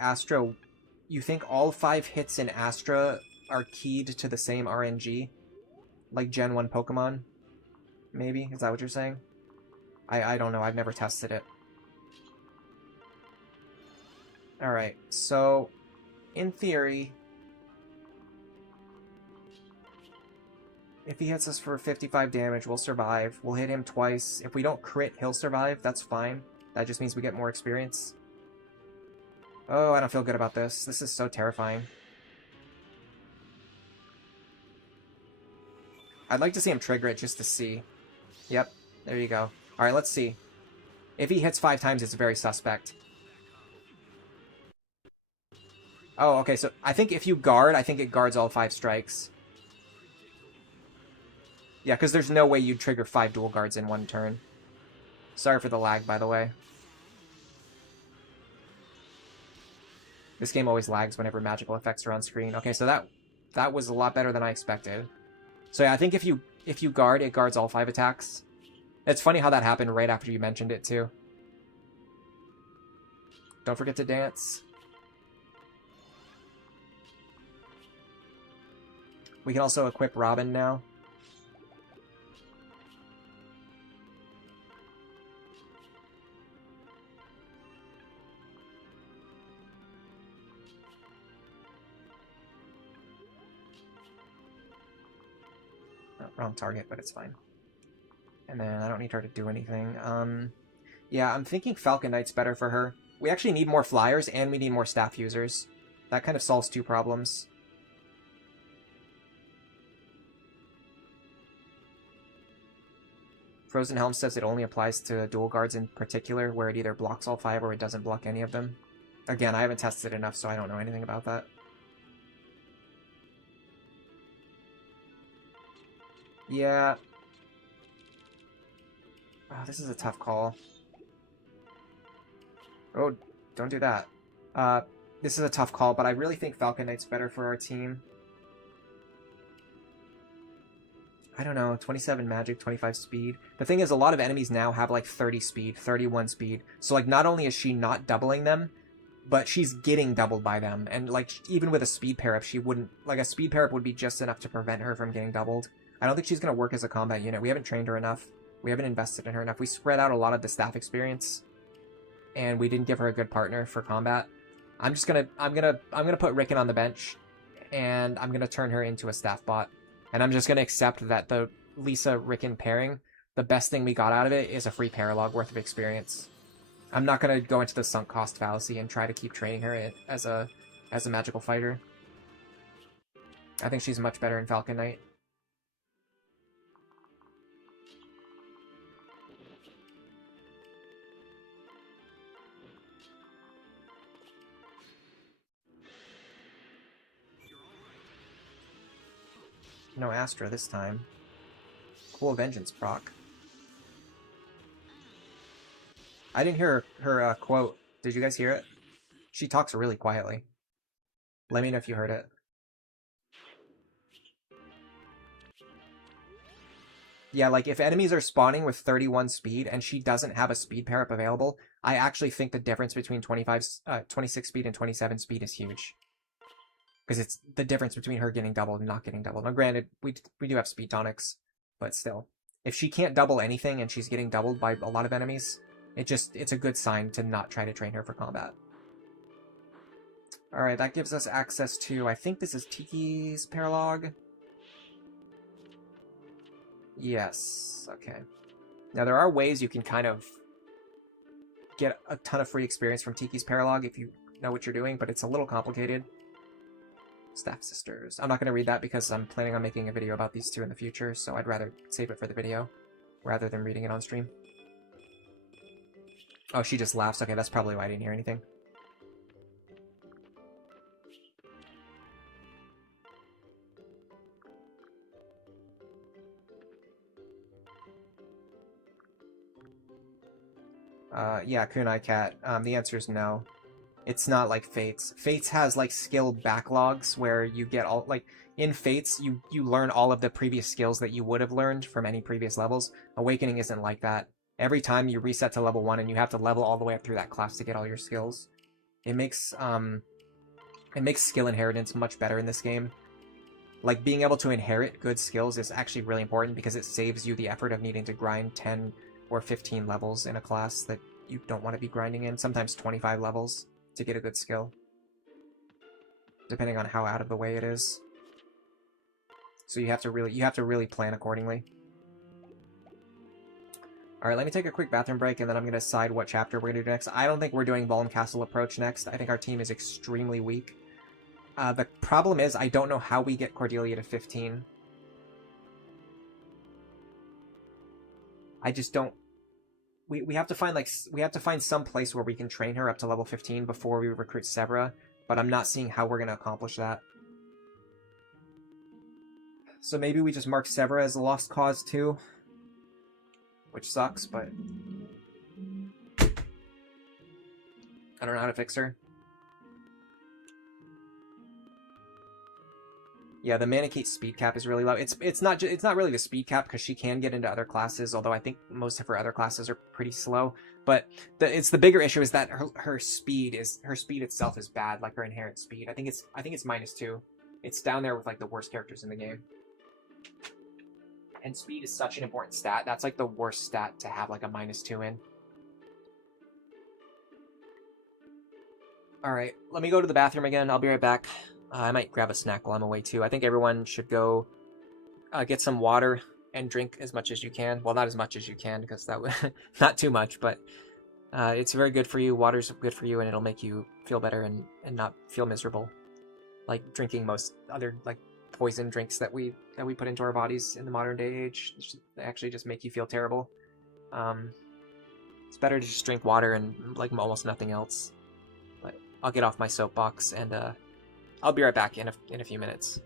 all 5 hits in Astra are keyed to the same RNG? Like Gen 1 Pokemon? Maybe? Is that what you're saying? I don't know. I've never tested it. Alright, so in theory, if he hits us for 55 damage, we'll survive. We'll hit him twice. If we don't crit, he'll survive. That's fine. That just means we get more experience. Oh, I don't feel good about this. This is so terrifying. I'd like to see him trigger it just to see. Yep, there you go. Alright, let's see. If he hits 5 times, it's very suspect. Oh, okay, so I think if you guard, I think it guards all 5 strikes. Yeah, because there's no way you'd trigger 5 dual guards in one turn. Sorry for the lag, by the way. This game always lags whenever magical effects are on screen. Okay, so that was a lot better than I expected. So yeah, I think if you guard, it guards all 5 attacks. It's funny how that happened right after you mentioned it, too. Don't forget to dance. We can also equip Robin now. wrong target, but it's fine. And then I don't need her to do anything. Yeah, I'm thinking Falcon Knight's better for her. We actually need more flyers, and we need more staff users. That kind of solves two problems. Frozen Helm says it only applies to dual guards in particular, where it either blocks all 5 or it doesn't block any of them. Again, I haven't tested enough, so I don't know anything about that. Yeah. Oh, this is a tough call. Oh, don't do that. This is a tough call, but I really think Falcon Knight's better for our team. I don't know, 27 magic, 25 speed. The thing is, a lot of enemies now have like 30 speed, 31 speed. So like, not only is she not doubling them, but she's getting doubled by them. And like, even with a speed pair-up, she wouldn't... Like, a speed pair-up would be just enough to prevent her from getting doubled. I don't think she's going to work as a combat unit. We haven't trained her enough. We haven't invested in her enough. We spread out a lot of the staff experience, and we didn't give her a good partner for combat. I'm gonna put Rickon on the bench, and I'm gonna turn her into a staff bot. And I'm just gonna accept that the Lisa-Rickon pairing, the best thing we got out of it is a free paralog worth of experience. I'm not gonna go into the sunk cost fallacy and try to keep training her as a magical fighter. I think she's much better in Falcon Knight. No Astra this time. Cool Vengeance proc. I didn't hear her quote. Did you guys hear it? She talks really quietly. Let me know if you heard it. Yeah, like, if enemies are spawning with 31 speed and she doesn't have a speed pair-up available, I actually think the difference between 26 speed and 27 speed is huge. Because it's the difference between her getting doubled and not getting doubled. Now, granted, we do have speed tonics, but still. If she can't double anything and she's getting doubled by a lot of enemies, it's a good sign to not try to train her for combat. Alright, that gives us access to, I think this is Tiki's paralog. Yes, okay. Now, there are ways you can kind of get a ton of free experience from Tiki's paralog if you know what you're doing, but it's a little complicated. Staff Sisters. I'm not going to read that because I'm planning on making a video about these two in the future, so I'd rather save it for the video rather than reading it on stream. Oh, she just laughs. Okay, that's probably why I didn't hear anything. Yeah, Kunai Cat. The answer is no. It's not like Fates. Fates has, like, skill backlogs where you get all... Like, in Fates, you learn all of the previous skills that you would have learned from any previous levels. Awakening isn't like that. Every time you reset to level 1 and you have to level all the way up through that class to get all your skills. It makes skill inheritance much better in this game. Like, being able to inherit good skills is actually really important because it saves you the effort of needing to grind 10 or 15 levels in a class that you don't want to be grinding in. Sometimes 25 levels to get a good skill, depending on how out of the way it is. So you have to really plan accordingly. Alright, let me take a quick bathroom break, and then I'm going to decide what chapter we're going to do next. I don't think we're doing Balm Castle Approach next. I think our team is extremely weak. The problem is, I don't know how we get Cordelia to 15. I just don't... We have to find, like, we have to find some place where we can train her up to level 15 before we recruit Severa, but I'm not seeing how we're going to accomplish that. So maybe we just mark Severa as a lost cause too, which sucks, but I don't know how to fix her. Yeah, the Manakate speed cap is really low. It's not really the speed cap because she can get into other classes, although I think most of her other classes are pretty slow. But the bigger issue is that her speed itself is bad, like her inherent speed. I think it's -2. It's down there with like the worst characters in the game. And speed is such an important stat. That's like the worst stat to have like a -2 in. Alright, let me go to the bathroom again. I'll be right back. I might grab a snack while I'm away too. I think everyone should go get some water and drink as much as you can. Well, not as much as you can, because that would not too much, but it's very good for you. Water's good for you, and it'll make you feel better and not feel miserable. Like drinking most other like poison drinks that we put into our bodies in the modern day age, they actually just make you feel terrible. It's better to just drink water and like almost nothing else. But I'll get off my soapbox, and I'll be right back in a few minutes.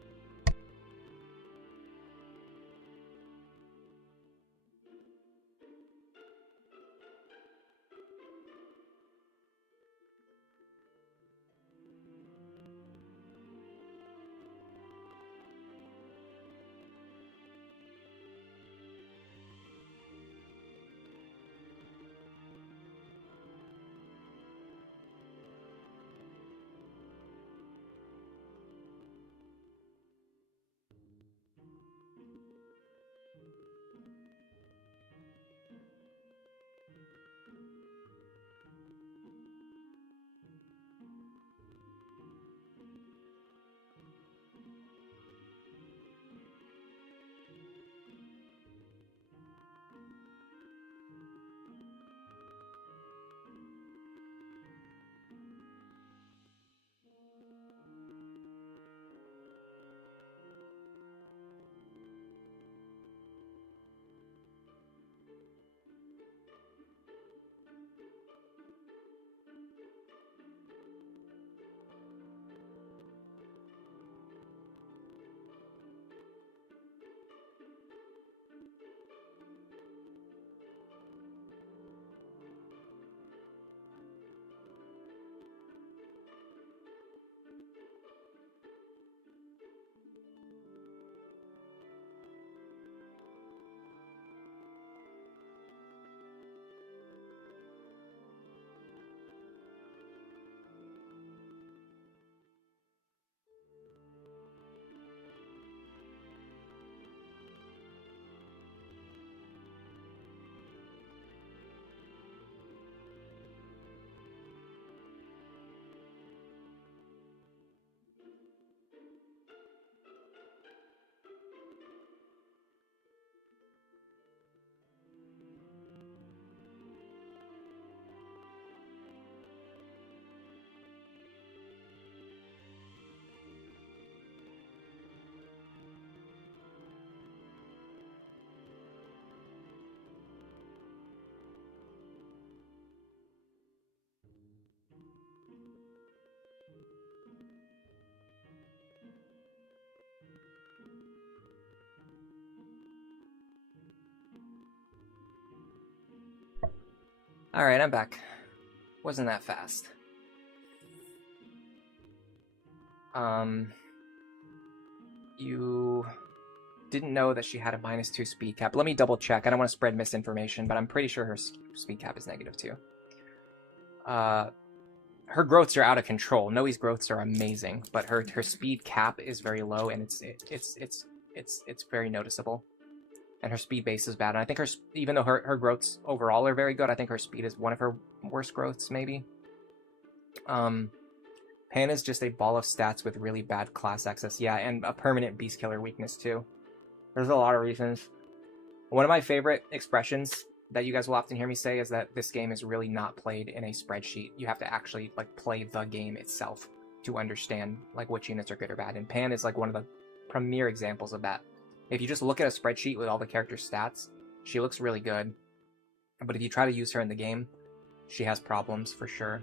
Alright, I'm back. Wasn't that fast. You didn't know that she had a -2 speed cap. Let me double check. I don't want to spread misinformation, but I'm pretty sure her speed cap is -2. Her growths are out of control. Noe's growths are amazing, but her speed cap is very low, and it's very noticeable. And her speed base is bad. And I think even though her growths overall are very good, I think her speed is one of her worst growths, maybe. Pan is just a ball of stats with really bad class access. Yeah, and a permanent beast killer weakness too. There's a lot of reasons. One of my favorite expressions that you guys will often hear me say is that this game is really not played in a spreadsheet. You have to actually like play the game itself to understand like which units are good or bad. And Pan is like one of the premier examples of that. If you just look at a spreadsheet with all the characters' stats, she looks really good. But if you try to use her in the game, she has problems for sure.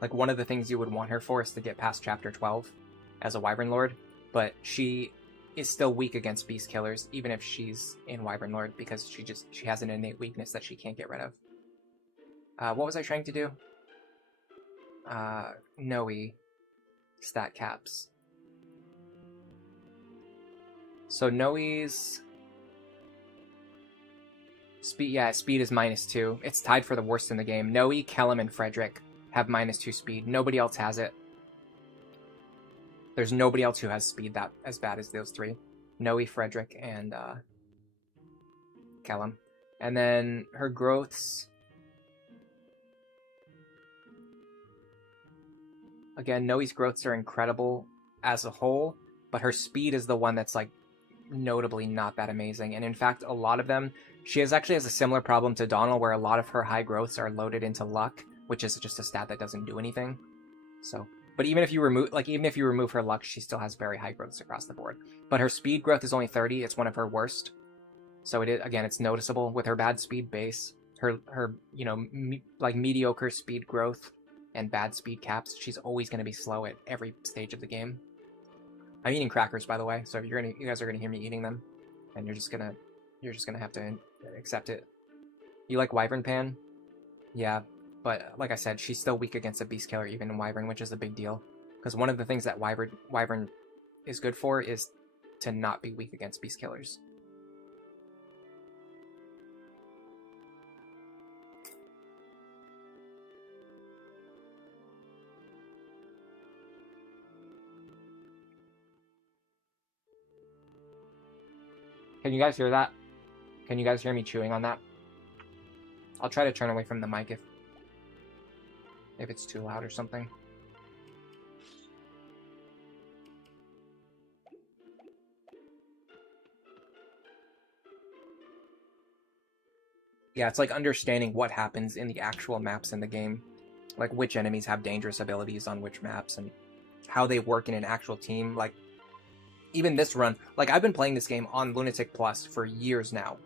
Like, one of the things you would want her for is to get past Chapter 12 as a Wyvern Lord, but she is still weak against Beast Killers, even if she's in Wyvern Lord, because she has an innate weakness that she can't get rid of. What was I trying to do? Noe. Stat caps. So Noe's speed, yeah, speed is -2. It's tied for the worst in the game. Noe, Kellum, and Frederick have -2 speed. Nobody else has it. There's nobody else who has speed that as bad as those three. Noe, Frederick, and Kellum. And then her growths. Again, Noe's growths are incredible as a whole, but her speed is the one that's like notably not that amazing. And in fact, a lot of them, she actually has a similar problem to Donald, where a lot of her high growths are loaded into luck, which is just a stat that doesn't do anything. So, but even if you remove her luck, she still has very high growths across the board. But her speed growth is only 30. It's one of her worst. So it's noticeable with her bad speed base, her mediocre speed growth and bad speed caps. She's always going to be slow at every stage of the game. I'm eating crackers, by the way, so you guys are gonna hear me eating them, and you're just gonna have to accept it. You like Wyvern Pan? Yeah, but like I said, she's still weak against a Beast Killer even in Wyvern, which is a big deal. Because one of the things that Wyvern is good for is to not be weak against Beast Killers. Can you guys hear that? Can you guys hear me chewing on that? I'll try to turn away from the mic if it's too loud or something. Yeah, it's like understanding what happens in the actual maps in the game. Like which enemies have dangerous abilities on which maps and how they work in an actual team. Like, even this run, like I've been playing this game on Lunatic Plus for years now,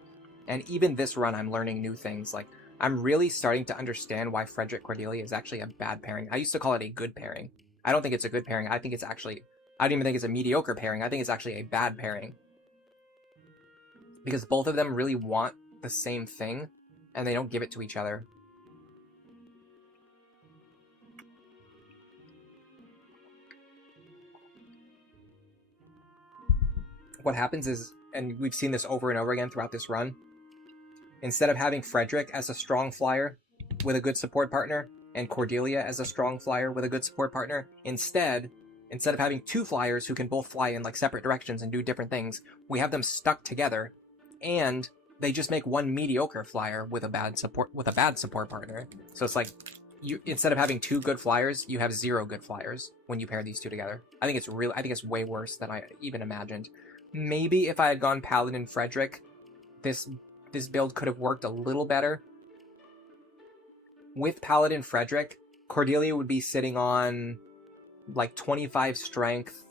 and even this run I'm learning new things. Like, I'm really starting to understand why Frederick Cordelia is actually a bad pairing. I used to call it a good pairing. I don't think it's a good pairing. I don't even think it's a mediocre pairing. I think it's actually a bad pairing. Because both of them really want the same thing, and they don't give it to each other. What happens is, and we've seen this over and over again throughout this run, instead of having Frederick as a strong flyer with a good support partner, and Cordelia as a strong flyer with a good support partner, instead of having two flyers who can both fly in like separate directions and do different things, we have them stuck together, and they just make one mediocre flyer with a bad support partner. So it's like, instead of having two good flyers, you have zero good flyers when you pair these two together. I think it's way worse than I even imagined. Maybe if I had gone Paladin Frederick, this build could have worked a little better. With Paladin Frederick, Cordelia would be sitting on like 25 strength,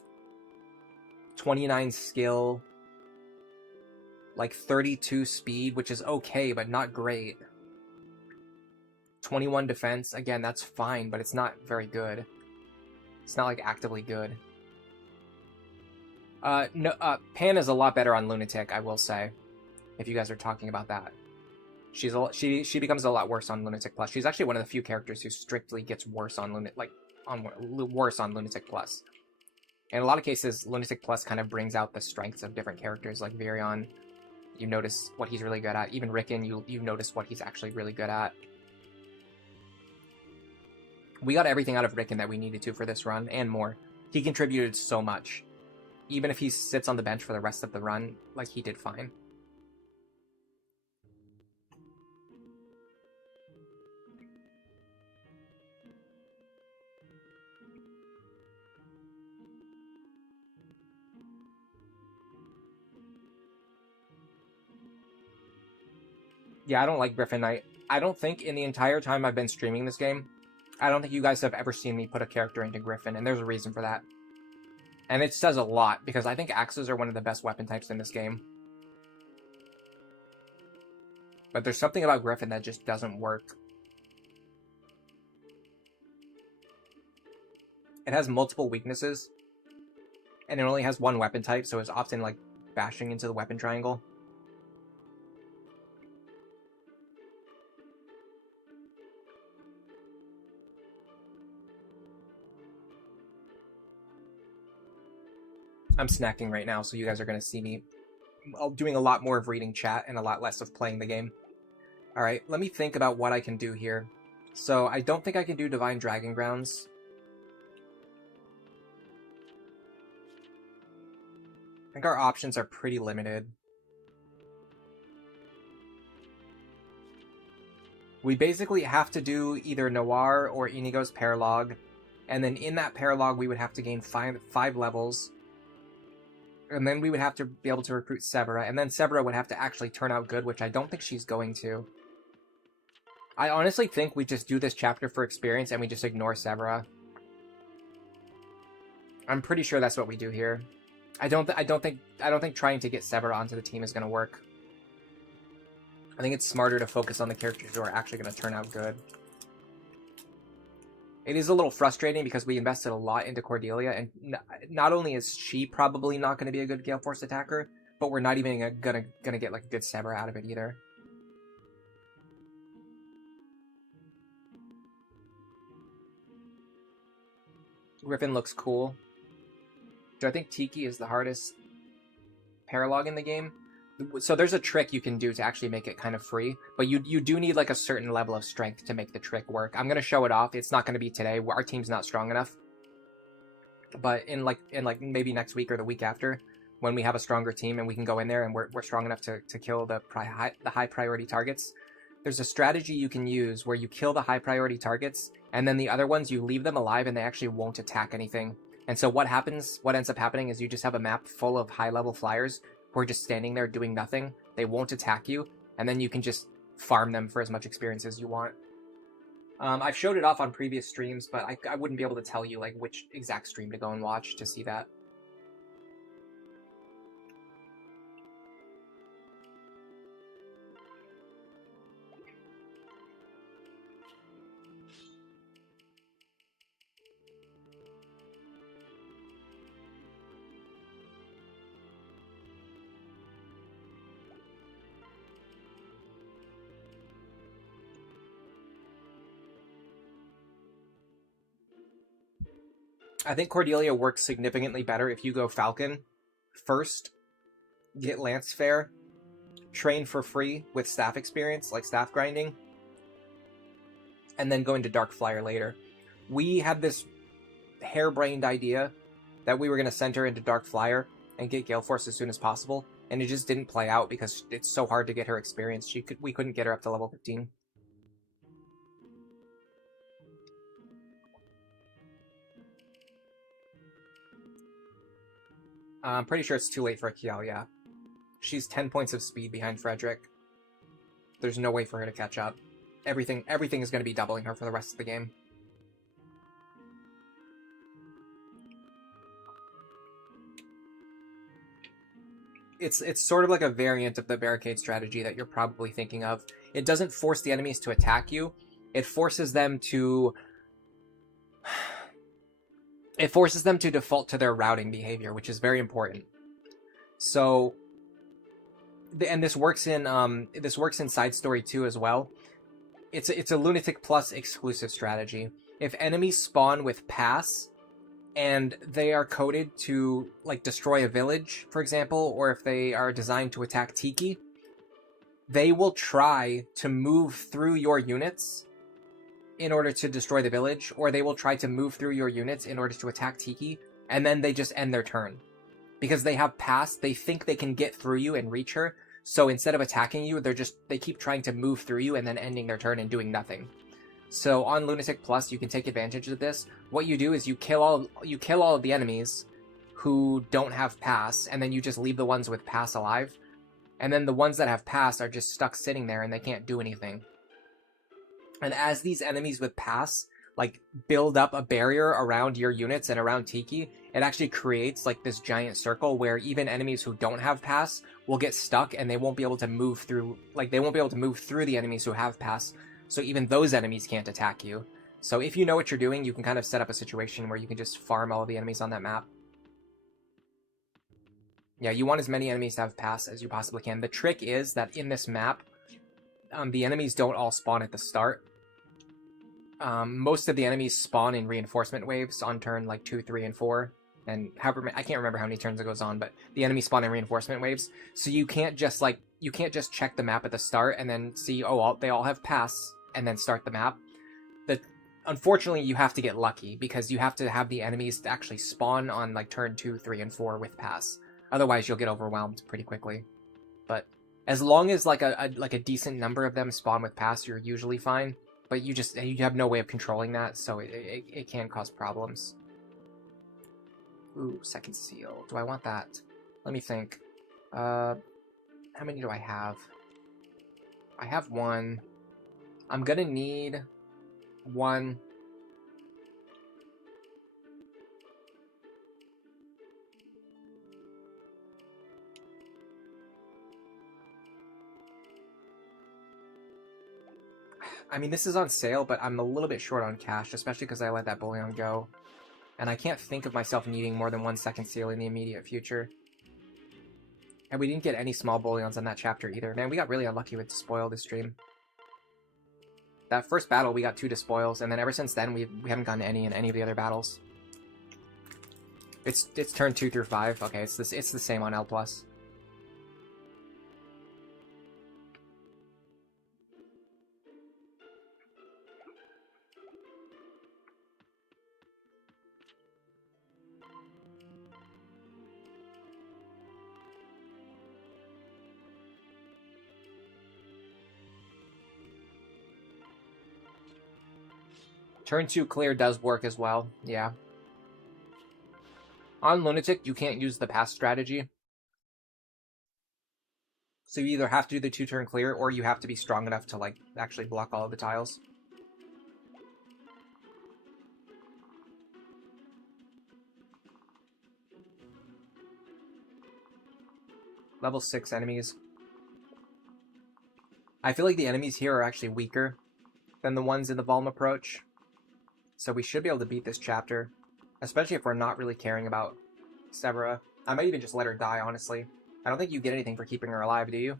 29 skill, like 32 speed, which is okay, but not great. 21 defense, again, that's fine, but it's not very good. It's not like actively good. Pan is a lot better on Lunatic, I will say, if you guys are talking about that. She becomes a lot worse on Lunatic Plus. She's actually one of the few characters who strictly gets worse on worse on Lunatic Plus. In a lot of cases, Lunatic Plus kind of brings out the strengths of different characters, like Virion. You notice what he's really good at. Even Rickon, you notice what he's actually really good at. We got everything out of Rickon that we needed to for this run, and more. He contributed so much. Even if he sits on the bench for the rest of the run, like, he did fine. Yeah, I don't like Griffin Knight. I don't think in the entire time I've been streaming this game, I don't think you guys have ever seen me put a character into Griffin, and there's a reason for that. And it says a lot, because I think axes are one of the best weapon types in this game. But there's something about Griffin that just doesn't work. It has multiple weaknesses, and it only has one weapon type, so it's often, like, bashing into the weapon triangle. I'm snacking right now, so you guys are going to see me doing a lot more of reading chat and a lot less of playing the game. Alright, let me think about what I can do here. So, I don't think I can do Divine Dragon Grounds. I think our options are pretty limited. We basically have to do either Noir or Inigo's Paralog, and then in that Paralog we would have to gain five levels. And then we would have to be able to recruit Severa, and then Severa would have to actually turn out good, which I don't think she's going to. I honestly think we just do this chapter for experience and we just ignore Severa. I'm pretty sure that's what we do here. I don't think trying to get Severa onto the team is going to work. I think it's smarter to focus on the characters who are actually going to turn out good. It is a little frustrating because we invested a lot into Cordelia, and not only is she probably not going to be a good Gale Force attacker, but we're not even gonna get like a good Severa out of it either. Griffin looks cool. Do I think Tiki is the hardest paralog in the game? So there's a trick you can do to actually make it kind of free, but you do need like a certain level of strength to make the trick work. I'm gonna show it off. It's not gonna be today. Our team's not strong enough. But in maybe next week or the week after, when we have a stronger team and we can go in there and we're strong enough to kill the high priority targets, there's a strategy you can use where you kill the high priority targets and then the other ones you leave them alive and they actually won't attack anything. And so what ends up happening is you just have a map full of high level flyers who are just standing there doing nothing. They won't attack you, and then you can just farm them for as much experience as you want. I've showed it off on previous streams, but I wouldn't be able to tell you like which exact stream to go and watch to see that. I think Cordelia works significantly better if you go Falcon first, get Lance Fair, train for free with staff experience, like staff grinding, and then go into Dark Flyer later. We had this harebrained idea that we were going to send her into Dark Flyer and get Gale Force as soon as possible, and it just didn't play out because it's so hard to get her experience. We couldn't get her up to level 15. I'm pretty sure it's too late for a Kiel, yeah. She's 10 points of speed behind Frederick. There's no way for her to catch up. Everything is going to be doubling her for the rest of the game. It's sort of like a variant of the barricade strategy that you're probably thinking of. It doesn't force the enemies to attack you. It forces them to default to their routing behavior, which is very important. So, and this works in Side Story 2 as well. It's a Lunatic Plus exclusive strategy. If enemies spawn with pass, and they are coded to like destroy a village, for example, or if they are designed to attack Tiki, they will try to move through your units in order to destroy the village, or they will try to move through your units in order to attack Tiki, and then they just end their turn. Because they have pass, they think they can get through you and reach her, so instead of attacking you, they keep trying to move through you and then ending their turn and doing nothing. So on Lunatic Plus, you can take advantage of this. What you do is you kill all of the enemies who don't have pass, and then you just leave the ones with pass alive. And then the ones that have pass are just stuck sitting there and they can't do anything. And as these enemies with pass like build up a barrier around your units and around Tiki, it actually creates like this giant circle where even enemies who don't have pass will get stuck and they won't be able to move through. Like they won't be able to move through the enemies who have pass. So even those enemies can't attack you. So if you know what you're doing, you can kind of set up a situation where you can just farm all of the enemies on that map. Yeah, you want as many enemies to have pass as you possibly can. The trick is that in this map, the enemies don't all spawn at the start. Most of the enemies spawn in reinforcement waves on turn like 2, 3, and 4. And however, I can't remember how many turns it goes on, but the enemies spawn in reinforcement waves. So you can't just check the map at the start and then see, they all have pass, and then start the map. Unfortunately, you have to get lucky because you have to have the enemies actually spawn on like turn 2, 3, and 4 with pass. Otherwise, you'll get overwhelmed pretty quickly. But as long as like a decent number of them spawn with pass, you're usually fine. But you have no way of controlling that, so it can cause problems. Ooh, second seal. Do I want that? Let me think. How many do I have? I have one. I'm gonna need one. I mean, this is on sale, but I'm a little bit short on cash, especially because I let that bullion go. And I can't think of myself needing more than 1 second seal in the immediate future. And we didn't get any small bullions on that chapter either. Man, we got really unlucky with Despoil this stream. That first battle, we got 2 Despoils, and then ever since then, we haven't gotten any in any of the other battles. It's turn 2 through 5. Okay, it's the same on L+. Turn 2 clear does work as well, yeah. On Lunatic, you can't use the pass strategy. So you either have to do the 2-turn clear, or you have to be strong enough to, like, actually block all of the tiles. Level 6 enemies. I feel like the enemies here are actually weaker than the ones in the Valm approach. So we should be able to beat this chapter, especially if we're not really caring about Severa. I might even just let her die, honestly. I don't think you get anything for keeping her alive, do you?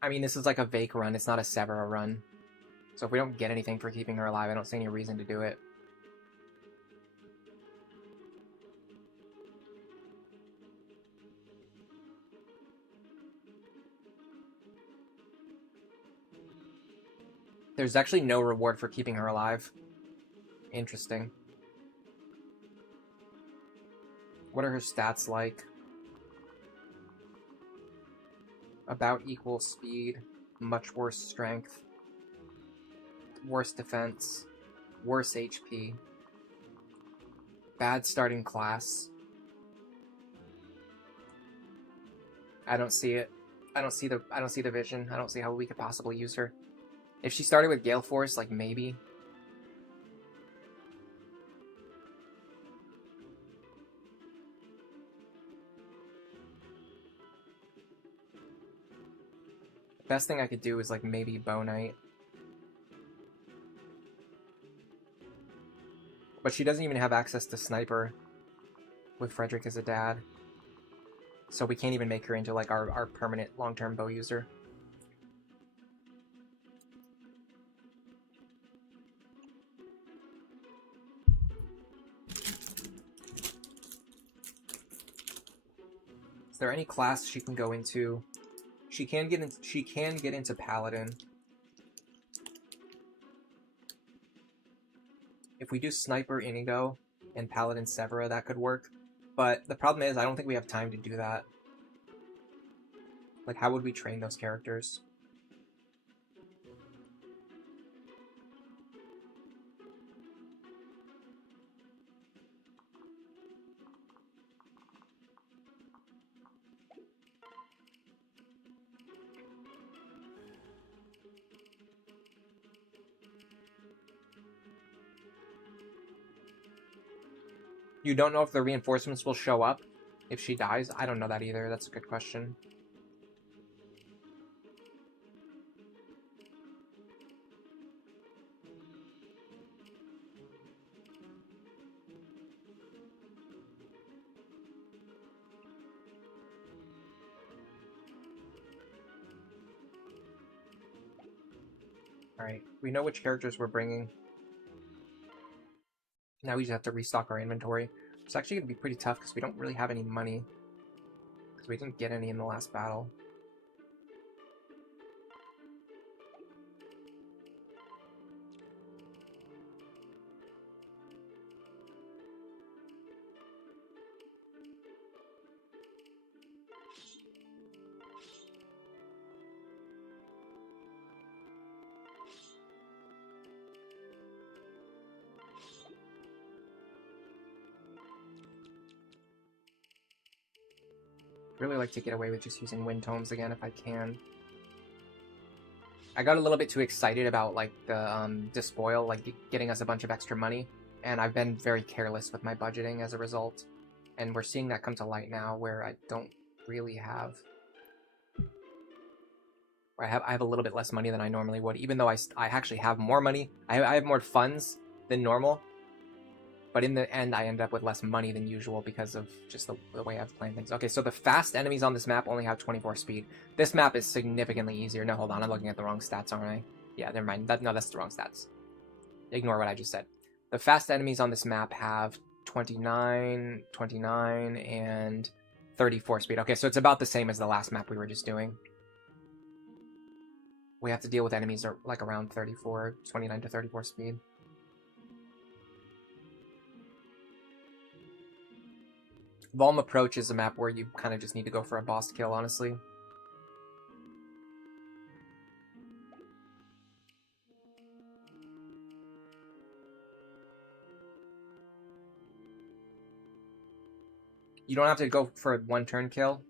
I mean, this is like a Vaike run, it's not a Severa run. So if we don't get anything for keeping her alive, I don't see any reason to do it. There's actually no reward for keeping her alive. Interesting. What are her stats like? About equal speed, much worse strength, worse defense, worse HP, bad starting class. I don't see it. I don't see the vision. I don't see how we could possibly use her. If she started with Gale Force, like maybe. Best thing I could do is like maybe Bow Knight. But she doesn't even have access to Sniper with Frederick as a dad. So we can't even make her into like our permanent long-term bow user. Is there any class she can go into? She can get into Paladin. If we do Sniper Inigo and Paladin Severa, that could work. But the problem is, I don't think we have time to do that. Like, how would we train those characters? You don't know if the reinforcements will show up if she dies? I don't know that either. That's a good question. Alright, we know which characters we're bringing. Now we just have to restock our inventory. It's actually going to be pretty tough because we don't really have any money. Because we didn't get any in the last battle. Really like to get away with just using wind tomes again if I can. I got a little bit too excited about like the despoil, like getting us a bunch of extra money, and I've been very careless with my budgeting as a result. And we're seeing that come to light now, where I don't really have. I have a little bit less money than I normally would, even though I actually have more money. I have more funds than normal, but in the end, I end up with less money than usual because of just the way I've planned things. Okay, so the fast enemies on this map only have 24 speed. This map is significantly easier. No, hold on, I'm looking at the wrong stats, aren't I? Yeah, never mind. No, that's the wrong stats. Ignore what I just said. The fast enemies on this map have 29, 29, and 34 speed. Okay, so it's about the same as the last map we were just doing. We have to deal with enemies like around 34, 29 to 34 speed. Valm Approach is a map where you kind of just need to go for a boss kill, honestly. You don't have to go for a one-turn kill.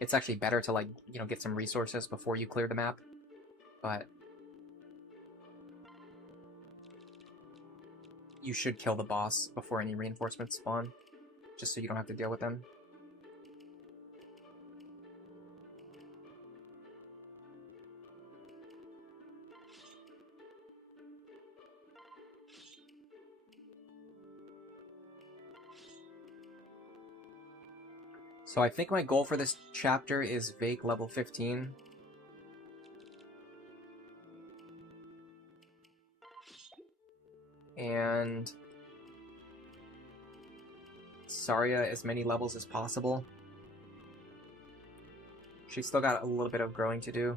It's actually better to, like, you know, get some resources before you clear the map. But you should kill the boss before any reinforcements spawn, just so you don't have to deal with them. So I think my goal for this chapter is Vaike level 15. And Tharja as many levels as possible. She's still got a little bit of growing to do.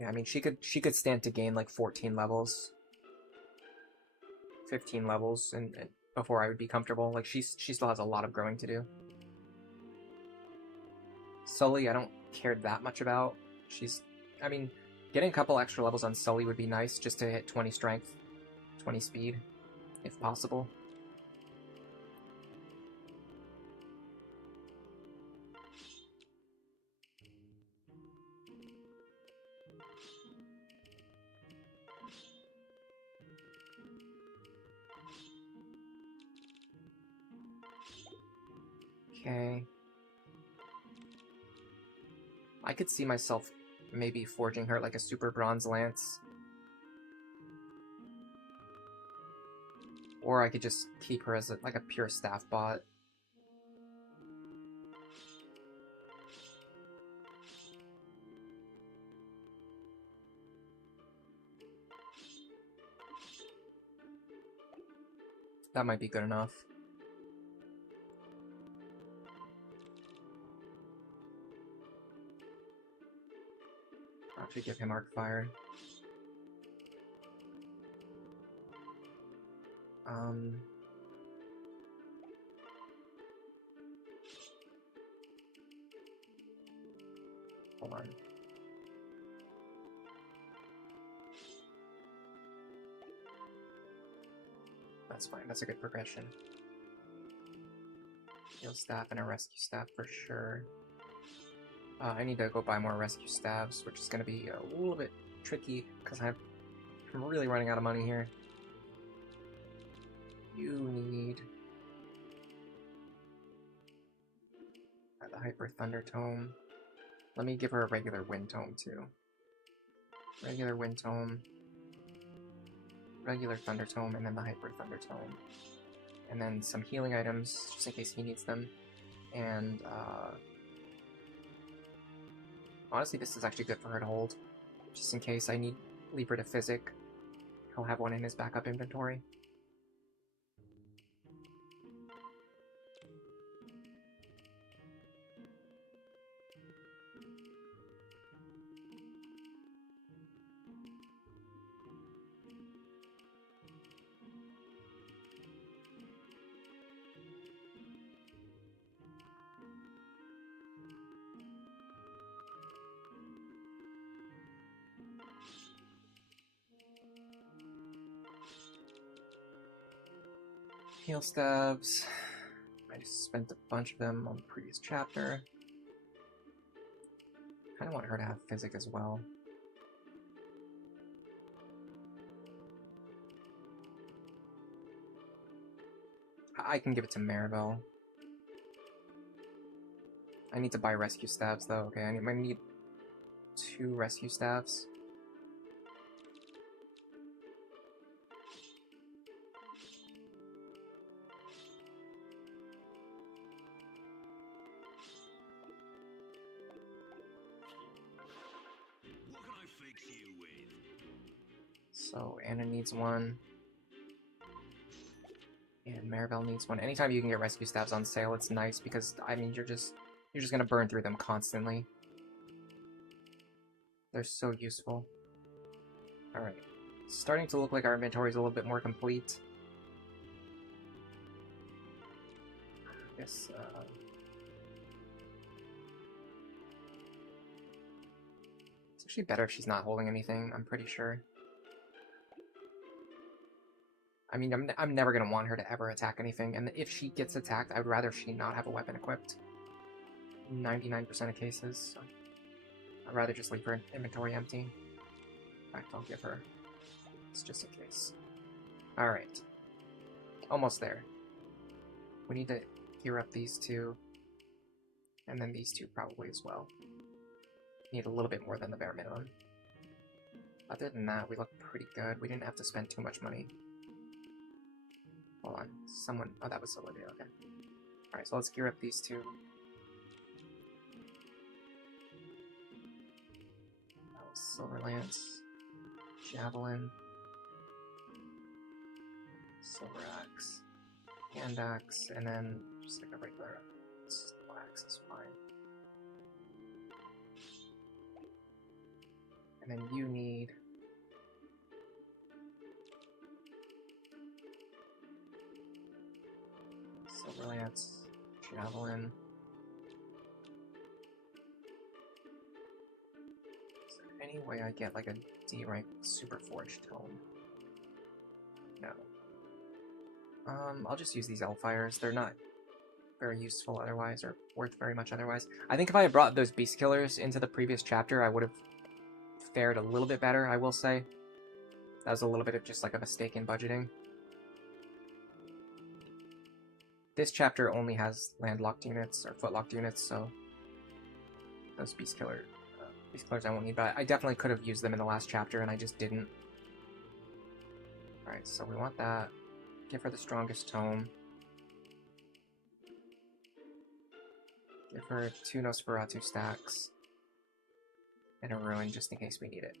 Yeah, I mean she could stand to gain like 14 levels. 15 levels and before I would be comfortable. Like she still has a lot of growing to do. Sully I don't care that much about. I mean, getting a couple extra levels on Sully would be nice just to hit 20 strength, 20 speed, if possible. Okay. I could see myself maybe forging her like a super bronze lance. Or I could just keep her as like a pure staff bot. That might be good enough. I'll actually give him Arc Fire. Hold on. That's fine, that's a good progression. Heal staff and a rescue staff for sure. I need to go buy more rescue staffs, which is going to be a little bit tricky because I'm really running out of money here. You need the Hyper Thunder Tome. Let me give her a regular Wind Tome too. Regular Wind Tome, regular Thunder Tome, and then the Hyper Thunder Tome. And then some healing items, just in case he needs them. And, honestly, this is actually good for her to hold. Just in case I need Libra to Physic, he'll have one in his backup inventory. Heal stabs. I just spent a bunch of them on the previous chapter. Kind of want her to have physic as well. I can give it to Maribel. I need to buy rescue staves though. Okay, I need 2 rescue staves. What can I fix you with? So Anna needs 1. And Maribel needs 1. Anytime you can get rescue staves on sale, it's nice because I mean you're just gonna burn through them constantly. They're so useful. Alright. Starting to look like our inventory is a little bit more complete. I guess, it's actually better if she's not holding anything, I'm pretty sure. I mean, I'm never going to want her to ever attack anything, and if she gets attacked, I would rather she not have a weapon equipped. 99% of cases, so I'd rather just leave her inventory empty. In fact, I'll give her. It's just in case. Alright. Almost there. We need to gear up these 2, and then these 2 probably as well. Need a little bit more than the bare minimum. Other than that, we look pretty good. We didn't have to spend too much money. Hold on. Someone... Oh, that was Olivia. Okay. Alright, so let's gear up these 2. Silver Lance. Javelin. Silver Axe. Hand Axe. And then just like a regular axe is fine. And then you need... Silver Lance, Javelin. Is there any way I get like a D rank Super Forged Tome? No. I'll just use these Elfires. They're not very useful otherwise, or worth very much otherwise. I think if I had brought those Beast Killers into the previous chapter, I would have fared a little bit better, I will say. That was a little bit of just like a mistake in budgeting. This chapter only has landlocked units, or footlocked units, so those Beast Killers I won't need, but I definitely could have used them in the last chapter, and I just didn't. Alright, so we want that. Give her the strongest tome. Give her 2 Nosferatu stacks. And a Ruin, just in case we need it.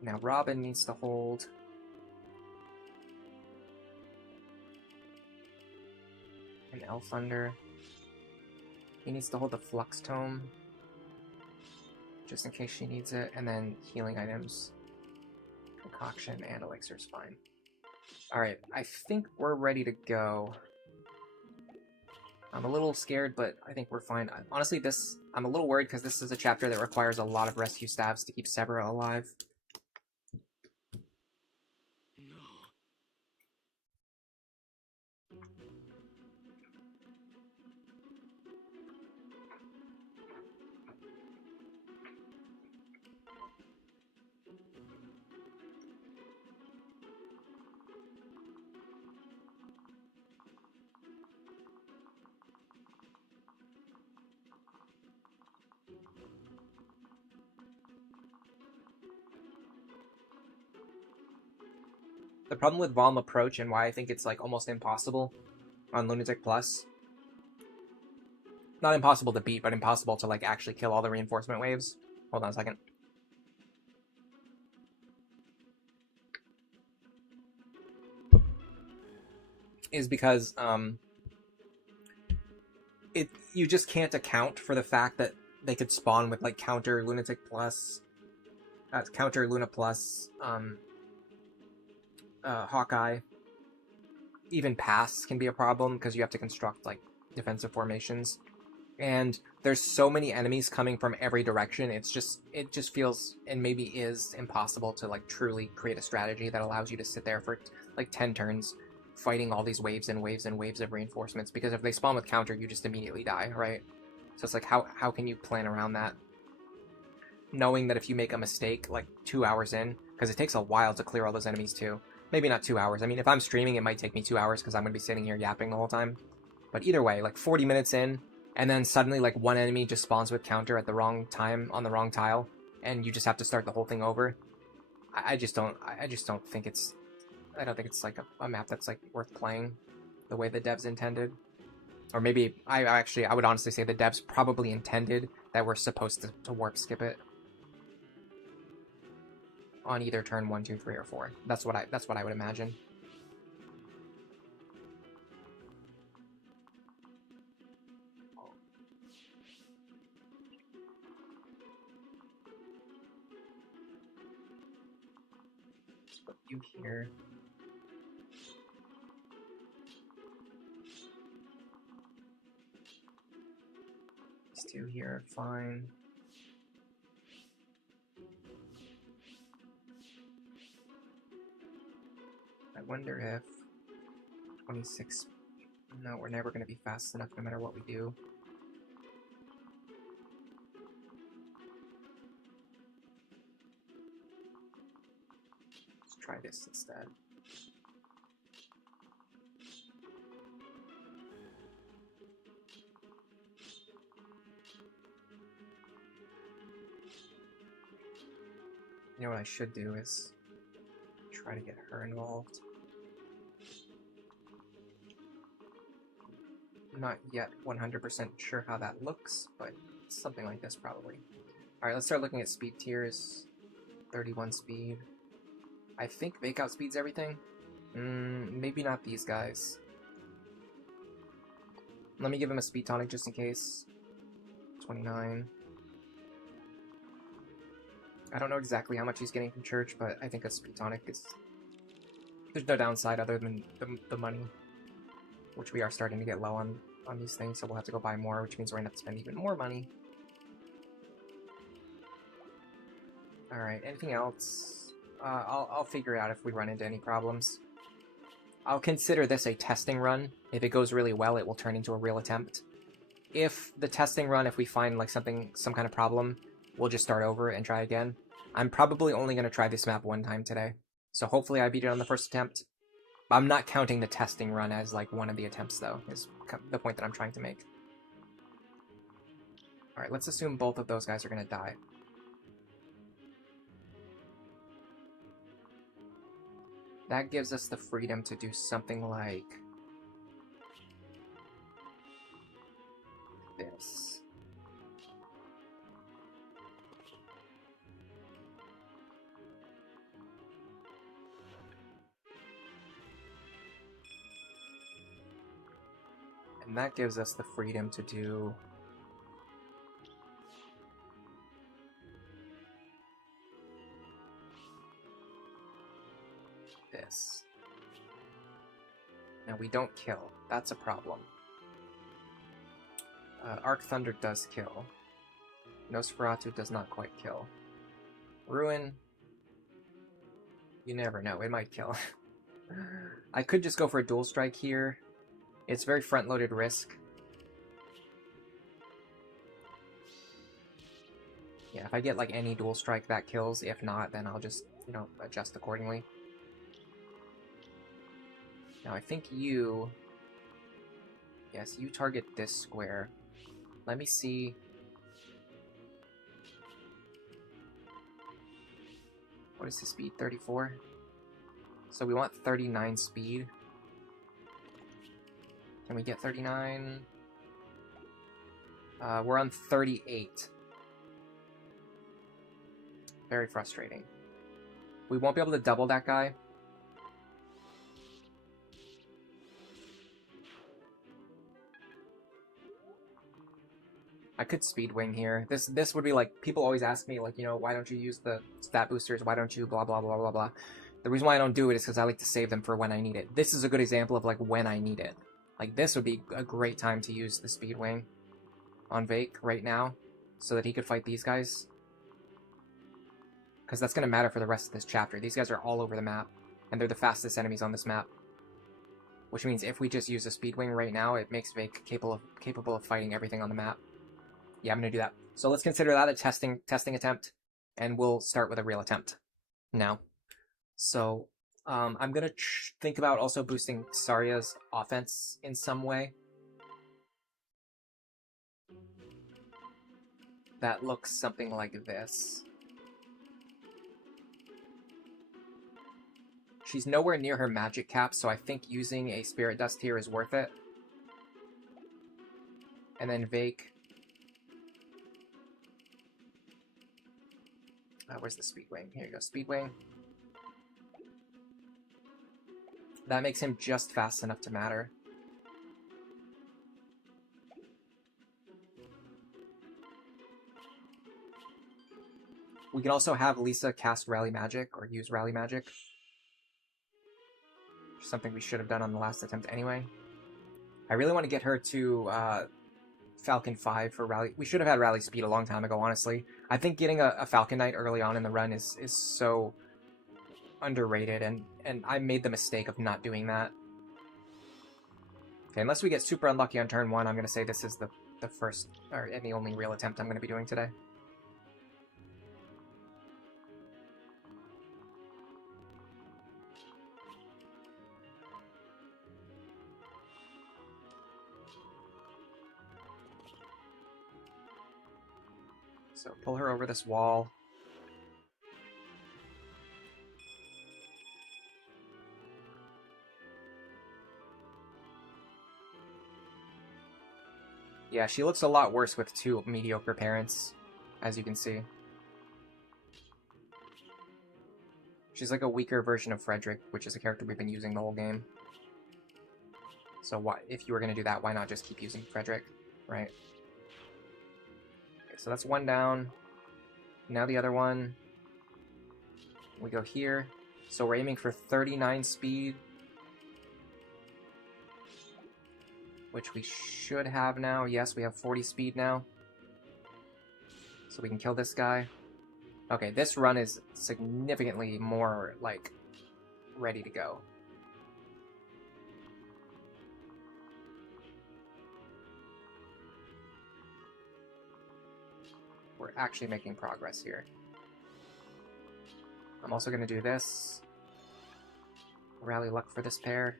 Now Robin needs to hold... an Elf Thunder. He needs to hold the Flux Tome, just in case she needs it, and then healing items. Concoction and Elixir is fine. Alright, I think we're ready to go. I'm a little scared, but I think we're fine. Honestly, I'm a little worried because this is a chapter that requires a lot of rescue staves to keep Severa alive. The problem with Valm Approach and why I think it's like almost impossible on Lunatic Plus, not impossible to beat, but impossible to like actually kill all the reinforcement waves. Hold on a second. Is because you just can't account for the fact that they could spawn with like counter Lunatic Plus, counter Luna Plus, Hawkeye. Even pass can be a problem because you have to construct like defensive formations, and there's so many enemies coming from every direction. It just feels, and maybe is, impossible to like truly create a strategy that allows you to sit there for like 10 turns fighting all these waves and waves and waves of reinforcements, because if they spawn with counter, you just immediately die, right? So it's like, how can you plan around that? Knowing that if you make a mistake, like 2 hours in, because it takes a while to clear all those enemies too. Maybe not 2 hours. I mean, if I'm streaming, it might take me 2 hours because I'm going to be sitting here yapping the whole time. But either way, like 40 minutes in, and then suddenly like one enemy just spawns with counter at the wrong time on the wrong tile, and you just have to start the whole thing over. I just don't think it's, I don't think it's like a map that's like worth playing the way the devs intended. Or maybe, I would honestly say the devs probably intended that we're supposed to warp skip it on either turn 1, 2, 3, or 4. That's what I would imagine. Just put you here. These two here, fine. I wonder if 26... No, we're never going to be fast enough no matter what we do. Let's try this instead. You know what I should do is try to get her involved. I'm not yet 100% sure how that looks, but something like this probably. Alright, let's start looking at speed tiers. 31 speed. I think Vaike outspeeds everything. Maybe not these guys. Let me give him a speed tonic just in case. 29. I don't know exactly how much he's getting from church, but I think a speed tonic is... There's no downside other than the money, which we are starting to get low on these things, so we'll have to go buy more, which means we're going to have to spend even more money. Alright, anything else? I'll figure it out if we run into any problems. I'll consider this a testing run. If it goes really well, it will turn into a real attempt. If the testing run, if we find like some kind of problem, we'll just start over and try again. I'm probably only going to try this map one time today, so hopefully I beat it on the first attempt. I'm not counting the testing run as like one of the attempts though, is the point that I'm trying to make. Alright, let's assume both of those guys are going to die. That gives us the freedom to do something like this. And that gives us the freedom to do this. Now we don't kill. That's a problem. Arc Thunder does kill. Nosferatu does not quite kill. Ruin, you never know. It might kill. I could just go for a dual strike here. It's very front-loaded risk. Yeah, if I get like any dual strike, that kills. If not, then I'll just, you know, adjust accordingly. Now I think you... Yes, you target this square. Let me see... What is his speed? 34? So we want 39 speed. Can we get 39? We're on 38. Very frustrating. We won't be able to double that guy. I could speed wing here. This would be like, people always ask me, like, you know, why don't you use the stat boosters? Why don't you blah, blah, blah, blah, blah. The reason why I don't do it is because I like to save them for when I need it. This is a good example of, like, when I need it. Like, this would be a great time to use the speed wing on Vaike right now, so that he could fight these guys. Because that's going to matter for the rest of this chapter. These guys are all over the map, and they're the fastest enemies on this map. which means if we just use a Speed Wing right now, it makes Vaike capable of fighting everything on the map. Yeah, I'm going to do that. So let's consider that a testing attempt, and we'll start with a real attempt now. So I'm going to think about also boosting Tharja's offense in some way. That looks something like this. She's nowhere near her magic cap, so I think using a Spirit Dust here is worth it. And then Vaike. Where's the Speed Wing? Here you go, Speed Wing. That makes him just fast enough to matter. We can also have Lisa cast Rally Magic, or use Rally Magic. Something we should have done on the last attempt anyway. I really want to get her to Falcon 5 for Rally. We should have had Rally Speed a long time ago, honestly. I think getting a Falcon Knight early on in the run is so underrated, and I made the mistake of not doing that. Okay, unless we get super unlucky on turn 1, I'm going to say this is the first, or the only real attempt I'm going to be doing today. So pull her over this wall. Yeah, she looks a lot worse with 2 mediocre parents, as you can see. She's like a weaker version of Frederick, which is a character we've been using the whole game. So why, if you were going to do that, why not just keep using Frederick, right? Okay, so that's 1 down. Now the other one. We go here. So we're aiming for 39 speed, which we should have now. Yes, we have 40 speed now. So we can kill this guy. Okay, this run is significantly more, like, ready to go. We're actually making progress here. I'm also going to do this. Rally luck for this pair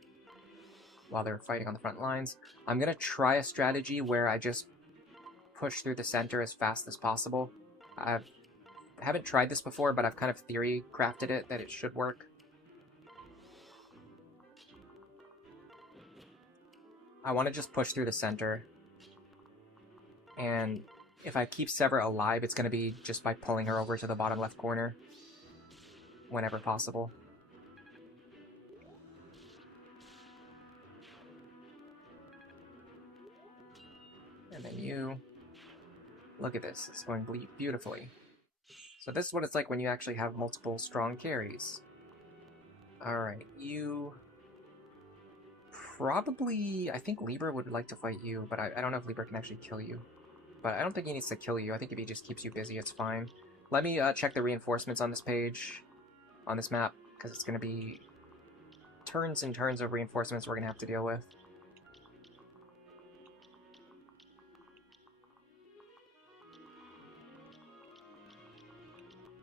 while they're fighting on the front lines. I'm going to try a strategy where I just push through the center as fast as possible. I haven't tried this before, but I've kind of theory crafted it that it should work. I want to just push through the center. And if I keep Sever alive, it's going to be just by pulling her over to the bottom left corner whenever possible. And then you... Look at this. It's going beautifully. So this is what it's like when you actually have multiple strong carries. Alright, you... Probably... I think Libra would like to fight you, but I don't know if Libra can actually kill you. But I don't think he needs to kill you. I think if he just keeps you busy, it's fine. Let me check the reinforcements on this page, on this map, because it's going to be turns and turns of reinforcements we're going to have to deal with.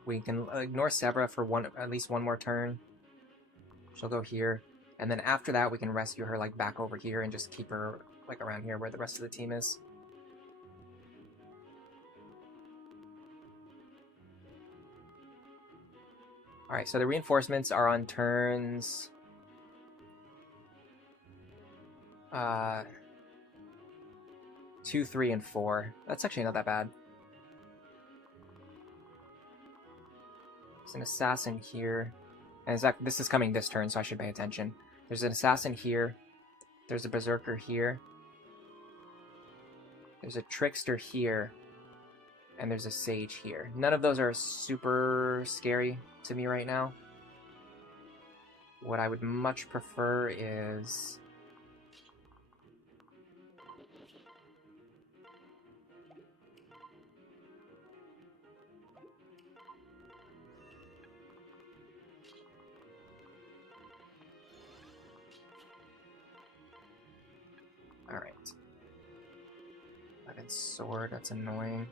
We can ignore Severa for at least one more turn. She'll go here. And then after that, we can rescue her like back over here and just keep her like around here where the rest of the team is. Alright, so the reinforcements are on turns... 2, 3, and 4. That's actually not that bad. There's an assassin here. And this is coming this turn, so I should pay attention. There's an assassin here. There's a berserker here. There's a trickster here. And there's a sage here. None of those are super scary to me right now. What I would much prefer is... Alright. 11 sword, that's annoying.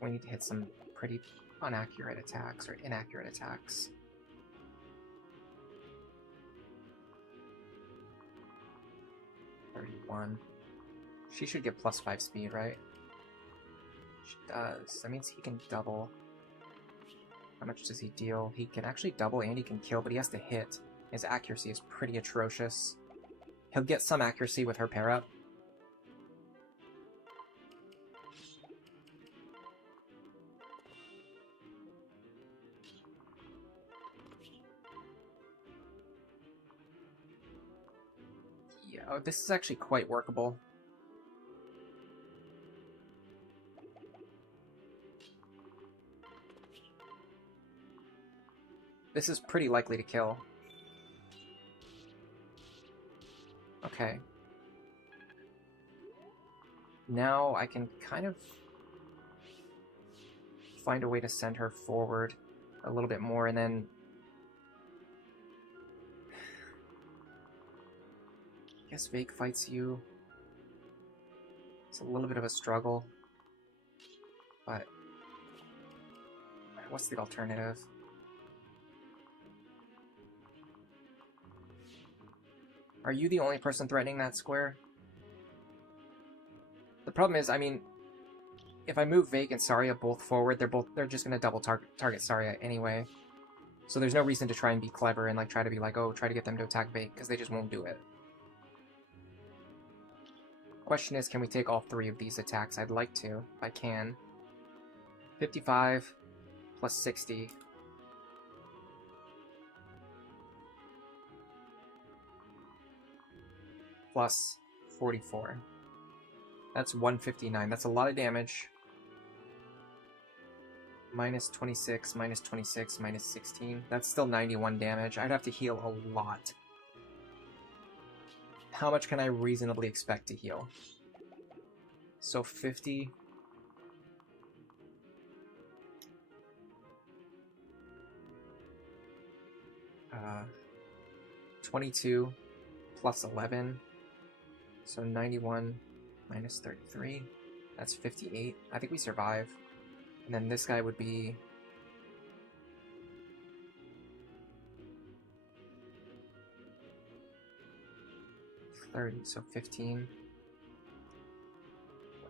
We need to hit some pretty inaccurate attacks, or inaccurate attacks. +31. She should get +5 speed, right? She does. That means he can double. How much does he deal? He can actually double and he can kill, but he has to hit. His accuracy is pretty atrocious. He'll get some accuracy with her pair up. Yeah, oh, this is actually quite workable. This is pretty likely to kill. Okay. Now I can kind of find a way to send her forward a little bit more, and then I guess Vaike fights you. It's a little bit of a struggle, but what's the alternative? Are you the only person threatening that square? The problem is, I mean, if I move Vaike and Tharja both forward, they're just gonna double target Tharja anyway. So there's no reason to try and be clever and like try to be like, oh, try to get them to attack Vaike, because they just won't do it. Question is, can we take all 3 of these attacks? I'd like to, if I can. 55 plus 60. Plus 44. That's 159. That's a lot of damage. Minus 26, minus 26, minus 16. That's still 91 damage. I'd have to heal a lot. How much can I reasonably expect to heal? So 50. 22 plus 11. So 91 minus 33. That's 58. I think we survive. And then this guy would be... 30, so 15.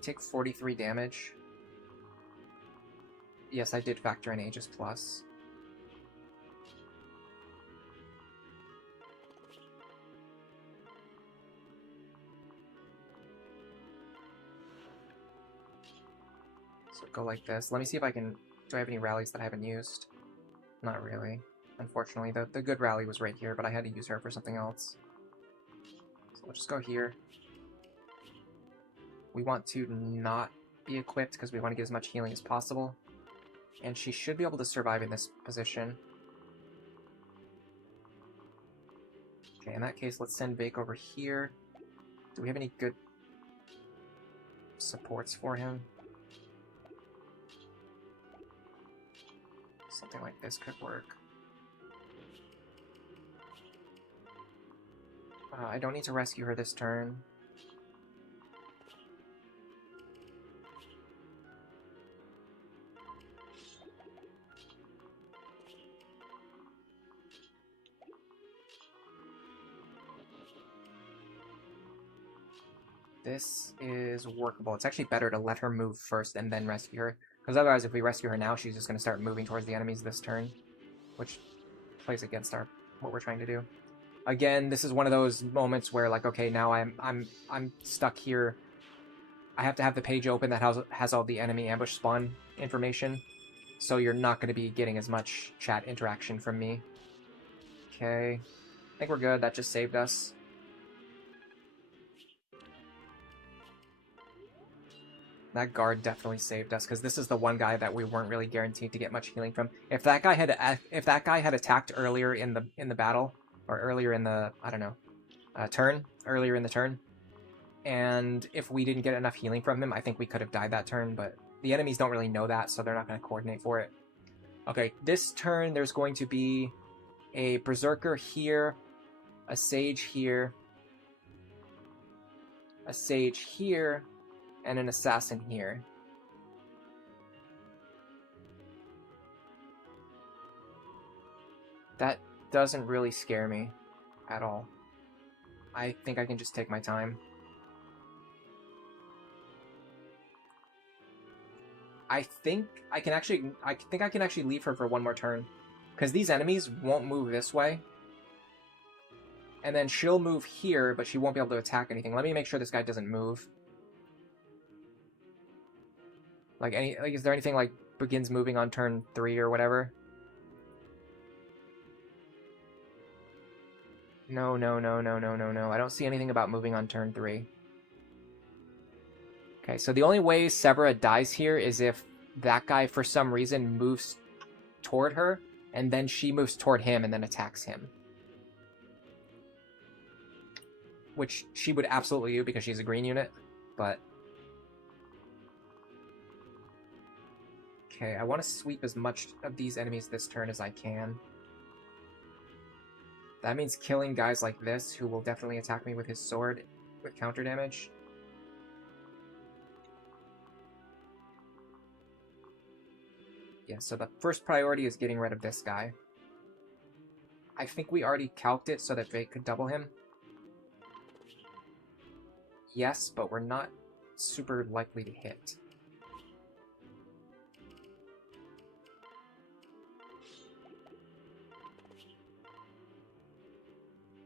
Take 43 damage. Yes, I did factor in Aegis Plus. So go like this. Let me see if I can... Do I have any rallies that I haven't used? Not really. Unfortunately, the good rally was right here, but I had to use her for something else. So we'll just go here. We want to not be equipped because we want to get as much healing as possible. And she should be able to survive in this position. Okay, in that case, let's send Vaike over here. Do we have any good supports for him? Something like this could work. I don't need to rescue her this turn. This is workable. It's actually better to let her move first and then rescue her. Because otherwise, if we rescue her now, she's just going to start moving towards the enemies this turn. Which plays against what we're trying to do. Again, this is one of those moments where, like, okay, now I'm stuck here. I have to have the page open that has all the enemy ambush spawn information. So you're not going to be getting as much chat interaction from me. Okay. I think we're good. That just saved us. That guard definitely saved us, because this is the one guy that we weren't really guaranteed to get much healing from. If that guy had attacked earlier in the battle, or earlier in the, I don't know, earlier in the turn, and if we didn't get enough healing from him, I think we could have died that turn, but the enemies don't really know that, so they're not going to coordinate for it. Okay, this turn there's going to be a Berserker here, a Sage here, a Sage here, and an Assassin here. That doesn't really scare me at all. I think I can just take my time. I think I can actually leave her for one more turn. Because these enemies won't move this way. And then she'll move here, but she won't be able to attack anything. Let me make sure this guy doesn't move. Is there anything like begins moving on turn 3 or whatever? No. I don't see anything about moving on turn 3. Okay, so the only way Severa dies here is if that guy, for some reason, moves toward her, and then she moves toward him and then attacks him. Which she would absolutely do because she's a green unit, but... Okay, I want to sweep as much of these enemies this turn as I can. That means killing guys like this, who will definitely attack me with his sword with counter damage. Yeah, so the first priority is getting rid of this guy. I think we already calced it so that Vaike could double him. Yes, but we're not super likely to hit.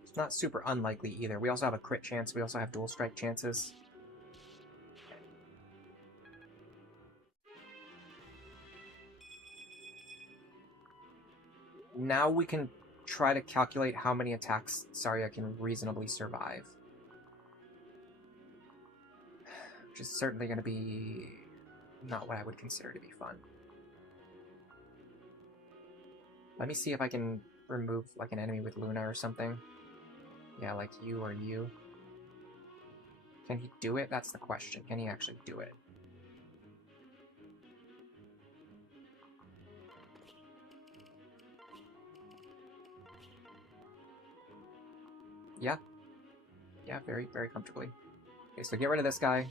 It's not super unlikely either. We also have a crit chance. We also have dual strike chances. Now we can try to calculate how many attacks Tharja can reasonably survive. Which is certainly going to be not what I would consider to be fun. Let me see if I can remove like an enemy with Luna or something. Yeah, like you or you. Can he do it? That's the question. Can he actually do it? Yeah. Yeah, very, very comfortably. Okay, so get rid of this guy.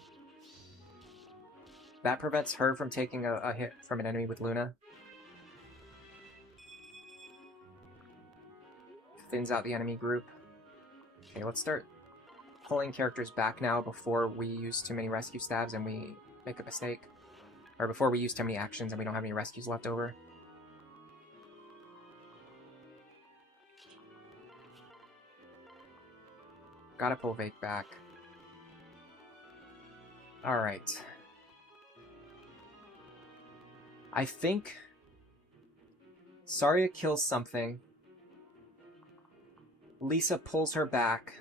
That prevents her from taking a hit from an enemy with Luna. Thins out the enemy group. Okay, let's start pulling characters back now before we use too many rescue stabs and we make a mistake. Or before we use too many actions and we don't have any rescues left over. Gotta pull Vaike back. Alright. I think Tharja kills something. Lisa pulls her back.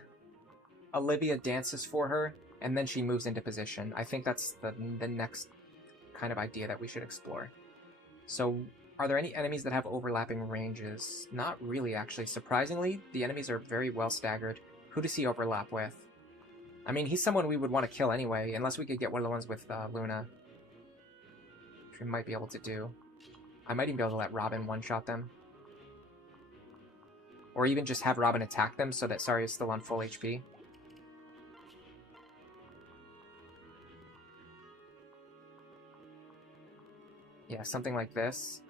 Olivia dances for her, and then she moves into position. I think that's the next kind of idea that we should explore. So, are there any enemies that have overlapping ranges? Not really, actually. Surprisingly, the enemies are very well staggered. Who does he overlap with? I mean, he's someone we would want to kill anyway, unless we could get one of the ones with Luna. Which we might be able to do. I might even be able to let Robin one-shot them. Or even just have Robin attack them so that Tharja is still on full HP. Yeah, something like this.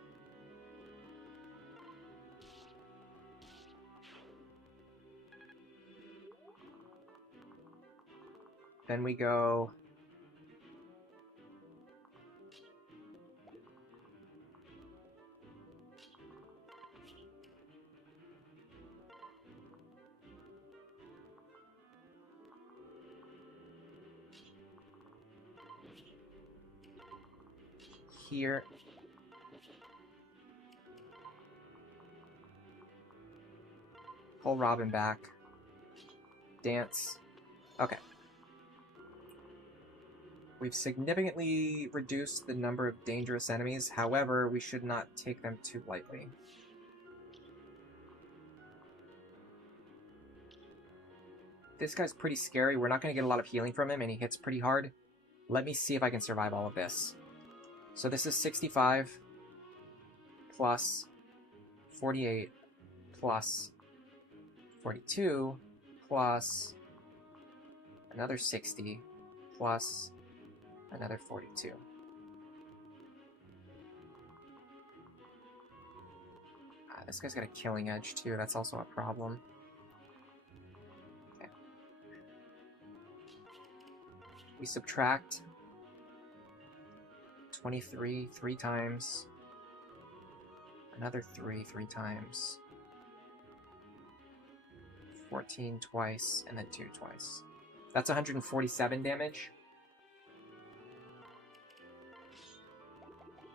Then we go... here. Pull Robin back. Dance. Okay. We've significantly reduced the number of dangerous enemies, however, we should not take them too lightly. This guy's pretty scary. We're not going to get a lot of healing from him, and he hits pretty hard. Let me see if I can survive all of this. So this is 65 plus 48 plus 42 plus another 60 plus another 42. This guy's got a killing edge too, that's also a problem. Okay. We subtract 23 3 times, another 3 times, 14 twice, and then 2 twice. That's 147 damage.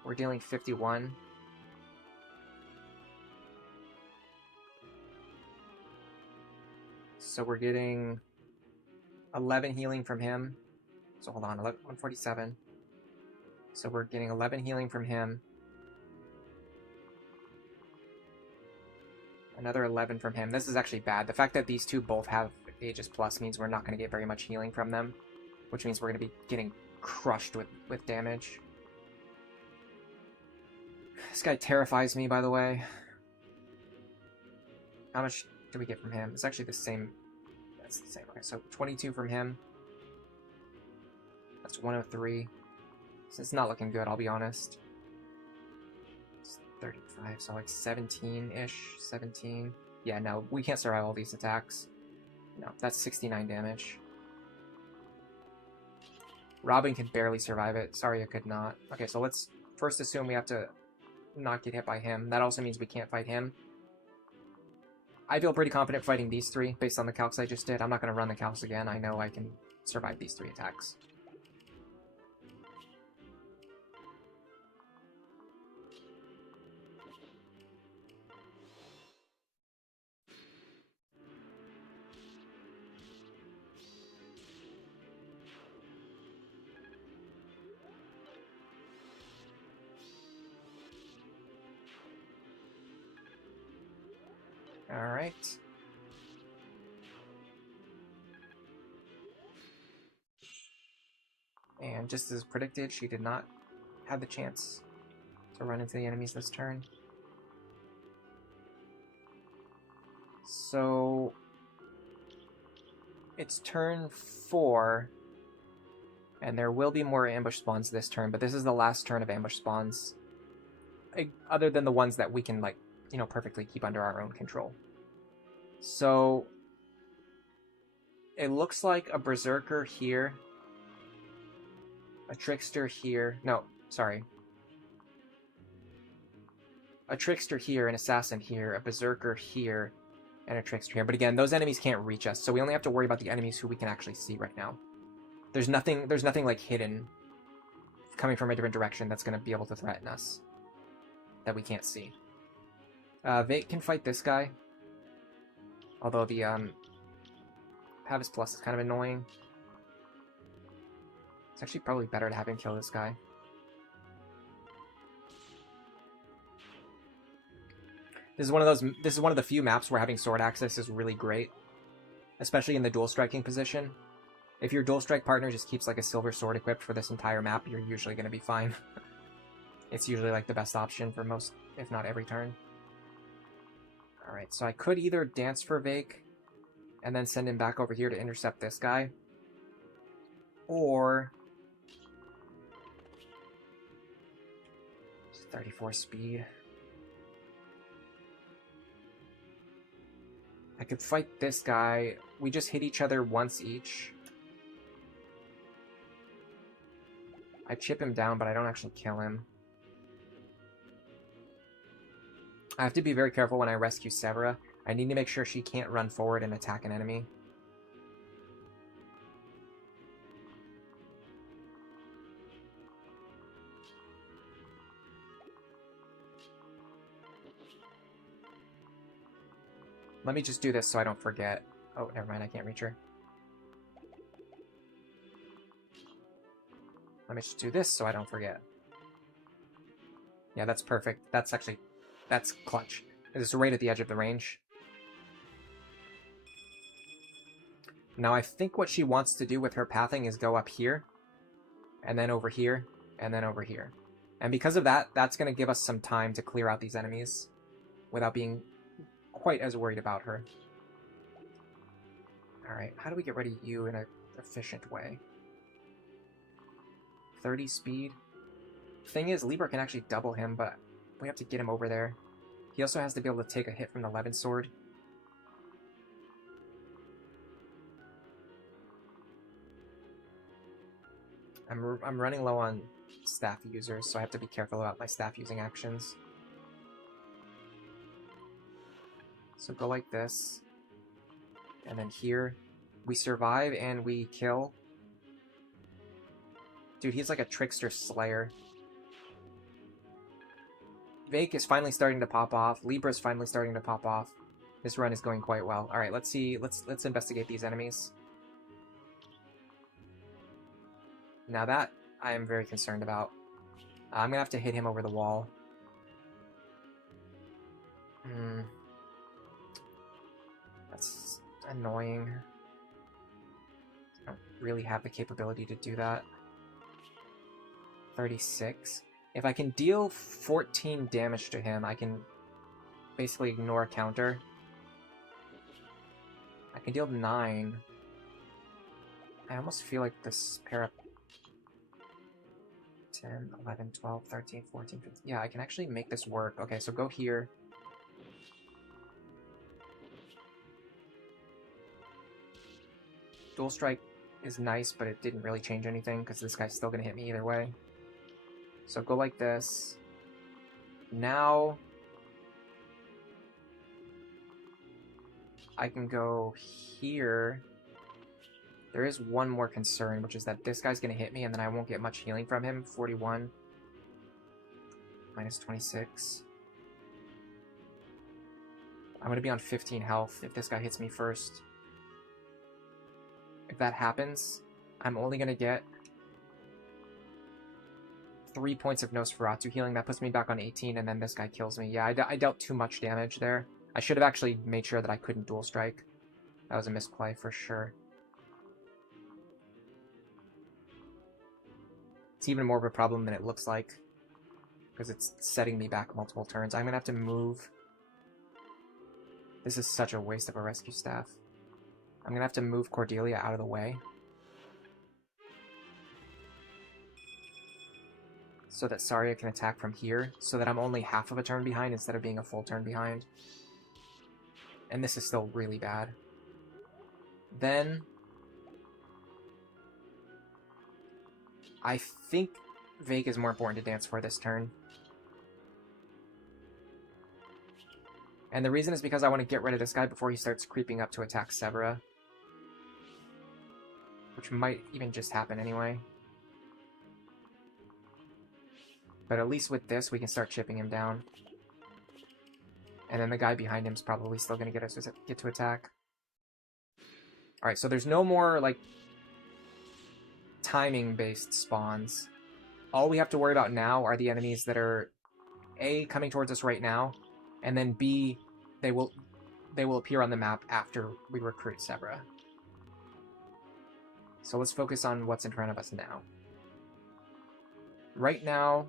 We're dealing 51. So we're getting 11 healing from him. So hold on, 147. So we're getting 11 healing from him. Another 11 from him. This is actually bad. The fact that these two both have Aegis Plus means we're not going to get very much healing from them, which means we're going to be getting crushed with damage. This guy terrifies me, by the way. How much do we get from him? It's actually the same. That's the same. Okay, so 22 from him. That's 103. So it's not looking good, I'll be honest. It's 35, so like 17-ish. 17. Yeah, no, we can't survive all these attacks. No, that's 69 damage. Robin can barely survive it. Sorry, I could not. Okay, so let's first assume we have to not get hit by him. That also means we can't fight him. I feel pretty confident fighting these three based on the calcs I just did. I'm not going to run the calcs again. I know I can survive these 3 attacks. Alright. And just as predicted, she did not have the chance to run into the enemies this turn. So it's turn 4, and there will be more ambush spawns this turn, but this is the last turn of ambush spawns, other than the ones that we can, like, you know, perfectly keep under our own control. So it looks like a berserker here, a trickster here. No, sorry. A trickster here, an assassin here, a berserker here, and a trickster here. But again, those enemies can't reach us, so we only have to worry about the enemies who we can actually see right now. There's nothing like hidden coming from a different direction that's going to be able to threaten us that we can't see. Vaike can fight this guy, although the Pavis Plus is kind of annoying. It's actually probably better to have him kill this guy. This is one of the few maps where having sword access is really great, especially in the dual striking position. If your dual strike partner just keeps like a silver sword equipped for this entire map, you're usually going to be fine. It's usually like the best option for most, if not every turn. Alright, so I could either dance for Vaike and then send him back over here to intercept this guy, or 34 speed. I could fight this guy. We just hit each other once each. I chip him down, but I don't actually kill him. I have to be very careful when I rescue Severa. I need to make sure she can't run forward and attack an enemy. Let me just do this so I don't forget. Oh, never mind, I can't reach her. Let me just do this so I don't forget. Yeah, that's perfect. That's clutch. It's right at the edge of the range. Now I think what she wants to do with her pathing is go up here, and then over here, and then over here. And because of that, that's going to give us some time to clear out these enemies without being quite as worried about her. Alright, how do we get rid of you in an efficient way? 30 speed. Thing is, Libra can actually double him, but we have to get him over there. He also has to be able to take a hit from the Levin sword. I'm running low on staff users, so I have to be careful about my staff using actions. So go like this. And then here, we survive and we kill. Dude, he's like a trickster slayer. Vaike is finally starting to pop off. Libra's finally starting to pop off. This run is going quite well. Alright, let's see. Let's investigate these enemies. Now that I am very concerned about. I'm gonna have to hit him over the wall. That's annoying. I don't really have the capability to do that. 36. If I can deal 14 damage to him, I can basically ignore a counter. I can deal 9. I almost feel like this pair of 10, 11, 12, 13, 14, 15. Yeah, I can actually make this work. Okay, so go here. Dual Strike is nice, but it didn't really change anything because this guy's still going to hit me either way. So go like this. Now I can go here. There is one more concern, which is that this guy's going to hit me and then I won't get much healing from him. 41. Minus 26. I'm going to be on 15 health if this guy hits me first. If that happens, I'm only going to get 3 points of Nosferatu healing. That puts me back on 18, and then this guy kills me. Yeah, I dealt too much damage there. I should have actually made sure that I couldn't dual strike. That was a misplay for sure. It's even more of a problem than it looks like, because it's setting me back multiple turns. I'm going to have to move. This is such a waste of a rescue staff. I'm going to have to move Cordelia out of the way, so that Tharja can attack from here, so that I'm only half of a turn behind instead of being a full turn behind. And this is still really bad. Then I think Vaike is more important to dance for this turn. And the reason is because I want to get rid of this guy before he starts creeping up to attack Severa. Which might even just happen anyway. But at least with this, we can start chipping him down. And then the guy behind him is probably still going to get to attack. Alright, so there's no more, like, timing-based spawns. All we have to worry about now are the enemies that are, A, coming towards us right now, and then B, they will appear on the map after we recruit Severa. So let's focus on what's in front of us now. Right now,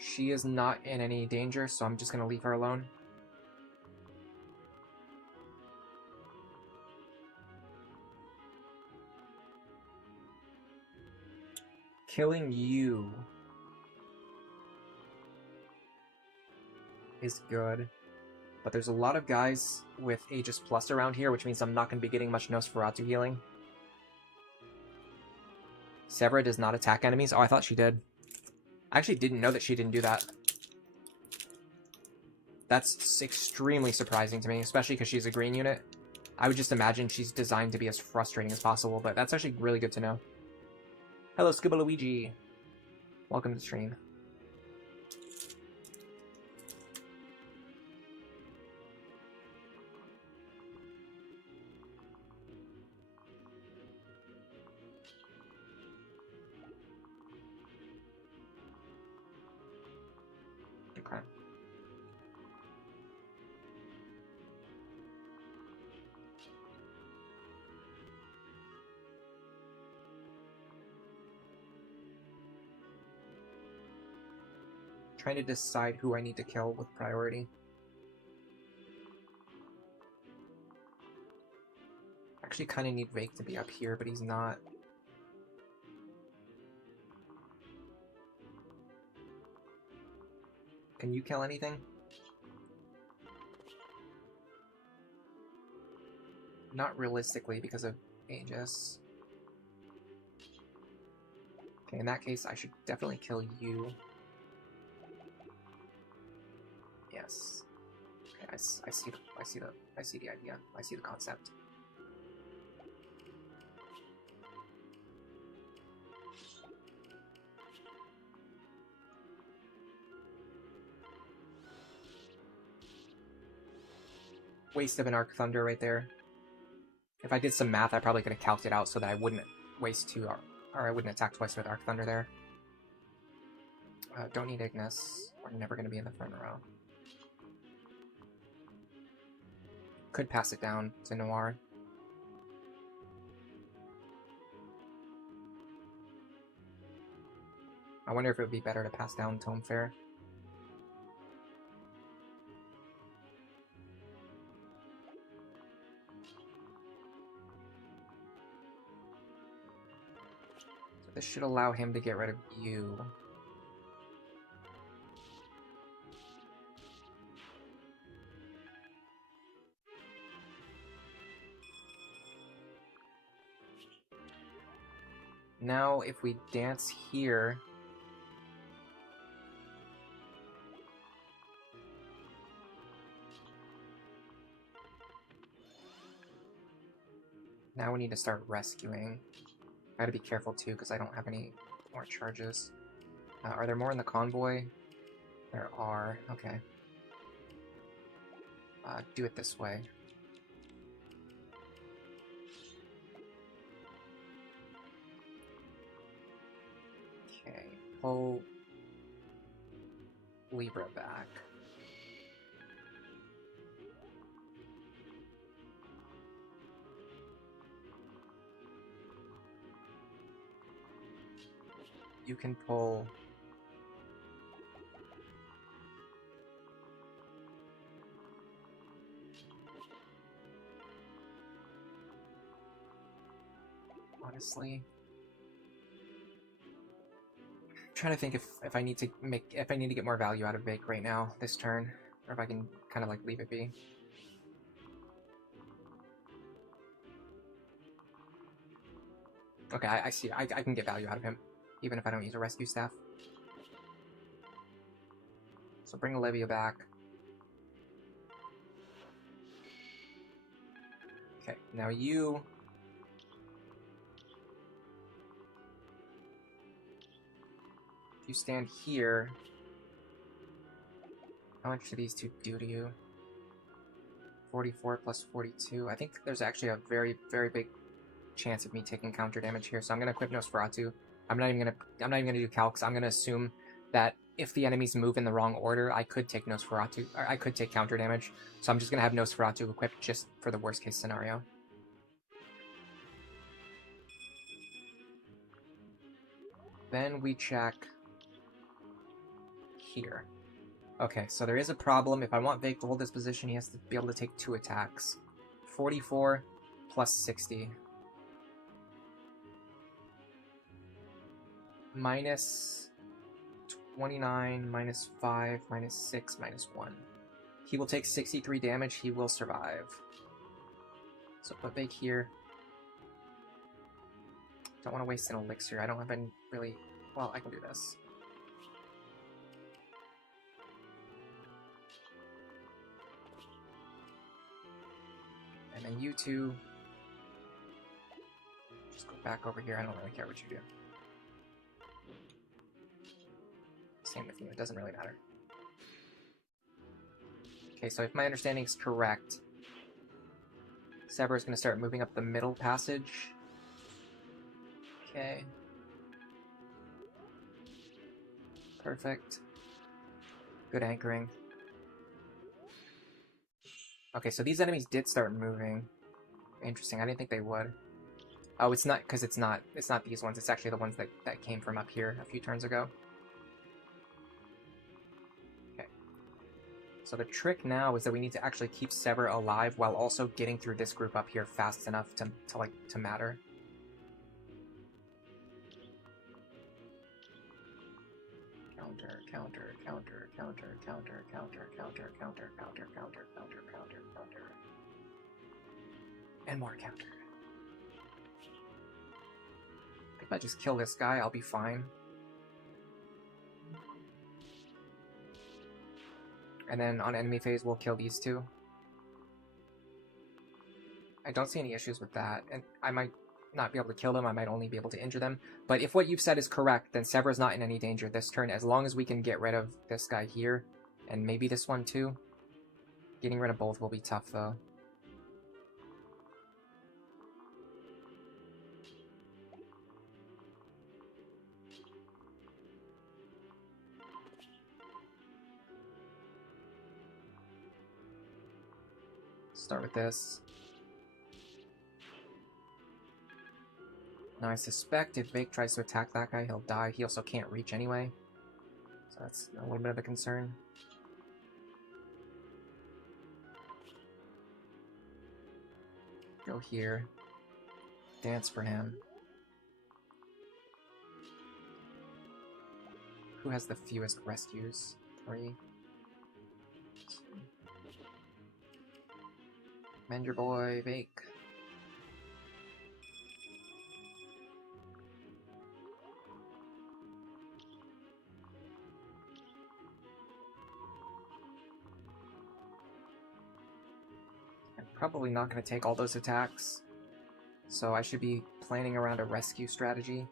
she is not in any danger, so I'm just going to leave her alone. Killing you is good, but there's a lot of guys with Aegis Plus around here, which means I'm not going to be getting much Nosferatu healing. Severa does not attack enemies. Oh, I thought she did. I actually didn't know that she didn't do that. That's extremely surprising to me, especially because she's a green unit. I would just imagine she's designed to be as frustrating as possible, but that's actually really good to know. Hello, Scuba Luigi. Welcome to the stream. Okay. Trying to decide who I need to kill with priority. Actually kind of need Vaike to be up here, but he's not. Can you kill anything? Not realistically because of Aegis. Okay, in that case, I should definitely kill you. Yes. Okay, I see the idea. I see the concept. Waste of an Arc Thunder right there. If I did some math, I probably could have calced it out so that I wouldn't waste two, or I wouldn't attack twice with Arc Thunder there. Don't need Ignis. We're never going to be in the front row. Could pass it down to Noir. I wonder if it would be better to pass down Tome Fair. So this should allow him to get rid of you. Now, if we dance here... Now we need to start rescuing. I gotta be careful too, because I don't have any more charges. Are there more in the convoy? There are. Okay. Do it this way. Okay. Pull Libra back. You can pull... Honestly... I'm trying to think if I need to get more value out of Vaike right now, this turn, or if I can kind of like leave it be. Okay, I see. I can get value out of him, even if I don't use a rescue staff. So bring Olivia back. Okay, now you... If you stand here... How much do these two do to you? 44 plus 42. I think there's actually a very, very big chance of me taking counter damage here, so I'm gonna equip Nosferatu. I'm not even gonna do calcs. I'm gonna assume that if the enemies move in the wrong order, I could take Nosferatu, or I could take counter damage. So I'm just gonna have Nosferatu equipped just for the worst case scenario. Then we check here. Okay, so there is a problem. If I want Vaike to hold this position, he has to be able to take 2 attacks. 44 plus 60. Minus 29, minus 5, minus 6, minus 1. He will take 63 damage. He will survive. So put Vaike here. Don't want to waste an elixir. I don't have any really... Well, I can do this. And then you two... Just go back over here. I don't really care what you do. Same with you, it doesn't really matter. Okay, so if my understanding is correct, Sever is going to start moving up the middle passage. Okay. Perfect. Good anchoring. Okay, so these enemies did start moving. Interesting, I didn't think they would. Oh, it's not, because it's not these ones, it's actually the ones that came from up here a few turns ago. So So the trick now is that we need to actually keep Sever alive while also getting through this group up here fast enough to matter. Counter, counter, counter, counter, counter, counter, counter, counter, counter, counter, counter, counter, counter. And more counter. If I just kill this guy, I'll be fine. And then on enemy phase, we'll kill these two. I don't see any issues with that. And I might not be able to kill them, I might only be able to injure them. But if what you've said is correct, then Sever's not in any danger this turn, as long as we can get rid of this guy here, and maybe this one too. Getting rid of both will be tough, though. Start with this. Now I suspect if Vaike tries to attack that guy, he'll die. He also can't reach anyway. So that's a little bit of a concern. Go here. Dance for him. Who has the fewest rescues? 3. Mend your boy, Vaike. I'm probably not going to take all those attacks, so I should be planning around a rescue strategy.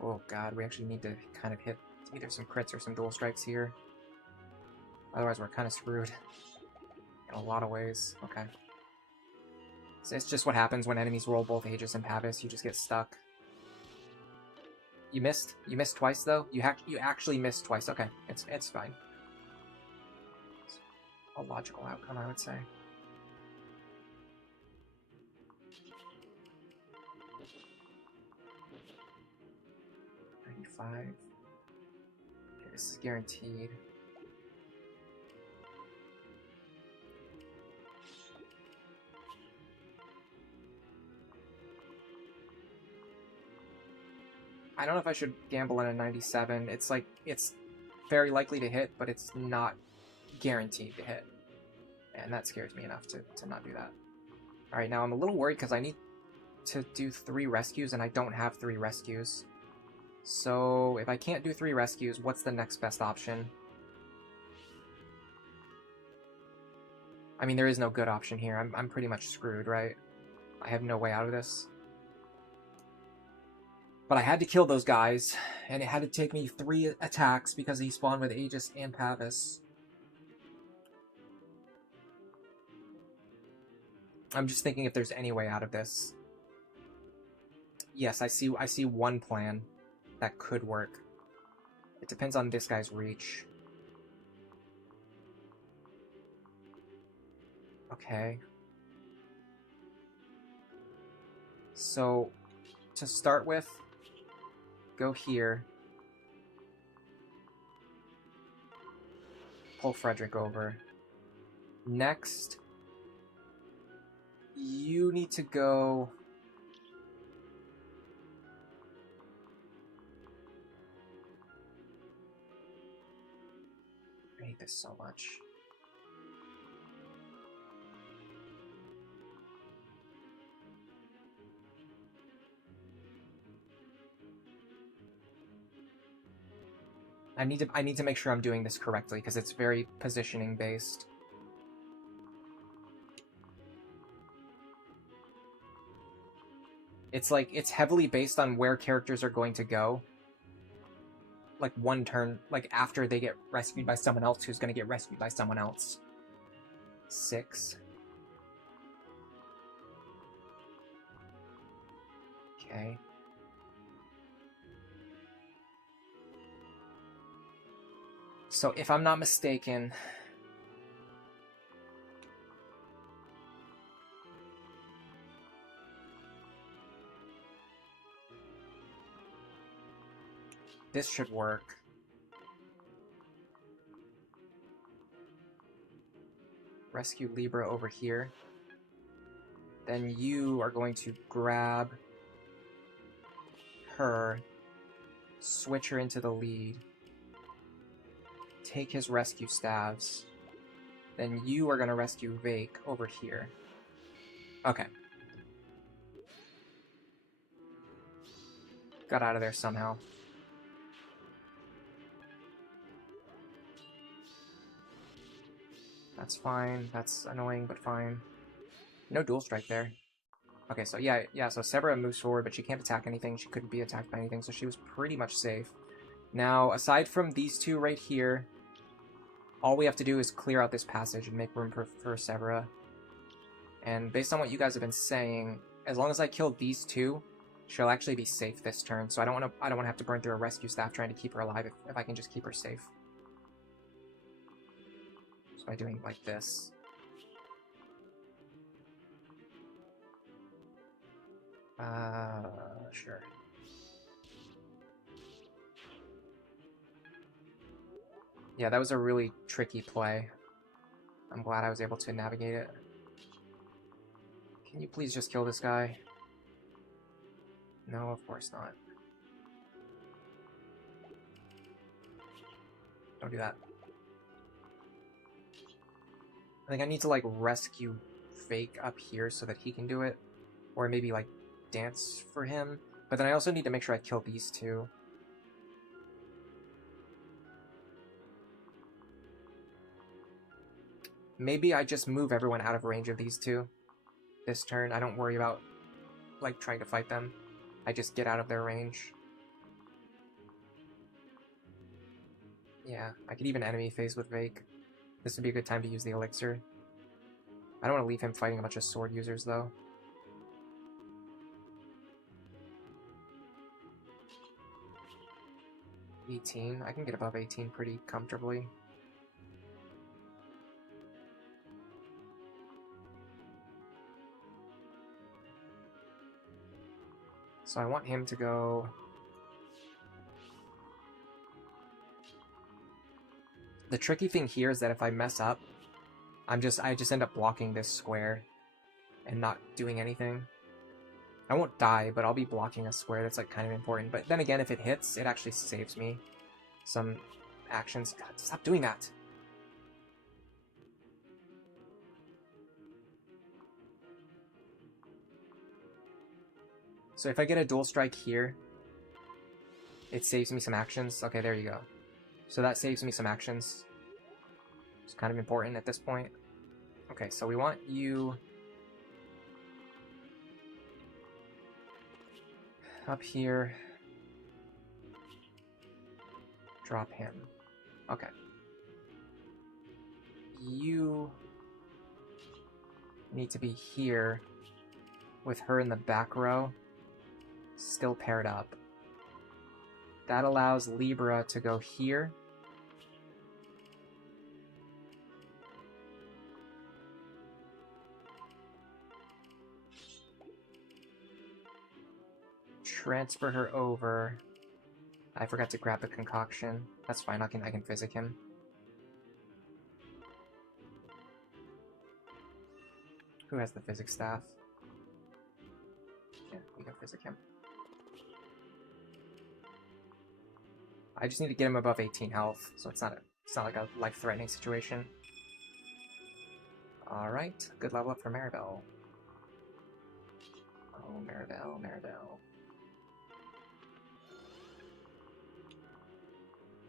Oh god, we actually need to kind of hit either some crits or some dual strikes here. Otherwise we're kind of screwed. In a lot of ways. Okay. So it's just what happens when enemies roll both Aegis and Pavis. You just get stuck. You missed? You missed twice, though? You actually missed twice. Okay. It's fine. It's a logical outcome, I would say. Okay, this is guaranteed. I don't know if I should gamble on a 97. It's like, it's very likely to hit, but it's not guaranteed to hit. And that scares me enough to not do that. Alright, now I'm a little worried because I need to do 3 rescues, and I don't have 3 rescues. So, if I can't do 3 rescues, what's the next best option? I mean, there is no good option here. I'm pretty much screwed, right? I have no way out of this. But I had to kill those guys, and it had to take me 3 attacks because he spawned with Aegis and Pavis. I'm just thinking if there's any way out of this. Yes, I see one plan that could work. It depends on this guy's reach. Okay. So, to start with, go here. Pull Frederick over. Next, you need to go... I hate this so much. I need to make sure I'm doing this correctly because it's very positioning based. It's like, it's heavily based on where characters are going to go. Like one turn, like after they get rescued by someone else who's going to get rescued by someone else. 6. Okay. So if I'm not mistaken, this should work. rescue Libra over here. Then you are going to grab her, switch her into the lead, take his rescue staves, then you are going to rescue Vaike over here. Okay. Got out of there somehow. That's fine. That's annoying, but fine. No dual strike there. Okay, so yeah, so Severa moves forward, but she can't attack anything. She couldn't be attacked by anything, so she was pretty much safe. Now, aside from these two right here, all we have to do is clear out this passage and make room for Severa. And based on what you guys have been saying, as long as I kill these two, she'll actually be safe this turn. So I don't want to have to burn through a rescue staff trying to keep her alive if I can just keep her safe. So by doing like this. Sure. Yeah, that was a really tricky play. I'm glad I was able to navigate it. Can you please just kill this guy? No, of course not. Don't do that. I think I need to, like, rescue Vaike up here so that he can do it. Or maybe, like, dance for him. But then I also need to make sure I kill these two. Maybe I just move everyone out of range of these two this turn. I don't worry about, like, trying to fight them. I just get out of their range. Yeah, I could even enemy phase with Vaike. This would be a good time to use the elixir. I don't want to leave him fighting a bunch of sword users, though. $18. I can get above 18 pretty comfortably. So I want him to go... The tricky thing here is that if I mess up, I just end up blocking this square and not doing anything. I won't die, but I'll be blocking a square that's, like, kind of important. But then again, if it hits, it actually saves me some actions. God, stop doing that! So if I get a dual strike here, it saves me some actions. Okay, there you go. So that saves me some actions. It's kind of important at this point. Okay, so we want you up here. Drop him. Okay. You need to be here with her in the back row, still paired up. That allows Libra to go here. Transfer her over. I forgot to grab the concoction. That's fine, I can physic him. Who has the physics staff? Yeah, we can physic him. I just need to get him above 18 health, so it's not like a life-threatening situation. Alright, good level up for Maribel. Oh, Maribel.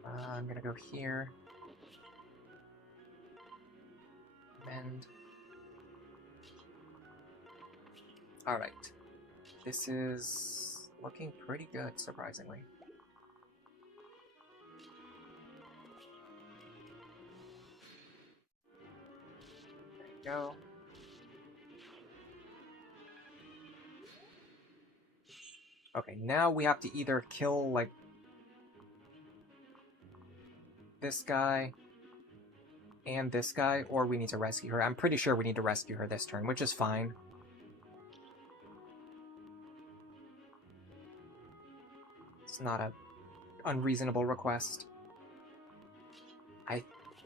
I'm gonna go here. Mend. Alright. This is looking pretty good, surprisingly. There you go. Okay, now we have to either kill, like, this guy and this guy, or we need to rescue her. I'm pretty sure we need to rescue her this turn, which is fine. It's not a unreasonable request.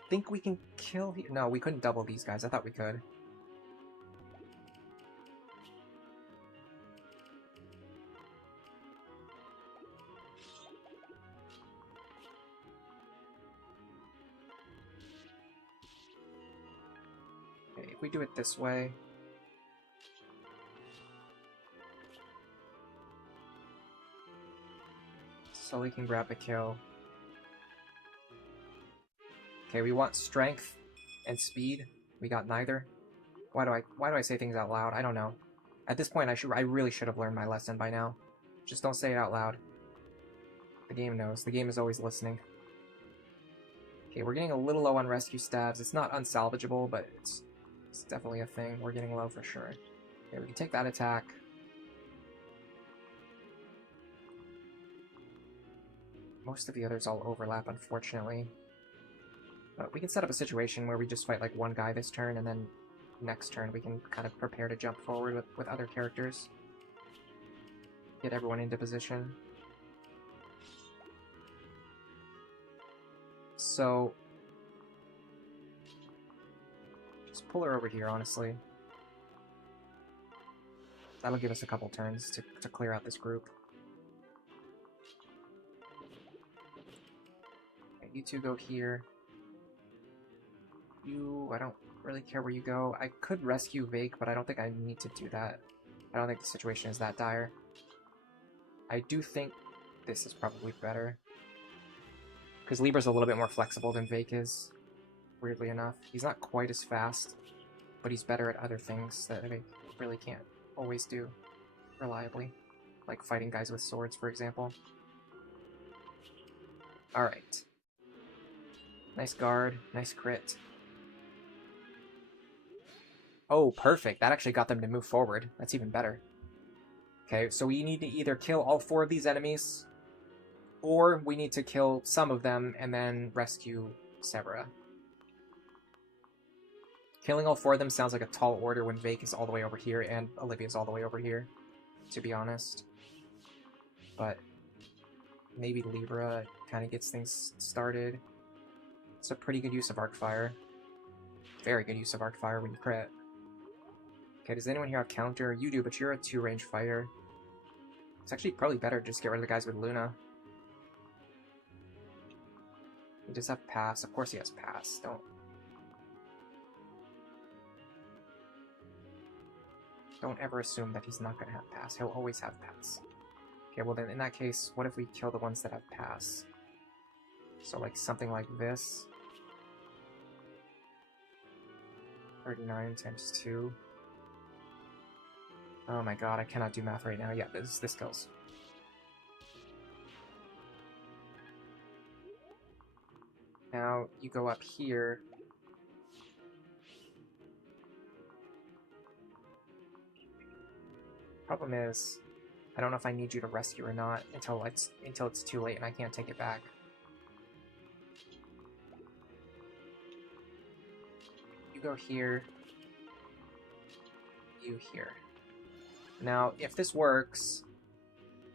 think we can kill here. No, we couldn't double these guys. I thought we could. Okay, if we do it this way... Sully can grab the kill. Okay, we want strength and speed. We got neither. Why do I say things out loud? I don't know. At this point, I really should have learned my lesson by now. Just don't say it out loud. The game knows. The game is always listening. Okay, we're getting a little low on rescue stabs. It's not unsalvageable, but it's definitely a thing. We're getting low for sure. Okay, we can take that attack. Most of the others all overlap, unfortunately. But we can set up a situation where we just fight like one guy this turn, and then next turn we can kind of prepare to jump forward with other characters. Get everyone into position. So... just pull her over here, honestly. That'll give us a couple turns to clear out this group. Okay, you two go here. I don't really care where you go. I could rescue Vaike, but I don't think I need to do that. I don't think the situation is that dire. I do think this is probably better. Because Libra's a little bit more flexible than Vaike is, weirdly enough. He's not quite as fast, but he's better at other things that Vaike really can't always do reliably. Like fighting guys with swords, for example. Alright. Nice guard, nice crit. Oh, perfect. That actually got them to move forward. That's even better. Okay, so we need to either kill all 4 of these enemies, or we need to kill some of them and then rescue Severa. Killing all 4 of them sounds like a tall order when Vaike is all the way over here and Olivia's all the way over here, to be honest. But maybe Libra kind of gets things started. It's a pretty good use of Arc Fire. Very good use of Arc Fire when you crit. Okay, does anyone here have counter? You do, but you're a 2-range fighter. It's actually probably better to just get rid of the guys with Luna. He does have pass. Of course he has pass. Don't ever assume that he's not going to have pass. He'll always have pass. Okay, well then in that case, what if we kill the ones that have pass? So like something like this. 39 times 2. Oh my god, I cannot do math right now. Yeah, this kills. Now, you go up here. Problem is, I don't know if I need you to rescue or not until it's too late and I can't take it back. You go here. You here. Now, if this works,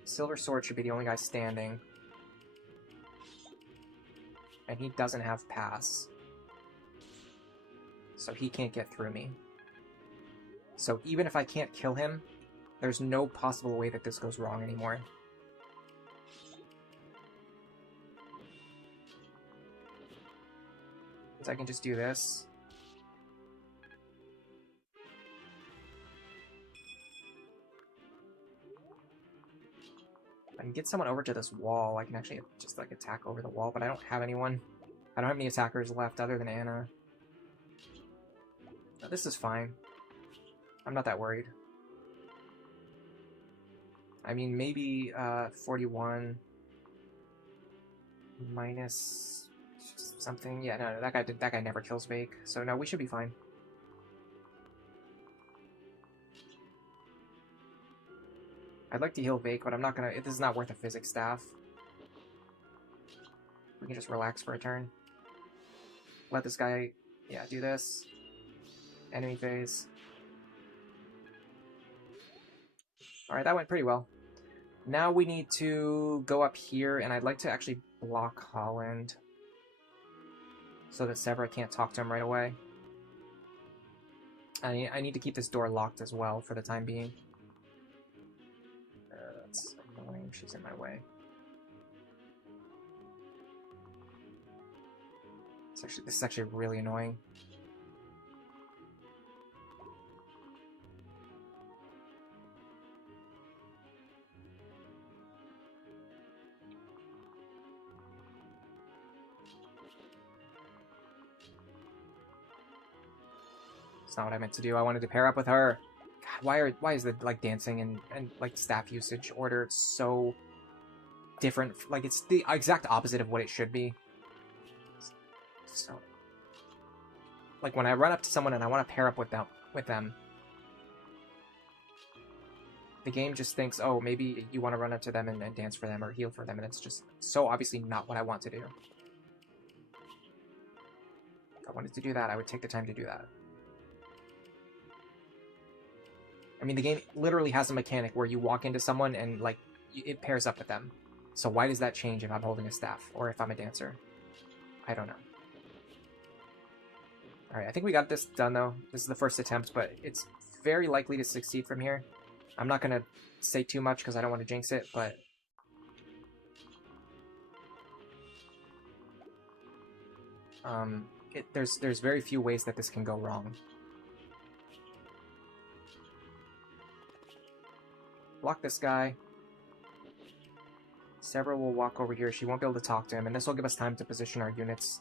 Silver Sword should be the only guy standing. And he doesn't have pass. So he can't get through me. So even if I can't kill him, there's no possible way that this goes wrong anymore. So I can just do this. I can get someone over to this wall. I can actually just like attack over the wall, but I don't have anyone. I don't have any attackers left other than Anna. No, this is fine. I'm not that worried. I mean, maybe 41 minus something. Yeah, no, that guy never kills Vaike. So no, we should be fine. I'd like to heal Vaike, but I'm not gonna... This is not worth a physics staff. We can just relax for a turn. Let this guy, yeah, do this. Enemy phase. Alright, that went pretty well. Now we need to go up here, and I'd like to actually block Holland. so that Severa can't talk to him right away. I need to keep this door locked as well for the time being. That's annoying. She's in my way. This is actually really annoying. It's not what I meant to do. I wanted to pair up with her. God, why is the like dancing and like staff usage order so different? Like it's the exact opposite of what it should be. So like when I run up to someone and I want to pair up with them, the game just thinks, oh, maybe you want to run up to them and dance for them or heal for them, and it's just so obviously not what I want to do. If I wanted to do that, I would take the time to do that. I mean, the game literally has a mechanic where you walk into someone and, like, it pairs up with them. So why does that change if I'm holding a staff or if I'm a dancer? I don't know. Alright, I think we got this done, though. This is the first attempt, but it's very likely to succeed from here. I'm not going to say too much because I don't want to jinx it, but... there's very few ways that this can go wrong. Block this guy. Severa will walk over here. She won't be able to talk to him, and this will give us time to position our units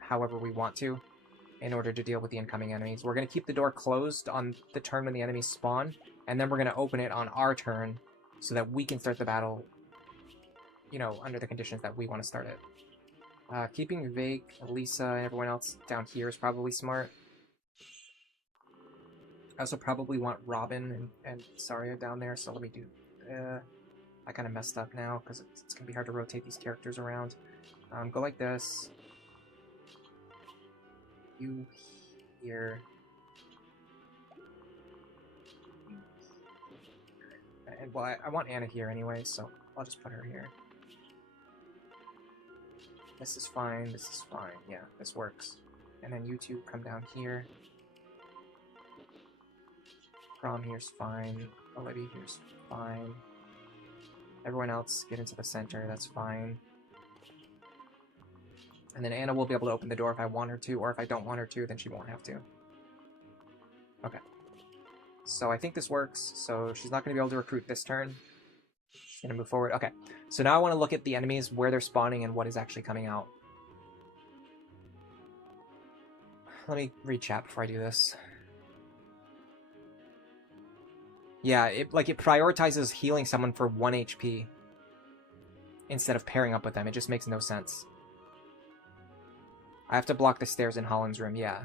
however we want to in order to deal with the incoming enemies. We're going to keep the door closed on the turn when the enemies spawn, and then we're going to open it on our turn so that we can start the battle, you know, under the conditions that we want to start it. Keeping Vaike, Lisa, and everyone else down here is probably smart. I also probably want Robin and Tharja down there, so let me do... I kind of messed up now, because it's going to be hard to rotate these characters around. Go like this. You here. And, well, I want Anna here anyway, so I'll just put her here. This is fine, this is fine. Yeah, this works. And then you two come down here. Prom here's fine. Olivia here's fine. Everyone else get into the center, that's fine. And then Anna will be able to open the door if I want her to, or if I don't want her to, then she won't have to. Okay. So I think this works, so she's not going to be able to recruit this turn. She's going to move forward. Okay. So now I want to look at the enemies, where they're spawning, and what is actually coming out. Let me read chat before I do this. Yeah, it prioritizes healing someone for 1 HP instead of pairing up with them. It just makes no sense. I have to block the stairs in Holland's room, yeah.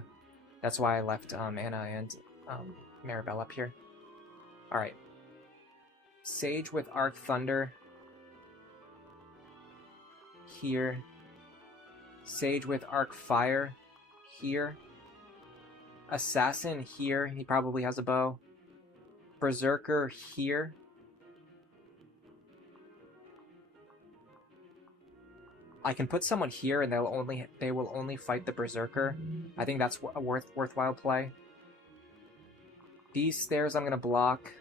That's why I left Anna and Maribel up here. Alright. Sage with Arc Thunder. Here. Sage with Arc Fire. Here. Assassin here. He probably has a bow. Berserker here. I can put someone here and they will only fight the Berserker. I think that's a worthwhile play. These stairs I'm gonna block.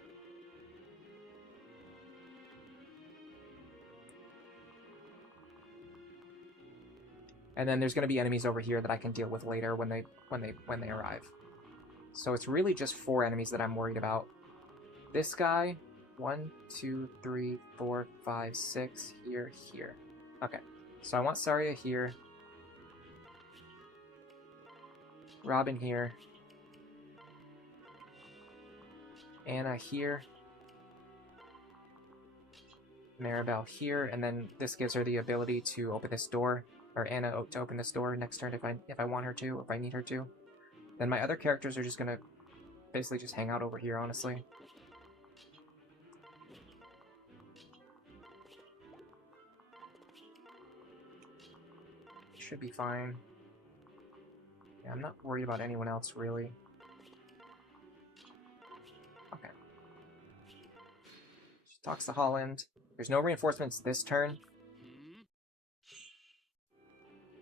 And then there's gonna be enemies over here that I can deal with later when they arrive. So it's really just 4 enemies that I'm worried about. This guy, 1, 2, 3, 4, 5, 6, here. Okay, so I want Tharja here. Robin here. Anna here. Maribel here, and then this gives her the ability to open this door, or Anna to open this door next turn if I want her to, or if I need her to. Then my other characters are just gonna basically just hang out over here, honestly. Should be fine. Yeah, I'm not worried about anyone else, really. Okay. She talks to Holland. There's no reinforcements this turn.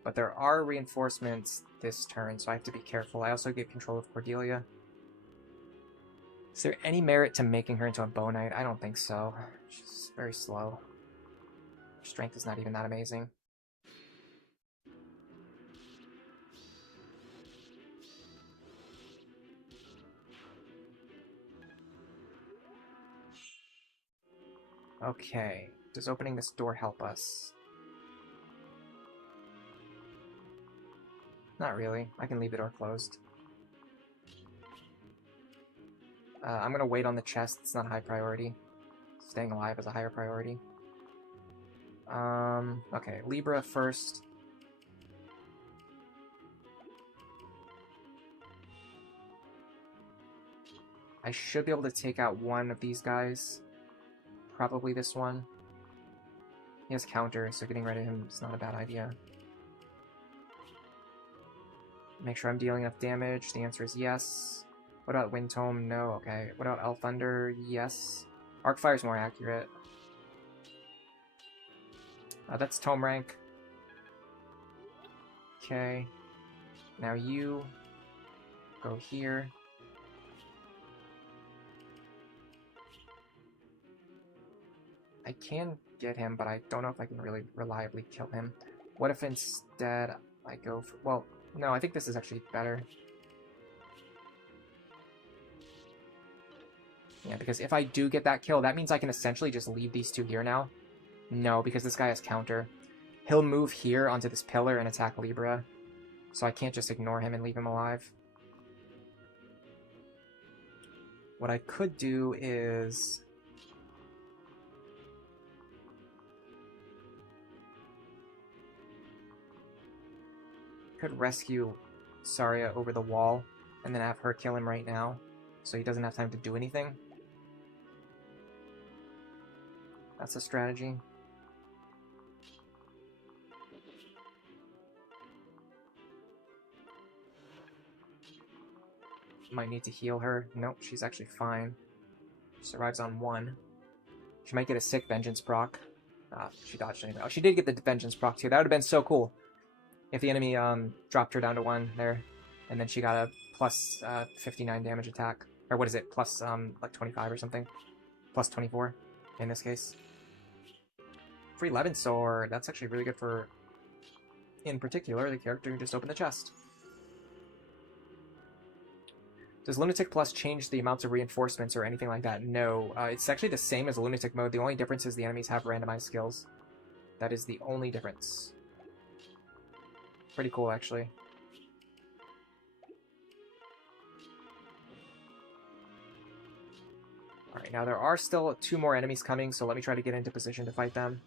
But there are reinforcements this turn, so I have to be careful. I also get control of Cordelia. Is there any merit to making her into a Bow Knight? I don't think so. She's very slow. Her strength is not even that amazing. Okay, does opening this door help us? Not really. I can leave the door closed. I'm gonna wait on the chest. It's not a high priority. Staying alive is a higher priority. Okay, Libra first. I should be able to take out one of these guys. Probably this one. He has counter, so getting rid of him is not a bad idea. Make sure I'm dealing enough damage. The answer is yes. What about Wind Tome? No. Okay. What about Elf Thunder? Yes. Arcfire is more accurate. That's Tome rank. Okay. Now you go here. I can get him, but I don't know if I can really reliably kill him. What if instead I go for... Well, no, I think this is actually better. Yeah, because if I do get that kill, that means I can essentially just leave these two here now. No, because this guy has counter. He'll move here onto this pillar and attack Libra. So I can't just ignore him and leave him alive. What I could do is... could rescue Tharja over the wall and then have her kill him right now, so he doesn't have time to do anything. That's a strategy. Might need to heal her. Nope, she's actually fine. Survives on 1. She might get a sick Vengeance proc. She dodged anyway. Oh, she did get the Vengeance proc too. That would have been so cool if the enemy dropped her down to 1 there, and then she got a plus 59 damage attack. Or what is it? Plus like 25 or something. Plus 24 in this case. Free Levin Sword. That's actually really good for, in particular, the character who just opened the chest. Does Lunatic Plus change the amounts of reinforcements or anything like that? No. It's actually the same as Lunatic mode. The only difference is the enemies have randomized skills. That is the only difference. Pretty cool, actually. Alright, now there are still 2 more enemies coming, so let me try to get into position to fight them.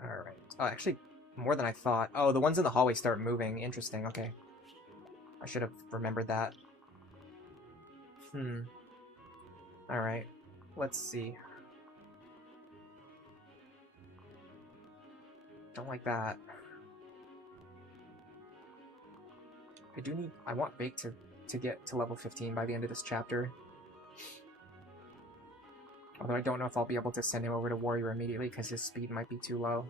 Alright. Oh, actually, more than I thought. Oh, the ones in the hallway start moving. Interesting, okay. I should have remembered that. Alright. Let's see. Don't like that. I want Vaike to get to level 15 by the end of this chapter. Although I don't know if I'll be able to send him over to Warrior immediately because his speed might be too low.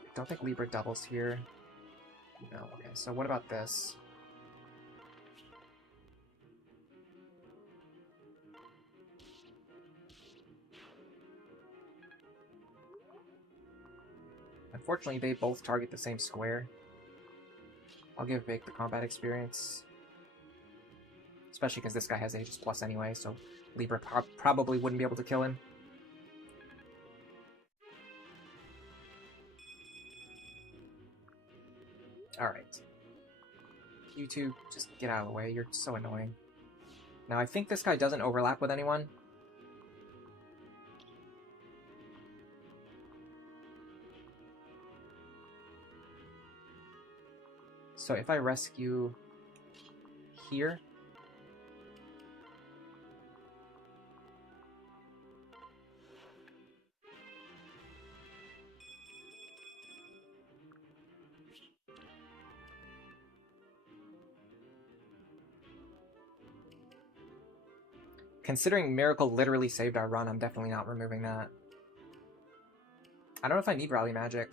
I don't think Libra doubles here. No, okay, so what about this? Unfortunately, they both target the same square. I'll give Vaike the combat experience. Especially because this guy has Aegis Plus anyway, so Libra probably wouldn't be able to kill him. Alright. You two, just get out of the way. You're so annoying. Now, I think this guy doesn't overlap with anyone. So if I rescue here... Considering Miracle literally saved our run, I'm definitely not removing that. I don't know if I need Rally Magic.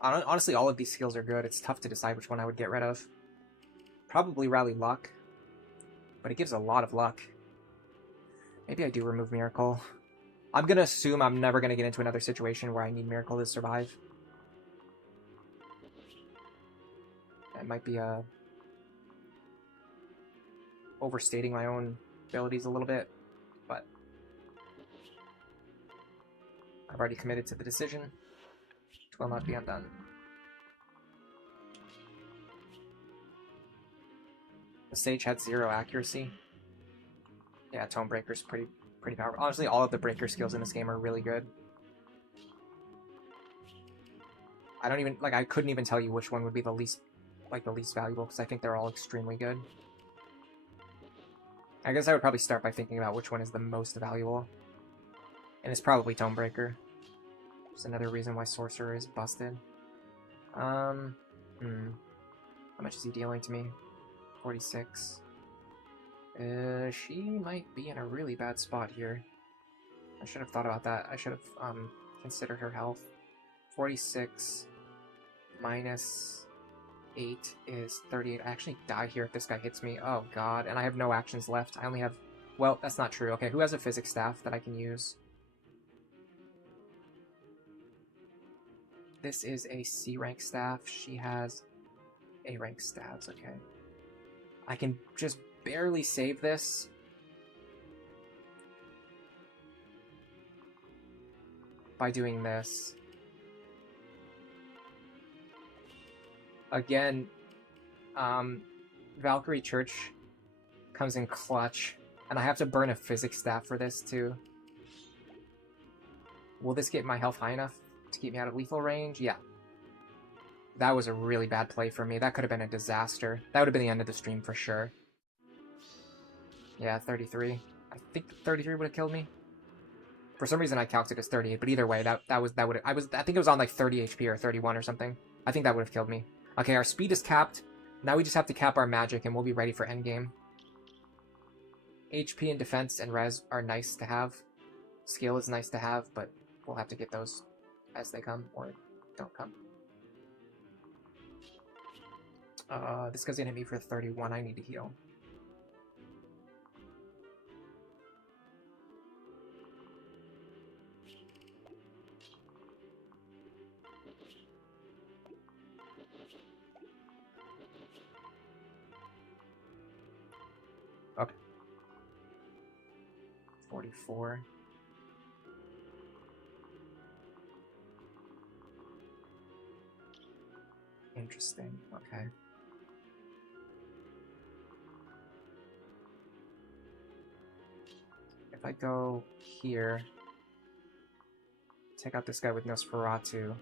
Honestly, all of these skills are good. It's tough to decide which one I would get rid of. Probably Rally Luck, but it gives a lot of luck. Maybe I do remove Miracle. I'm gonna assume I'm never gonna get into another situation where I need Miracle to survive. That might be overstating my own abilities a little bit, but I've already committed to the decision. It will not be undone. The Sage had 0 accuracy. Yeah, Tone Breaker's pretty powerful. Honestly, all of the breaker skills in this game are really good. I don't even, like, I couldn't even tell you which one would be the least valuable, because I think they're all extremely good. I guess I would probably start by thinking about which one is the most valuable. And it's probably Tone Breaker. Just another reason why Sorcerer is busted. How much is he dealing to me? 46. She might be in a really bad spot here. I should have thought about that. I should have considered her health. 46 minus 8 is 38. I actually die here if this guy hits me. Oh god, and I have no actions left. I only have... Well, that's not true. Okay, who has a physics staff that I can use? This is a C rank staff. She has A rank stats. Okay. I can just barely save this. By doing this. Again, Valkyrie Church comes in clutch, and I have to burn a physics staff for this too. Will this get my health high enough to keep me out of lethal range? Yeah. That was a really bad play for me. That could have been a disaster. That would have been the end of the stream for sure. Yeah, 33. I think 33 would have killed me. For some reason I calculated it as 38, but either way, that would I think it was on like 30 HP or 31 or something. I think that would have killed me. Okay, our speed is capped. Now we just have to cap our magic and we'll be ready for endgame. HP and defense and res are nice to have. Skill is nice to have, but we'll have to get those as they come or don't come. This guy's gonna hit me for 31. I need to heal. Okay. 44. Interesting. Okay. If I go here, take out this guy with Nosferatu.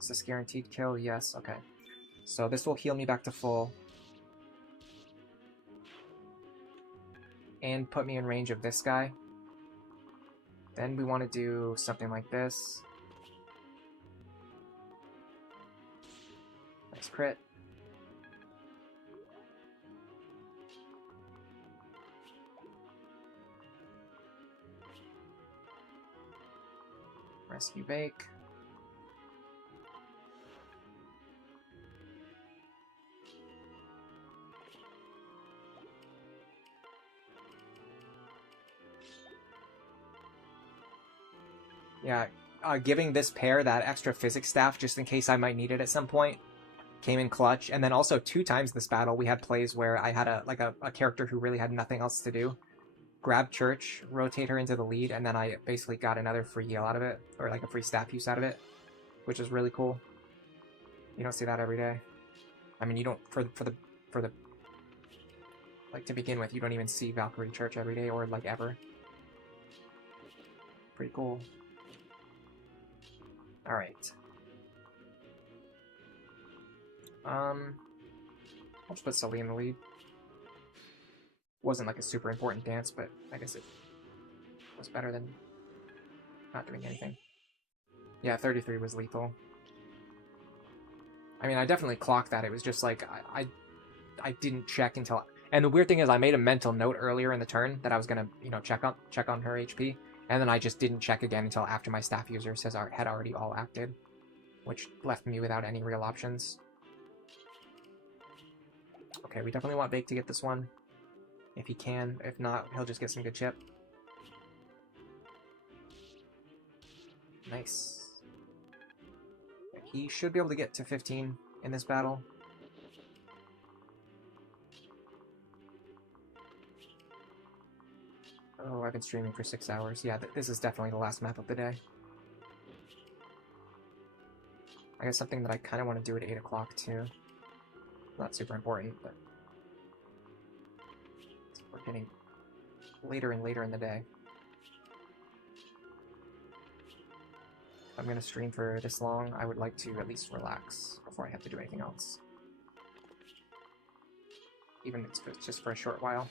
Is this guaranteed kill? Yes, okay. So this will heal me back to full. And put me in range of this guy. Then we want to do something like this. Nice crit. Rescue Vaike. Yeah, giving this pair that extra physics staff just in case I might need it at some point came in clutch. And then also 2 times this battle we had plays where I had a character who really had nothing else to do. Grab Church, rotate her into the lead, and then I basically got another free heal out of it, or like a free staff use out of it, which is really cool. You don't see that every day. I mean, you don't for the like to begin with, you don't even see Valkyrie Church every day or like ever. Pretty cool. All right. I'll just put Sully in the lead. Wasn't like a super important dance, but I guess it was better than not doing anything. Yeah, 33 was lethal. I mean, I definitely clocked that. It was just like, I didn't check until... And the weird thing is, I made a mental note earlier in the turn that I was gonna, you know, check on her HP, and then I just didn't check again until after my staff users had already all acted, which left me without any real options. Okay, we definitely want Vaike to get this one, if he can. If not, he'll just get some good chip. Nice. He should be able to get to 15 in this battle. Oh, I've been streaming for 6 hours. Yeah, this is definitely the last map of the day. I got something that I kind of want to do at 8 o'clock too. Not super important, but we're getting later and later in the day. If I'm going to stream for this long, I would like to at least relax before I have to do anything else. Even if it's just for a short while.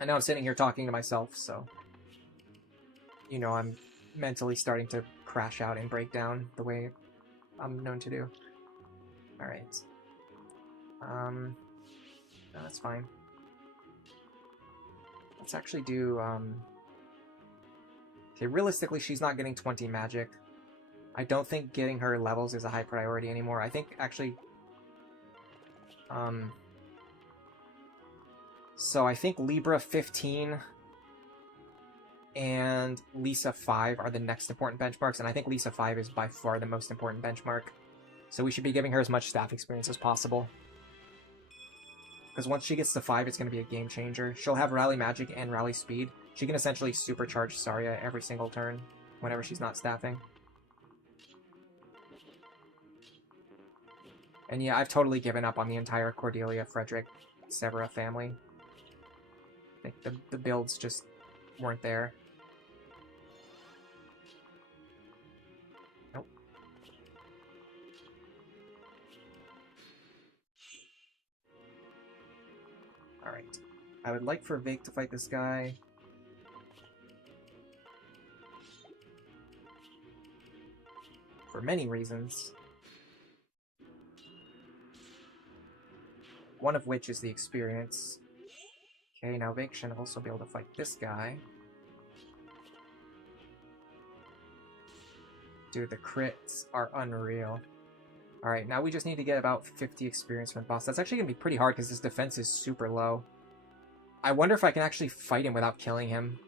I know I'm sitting here talking to myself, so... You know, I'm mentally starting to crash out and break down the way I'm known to do. Alright. No, that's fine. Let's actually do, Okay, realistically, she's not getting 20 magic. I don't think getting her levels is a high priority anymore. I think, actually... So I think Libra 15 and Lisa 5 are the next important benchmarks, and I think Lisa 5 is by far the most important benchmark. So we should be giving her as much staff experience as possible. Because once she gets to 5, it's going to be a game changer. She'll have Rally Magic and Rally Speed. She can essentially supercharge Tharja every single turn, whenever she's not staffing. And yeah, I've totally given up on the entire Cordelia, Frederick, Severa family. I think the builds just weren't there. Nope. Alright. I would like for Vaike to fight this guy. For many reasons. One of which is the experience. Okay, now Vaike should also be able to fight this guy. Dude, the crits are unreal. Alright, now we just need to get about 50 experience from the boss. That's actually going to be pretty hard because his defense is super low. I wonder if I can actually fight him without killing him.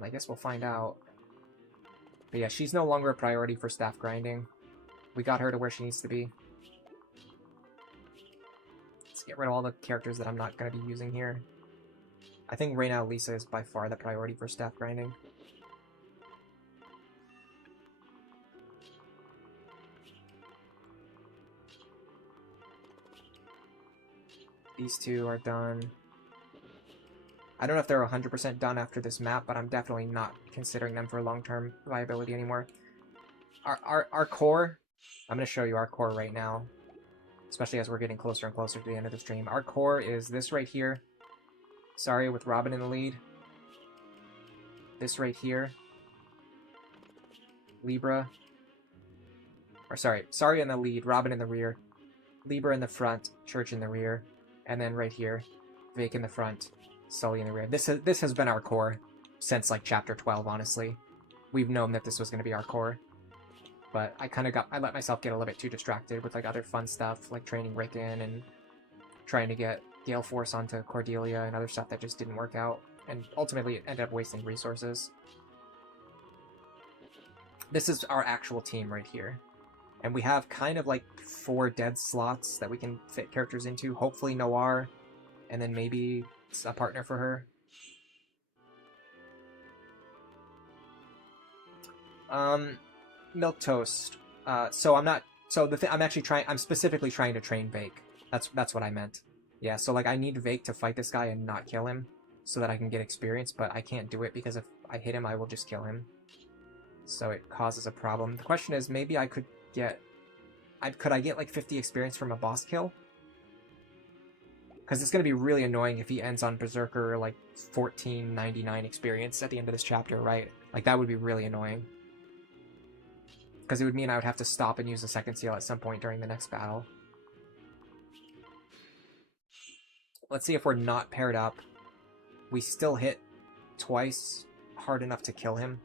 I guess we'll find out. But yeah, she's no longer a priority for staff grinding. We got her to where she needs to be. Let's get rid of all the characters that I'm not going to be using here. I think right now Lisa is by far the priority for staff grinding. These two are done. I don't know if they're 100% done after this map, but I'm definitely not considering them for long-term viability anymore. Our core, I'm going to show you our core right now, especially as we're getting closer and closer to the end of the stream. Our core is this right here. Sorry, with Robin in the lead. This right here. Libra. Or sorry in the lead, Robin in the rear. Libra in the front, Church in the rear. And then right here, Vaike in the front, Sully in the rear. This has been our core since like chapter 12, honestly. We've known that this was going to be our core. But I let myself get a little bit too distracted with like other fun stuff, like training Rickon and trying to get Gale Force onto Cordelia and other stuff that just didn't work out. And ultimately it ended up wasting resources. This is our actual team right here. And we have kind of like 4 dead slots that we can fit characters into. Hopefully Noir, and then maybe a partner for her. Milquetoast. I'm specifically trying to train Vaike. That's what I meant. Yeah, so like I need Vaike to fight this guy and not kill him so that I can get experience, but I can't do it because if I hit him, I will just kill him. So it causes a problem. The question is, maybe I could get... could I get like 50 experience from a boss kill? Because it's going to be really annoying if he ends on Berserker like 1499 experience at the end of this chapter, right? Like, that would be really annoying. Because it would mean I would have to stop and use the second seal at some point during the next battle. Let's see if we're not paired up. We still hit twice hard enough to kill him.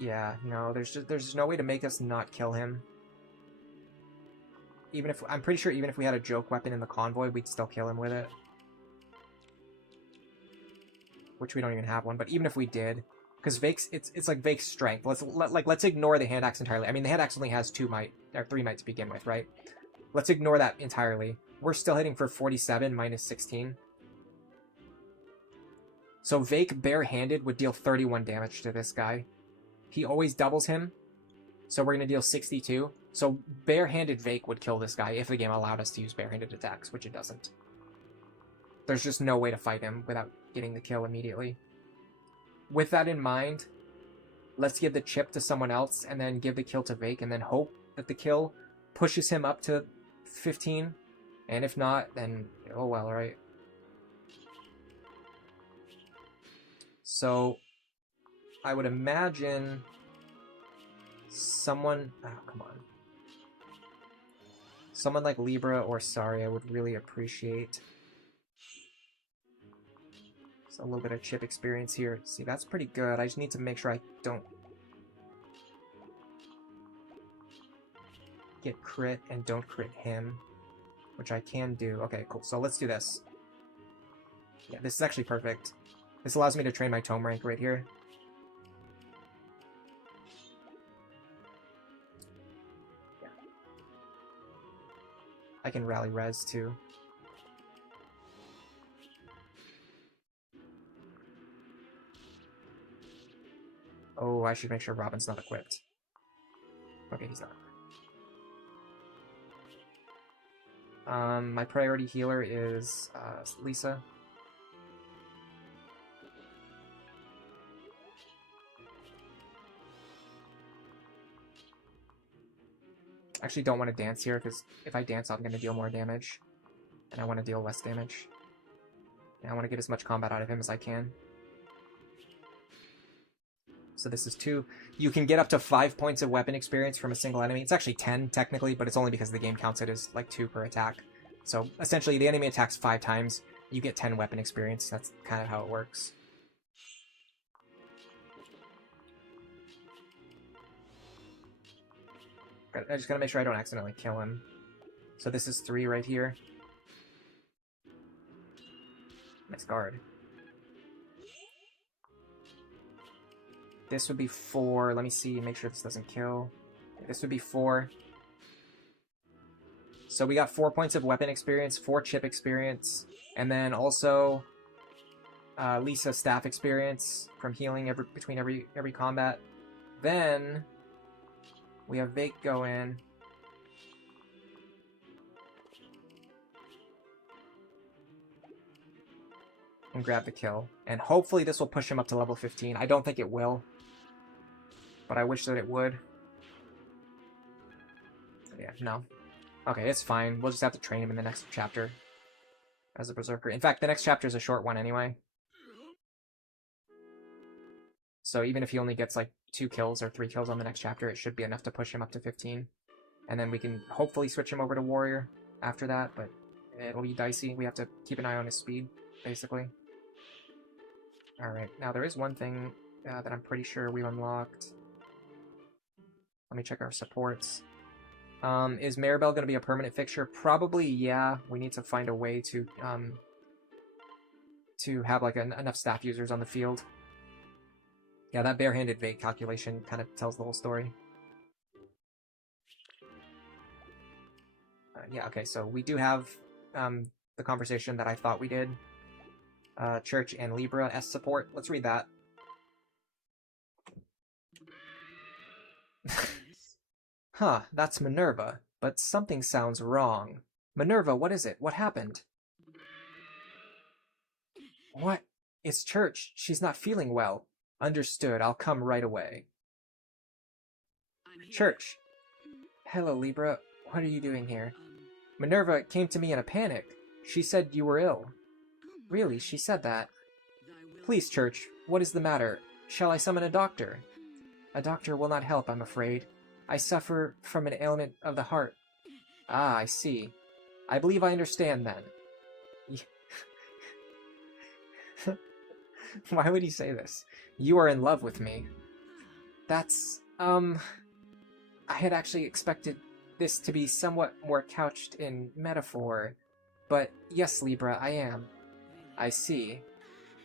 Yeah, no, there's no way to make us not kill him. Even if I'm pretty sure even if we had a joke weapon in the convoy, we'd still kill him with it. Which we don't even have one, but even if we did, because Vake's it's like Vake's strength. Let's ignore the hand axe entirely. I mean, the hand axe only has 2 might or 3 might to begin with, right? Let's ignore that entirely. We're still hitting for 47 minus 16. So Vaike barehanded would deal 31 damage to this guy. He always doubles him, so we're going to deal 62. So barehanded Vaike would kill this guy if the game allowed us to use barehanded attacks, which it doesn't. There's just no way to fight him without getting the kill immediately. With that in mind, let's give the chip to someone else and then give the kill to Vaike and then hope that the kill pushes him up to 15. And if not, then oh well, right? So I would imagine someone... Oh, come on. Someone like Libra or Tharja would really appreciate just a little bit of chip experience here. See, that's pretty good. I just need to make sure I don't get crit and don't crit him, which I can do. Okay, cool. So let's do this. Yeah, this is actually perfect. This allows me to train my tome rank right here. Yeah. I can rally res too. Oh, I should make sure Robin's not equipped. Okay, he's not. My priority healer is Lisa. Actually don't want to dance here, because if I dance I'm going to deal more damage. And I want to deal less damage. And I want to get as much combat out of him as I can. So this is 2. You can get up to 5 points of weapon experience from a single enemy. It's actually 10, technically, but it's only because the game counts it as like 2 per attack. So essentially the enemy attacks 5 times, you get 10 weapon experience. That's kind of how it works. I just gotta make sure I don't accidentally kill him. So this is 3 right here. Nice guard. This would be 4. Let me see, make sure this doesn't kill. This would be 4. So we got 4 points of weapon experience, 4 chip experience, and then also Lisa staff experience from healing between every combat. Then we have Vaike go in. And grab the kill. And hopefully this will push him up to level 15. I don't think it will, but I wish that it would. Yeah, no. Okay, it's fine. We'll just have to train him in the next chapter as a berserker. In fact, the next chapter is a short one anyway. So even if he only gets like 2 kills or 3 kills on the next chapter, it should be enough to push him up to 15. And then we can hopefully switch him over to warrior after that, but it'll be dicey. We have to keep an eye on his speed, basically. Alright, now there is one thing that I'm pretty sure we've unlocked. Let me check our supports. Is Maribel going to be a permanent fixture? Probably, yeah. We need to find a way to have like enough staff users on the field. Yeah, that barehanded Vaike calculation kind of tells the whole story. Yeah, okay, so we do have the conversation that I thought we did. Church and Libra S support. Let's read that. Huh, that's Minerva, but something sounds wrong. Minerva, what is it? What happened? What? It's Church. She's not feeling well. Understood. I'll come right away. Church. Hello, Libra. What are you doing here? Minerva came to me in a panic. She said you were ill. Really? She said that? Please, Church, what is the matter? Shall I summon a doctor? A doctor will not help, I'm afraid. I suffer from an ailment of the heart. Ah, I see. I believe I understand then. Why would he say this? You are in love with me. That's, I had actually expected this to be somewhat more couched in metaphor. But yes, Libra, I am. I see.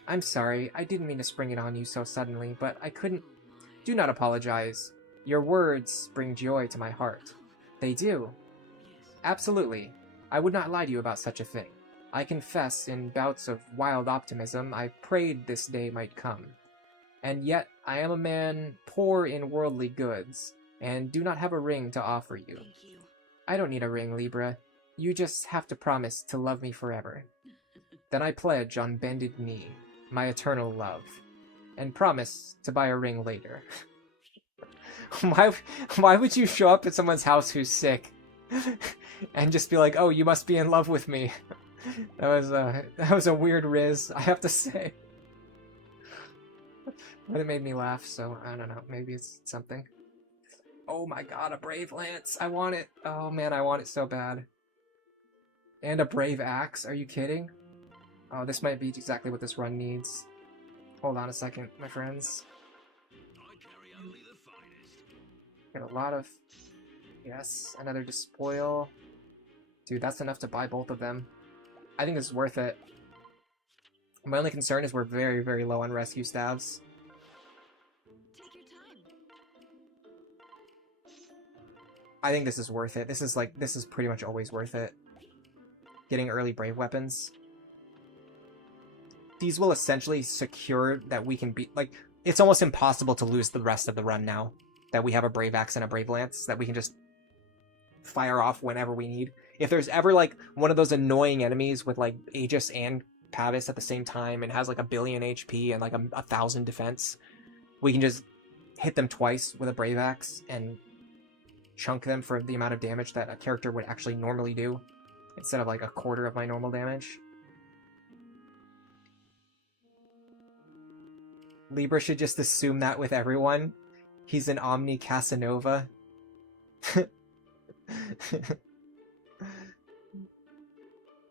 I'm sorry, I didn't mean to spring it on you so suddenly, but I couldn't... Do not apologize. Your words bring joy to my heart. They do. Absolutely. I would not lie to you about such a thing. I confess, in bouts of wild optimism, I prayed this day might come. And yet, I am a man poor in worldly goods, and do not have a ring to offer you. Thank you. I don't need a ring, Libra. You just have to promise to love me forever. Then I pledge on bended knee my eternal love, and promise to buy a ring later. Why would you show up at someone's house who's sick and just be like, oh, you must be in love with me? That was a weird riz, I have to say. But it made me laugh, so I don't know, maybe it's something. Oh my god, a Brave Lance! I want it! Oh man, I want it so bad. And a Brave Axe, are you kidding? Oh, this might be exactly what this run needs. Hold on a second, my friends. I carry only the finest. Got a lot of... Yes, another Despoil. Dude, that's enough to buy both of them. I think this is worth it. My only concern is we're very, very low on rescue staves. Take your time. I think this is worth it. This is pretty much always worth it. Getting early Brave weapons. These will essentially secure that we can beat... Like, it's almost impossible to lose the rest of the run now. That we have a Brave Axe and a Brave Lance. That we can just fire off whenever we need. If there's ever, like, one of those annoying enemies with, like, Aegis and Pavis at the same time and has, like, 1 billion HP and, like, 1,000 defense, we can just hit them twice with a Brave Axe and chunk them for the amount of damage that a character would actually normally do, instead of, like, 1/4 of my normal damage. Libra should just assume that with everyone. He's an Omni Casanova.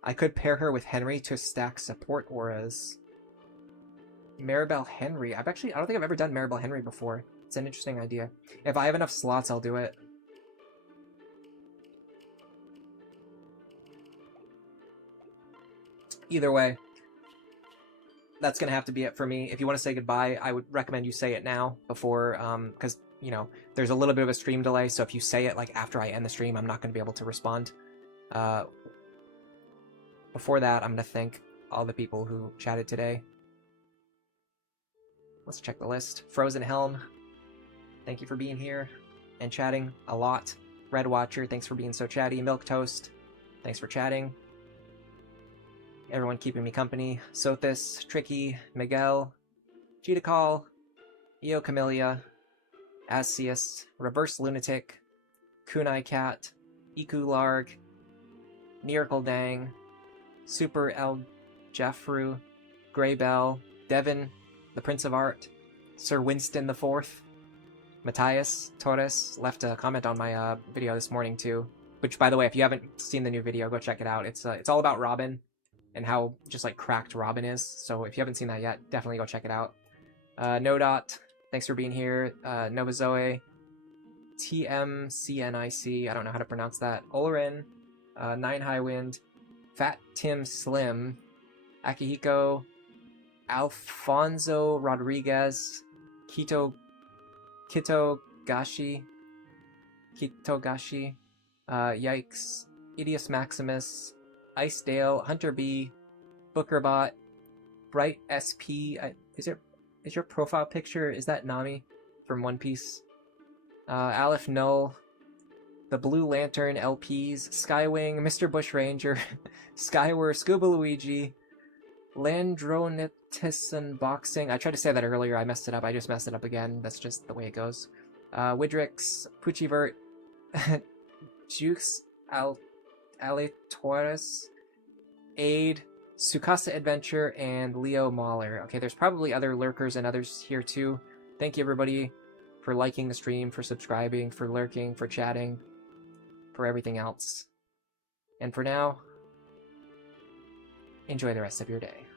I could pair her with Henry to stack support auras. Maribel Henry. I don't think I've ever done Maribel Henry before. It's an interesting idea. If I have enough slots, I'll do it. Either way, that's gonna have to be it for me. If you want to say goodbye, I would recommend you say it now before, because, you know, there's a little bit of a stream delay, so if you say it, like, after I end the stream, I'm not going to be able to respond. Before that, I'm going to thank all the people who chatted today. Let's check the list. Frozen Helm, thank you for being here and chatting a lot. Red Watcher, thanks for being so chatty. Milk Toast, thanks for chatting. Everyone keeping me company. Sothis, Tricky, Miguel, Cheetah Call, Eo Camellia, Asius, Reverse Lunatic, Kunai Cat, Iku Larg, Miracle Dang, Super El Jeffru, Grey Bell, Devin, the Prince of Art, Sir Winston the Fourth, Matthias Torres left a comment on my video this morning too. Which, by the way, if you haven't seen the new video, go check it out. It's all about Robin and how just like cracked Robin is. So if you haven't seen that yet, definitely go check it out. No Dot, thanks for being here. Nova Zoe, TMCNIC, I don't know how to pronounce that. Olrin, Nine Highwind, Fat Tim Slim, Akihiko, Alfonso Rodriguez, Kitogashi, Yikes, Idius Maximus, Icedale, Hunter B, Bookerbot, Bright SP. Is your profile picture, is that Nami from One Piece? Aleph Null, the Blue Lantern LPs, Skywing, Mr. Bushranger, Skyward, Scuba Luigi, Landronitis Unboxing. I tried to say that earlier, I messed it up. I just messed it up again. That's just the way it goes. Widrix, Puchivert, Jukes Aleatorius, Aid, Sukasa Adventure, and Leo Mahler. Okay, there's probably other lurkers and others here too. Thank you everybody for liking the stream, for subscribing, for lurking, for chatting, for everything else. And for now, enjoy the rest of your day.